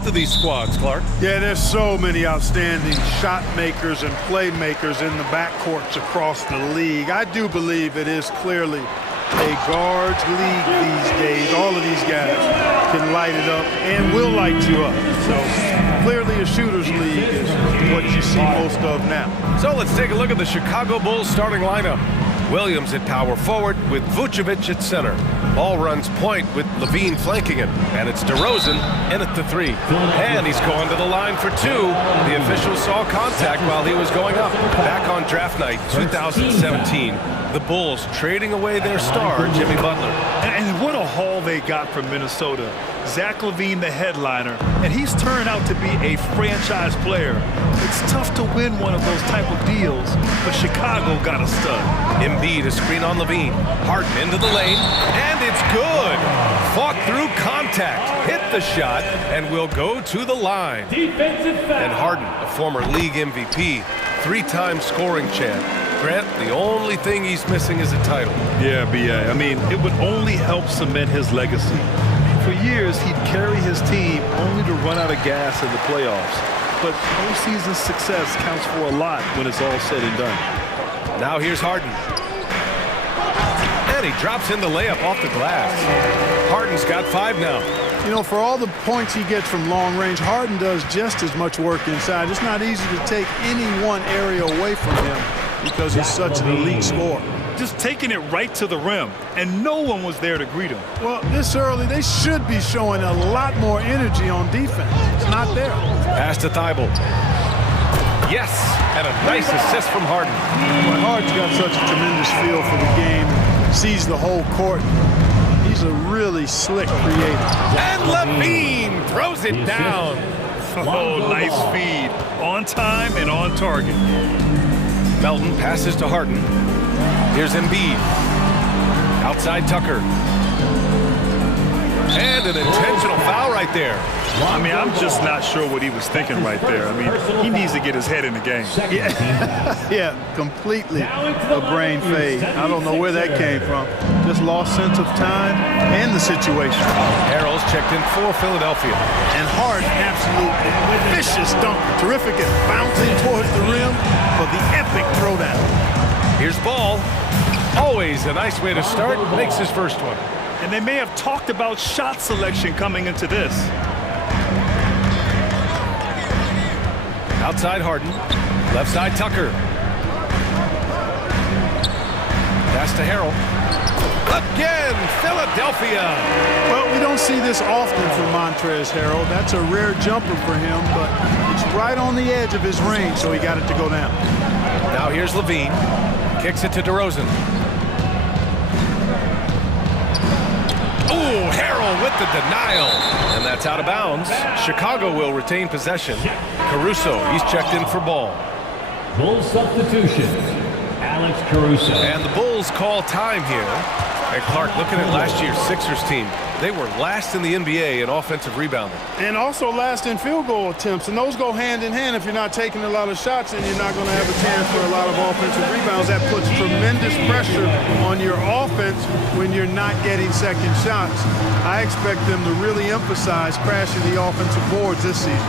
both of these squads, Clark. Yeah, there's so many outstanding shot makers and playmakers in the backcourts across the league. I do believe it is clearly a guards league these days. All of these guys can light it up and will light you up. So clearly a shooter's league is what you see most of now. So let's take a look at the Chicago Bulls starting lineup. Williams at power forward with Vucevic at center. Ball runs point with Levine flanking him. And it's DeRozan in at the 3. And he's going to the line for 2. The official saw contact while he was going up. Back on draft night 2017. The Bulls trading away their star, Jimmy Butler. And what a haul they got from Minnesota. Zach LaVine, the headliner, and he's turned out to be a franchise player. It's tough to win one of those type of deals, but Chicago got a stud. Embiid a screen on LaVine. Harden into the lane, and it's good. Fought through contact, hit the shot, and will go to the line. And Harden, a former league MVP, 3-time scoring champ. Grant, the only thing he's missing is a title. Yeah, B.A. I mean, it would only help cement his legacy. For years, he'd carry his team only to run out of gas in the playoffs. But postseason success counts for a lot when it's all said and done. Now here's Harden. And he drops in the layup off the glass. Harden's got 5 now. You know, for all the points he gets from long range, Harden does just as much work inside. It's not easy to take any one area away from him because he's such an elite scorer. Just taking it right to the rim, and no one was there to greet him. Well, this early, they should be showing a lot more energy on defense. It's not there. Pass to Thibault. Yes, and a nice assist from Harden. Well, Harden's got such a tremendous feel for the game, sees the whole court. He's a really slick creator. And Levine throws it down. Oh, nice feed. On time and on target. Melton passes to Harden. Here's Embiid. Outside Tucker. And an intentional foul right there. I mean, I'm just not sure what he was thinking right there. I mean, he needs to get his head in the game. Yeah, completely a brain fade. I don't know where that came from. Just lost sense of time and the situation. Harrell's checked in for Philadelphia. And Harden, absolutely vicious dunker. Terrific at bouncing towards the rim for the epic throwdown. Here's Ball. Always a nice way to start. Makes his first one. And they may have talked about shot selection coming into this. Outside Harden. Left side Tucker. Pass to Harrell. Again, Philadelphia. Well, we don't see this often from Montrezl Harrell. That's a rare jumper for him, but it's right on the edge of his range, so he got it to go down. Now here's Levine. Kicks it to DeRozan. Oh, Harrell with the denial. And that's out of bounds. Chicago will retain possession. Caruso, he's checked in for Ball. Bulls substitution, Alex Caruso. And the Bulls call time here. And Clark, looking at last year's Sixers team, they were last in the NBA in offensive rebounding. And also last in field goal attempts. And those go hand in hand. If you're not taking a lot of shots, then you're not going to have a chance for a lot of offensive rebounds. That puts tremendous pressure on your offense when you're not getting second shots. I expect them to really emphasize crashing the offensive boards this season.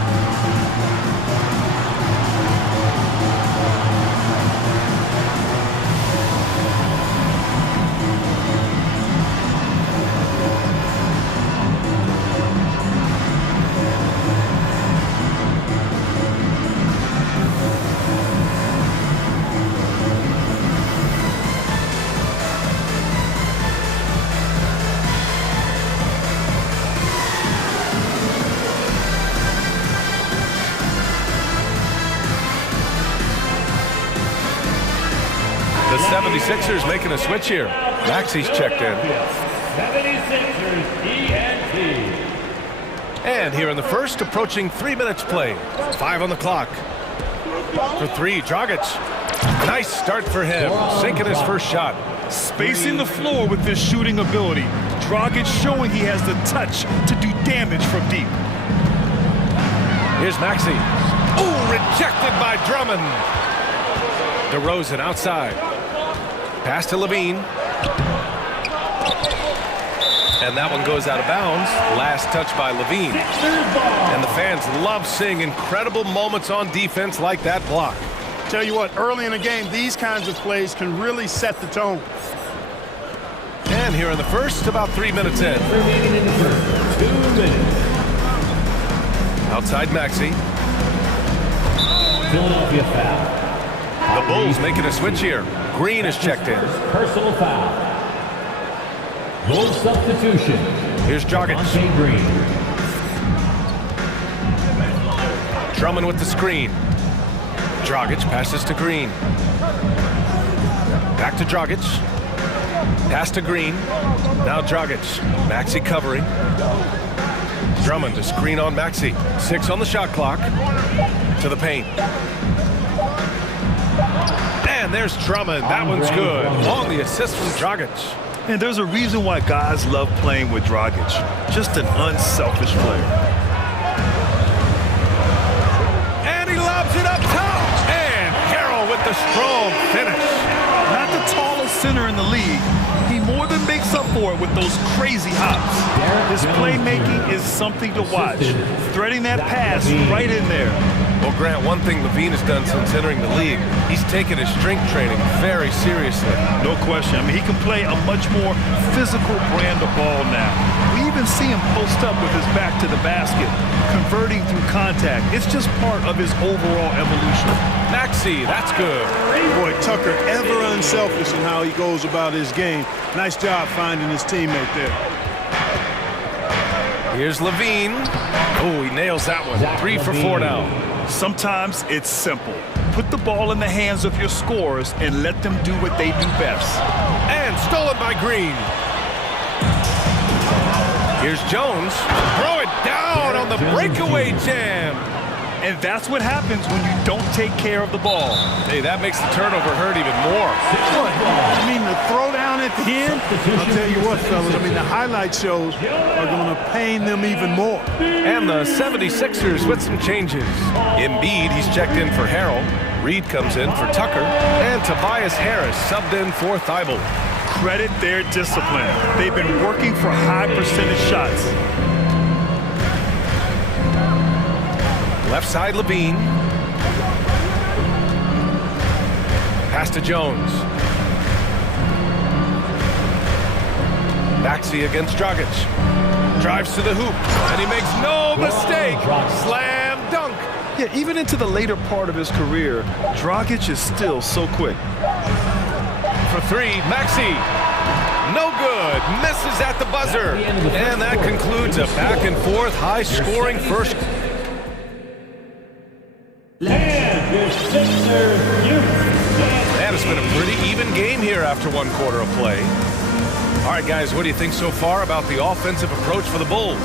The 76ers making a switch here. Maxi's checked in. 76ers ENT. And here in the first, approaching 3 minutes played. 5 on the clock. For 3, Dragic. Nice start for him, sinking his first shot. Spacing the floor with his shooting ability. Dragic showing he has the touch to do damage from deep. Here's Maxey. Oh, rejected by Drummond. DeRozan outside. Pass to Levine. And that one goes out of bounds. Last touch by Levine. And the fans love seeing incredible moments on defense like that block. Tell you what, early in the game, these kinds of plays can really set the tone. And here in the first, about 3 minutes in. Remaining in the first, 2 minutes. Outside Maxey. Philadelphia foul. The Bulls making a switch here. Green is checked in. Personal foul. Bulls substitution. Here's Dragic. Green. Drummond with the screen. Dragic passes to Green. Back to Dragic. Pass to Green. Now Dragic. Maxey covering. Drummond to screen on Maxey. 6 on the shot clock. To the paint. And there's Drummond. That one's good. On the assist from Dragic. And there's a reason why guys love playing with Dragic. Just an unselfish player. And he lobs it up top. And Harrell with the strong finish. Not the tallest center in the league. He more than makes up for it with those crazy hops. His playmaking is something to watch. Threading that pass right in there. Well, Grant, one thing Levine has done since entering the league, he's taken his strength training very seriously. No question. I mean, he can play a much more physical brand of ball now. We even see him post up with his back to the basket, converting through contact. It's just part of his overall evolution. Maxey, that's good. Boy, Tucker, ever unselfish in how he goes about his game. Nice job finding his teammate there. Here's Levine. Oh, he nails that one. 3 for 4 now. Sometimes it's simple. Put the ball in the hands of your scorers and let them do what they do best. And stolen by Green. Here's Jones. Throw it down on the breakaway jam. And that's what happens when you don't take care of the ball. Hey, that makes the turnover hurt even more. I mean, the throwdown at the end, I'll tell you what, fellas, I mean, the highlight shows are going to pain them even more. And the 76ers with some changes. Embiid, he's checked in for Harrell. Reed comes in for Tucker. And Tobias Harris subbed in for Thibault. Credit their discipline. They've been working for high percentage shots. Left side, Levine. Pass to Jones. Maxey against Dragic. Drives to the hoop, and he makes no mistake. Slam dunk. Yeah, even into the later part of his career, Dragic is still so quick. For 3, Maxey. No good. Misses at the buzzer. And that concludes a back and forth, high-scoring first. And it's been a pretty even game here after 1 quarter of play. All right, guys, what do you think so far about the offensive approach for the Bulls?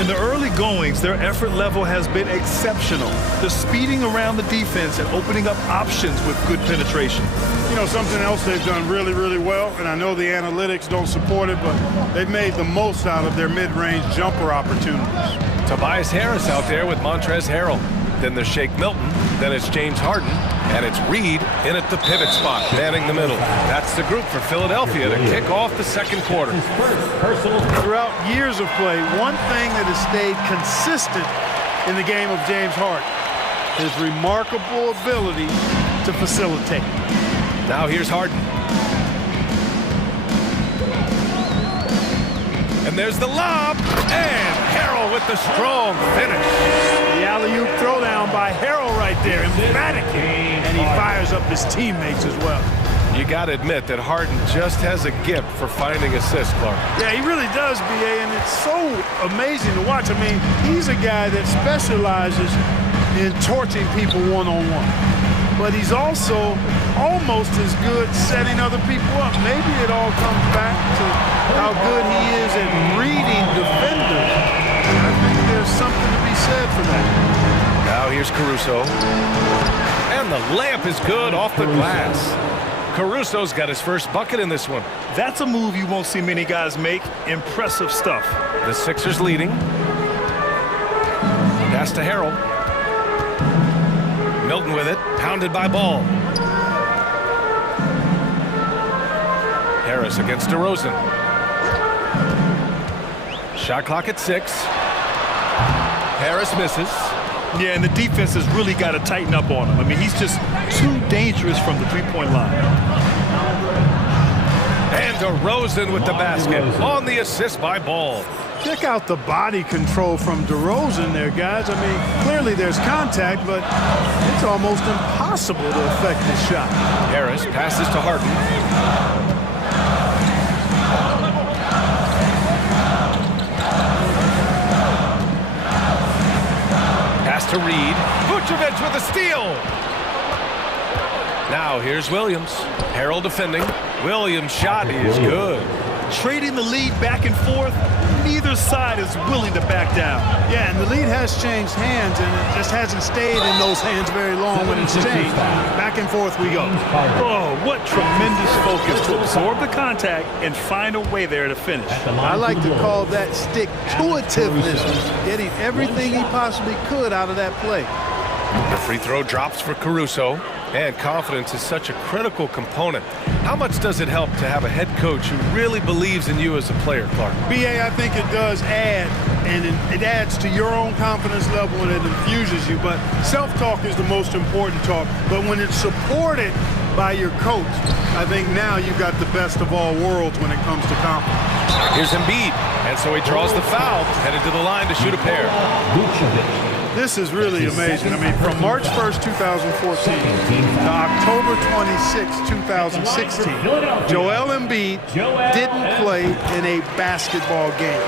In the early goings, their effort level has been exceptional. They're speeding around the defense and opening up options with good penetration. You know, something else they've done really, really well, and I know the analytics don't support it, but they've made the most out of their mid-range jumper opportunities. Tobias Harris out there with Montrezl Harrell. Then there's Shake Milton. Then it's James Harden. And it's Reed in at the pivot spot, manning the middle. That's the group for Philadelphia to kick off the second quarter. Throughout years of play, one thing that has stayed consistent in the game of James Harden, his remarkable ability to facilitate. Now here's Harden. And there's the lob, and Harrell with the strong finish. The alley-oop throwdown by Harrell right there, emphatic, and he fires up his teammates as well. You got to admit that Harden just has a gift for finding assists, Clark. Yeah, he really does, B.A., and it's so amazing to watch. I mean, he's a guy that specializes in torching people one-on-one. But he's also almost as good setting other people up. Maybe it all comes back to how good he is at reading defenders. I think there's something to be said for that. Now here's Caruso. And the layup is good off the glass. Caruso's got his first bucket in this one. That's a move you won't see many guys make. Impressive stuff. The Sixers leading. Pass to Harrell. Milton with it, pounded by Ball. Harris against DeRozan. Shot clock at 6. Harris misses. Yeah, and the defense has really got to tighten up on him. I mean, he's just too dangerous from the three-point line. And DeRozan with the basket on the assist by Ball. Check out the body control from DeRozan there, guys. I mean, clearly there's contact, but it's almost impossible to affect the shot. Harris passes to Harden. Pass to Reed. Vucevic with a steal. Now here's Williams. Harrell defending. Williams' shot is good. Trading the lead back and forth, neither side is willing to back down. Yeah, and the lead has changed hands, and it just hasn't stayed in those hands very long when it's changed. Back and forth we go. Oh, what tremendous focus to absorb the contact and find a way there to finish. I like to call that stick-to-itiveness, getting everything he possibly could out of that play. The free throw drops for Caruso. And confidence is such a critical component. How much does it help to have a head coach who really believes in you as a player, Clark? BA, I think it does add, and it adds to your own confidence level and it infuses you. But self-talk is the most important talk. But when it's supported by your coach, I think now you've got the best of all worlds when it comes to confidence. Here's Embiid, and so he draws the foul, headed to the line to shoot a pair. This is really amazing. I mean, from March 1st, 2014 to October 26, 2016, Joel Embiid didn't play in a basketball game.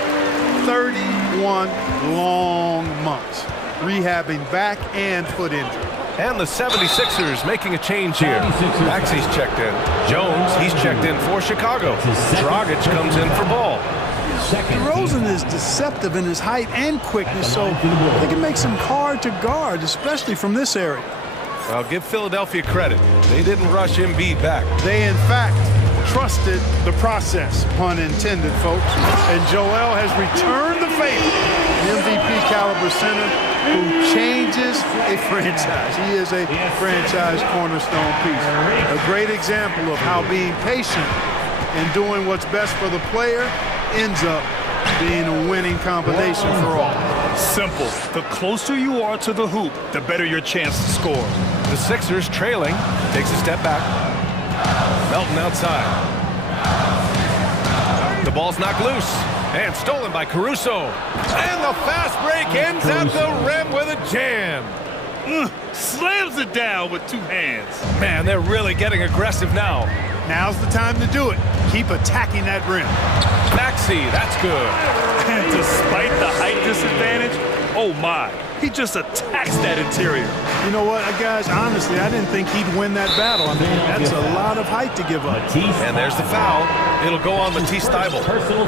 31 long months, rehabbing back and foot injury. And the 76ers making a change here. Maxi's checked in. Jones, he's checked in for Chicago. Dragic comes in for Ball. DeRozan is deceptive in his height and quickness, so I think it makes him hard to guard, especially from this area. I'll give Philadelphia credit. They didn't rush Embiid back. They, in fact, trusted the process, pun intended, folks. And Joel has returned the favor. An MVP caliber center who changes a franchise. He is a franchise cornerstone piece. A great example of how being patient and doing what's best for the player ends up being a winning combination for all. Simple. The closer you are to the hoop, the better your chance to score. The Sixers trailing. Takes a step back. Melton outside. The ball's knocked loose. And stolen by Caruso. And the fast break ends at the rim with a jam. Slams it down with two hands. Man, they're really getting aggressive now. Now's the time to do it. Keep attacking that rim. Maxey, that's good. And despite the height disadvantage, oh my, he just attacks that interior. You know what, guys, honestly, I didn't think he'd win that battle. I mean, that's a lot of height to give up. And there's the foul. It'll go on Matisse Thybulle.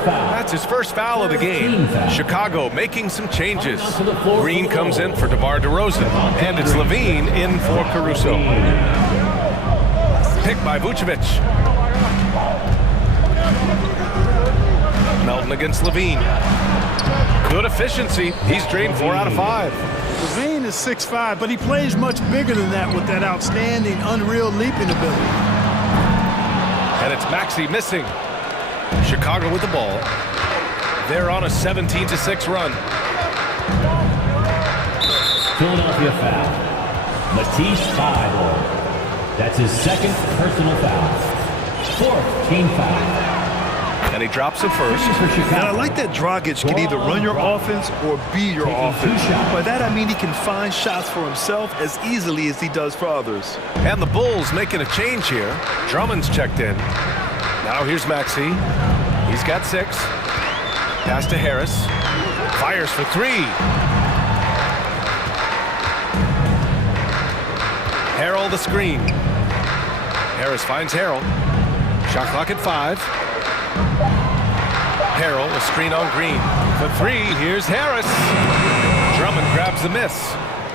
That's his first foul of the game. Chicago making some changes. Green comes in for DeMar DeRozan. And it's Levine in for Caruso. Picked by Vucevic. Melton against Levine. Good efficiency. He's drained 4 out of 5. Levine is 6'5", but he plays much bigger than that with that outstanding, unreal leaping ability. And it's Maxey missing. Chicago with the ball. They're on a 17-6 run. Philadelphia foul. Matisse Thybulle. That's his second personal foul. 4th team foul. And he drops it first. And I like that Dragic can either run your offense or be your offense. By that I mean he can find shots for himself as easily as he does for others. And the Bulls making a change here. Drummond's checked in. Now here's Maxey. He's got 6. Pass to Harris. Fires for 3. Harrell the screen. Harris finds Harrell. Shot clock at 5. Harrell, a screen on Green. For 3, here's Harris. Drummond grabs the miss.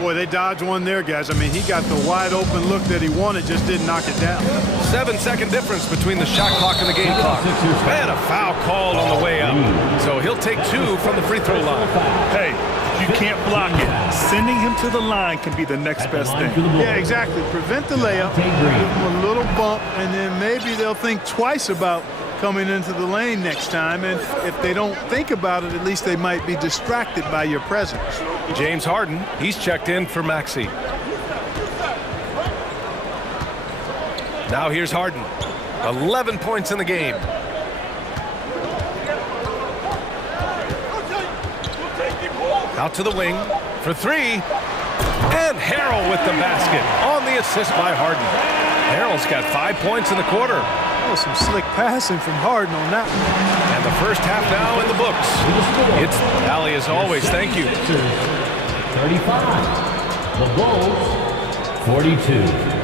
Boy, they dodged one there, guys. I mean, he got the wide open look that he wanted, just didn't knock it down. 7-second difference between the shot clock and the game clock. And a foul called on the way up. So he'll take 2 from the free throw line. Hey, you can't block it. Sending him to the line can be the next best thing. Yeah, exactly. Prevent the layup, give him a little bump, and then maybe they'll think twice about coming into the lane next time. And if they don't think about it, at least they might be distracted by your presence. James Harden, he's checked in for Maxey. Now here's Harden. 11 points in the game. Out to the wing for three. And Harrell with the basket on the assist by Harden. Harrell's got 5 points in the quarter. That was some slick passing from Harden on that one. And the first half now in the books. It's Allie as always. Thank you. 35. The Bulls, 42.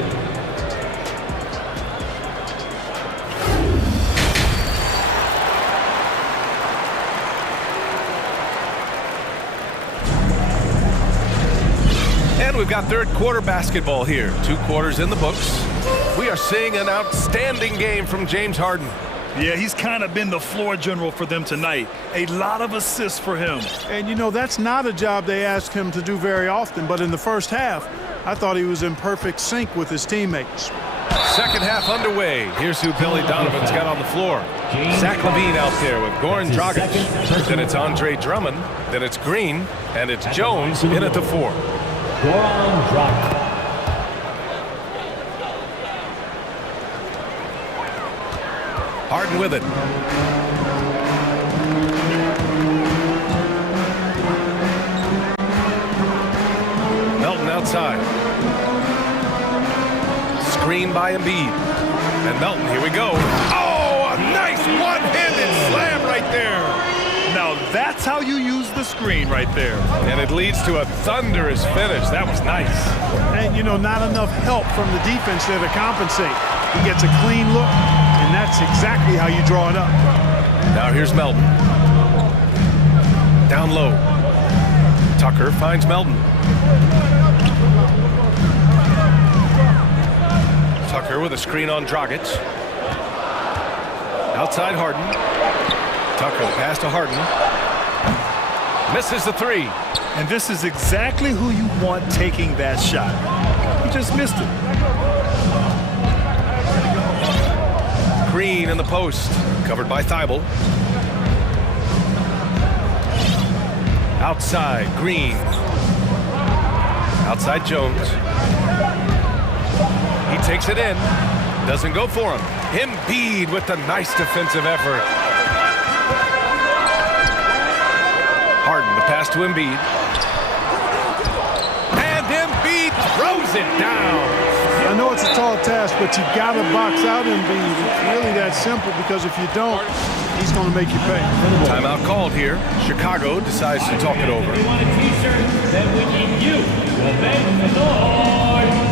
And we've got third quarter basketball here. 2 quarters in the books. We are seeing an outstanding game from James Harden. Yeah, he's kind of been the floor general for them tonight. A lot of assists for him. And, you know, that's not a job they ask him to do very often. But in the first half, I thought he was in perfect sync with his teammates. Second half underway. Here's who Billy Donovan's got on the floor. Zach LaVine out there with Goran Dragic. Then it's Andre Drummond. Then it's Green. And it's Jones in at the 4. Goran Dragic. Harden with it. Melton outside. Screen by Embiid. And Melton, here we go. Oh, a nice one-handed slam right there. Now that's how you use the screen right there. And it leads to a thunderous finish. That was nice. And, you know, not enough help from the defense there to compensate. He gets a clean look, and that's exactly how you draw it up. Now here's Melton. Down low. Tucker finds Melton. Tucker with a screen on Dragic. Outside Harden. Tucker pass to Harden. Misses the 3. And this is exactly who you want taking that shot. He just missed it. Green in the post. Covered by Thibault. Outside Green. Outside Jones. He takes it in. Doesn't go for him. Embiid with the nice defensive effort. Harden, the pass to Embiid. And Embiid throws it down. I know it's a tall task, but you got to box out Embiid. It's really that simple, because if you don't, he's going to make you pay. Timeout called here. Chicago decides to talk it over. If you want a t-shirt, then we need you to make the noise.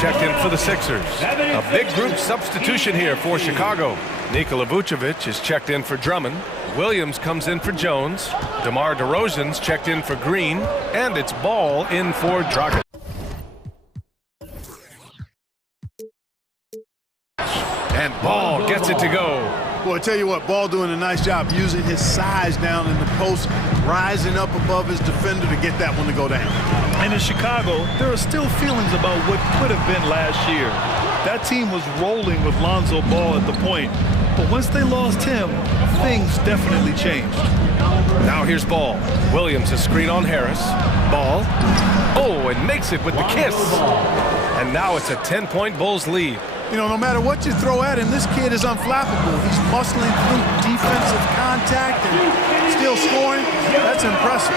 Checked in for the Sixers. A big group substitution here for Chicago. Nikola Vucevic is checked in for Drummond. Williams comes in for Jones. DeMar DeRozan's checked in for Green. And it's Ball in for Dragic. And Ball gets it to go. Well, I tell you what, Ball doing a nice job using his size down in the post, rising up above his defender to get that one to go down. And in Chicago, there are still feelings about what could have been last year. That team was rolling with Lonzo Ball at the point. But once they lost him, things definitely changed. Now here's Ball. Williams a screen on Harris. Ball. Oh, and makes it with the kiss. And now it's a 10-point Bulls lead. You know, no matter what you throw at him, this kid is unflappable. He's muscling through defensive contact and still scoring. That's impressive.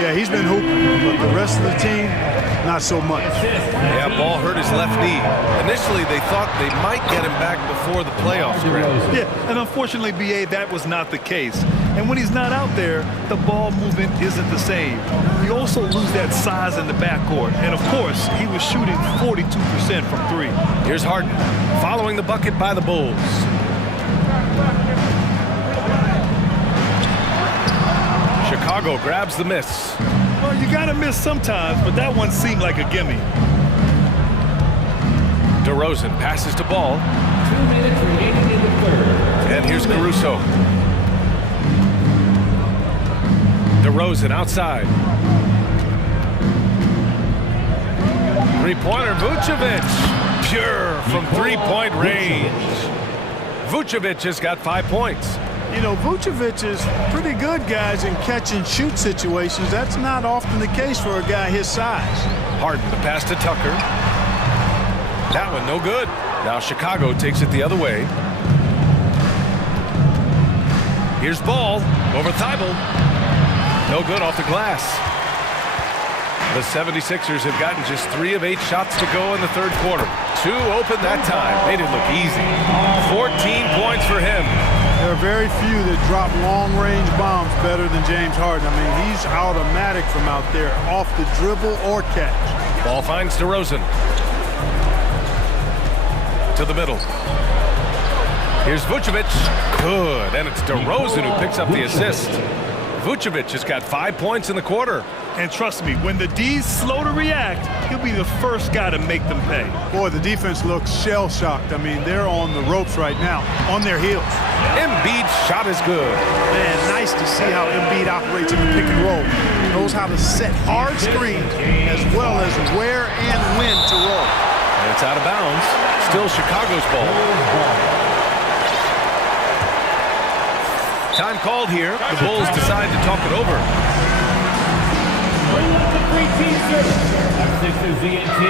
Yeah, he's been hooping, but the rest of the team, not so much. Yeah, Ball hurt his left knee. Initially, they thought they might get him back before the playoffs. Yeah, and unfortunately, BA, that was not the case. And when he's not out there, the ball movement isn't the same. You also lose that size in the backcourt. And, of course, he was shooting 42% from 3. Here's Harden, following the bucket by the Bulls. Chicago grabs the miss. Well, you got to miss sometimes, but that one seemed like a gimme. DeRozan passes to Ball. 2 minutes remaining in the third. And here's Caruso. DeRozan outside. Three-pointer, Vucevic. Pure from three-point range. Vucevic has got 5 points. You know, Vucevic is pretty good, guys, in catch-and-shoot situations. That's not often the case for a guy his size. Harden, the pass to Tucker. That one no good. Now Chicago takes it the other way. Here's Ball over Thibault. No good off the glass. The 76ers have gotten just 3 of 8 shots to go in the third quarter. 2 open that time. Made it look easy. 14 points for him. There are very few that drop long-range bombs better than James Harden. I mean, he's automatic from out there, off the dribble or catch. Ball finds DeRozan. To the middle. Here's Vucevic. Good. And it's DeRozan who picks up the assist. Vucevic has got 5 points in the quarter. And trust me, when the D's slow to react, he'll be the first guy to make them pay. Boy, the defense looks shell-shocked. I mean, they're on the ropes right now, on their heels. Embiid's shot is good. Man, nice to see how Embiid operates in the pick and roll. Knows how to set hard screens as well as where and when to roll. And it's out of bounds. Still Chicago's ball. Time called here. The Bulls decide to talk it over. Sixers ENT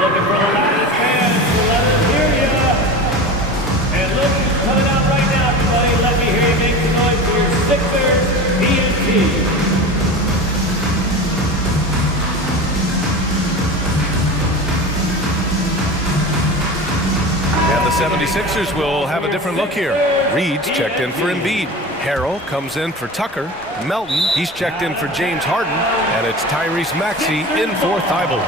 looking for the last man to let us hear ya. And look who's coming out right now, everybody. Let me hear you make some noise for your Sixers ENT. And the 76ers will have a different look here. Reed's checked in for Embiid. Harrell comes in for Tucker. Melton, he's checked in for James Harden. And it's Tyrese Maxey in for Thibault.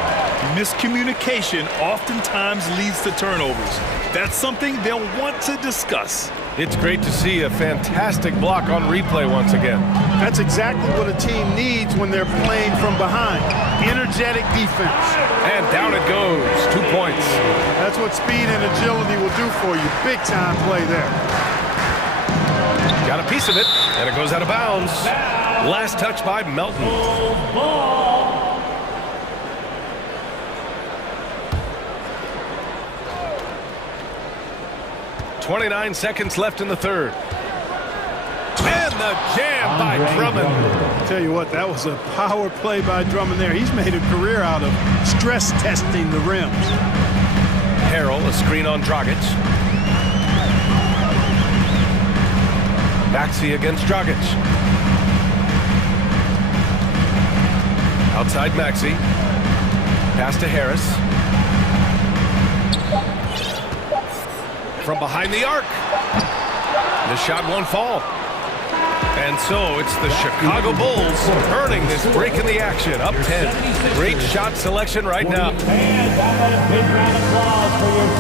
Miscommunication oftentimes leads to turnovers. That's something they'll want to discuss. It's great to see a fantastic block on replay once again. That's exactly what a team needs when they're playing from behind. Energetic defense. And down it goes. 2 points. That's what speed and agility will do for you. Big time play there. Got a piece of it, and it goes out of bounds. Last touch by Melton. 29 seconds left in the third. And the jam by Drummond. Tell you what, that was a power play by Drummond there. He's made a career out of stress testing the rims. Harrell, a screen on Dragic. Maxey against Dragic. Outside Maxey. Pass to Harris. From behind the arc. The shot won't fall. And so it's the Chicago Bulls earning this break in the action. Up 10. Great shot selection right now.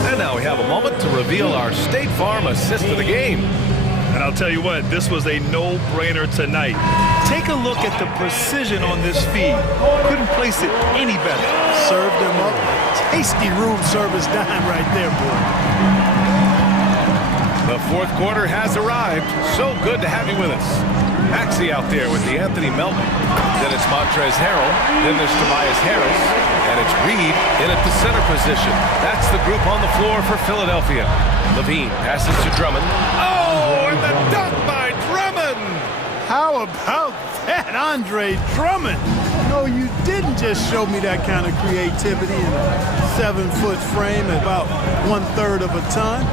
And now we have a moment to reveal our State Farm assist of the game. And I'll tell you what, this was a no-brainer tonight. Take a look at the precision on this feed. Couldn't place it any better. Served him up. Tasty room service dime right there, boy. The fourth quarter has arrived. So good to have you with us. Maxey out there with the Anthony Melton. Then it's Montrezl Harrell. Then there's Tobias Harris. And it's Reed in at the center position. That's the group on the floor for Philadelphia. Levine passes to Drummond. Oh, and the dunk by Drummond! How about that, Andre Drummond? No, you didn't just show me that kind of creativity in a 7-foot frame, about 1/3 of a ton.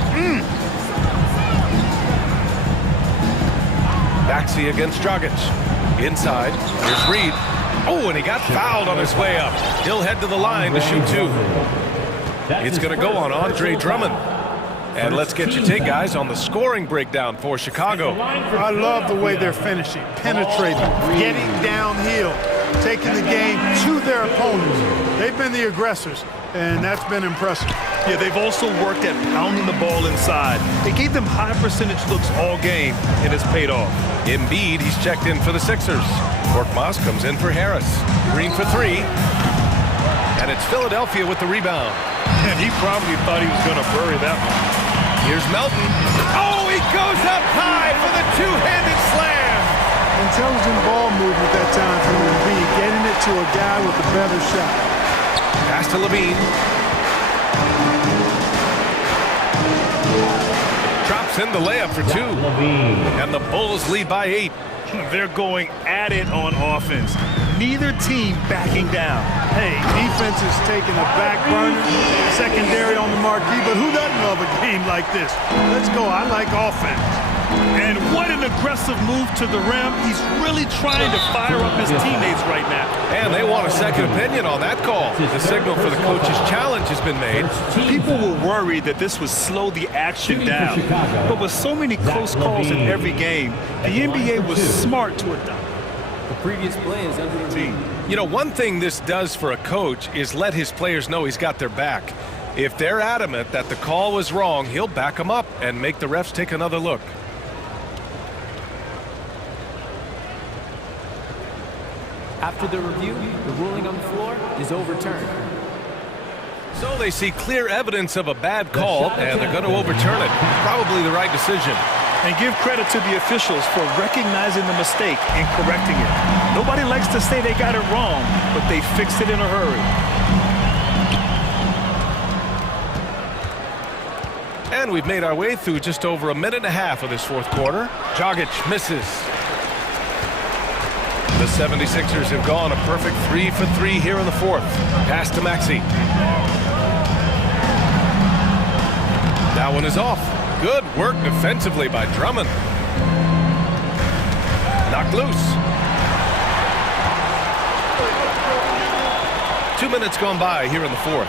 Maxey against Dragic. Inside, here's Reed. Oh, and he got fouled on his way up. He'll head to the line to shoot 2. It's going to go on Andre Drummond. And let's get your take, guys, on the scoring breakdown for Chicago. I love the way they're finishing, penetrating, getting downhill, taking the game to their opponents. They've been the aggressors, and that's been impressive. Yeah, they've also worked at pounding the ball inside. They gave them high percentage looks all game, and it's paid off. Embiid, he's checked in for the Sixers. Korkmaz comes in for Harris. Green for 3. And it's Philadelphia with the rebound. And he probably thought he was going to bury that one. Here's Melton. Oh, he goes up high for the two-handed slam. And intelligent ball movement that time from Embiid, getting it to a guy with a better shot. Pass to Levine. Drops in the layup for two. And the Bulls lead by 8. They're going at it on offense. Neither team backing down. Hey, defense is taking a back burner, secondary on the marquee, but who doesn't love a game like this? Let's go. I like offense. And what an aggressive move to the rim. He's really trying to fire up his teammates right now. And they want a second opinion on that call. The signal for the coach's challenge has been made. People were worried that this would slow the action down. But with so many close calls in every game, the NBA was smart to adopt. The previous play is under review. You know, one thing this does for a coach is let his players know he's got their back. If they're adamant that the call was wrong, he'll back them up and make the refs take another look. After the review, the ruling on the floor is overturned. So they see clear evidence of a bad call, and they're going to overturn it. Probably the right decision. And give credit to the officials for recognizing the mistake and correcting it. Nobody likes to say they got it wrong, but they fixed it in a hurry. And we've made our way through just over a minute and a half of this fourth quarter. Dragic misses. The 76ers have gone a perfect 3 for 3 here in the fourth. Pass to Maxey. That one is off. Good work defensively by Drummond. Knocked loose. 2 minutes gone by here in the fourth.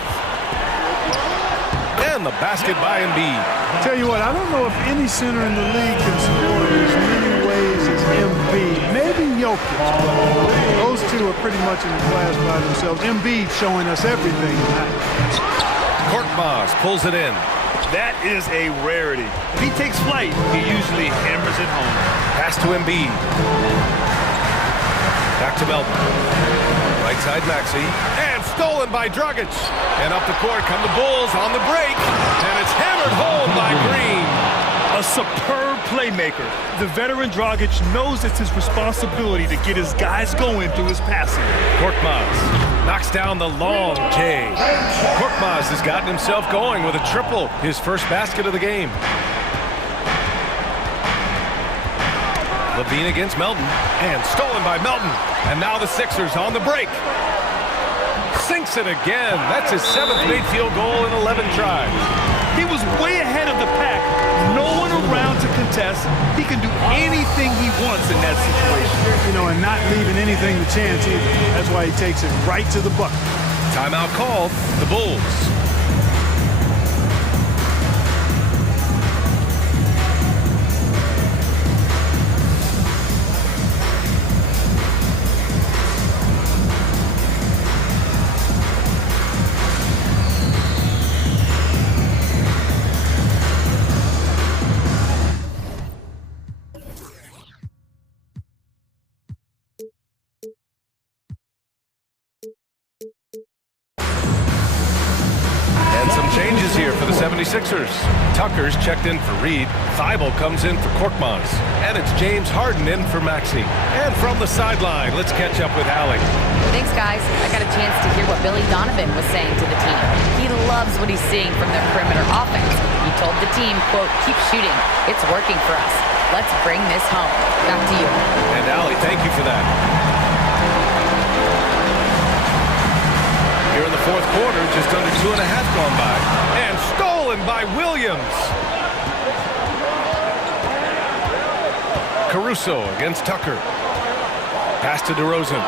And the basket by Embiid. Tell you what, I don't know if any center in the league can score in as many ways as Embiid. Maybe Jokic, but those two are pretty much in a class by themselves. Embiid showing us everything tonight. Korkmaz pulls it in. That is a rarity. If he takes flight, he usually hammers it home. Pass to Embiid. Back to Melton. Right side Maxey. And stolen by Dragic. And up the court come the Bulls on the break. And it's hammered home by Green. A superb playmaker. The veteran Dragic knows it's his responsibility to get his guys going through his passing. Korkmaz knocks down the long J. Korkmaz has gotten himself going with a triple, his first basket of the game. Levine against Melton, and stolen by Melton. And now the Sixers on the break. Sinks it again. That's his 7th made field goal in 11 tries. He was way ahead of the pack. No one around to contest. He can do anything he wants in that situation. You know, and not leaving anything to chance either. That's why he takes it right to the bucket. Timeout called. The Bulls. Changes here for the 76ers. Tucker's checked in for Reed. Thibault comes in for Korkmaz. And it's James Harden in for Maxey. And from the sideline, let's catch up with Allie. Thanks, guys. I got a chance to hear what Billy Donovan was saying to the team. He loves what he's seeing from their perimeter offense. He told the team, quote, keep shooting. It's working for us. Let's bring this home. Back to you. And Allie, thank you for that. Here in the fourth quarter, just under 2.5 gone by. And stolen by Williams. Caruso against Tucker. Pass to DeRozan.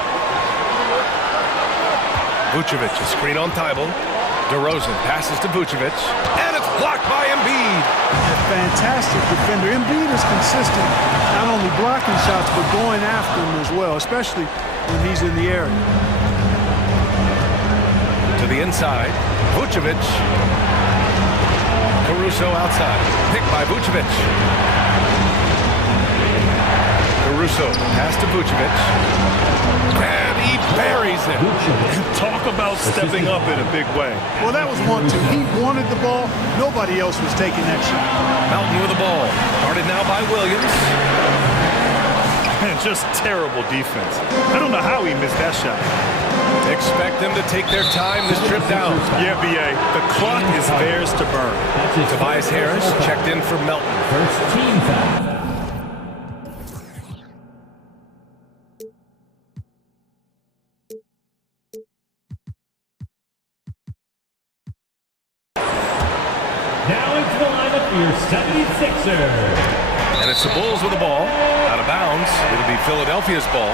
Vucevic, a screen on Thibault. DeRozan passes to Vucevic. And it's blocked by Embiid. Fantastic defender. Embiid is consistent, not only blocking shots, but going after them as well, especially when he's in the area. To the inside, Vucevic. Caruso outside, picked by Vucevic. Caruso, pass to Vucevic. And he buries it. Talk about stepping up in a big way. Well, that was 1-2. He wanted the ball. Nobody else was taking that shot. Melton with the ball. Guarded now by Williams. And and just terrible defense. I don't know how he missed that shot. Expect them to take their time this trip down. Yeah, B.A. The clock is theirs to burn. Tobias Harris checked in for Melton. First team foul. Now into the lineup for your 76ers. And it's the Bulls with the ball. Out of bounds. It'll be Philadelphia's ball.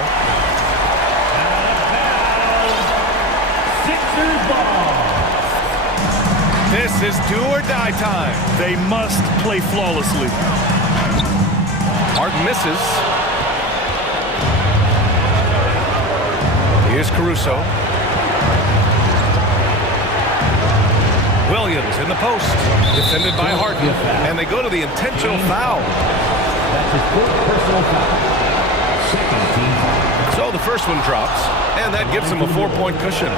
Sixers ball. This is do or die time. They must play flawlessly. Harden misses. Here's Caruso. Williams in the post. Defended by Harden. And they go to the intentional foul. That's his fourth personal foul. Second team foul. So the first one drops, and that gives them a 4-point cushion.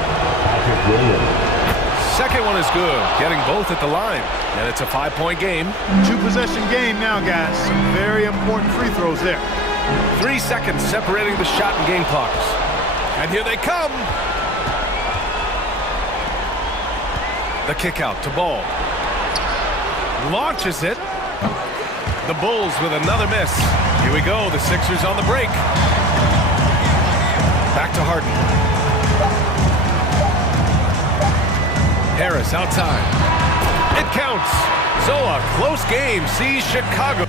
Second one is good, getting both at the line. And it's a 5-point game. 2-possession game now, guys. Some very important free throws there. 3 seconds separating the shot and game clocks. And here they come. The kick out to Ball. Launches it. The Bulls with another miss. Here we go, the Sixers on the break. Back to Harden. Harris outside. It counts. So a close game sees Chicago.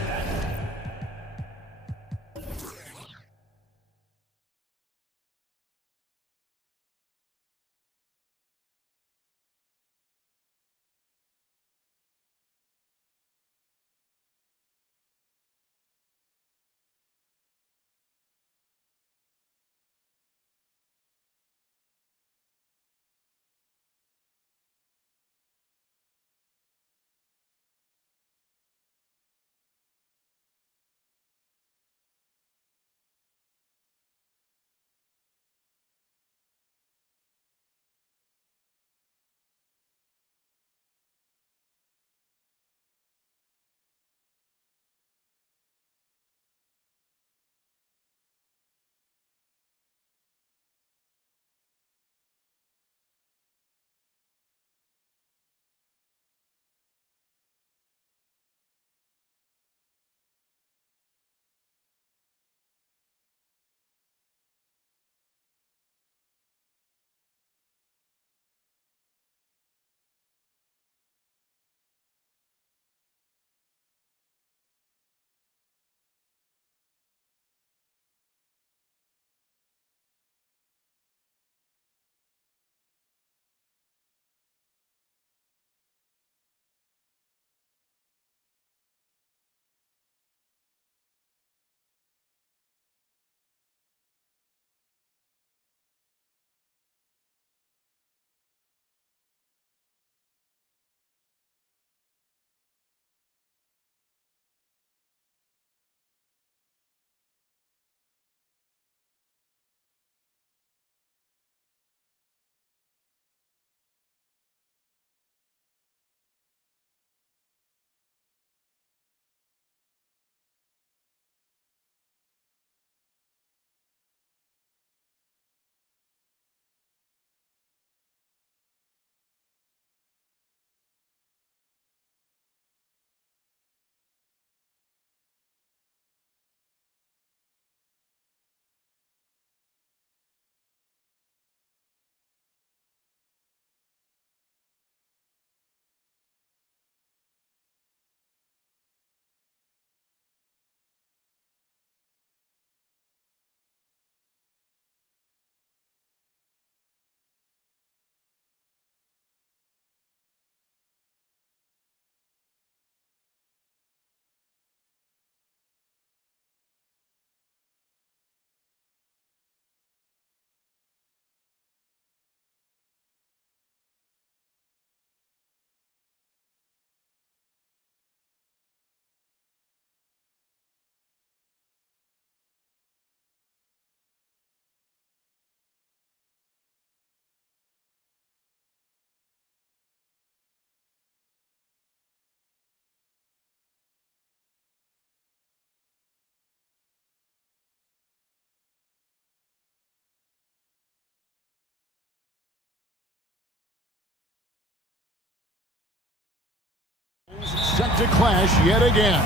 to clash yet again.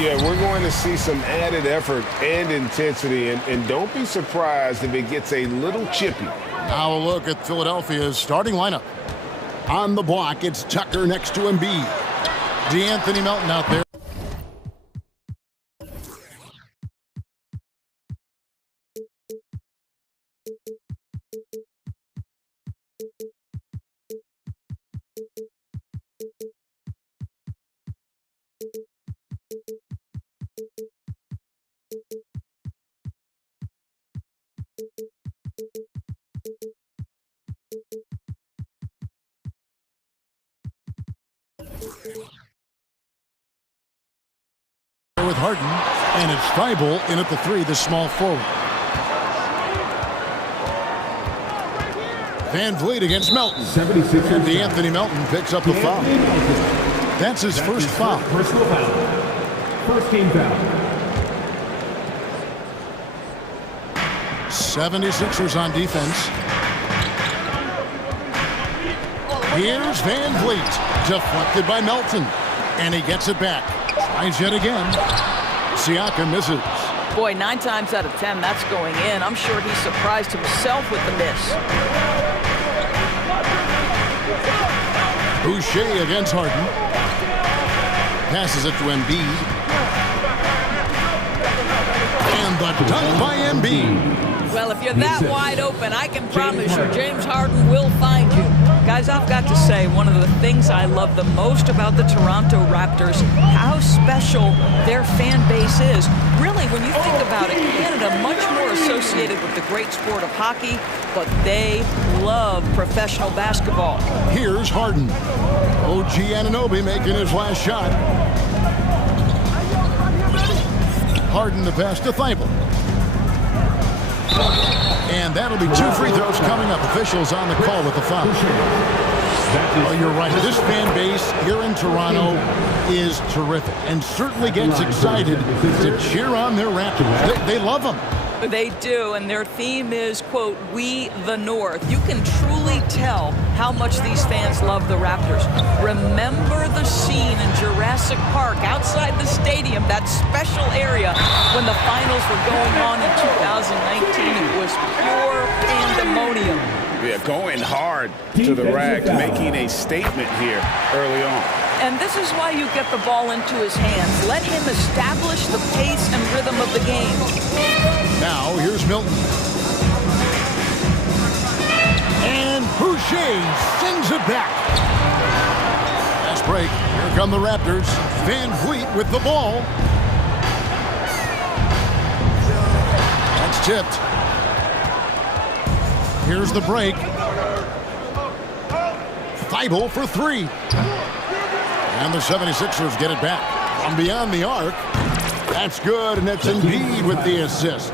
Yeah, we're going to see some added effort and intensity, and don't be surprised if it gets a little chippy. Now a look at Philadelphia's starting lineup. On the block, it's Tucker next to Embiid. D'Anthony Melton out there. With Harden, and it's Thibault in at the 3, the small forward. Van Vliet against Melton. 76 and D'Anthony Melton picks up the foul. That's his first foul. Personal foul. First team foul. 76ers on defense. Here's Van Vliet, deflected by Melton, and he gets it back. Tries yet again. Siakam misses. Boy, 9 times out of 10, that's going in. I'm sure he surprised himself with the miss. Boucher against Harden. Passes it to Embiid. And the dunk by Embiid. Well, if you're that wide open, I can promise you James Harden will find you. Guys, I've got to say, one of the things I love the most about the Toronto Raptors, how special their fan base is. Really, when you think about it, Canada much more associated with the great sport of hockey, but they love professional basketball. Here's Harden. OG Anunoby making his last shot. Harden the pass to Thibault. And that'll be 2 free throws coming up. Officials on the call with the foul. Oh, you're right. This fan base here in Toronto is terrific and certainly gets excited to cheer on their Raptors. They love them. They do, and their theme is, quote, "We the North." You can truly tell how much these fans love the Raptors. Remember the scene in Jurassic Park outside the stadium, that special area when the finals were going on in 2019. It was pure pandemonium. Yeah, going hard to the rack, making a statement here early on. And this is why you get the ball into his hands. Let him establish the pace and rhythm of the game. Now, here's Milton. And Boucher sends it back. Fast break. Here come the Raptors. Van Vliet with the ball. That's tipped. Here's the break. Thibault for 3. And the 76ers get it back from beyond the arc. That's good, and that's Embiid with the assist.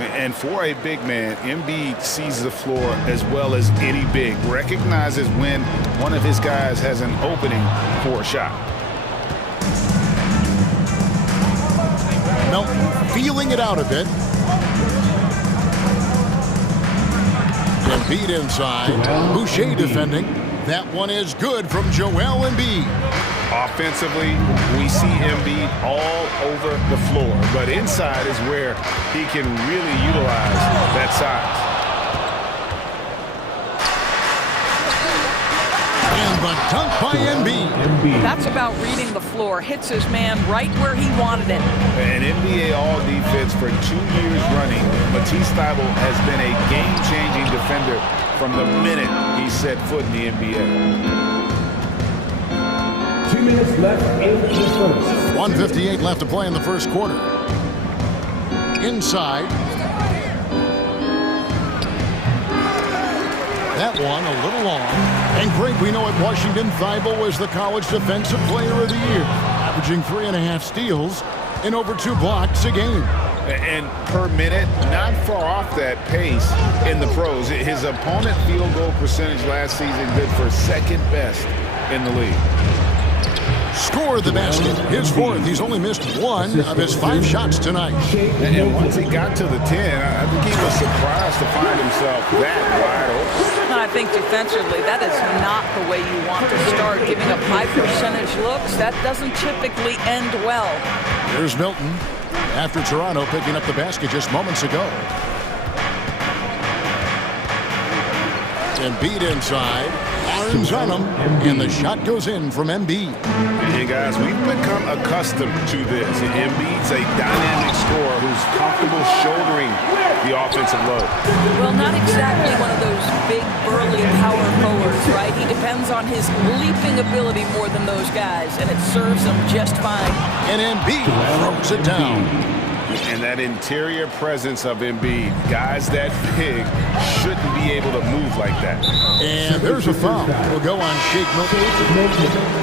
And for a big man, Embiid sees the floor as well as any big. Recognizes when one of his guys has an opening for a shot. Melton feeling it out a bit. Embiid inside. Boucher defending. That one is good from Joel Embiid. Offensively, we see Embiid all over the floor, but inside is where he can really utilize that size. And the dunk by Embiid. That's about reading the floor. Hits his man right where he wanted it. An NBA All-Defense for 2 years running, Matisse Thybulle has been a game-changing defender from the minute he set foot in the NBA. 2 minutes left in the first. 1:58 left to play in the first quarter. Inside. That one a little long. And Greg, we know at Washington, Thibault was the college defensive player of the year, averaging 3.5 steals and over 2 blocks a game. And per minute, not far off that pace in the pros. His opponent field goal percentage last season good for second best in the league. Scored the basket. His 4th. He's only missed 1 of his 5 shots tonight. And once he got to the 10, I think he was surprised to find himself that wide open. I I think defensively, that is not the way you want to start. Giving up high percentage looks, that doesn't typically end well. Here's Milton after Toronto picking up the basket just moments ago. Embiid inside, arms on him, and the shot goes in from Embiid. And guys, we've become accustomed to this. Embiid's a dynamic scorer who's comfortable shouldering the offensive load. Well, not exactly one of those big, burly power forwards, right? He depends on his leaping ability more than those guys, and it serves him just fine. And Embiid throws it down. And that interior presence of Embiid, guys that big shouldn't be able to move like that. And there's a foul. Will go on Shake Milton.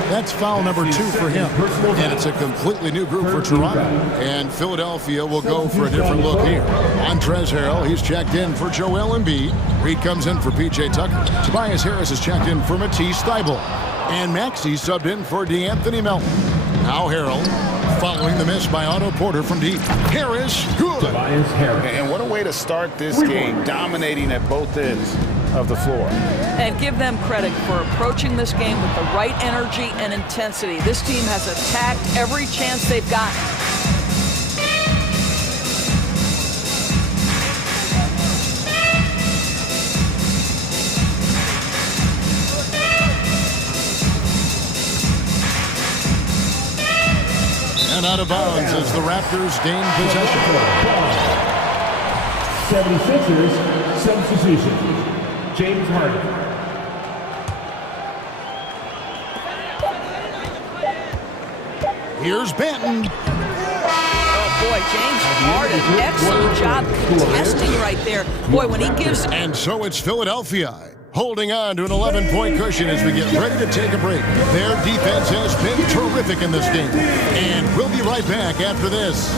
That's foul number 2 for him. And it's a completely new group for Toronto. And Philadelphia will go for a different look here. Montrezl Harrell, he's checked in for Joel Embiid. Reed comes in for P.J. Tucker. Tobias Harris is checked in for Matisse Thybulle. And Maxey subbed in for D'Anthony Melton. Now Harrell, following the miss by Otto Porter from deep. Harris, good. And what a way to start this game, dominating at both ends of the floor. And give them credit for approaching this game with the right energy and intensity. This team has attacked every chance they've gotten. And out of bounds as the Raptors gain possession. 76ers substitution. James Harden. Here's Benton. Oh, boy, James Harden. Excellent job contesting right there. Boy, when he gives... And so it's Philadelphia, holding on to an 11-point cushion as we get ready to take a break. Their defense has been terrific in this game. And we'll be right back after this.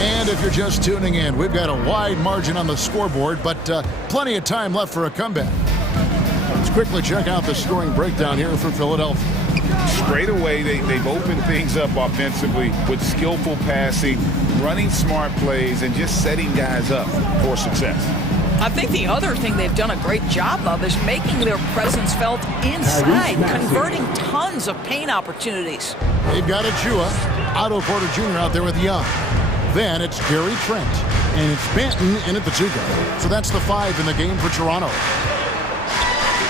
And if you're just tuning in, we've got a wide margin on the scoreboard, but plenty of time left for a comeback. Let's quickly check out the scoring breakdown here for Philadelphia. Straight away, they've opened things up offensively with skillful passing, running smart plays, and just setting guys up for success. I think the other thing they've done a great job of is making their presence felt inside, converting tons of paint opportunities. They've got Achua, Otto Porter Jr. out there with Young. Then it's Gary Trent, and it's Benton in at the 2 guard. So that's the 5 in the game for Toronto.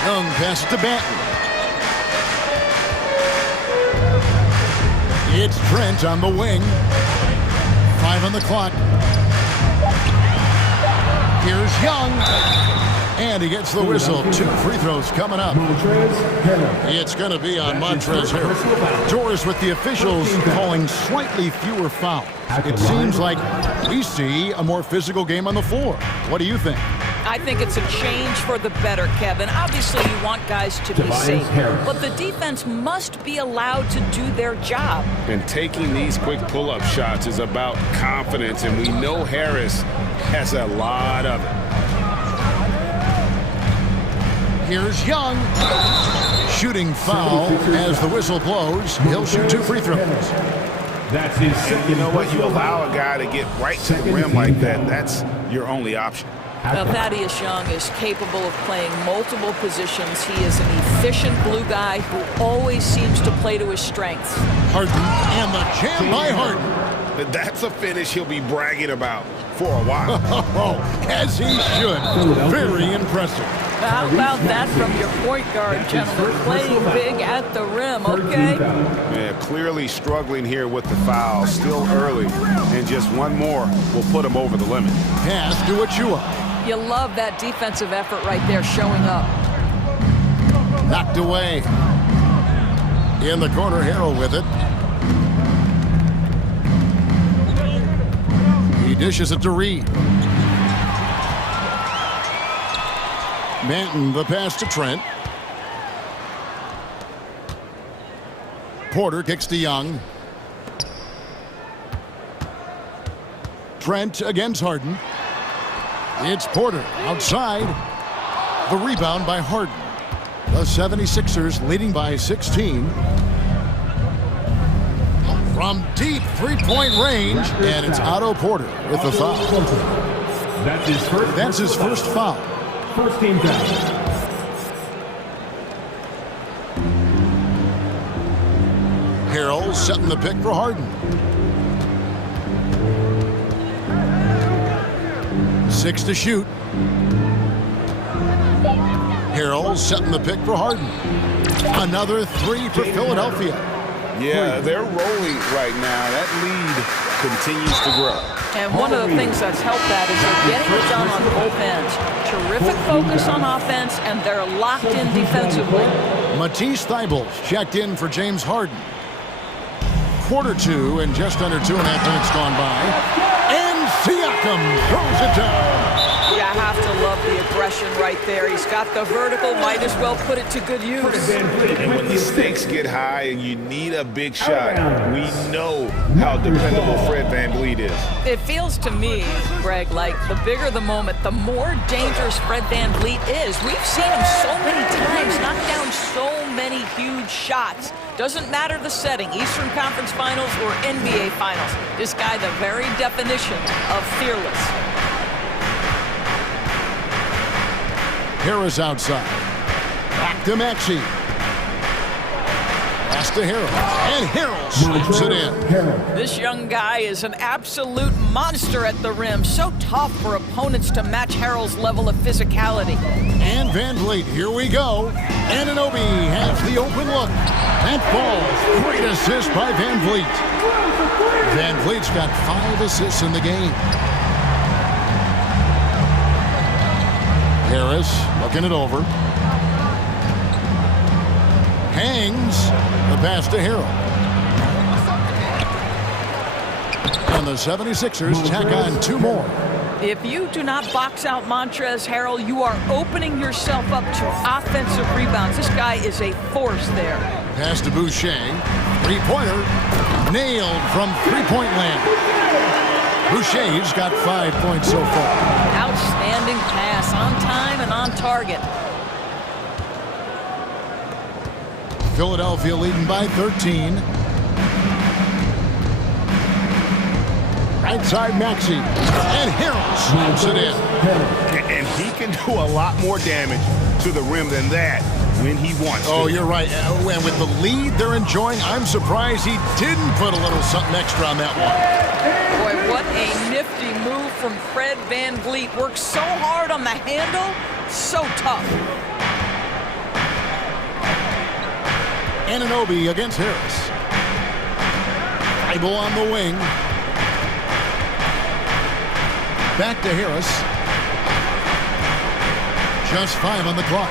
Young passes to Benton. It's Trent on the wing. 5 on the clock. Here's Young. And he gets the whistle. 2 free throws coming up. It's going to be on Montrezl Harrell. Doris with the officials calling slightly fewer fouls. It seems like we see a more physical game on the floor. What do you think? I think it's a change for the better, Kevin. Obviously, you want guys to be safe, but the defense must be allowed to do their job. And taking these quick pull-up shots is about confidence, and we know Harris has a lot of it. Here's Young. Shooting foul as the whistle blows. He'll shoot 2 free throws. That's his second. You know what? You allow a guy to get right to the rim like that. That's your only option. Now, Thaddeus Young is capable of playing multiple positions. He is an efficient glue guy who always seems to play to his strengths. Harden and the jam by Harden. That's a finish he'll be bragging about for a while. As he should. Very impressive. How about that from your point guard, gentlemen? Playing big at the rim, okay? Yeah, clearly struggling here with the foul. Still early. And just one more will put him over the limit. Pass to Achua. You love that defensive effort right there showing up. Knocked away. In the corner, Harrell with it. He dishes it to Reed. Manton, the pass to Trent. Porter kicks to Young. Trent against Harden. It's Porter outside. The rebound by Harden. The 76ers leading by 16. From deep 3-point range, and it's Otto Porter with the foul. That's his first foul. First team foul. Harrell setting the pick for Harden. 6 to shoot. Harrell setting the pick for Harden. Another 3 for Philadelphia. Yeah, they're rolling right now. That lead continues to grow. And one of the things that's helped that is they're getting it done on both ends. Terrific focus on offense, and they're locked in defensively. Matisse Thybulle checked in for James Harden. Quarter 2 and just under 2.5 minutes gone by. And Siakam throws it down. You have to love the aggression right there. He's got the vertical, might as well put it to good use. And when the stakes get high and you need a big shot, we know how dependable Fred VanVleet is. It feels to me, Greg, like the bigger the moment, the more dangerous Fred VanVleet is. We've seen him so many times knock down so many huge shots. Doesn't matter the setting, Eastern Conference Finals or NBA Finals. This guy, the very definition of fearless. Harris outside. Back to Maxey. Pass to Harrell. And Harrell slaps it in. This young guy is an absolute monster at the rim. So tough for opponents to match Harrell's level of physicality. And VanVleet, here we go. Anunoby has the open look. That falls. Great assist by VanVleet. VanVleet's got 5 assists in the game. Harris looking it over. Hangs the pass to Harrell. And the 76ers tack on 2 more. If you do not box out Montrezl Harrell, you are opening yourself up to offensive rebounds. This guy is a force there. Pass to Boucher. 3-pointer. Nailed from 3-point land. Boucher's got 5 points so far. Outstanding pass, on time and on target. Philadelphia leading by 13. Right side Maxey. And Harrell slaps it in. And he can do a lot more damage to the rim than that when he wants to. Oh, you're right. And with the lead they're enjoying, I'm surprised he didn't put a little something extra on that one. Boy, what a nifty move from Fred VanVleet. Works so hard on the handle, so tough. Anunoby against Harris. Thybulle on the wing. Back to Harris. Just 5 on the clock.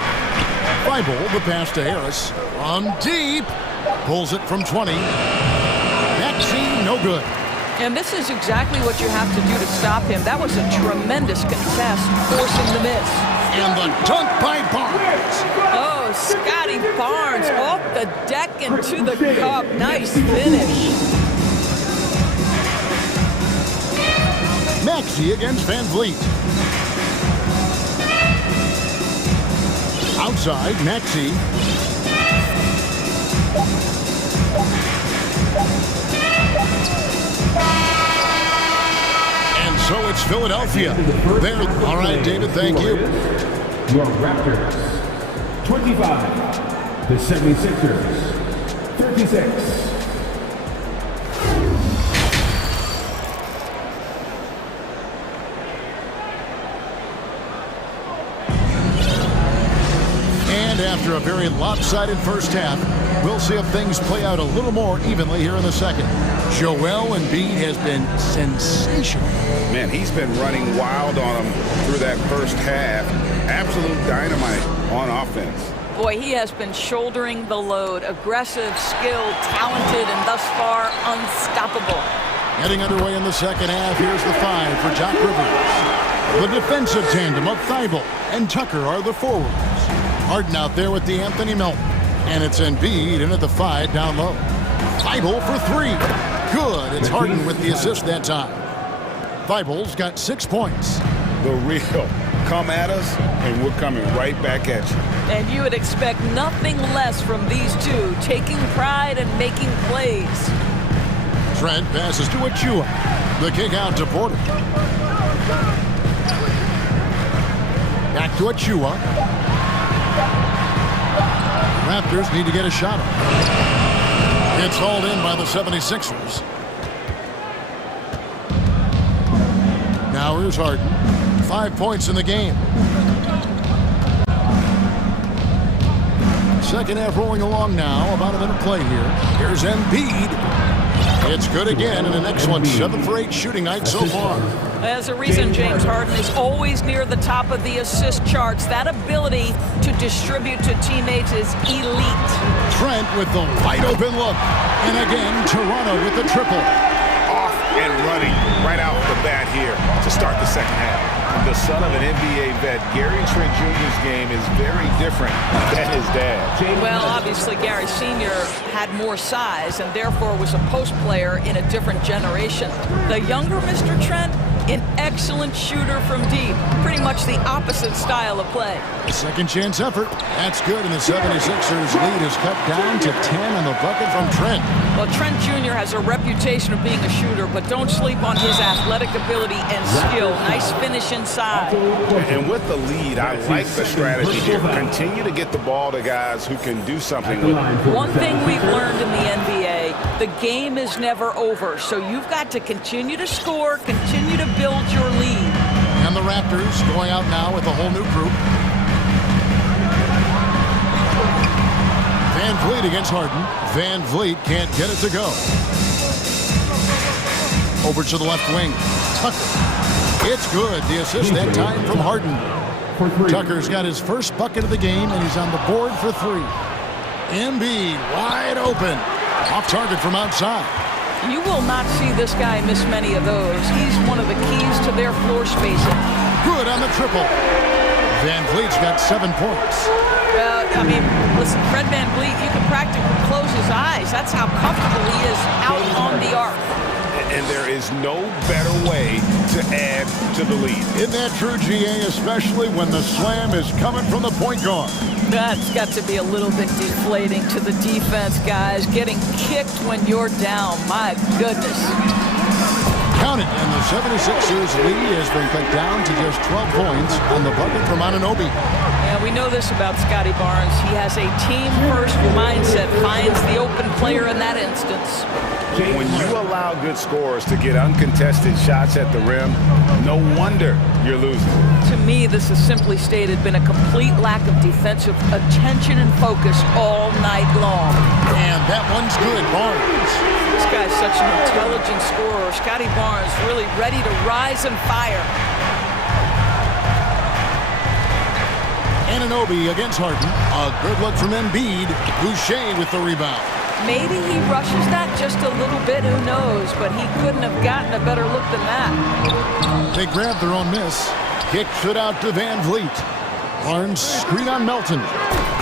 Thybulle, the pass to Harris. On deep. Pulls it from 20. Maxey, no good. And this is exactly what you have to do to stop him. That was a tremendous contest, forcing the miss. And the dunk by Barnes. Oh, Scotty Barnes off the deck and to the cup. Nice finish. Maxey against VanVleet. Outside, Maxey. And so it's Philadelphia. There. All right, David, thank you. Your Raptors, 25. The 76ers, 36. And after a very lopsided first half, we'll see if things play out a little more evenly here in the second. Joel Embiid has been sensational. Man, he's been running wild on him through that first half. Absolute dynamite on offense. Boy, he has been shouldering the load. Aggressive, skilled, talented, and thus far unstoppable. Getting underway in the second half, here's the 5 for Doc Rivers. The defensive tandem of Thybulle and Tucker are the forwards. Harden out there with the Anthony Melton. And it's Embiid in at the 5 down low. Thybulle for 3. Good. It's Harden with the assist that time. Thybulle's got 6 points. The real. Come at us, and we're coming right back at you. And you would expect nothing less from these two, taking pride and making plays. Trent passes to Achua. The kick out to Porter. Back to Achua. Raptors need to get a shot up. It's hauled in by the 76ers. Now here's Harden. 5 points in the game. Second half rolling along now. About a minute play here. Here's Embiid. It's good again, and an excellent 7 for 8 shooting night so far. There's a reason James Harden is always near the top of the assist charts. That ability to distribute to teammates is elite. Trent with the wide open look. And again, Toronto with the triple. Off and running right out the bat here to start the second half. The son of an NBA vet, Gary Trent Jr.'s game is very different than his dad. Well, obviously, Gary Sr. had more size and therefore was a post player in a different generation. The younger Mr. Trent, an excellent shooter from deep. Pretty much the opposite style of play. A second chance effort. That's good, and the 76ers lead is cut down to 10 on the bucket from Trent. Well, Trent Jr. has a reputation of being a shooter, but don't sleep on his athletic ability and skill. Nice finish inside. And with the lead, I like the strategy here. Continue to get the ball to guys who can do something with it. One thing we've learned in the NBA, the game is never over. So you've got to continue to score, continue to build your lead. And the Raptors going out now with a whole new group. Van Vliet against Harden. Van Vliet can't get it to go. Over to the left wing. Tucker. It's good. The assist that time from Harden. Tucker's got his first bucket of the game, and he's on the board for 3. Embiid wide open. Off target from outside. You will not see this guy miss many of those. He's one of the keys to their floor spacing. Good on the triple. Van Vliet's got 7 points. I mean, listen, Fred Van Vliet, you can practically close his eyes. That's how comfortable he is out on the arc. And there is no better way to add to the lead. Isn't that true, GA, especially when the slam is coming from the point guard? That's got to be a little bit deflating to the defense, guys. Getting kicked when you're down. My goodness. Count it, and the 76ers lead has been cut down to just 12 points on the bucket from Anunoby. Yeah, we know this about Scotty Barnes. He has a team-first mindset, finds the open player in that instance. When you allow good scorers to get uncontested shots at the rim, no wonder you're losing. To me, this is simply stated been a complete lack of defensive attention and focus all night long. And that one's good, Barnes. This guy's such an intelligent scorer. Scotty Barnes really ready to rise and fire. Anunoby against Harden. A good look from Embiid. Boucher with the rebound. Maybe he rushes that just a little bit, who knows, but he couldn't have gotten a better look than that. They grabbed their own miss. Kicks it out to Van Vliet. Barnes screen on Melton.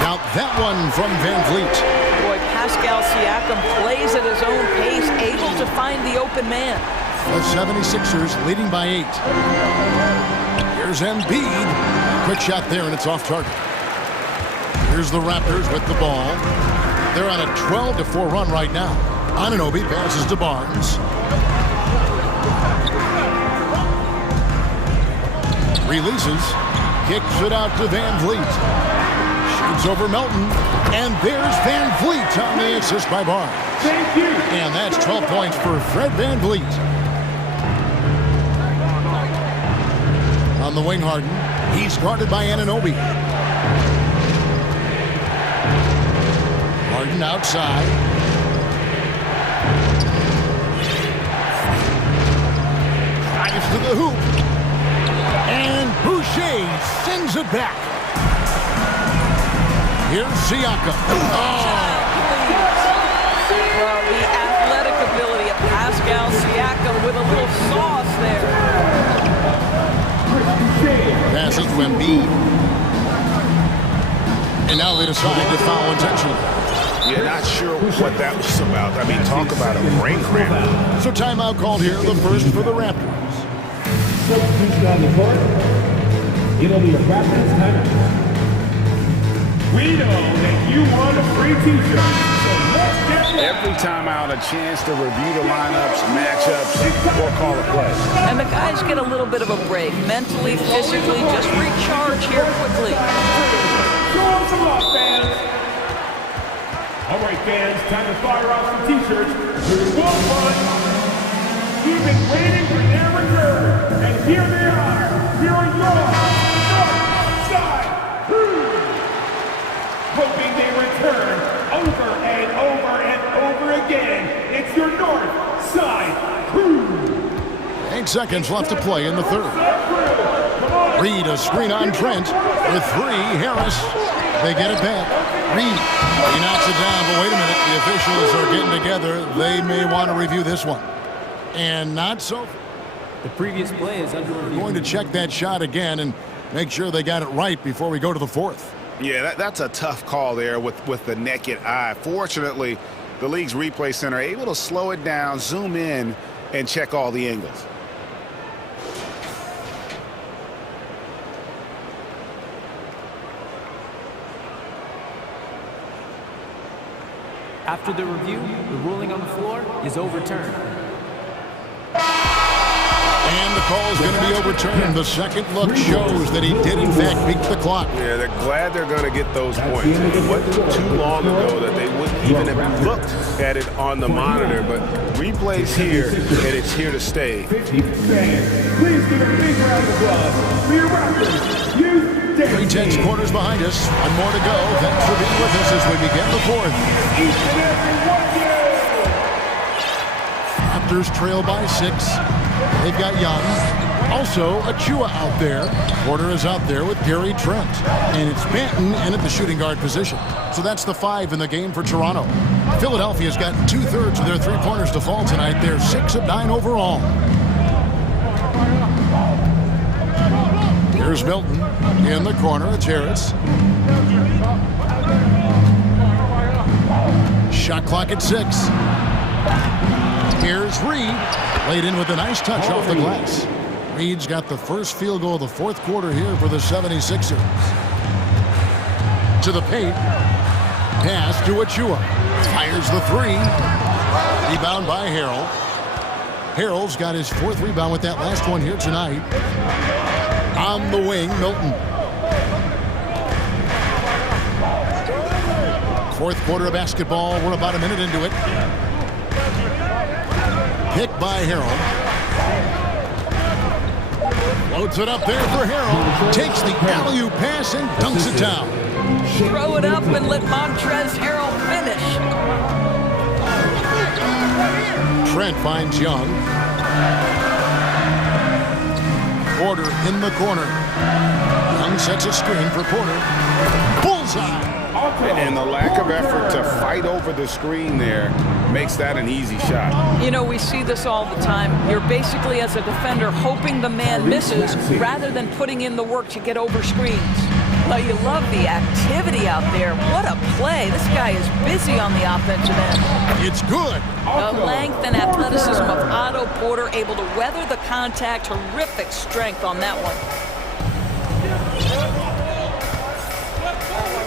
Now that one from Van Vliet. Boy, Pascal Siakam plays at his own pace, able to find the open man. The 76ers leading by 8. Here's Embiid. Quick shot there, and it's off target. Here's the Raptors with the ball. They're on a 12-4 run right now. Anunoby passes to Barnes. Releases. Kicks it out to Van Vliet. Shoots over Melton. And there's Van Vliet on the assist by Barnes. Thank you. And that's 12 points for Fred Van Vliet. On the wing, Harden. He's guarded by Anunoby. Harden outside. Drives to the hoop. And Boucher sends it back. Here's Siakam. Well, the athletic ability of Pascal Siakam with a little sauce there. Passes to Embiid. And now they decide to foul intentionally. You're not sure what that was about. I mean, talk about a brain cramp. So timeout called here, the first for the Raptors. Substitution on the court. It'll be a Raptors timeout. We know that you want a free t-shirt, so let's get Every time out, a chance to review the lineups, matchups, or call a play. And the guys get a little bit of a break, mentally, physically, just recharge here quickly. Show them some love, fans. All right, fans, time to fire off some T-shirts. Here's one front. We've been waiting for their return, and here they are. Here are your North Side Crew. Hoping they return over and over and over again. It's your North Side Crew. 8 seconds left to play in the third. Reed, a screen on Trent with 3. Harris, they get it back. Reed, he knocks it down, but wait a minute. The officials are getting together. They may want to review this one. And not so. The previous play is under review. Going to check that shot again and make sure they got it right before we go to the fourth. Yeah, that's a tough call there with the naked eye. Fortunately, the league's replay center able to slow it down, zoom in, and check all the angles. After the review, the ruling on the floor is overturned. And the call is going to be overturned. The second look shows that he did, in fact, beat the clock. Yeah, they're glad they're going to get those points. It wasn't too long ago that they wouldn't even have looked at it on the monitor, but replay's here, and it's here to stay. Please give a big round of applause for your Raptors. You 3-10 quarters behind us. One more to go. Thanks for being with us as we begin the fourth. Each and every one of you. Raptors trail by 6. They've got Young. Also, Achua out there. Porter is out there with Gary Trent. And it's Banton in at the shooting guard position. So that's the 5 in the game for Toronto. Philadelphia's got 2/3 of their three-pointers to fall tonight. They're 6 of 9 overall. Here's Milton in the corner. It's Harris. Shot clock at 6. Here's Reed. Laid in with a nice touch off the glass. Reed's got the first field goal of the fourth quarter here for the 76ers. To the paint. Pass to Achua. Fires the 3. Rebound by Harrell. Harrell's got his 4th rebound with that last one here tonight. On the wing, Milton. Fourth quarter of basketball. We're about a minute into it. Picked by Harrell. Loads it up there for Harrell. Takes the alley-oop pass and dunks it down. Throw it up and let Montrezl Harrell finish. Trent finds Young. Porter in the corner. Young sets a screen for Porter. Bullseye. And the lack of effort to fight over the screen there makes that an easy shot. You know, we see this all the time. You're basically, as a defender, hoping the man misses rather than putting in the work to get over screens. Well, you love the activity out there. What a play. This guy is busy on the offensive end. It's good. The length and athleticism of Otto Porter, able to weather the contact. Terrific strength on that one.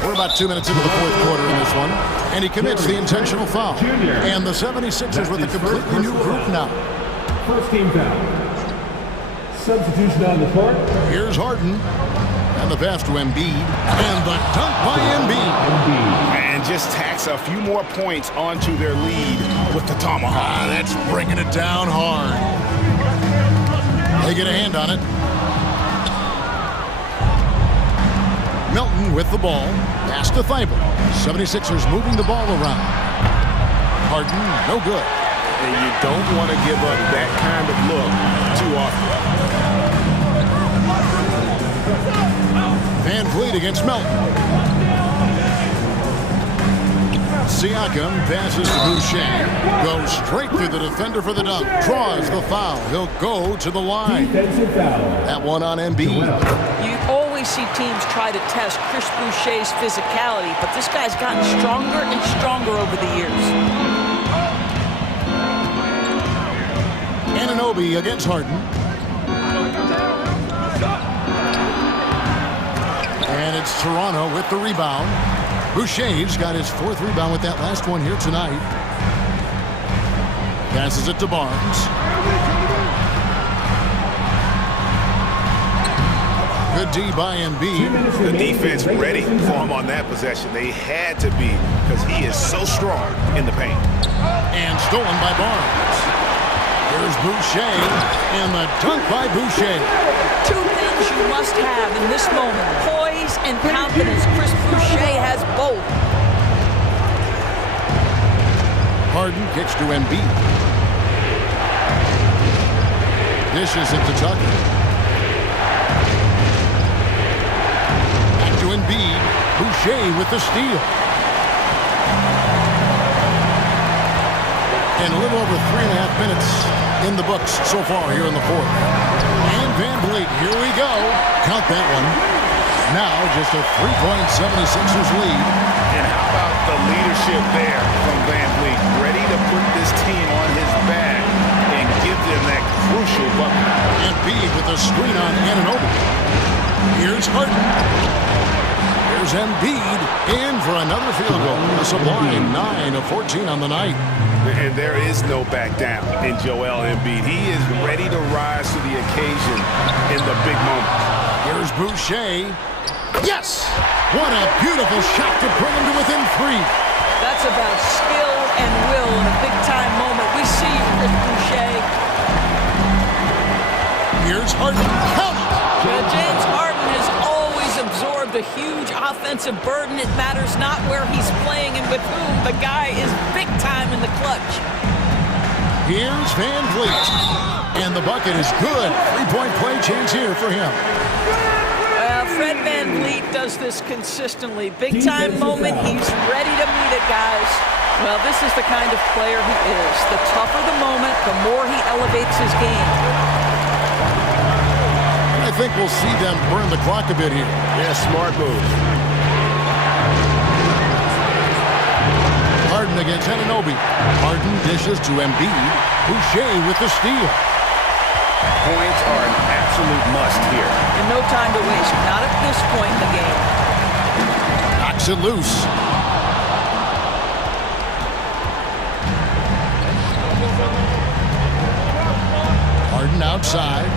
We're about 2 minutes into the fourth quarter in this one. And he commits the intentional foul. And the 76ers with a completely new group now. First team foul. Substitution on the court. Here's Harden. And the pass to Embiid. And the dunk by Embiid. And just tacks a few more points onto their lead with the tomahawk. That's bringing it down hard. They get a hand on it. Milton with the ball. Pass to Thibault. 76ers moving the ball around. Harden, no good. And you don't want to give up that kind of look too often. Van Vliet against Melton. Siakam passes to Boucher. Goes straight through the defender for the dunk. Draws the foul. He'll go to the line. Defensive foul. That one on Embiid. You always see teams try to test Chris Boucher's physicality, but this guy's gotten stronger and stronger over the years. Anunoby against Harden. And it's Toronto with the rebound. Boucher's got his 4th rebound with that last one here tonight. Passes it to Barnes. Good D by Embiid. The defense ready for him on that possession. They had to be because he is so strong in the paint. And stolen by Barnes. Here's Boucher, and the dunk by Boucher. Two things you must have in this moment, poise and confidence. Chris Boucher has both. Harden kicks to Embiid. Dishes it to Tucker. Back to Embiid. Boucher with the steal. And a little over 3.5 minutes in the books so far here in the fourth. And Van Vliet, here we go. Count that one. Now just a 3-point 76ers lead. And how about the leadership there from Van Vliet? Ready to put this team on his back and give them that crucial bucket. Embiid with a screen on Anunoby. Here's Harden. Here's Embiid in for another field goal. A sublime 9 of 14 on the night. And there is no back down in Joel Embiid. He is ready to rise to the occasion in the big moment. Here's Boucher. Yes! What a beautiful shot to bring him to within 3. That's about skill and will in a big-time moment. We see you, Chris Boucher. Here's Harden. Count it! James Harden has always absorbed a huge offensive burden. It matters not where he's playing and with whom. The guy is big-time in the clutch. Here's Van Vliet. And the bucket is good. 3-point play chance here for him. Fred Van Vliet does this consistently. Big-time moment, he's ready to meet it, guys. Well, this is the kind of player he is. The tougher the moment, the more he elevates his game. I think we'll see them burn the clock a bit here. Yeah, smart move. Harden against Anunoby. Harden dishes to Embiid. Boucher with the steal. Points are an absolute must here. And no time to waste. Not at this point in the game. Knocks it loose. Harden outside.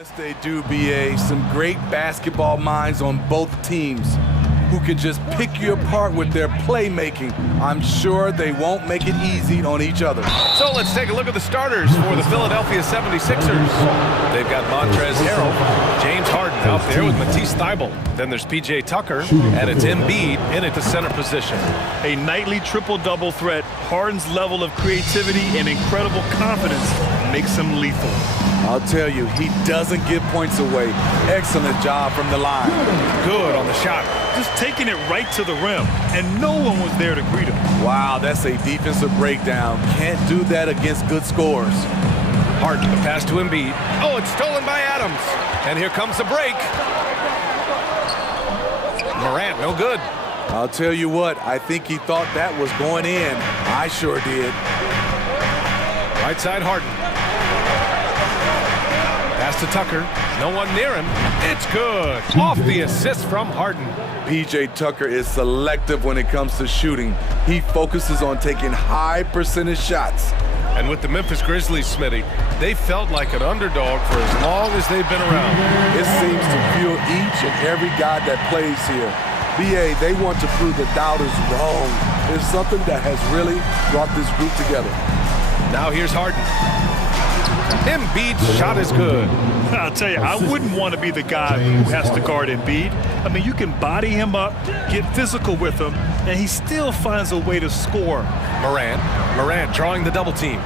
Yes, they do, BA. Some great basketball minds on both teams who can just pick you apart with their playmaking. I'm sure they won't make it easy on each other. So let's take a look at the starters for the Philadelphia 76ers. They've got Montrezl Harrell, James Harden out there with Matisse Thybulle. Then there's PJ Tucker, and it's Embiid in at the center position. A nightly triple-double threat, Harden's level of creativity and incredible confidence makes him lethal. I'll tell you, he doesn't give points away. Excellent job from the line. Good on the shot. Just taking it right to the rim, and no one was there to greet him. Wow, that's a defensive breakdown. Can't do that against good scores. Harden, the pass to Embiid. Oh, it's stolen by Adams. And here comes the break. Morant, no good. I'll tell you what, I think he thought that was going in. I sure did. Right side, Harden. Pass to Tucker. No one near him. It's good. Off the assist from Harden. PJ Tucker is selective when it comes to shooting. He focuses on taking high percentage shots. And with the Memphis Grizzlies, Smitty, they felt like an underdog for as long as they've been around. It seems to fuel each and every guy that plays here. BA, they want to prove the doubters wrong. It's something that has really brought this group together. Now here's Harden. Embiid's shot is good. I'll tell you, I wouldn't want to be the guy who has to guard Embiid. I mean, you can body him up, get physical with him, and he still finds a way to score. Morant drawing the double team.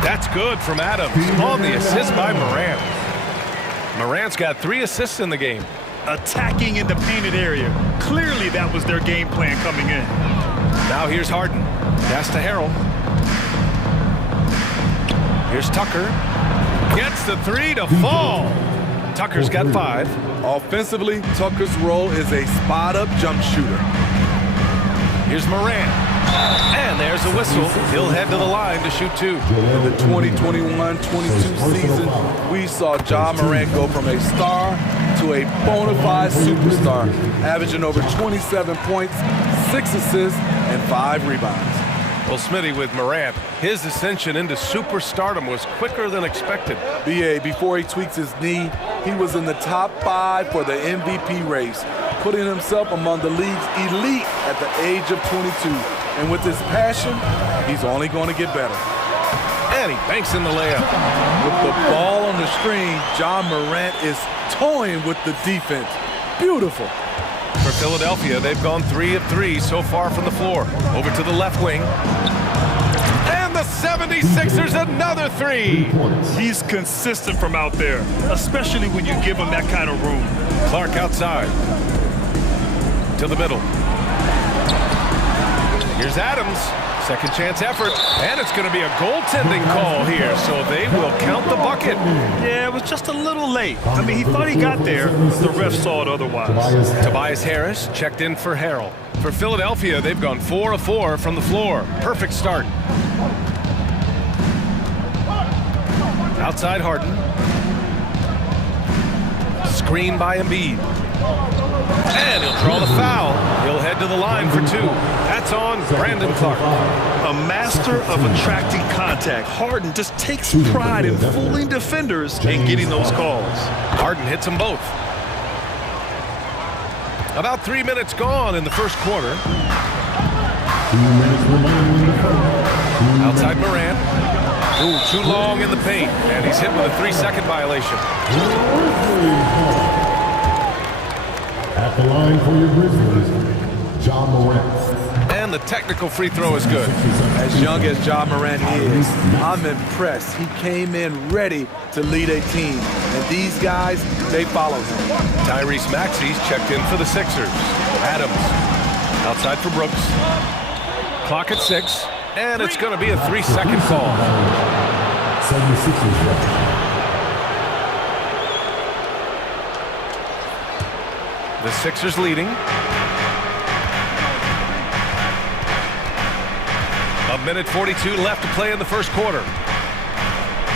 That's good from Adams on the assist by Morant. Morant's got 3 assists in the game. Attacking in the painted area. Clearly that was their game plan coming in. Now here's Harden. Pass to Harrell. Here's Tucker. Gets the 3 to fall. Tucker's got 5. Offensively, Tucker's role is a spot-up jump shooter. Here's Morant. And there's a whistle. He'll head to the line to shoot 2. In the 2021-22 season, we saw Ja Morant go from a star to a bona fide superstar, averaging over 27 points, 6 assists, and 5 rebounds. Well, Smitty, with Morant, his ascension into superstardom was quicker than expected. BA, before he tweaks his knee, he was in the top 5 for the MVP race, putting himself among the league's elite at the age of 22. And with his passion, he's only going to get better. And he banks in the layup. With the ball on the screen, Ja Morant is toying with the defense. Beautiful. For Philadelphia, they've gone 3 of 3 so far from the floor. Over to the left wing. And the 76ers, another 3. He's consistent from out there, especially when you give him that kind of room. Clark outside. To the middle. Here's Adams. Second chance effort. And it's going to be a goaltending call here, so they will count the bucket. Yeah, it was just a little late. I mean, he thought he got there, but the ref saw it otherwise. Tobias Harris checked in for Harrell. For Philadelphia, they've gone 4 of 4 from the floor. Perfect start. Outside Harden. Screen by Embiid. And he'll draw the foul. He'll head to the line for 2. That's on Brandon Clark. A master of attracting contact. Harden just takes pride in fooling defenders and getting those calls. Harden hits them both. About 3 minutes gone in the first quarter. Outside Morant. Ooh, too long in the paint. And he's hit with a 3-second violation. At the line for your Grizzlies, Ja Morant. And the technical free throw is good. As young as Ja Morant is, I'm impressed. He came in ready to lead a team. And these guys, they follow him. Tyrese Maxey's checked in for the Sixers. Adams outside for Brooks. Clock at 6. And it's going to be a 3-second call. 76ers. The Sixers leading. A minute 42 left to play in the first quarter.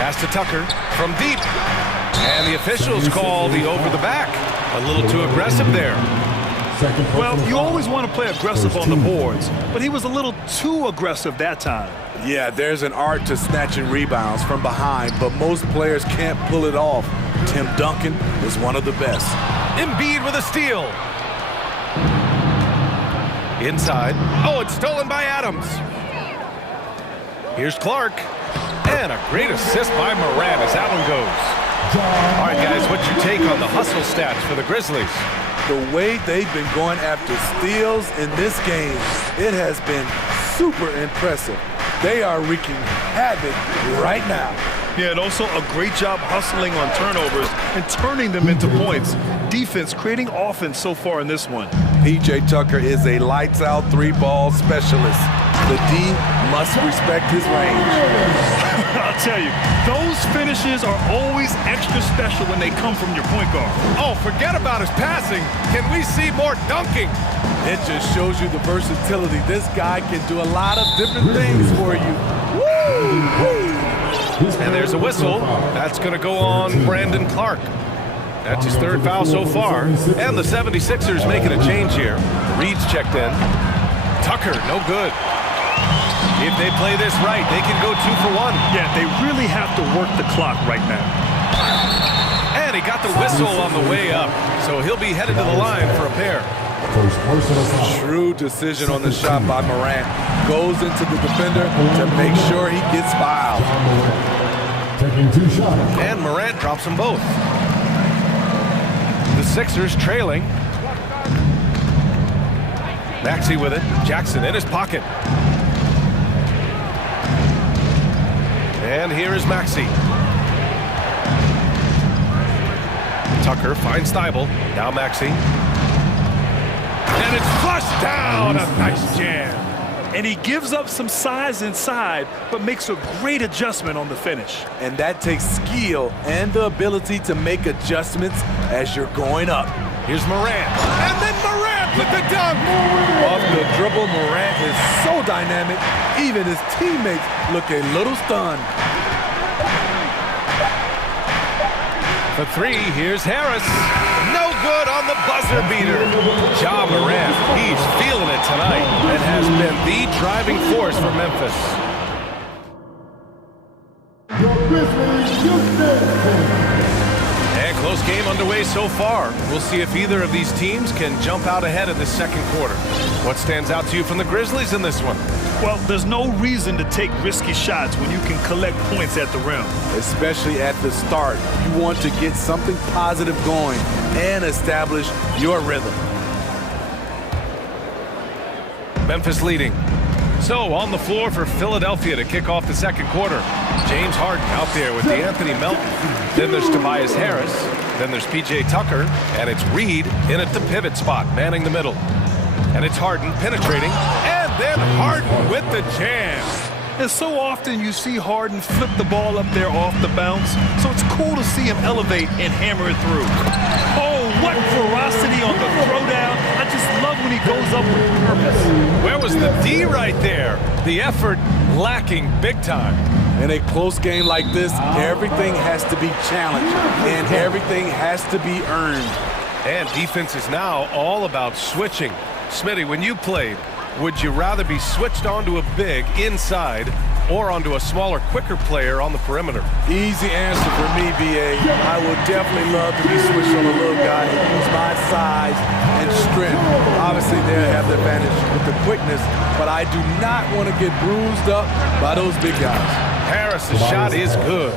Pass to Tucker from deep. And the officials call the over the back. A little too aggressive there. Well, you always want to play aggressive on the boards, but he was a little too aggressive that time. Yeah, there's an art to snatching rebounds from behind, but most players can't pull it off. Tim Duncan is one of the best. Embiid with a steal. Inside. Oh, it's stolen by Adams. Here's Clark. And a great assist by Morant as that one goes. All right, guys, what's your take on the hustle stats for the Grizzlies? The way they've been going after steals in this game, it has been super impressive. They are wreaking havoc right now. Yeah, and also a great job hustling on turnovers and turning them into points. Defense creating offense so far in this one. P.J. Tucker is a lights-out three-ball specialist. The D must respect his range. I'll tell you, those finishes are always extra special when they come from your point guard. Oh, forget about his passing. Can we see more dunking? It just shows you the versatility. This guy can do a lot of different things for you. Woo! And there's a whistle. That's going to go on Brandon Clark. That's his third foul so far. And the 76ers making a change here. Reed's checked in. Tucker, no good. If they play this right, they can go 2 for 1. Yeah, they really have to work the clock right now. And he got the whistle on the way up, so he'll be headed to the line for a pair. Shrewd decision on the shot by Morant. Goes into the defender to make sure he gets fouled. Taking 2 shots. And Morant drops them both. The Sixers trailing. Maxey with it. Jackson in his pocket. And here is Maxey. Tucker finds Thibault. Now Maxey. And it's flushed down. A nice jam. And he gives up some size inside, but makes a great adjustment on the finish. And that takes skill and the ability to make adjustments as you're going up. Here's Morant. And then Morant with the dunk. Off the dribble, Morant is so dynamic, even his teammates look a little stunned. For 3, here's Harris. No good on the buzzer beater. Ja Morant, he's feeling it tonight and has been the driving force for Memphis. And close game underway so far. We'll see if either of these teams can jump out ahead in the second quarter. What stands out to you from the Grizzlies in this one? Well, there's no reason to take risky shots when you can collect points at the rim. Especially at the start. You want to get something positive going and establish your rhythm. Memphis leading. So on the floor for Philadelphia to kick off the second quarter. James Harden out there with DeAnthony Melton. Then there's Tobias Harris. Then there's P.J. Tucker. And it's Reed in at the pivot spot, manning the middle. And it's Harden penetrating. And then Harden with the jam. And so often you see Harden flip the ball up there off the bounce. So it's cool to see him elevate and hammer it through. Oh, what ferocity on the throwdown. I just love when he goes up with purpose. Where was the D right there? The effort lacking big time. In a close game like this, everything has to be challenged and everything has to be earned. And defense is now all about switching. Smitty, when you played, would you rather be switched onto a big inside or onto a smaller, quicker player on the perimeter? Easy answer for me, B.A. I would definitely love to be switched on a little guy and use my size and strength. Obviously, they'll have the advantage with the quickness, but I do not want to get bruised up by those big guys. Harris's shot is good.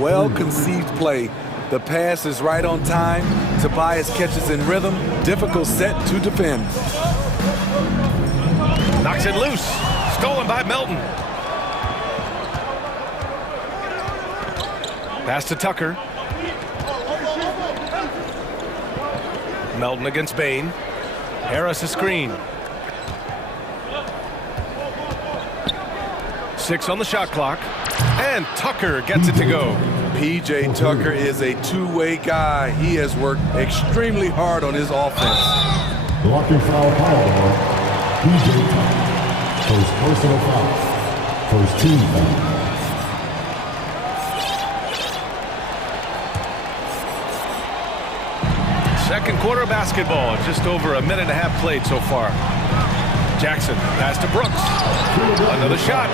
Well-conceived play. The pass is right on time. Tobias catches in rhythm. Difficult set to defend. Knocks it loose. Stolen by Melton. Pass to Tucker. Melton against Bain. Harris a screen. 6 on the shot clock. And Tucker gets it to go. P.J. Tucker is a two-way guy. He has worked extremely hard on his offense. Blocking foul call. P.J. Tucker. First personal foul. First team foul. Second quarter of basketball. Just over a minute and a half played so far. Jackson pass to Brooks. Another shot.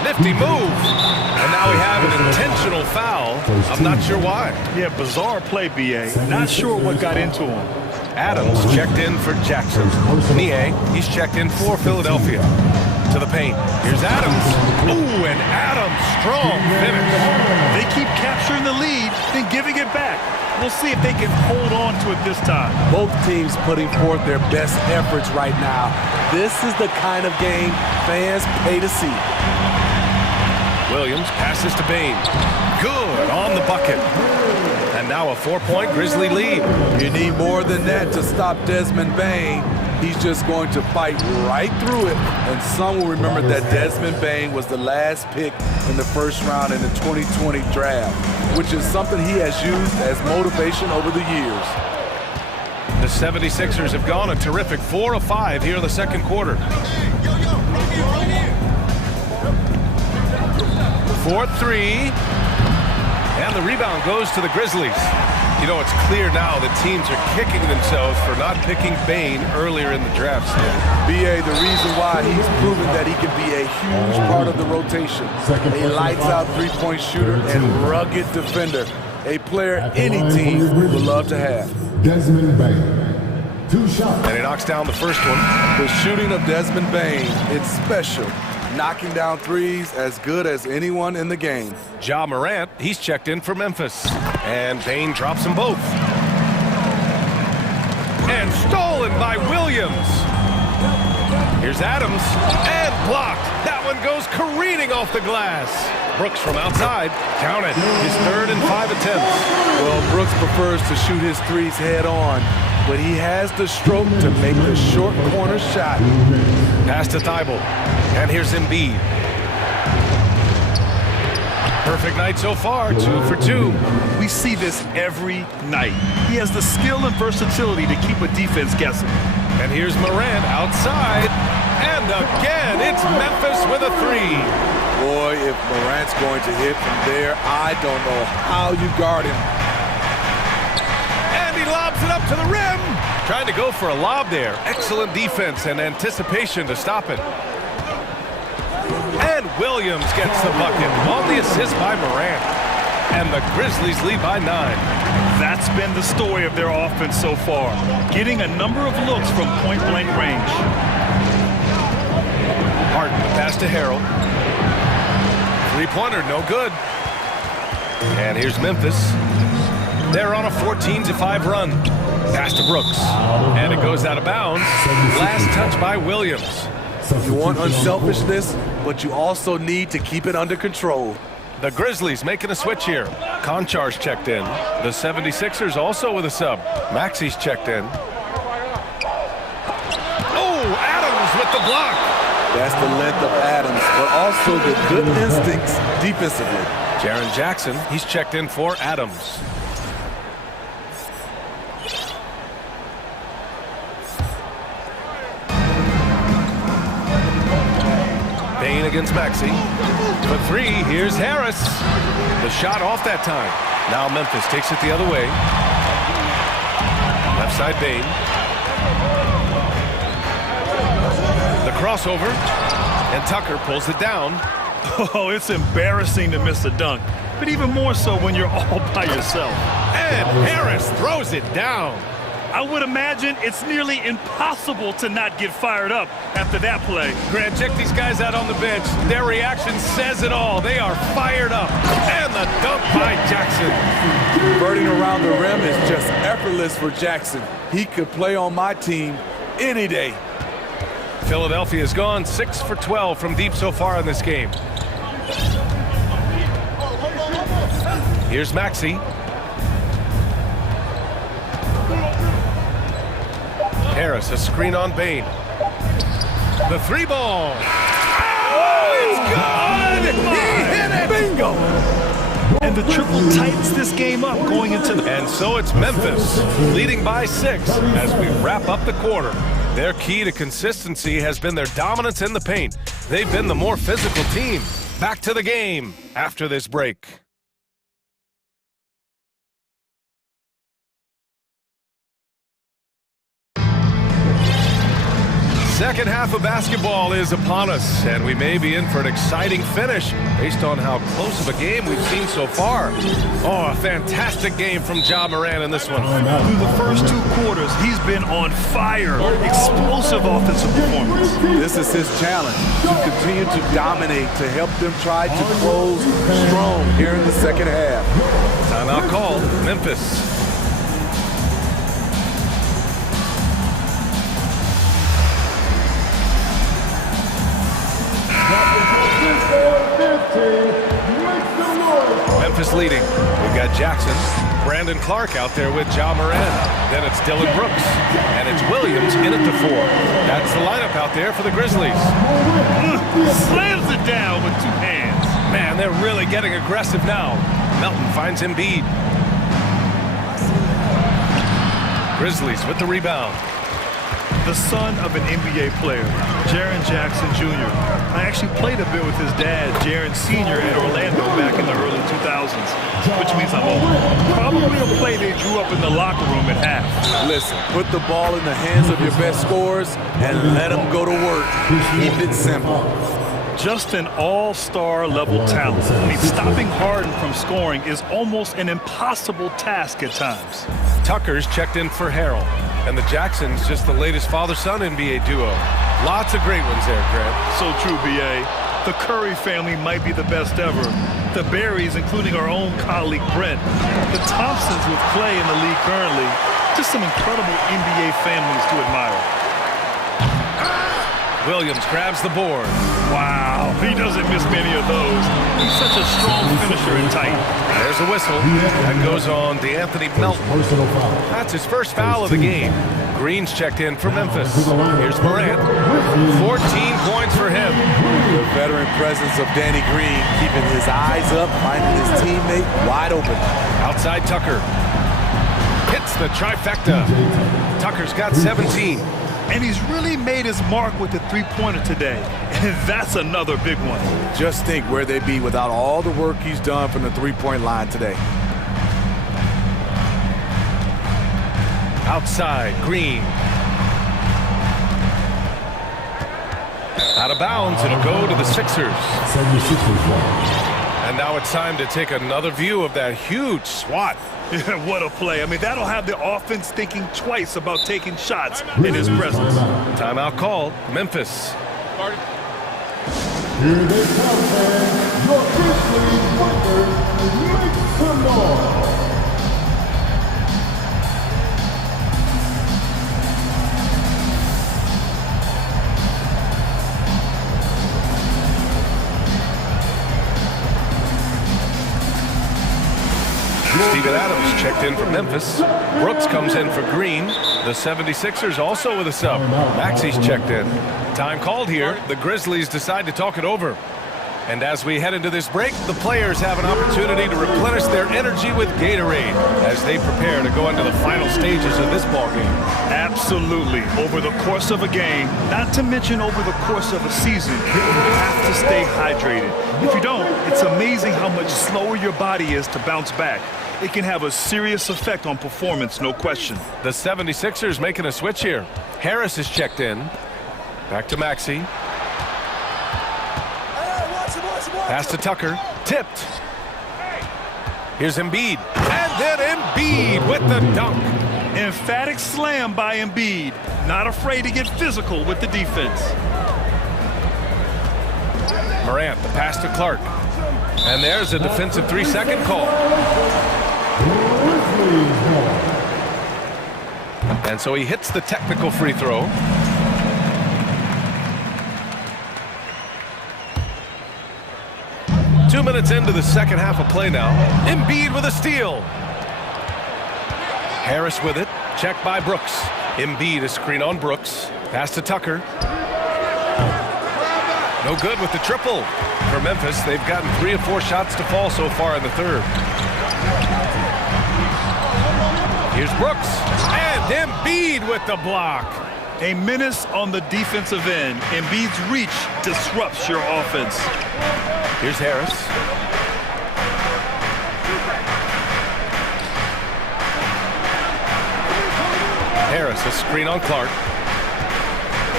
Nifty move. And now we have an intentional foul. I'm not sure why. Yeah, bizarre play, B.A. Not sure what got into him. Adams checked in for Jackson. Nie, he's checked in for Philadelphia. To the paint. Here's Adams. Ooh, and Adams, strong finish. They keep capturing the lead, then giving it back. We'll see if they can hold on to it this time. Both teams putting forth their best efforts right now. This is the kind of game fans pay to see. Williams passes to Bain. Good on the bucket. And now a 4-point Grizzly lead. You need more than that to stop Desmond Bain. He's just going to fight right through it. And some will remember that Desmond Bain was the last pick in the first round in the 2020 draft, which is something he has used as motivation over the years. The 76ers have gone a terrific 4 of 5 here in the second quarter. 4-3. And the rebound goes to the Grizzlies. You know, it's clear now that teams are kicking themselves for not picking Bain earlier in the draft. B.A., the reason why he's proven that he can be a huge part of the rotation. A lights-out three-point shooter and rugged defender. A player any team would love to have. Desmond Bain. 2 shots. And he knocks down the first one. The shooting of Desmond Bain, it's special. Knocking down threes as good as anyone in the game. Ja Morant, he's checked in for Memphis. And Bain drops them both. And stolen by Williams. Here's Adams. And blocked. That one goes careening off the glass. Brooks from outside. Count it. His 3rd and 5 attempts. Well, Brooks prefers to shoot his threes head on, but he has the stroke to make the short corner shot. Pass to Thibault. And here's Embiid. Perfect night so far, 2 for 2. We see this every night. He has the skill and versatility to keep a defense guessing. And here's Morant outside. And again, it's Memphis with a 3. Boy, if Morant's going to hit from there, I don't know how you guard him. And he lobs it up to the rim. Trying to go for a lob there. Excellent defense and anticipation to stop it. And Williams gets the bucket on the assist by Morant. And the Grizzlies lead by 9. That's been the story of their offense so far, getting a number of looks from point-blank range. Harden, pass to Harrell. Three-pointer, no good. And here's Memphis. They're on a 14-5 run. Pass to Brooks. And it goes out of bounds. Last touch by Williams. You want unselfishness, but you also need to keep it under control. The Grizzlies making a switch here. Konchar's checked in. The 76ers also with a sub. Maxi's checked in. Oh, Adams with the block. That's the length of Adams, but also the good instincts defensively. Jaren Jackson, he's checked in for Adams. Bain against Maxey. For 3, here's Harris. The shot off that time. Now Memphis takes it the other way. Left side Bain. The crossover. And Tucker pulls it down. Oh, it's embarrassing to miss a dunk. But even more so when you're all by yourself. And Harris throws it down. I would imagine it's nearly impossible to not get fired up after that play. Grant, check these guys out on the bench. Their reaction says it all. They are fired up. And the dunk by Jackson. Birding around the rim is just effortless for Jackson. He could play on my team any day. Philadelphia's gone 6 for 12 from deep so far in this game. Here's Maxey. Harris, a screen on Bain. The 3 ball. Oh, it's good! He hit it! Bingo! And the triple tightens this game up going into the... And so it's Memphis, leading by 6 as we wrap up the quarter. Their key to consistency has been their dominance in the paint. They've been the more physical team. Back to the game after this break. Second half of basketball is upon us, and we may be in for an exciting finish based on how close of a game we've seen so far. Oh, a fantastic game from Ja Morant in this one. Through the first 2 quarters, he's been on fire. Explosive offensive performance. This is his challenge, to continue to dominate, to help them try to close strong here in the second half. Timeout called, Memphis. Memphis leading. We've got Jackson, Brandon Clark out there with Ja Morant. Then it's Dylan Brooks. And it's Williams in at the 4. That's the lineup out there for the Grizzlies. Slams it down with 2 hands. Man, they're really getting aggressive now. Melton finds Embiid. Grizzlies with the rebound. The son of an NBA player, Jaren Jackson Jr. I actually played a bit with his dad, Jaren Sr. at Orlando back in the early 2000s, which means I'm old. Probably a play they drew up in the locker room at half. Listen, put the ball in the hands of your best scorers and let them go to work. Keep it simple. Just an all-star level talent. I mean, stopping Harden from scoring is almost an impossible task at times. Tucker's checked in for Harrell. And the Jacksons, just the latest father-son NBA duo. Lots of great ones there, Grant. So true, B.A. The Curry family might be the best ever. The Berries, including our own colleague Brent. The Thompsons with Clay in the league currently. Just some incredible NBA families to admire. Williams grabs the board. Wow, he doesn't miss many of those. He's such a strong finisher and tight. There's a whistle. That goes on D'Anthony Melton. That's his first foul of the game. Green's checked in for Memphis. Here's Morant. 14 points for him. The veteran presence of Danny Green, keeping his eyes up, finding his teammate wide open. Outside Tucker. Hits the trifecta. Tucker's got 17. And he's really made his mark with the 3-pointer today. And that's another big one. Just think where they'd be without all the work he's done from the 3-point line today. Outside, Green. Out of bounds, it'll go to the Sixers. And now it's time to take another view of that huge swat. Yeah, what a play. I mean, that'll have the offense thinking twice about taking shots in his presence. Timeout called, Memphis. Here they come, fans. Your Grizzlies Warriors, make some noise. Steven Adams checked in for Memphis. Brooks comes in for Green. The 76ers also with a sub. Maxi's checked in. Time called here. The Grizzlies decide to talk it over. And as we head into this break, the players have an opportunity to replenish their energy with Gatorade as they prepare to go into the final stages of this ballgame. Absolutely. Over the course of a game, not to mention over the course of a season, you have to stay hydrated. If you don't, it's amazing how much slower your body is to bounce back. It can have a serious effect on performance, no question. The 76ers making a switch here. Harris is checked in. Back to Maxey. Pass to Tucker. Tipped. Here's Embiid. And then Embiid with the dunk. Emphatic slam by Embiid. Not afraid to get physical with the defense. Morant, the pass to Clark. And there's a defensive 3-second call. And so he hits the technical free throw. Two minutes into the second half of play now. Embiid with a steal. Harris with it. Checked by Brooks. Embiid, a screen on Brooks. Pass to Tucker. No good with the triple. For Memphis, they've gotten 3 of 4 shots to fall so far in the third. Here's Brooks. And Embiid with the block. A menace on the defensive end. Embiid's reach disrupts your offense. Here's Harris. Harris, a screen on Clark.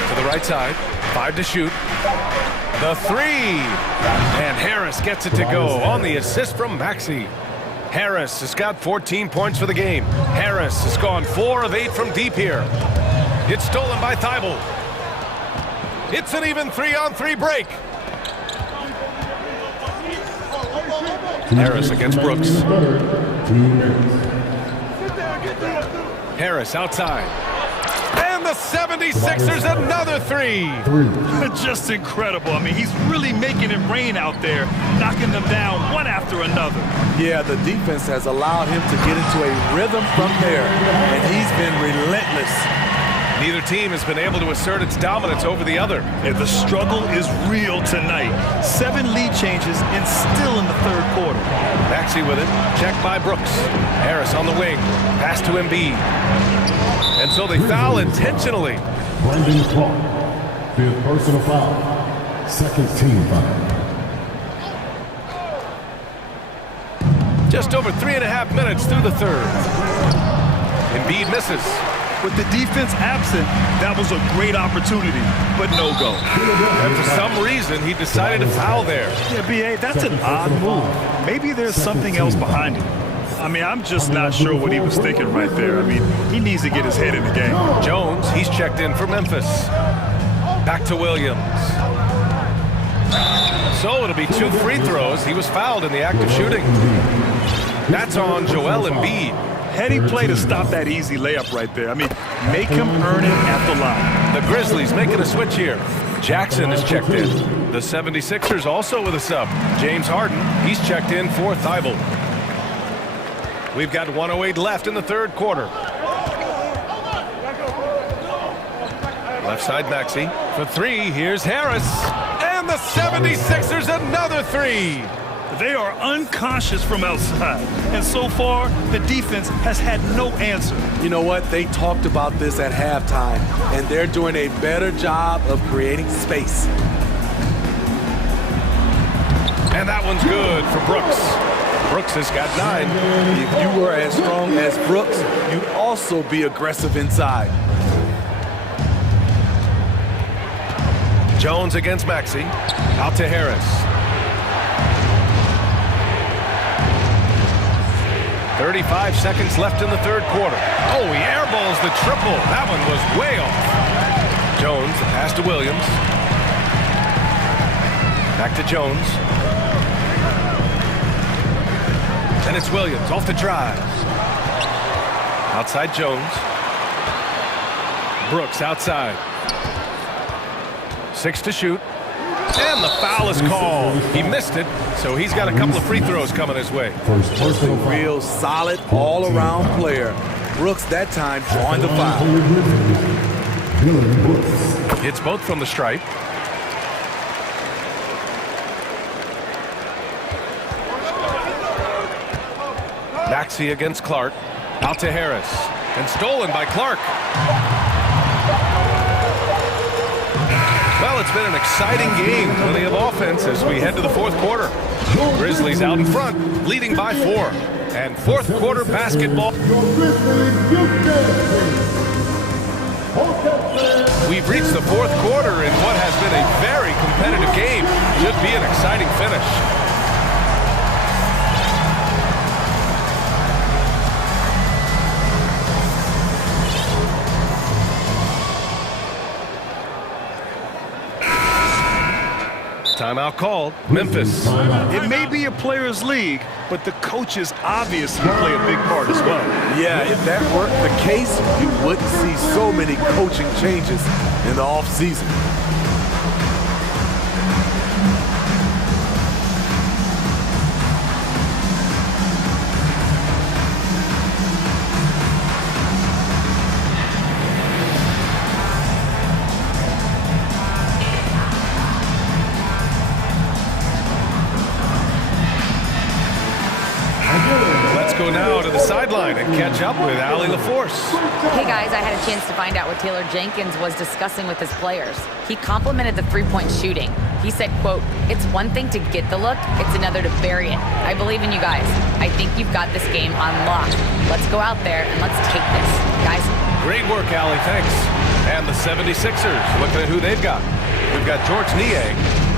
To the right side. 5 to shoot. The three. And Harris gets it to go on the assist from Maxey. Harris has got 14 points for the game. Harris has gone 4 of 8 from deep here. It's stolen by Thibault. It's an even 3-on-3 break. Harris against Brooks. Harris outside. And the 76ers another three. Just incredible. I mean, he's really making it rain out there, knocking them down one after another. Yeah, the defense has allowed him to get into a rhythm from there, and he's been relentless. Neither team has been able to assert its dominance over the other. And the struggle is real tonight. 7 lead changes and still in the third quarter. Maxey with it. Checked by Brooks. Harris on the wing. Pass to Embiid. And so they foul intentionally. Brandon Clark, 5th personal foul, 2nd team foul. Just over 3.5 minutes through the third. Embiid misses. With the defense absent, that was a great opportunity, but no go. And for some reason, he decided to foul there. Yeah, B.A., that's an odd move. Maybe there's something else behind it. I mean, I'm just not sure what he was thinking right there. I mean, he needs to get his head in the game. Jones, he's checked in for Memphis. Back to Williams. So it'll be 2 free throws. He was fouled in the act of shooting. That's on Joel Embiid. Heady play to stop that easy layup right there. I mean, make him earn it at the line. The Grizzlies making a switch here. Jackson is checked in. The 76ers also with a sub. James Harden, he's checked in for Thibault. We've got 1:08 left in the third quarter. Left side Maxey. For 3, here's Harris. And the 76ers another 3. They are unconscious from outside. And so far, the defense has had no answer. You know what? They talked about this at halftime, and they're doing a better job of creating space. And that one's good for Brooks. Brooks has got 9. If you were as strong as Brooks, you'd also be aggressive inside. Jones against Maxey. Out to Harris. 35 seconds left in the third quarter. Oh, he airballs the triple. That one was way off. Jones, the pass to Williams. Back to Jones. And it's Williams off the drive. Outside Jones. Brooks outside. 6 to shoot. And the foul is called. He missed it, so he's got a couple of free throws coming his way. Just a real solid all-around player. Brooks that time drawing the foul. It's both from the stripe. Maxey against Clark. Out to Harris. And stolen by Clark. Well, it's been an exciting game. Plenty of offense as we head to the fourth quarter. Grizzlies out in front, leading by 4. And fourth quarter basketball. We've reached the fourth quarter in what has been a very competitive game. Should be an exciting finish. Timeout called. Memphis. It may be a players' league, but the coaches obviously play a big part as well. Yeah, if that weren't the case, you wouldn't see so many coaching changes in the offseason. Go now to the sideline and catch up with Allie LaForce. Hey guys, I had a chance to find out what Taylor Jenkins was discussing with his players. He complimented the 3-point shooting. He said, quote, "It's one thing to get the look, it's another to bury it. I believe in you guys. I think you've got this game on lock. Let's go out there and let's take this, guys." Great work, Allie, thanks. And the 76ers, looking at who they've got. We've got George Niang,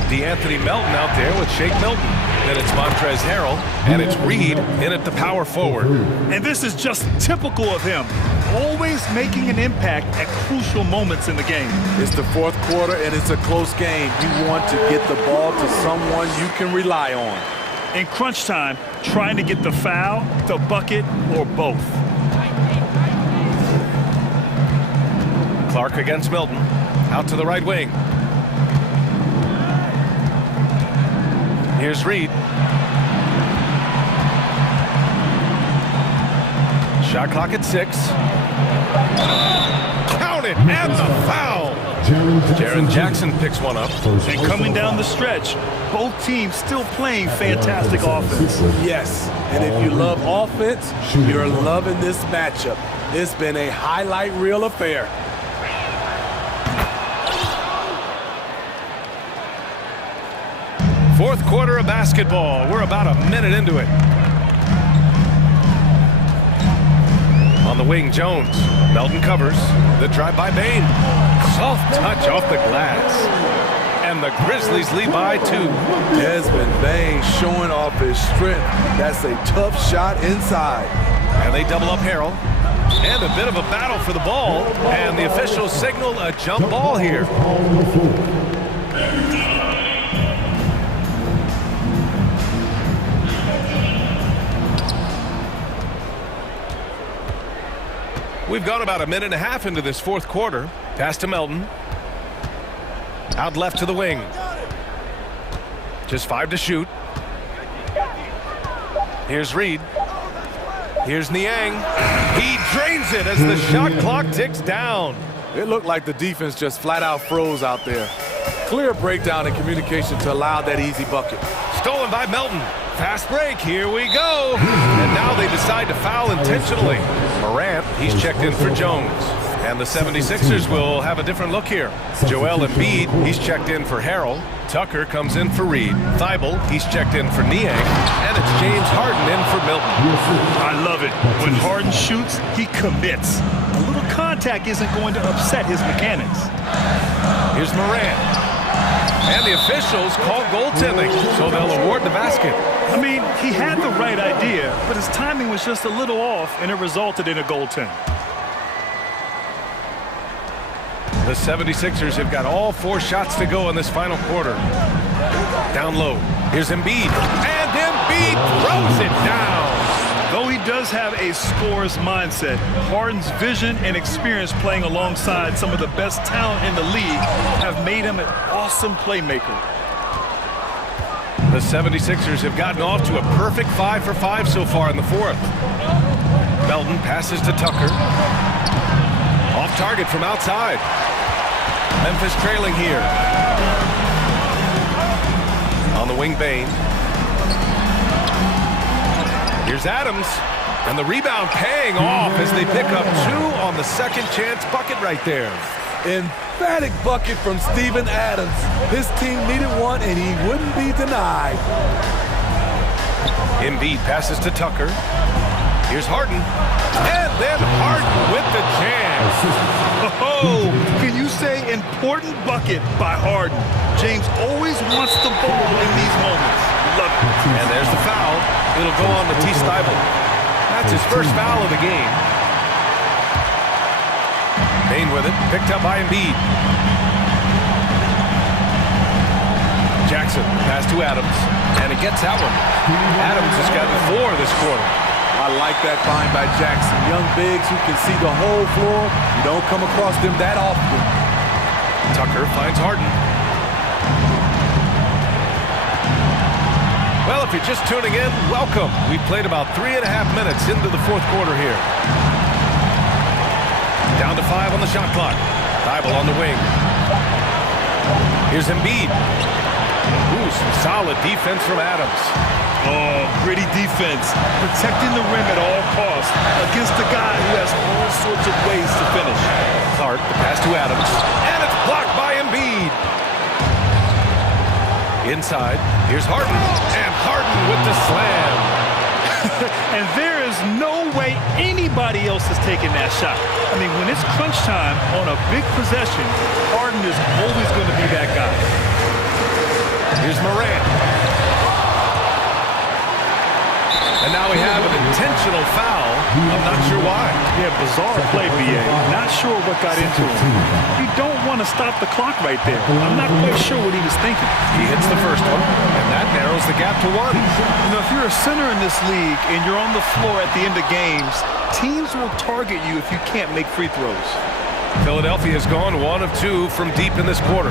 D'Anthony Melton out there with Shake Milton. Then it's Montrezl Harrell, and it's Reed in at the power forward. And this is just typical of him. Always making an impact at crucial moments in the game. It's the fourth quarter, and it's a close game. You want to get the ball to someone you can rely on. In crunch time, trying to get the foul, the bucket, or both. Clark against Milton. Out to the right wing. Here's Reed. Shot clock at 6. Count it, and the foul. Jaren Jackson picks one up. And coming down the stretch, both teams still playing fantastic offense. Yes, and if you love offense, you're loving this matchup. It's been a highlight reel affair. Fourth quarter of basketball. We're about a minute into it. On the wing, Jones. Melton covers. The drive by Bain. Soft touch off the glass. And the Grizzlies lead by 2. Desmond Bain showing off his strength. That's a tough shot inside. And they double up Harrell. And a bit of a battle for the ball. And the officials signal a jump ball here. We've gone about a minute and a half into this fourth quarter. Pass to Melton. Out left to the wing. Just 5 to shoot. Here's Reed. Here's Niang. He drains it as the shot clock ticks down. It looked like the defense just flat out froze out there. Clear breakdown in communication to allow that easy bucket. Stolen by Melton. Fast break, here we go. And now they decide to foul intentionally. Morant, he's checked in for Jones. And the 76ers will have a different look here. Joel Embiid, he's checked in for Harrell. Tucker comes in for Reed. Thibault, he's checked in for Niang. And it's James Harden in for Milton. I love it. When Harden shoots, he commits. A little contact isn't going to upset his mechanics. Here's Morant. And the officials call goaltending, so they'll award the basket. I mean, he had the right idea, but his timing was just a little off, and it resulted in a goaltend. The 76ers have got all 4 shots to go in this final quarter. Down low. Here's Embiid. And Embiid throws it down. Though he does have a scorer's mindset, Harden's vision and experience playing alongside some of the best talent in the league have made him an awesome playmaker. The 76ers have gotten off to a perfect 5 for 5 so far in the fourth. Melton passes to Tucker. Off target from outside. Memphis trailing here. On the wing, Bain. Here's Adams. And the rebound paying off as they pick up 2 on the second chance bucket right there. Emphatic bucket from Steven Adams. His team needed one, and he wouldn't be denied. Embiid passes to Tucker. Here's Harden. And then Harden with the jam. Oh, can you say important bucket by Harden? James always wants the ball in these moments. Love it. And there's the foul. It'll go on to T. Thibault. That's his first foul of the game. Bain with it, picked up by Embiid. Jackson, pass to Adams, and he gets that one. Adams has gotten 4 this quarter. I like that find by Jackson. Young bigs who can see the whole floor. You don't come across them that often. Tucker finds Harden. Well, if you're just tuning in, welcome. We've played about 3.5 minutes into the fourth quarter here. Down to 5 on the shot clock. Thibault on the wing. Here's Embiid. Ooh, some solid defense from Adams. Oh, gritty defense. Protecting the rim at all costs against a guy who has all sorts of ways to finish. Clark, the pass to Adams. And it's blocked by Embiid. Inside, here's Harden. And Harden with the slam. And there is no way anybody else is taking that shot. I mean, when it's crunch time on a big possession, Harden is always going to be that guy. Here's Morant. And now we have an intentional foul. I'm not sure why. Yeah, bizarre play, B.A. Not sure what got into him. You don't want to stop the clock right there. I'm not quite sure what he was thinking. He hits the first one, and that narrows the gap to 1. You know, if you're a center in this league and you're on the floor at the end of games, teams will target you if you can't make free throws. Philadelphia has gone 1 of 2 from deep in this quarter.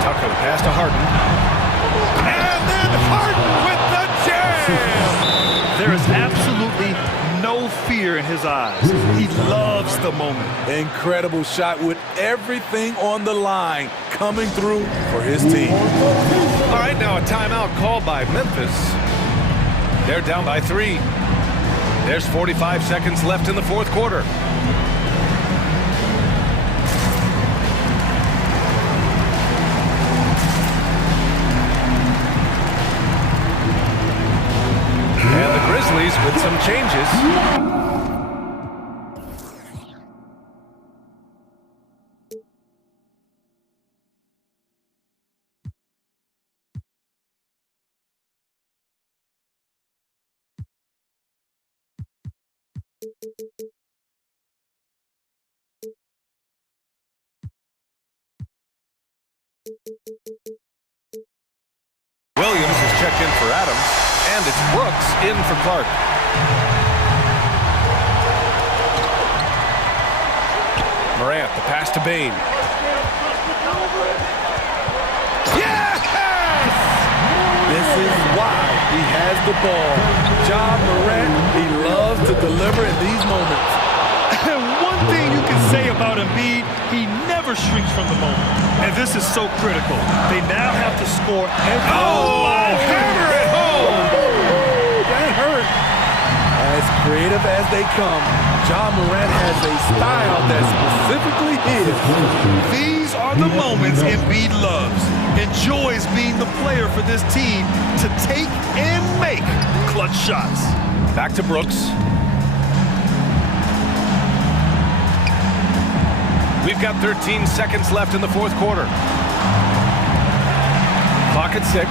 Tucker, the pass to Harden. And then Harden with the jam! There is absolutely no fear in his eyes. He loves the moment. Incredible shot with everything on the line coming through for his team. All right, now a timeout called by Memphis. They're down by 3. There's 45 seconds left in the fourth quarter. And the Grizzlies with some changes. Williams is checked in for Adams, and it's Brooks in for Clark. Morant, the pass to Bane. Yes! This is why he has the ball. Ja Morant, he loves to deliver in these moments. And one thing you can say about Embiid, he never shrinks from the moment. And this is so critical. They now have to score. Hammer at home! That hurt. As creative as they come, Ja Morant has a style that's specifically his. These are the moments Embiid loves. Enjoys being the player for this team to take and make clutch shots. Back to Brooks. We've got 13 seconds left in the fourth quarter. Clock at 6.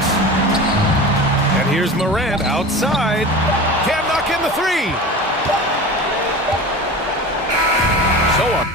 And here's Morant outside. Can't knock in the 3. So on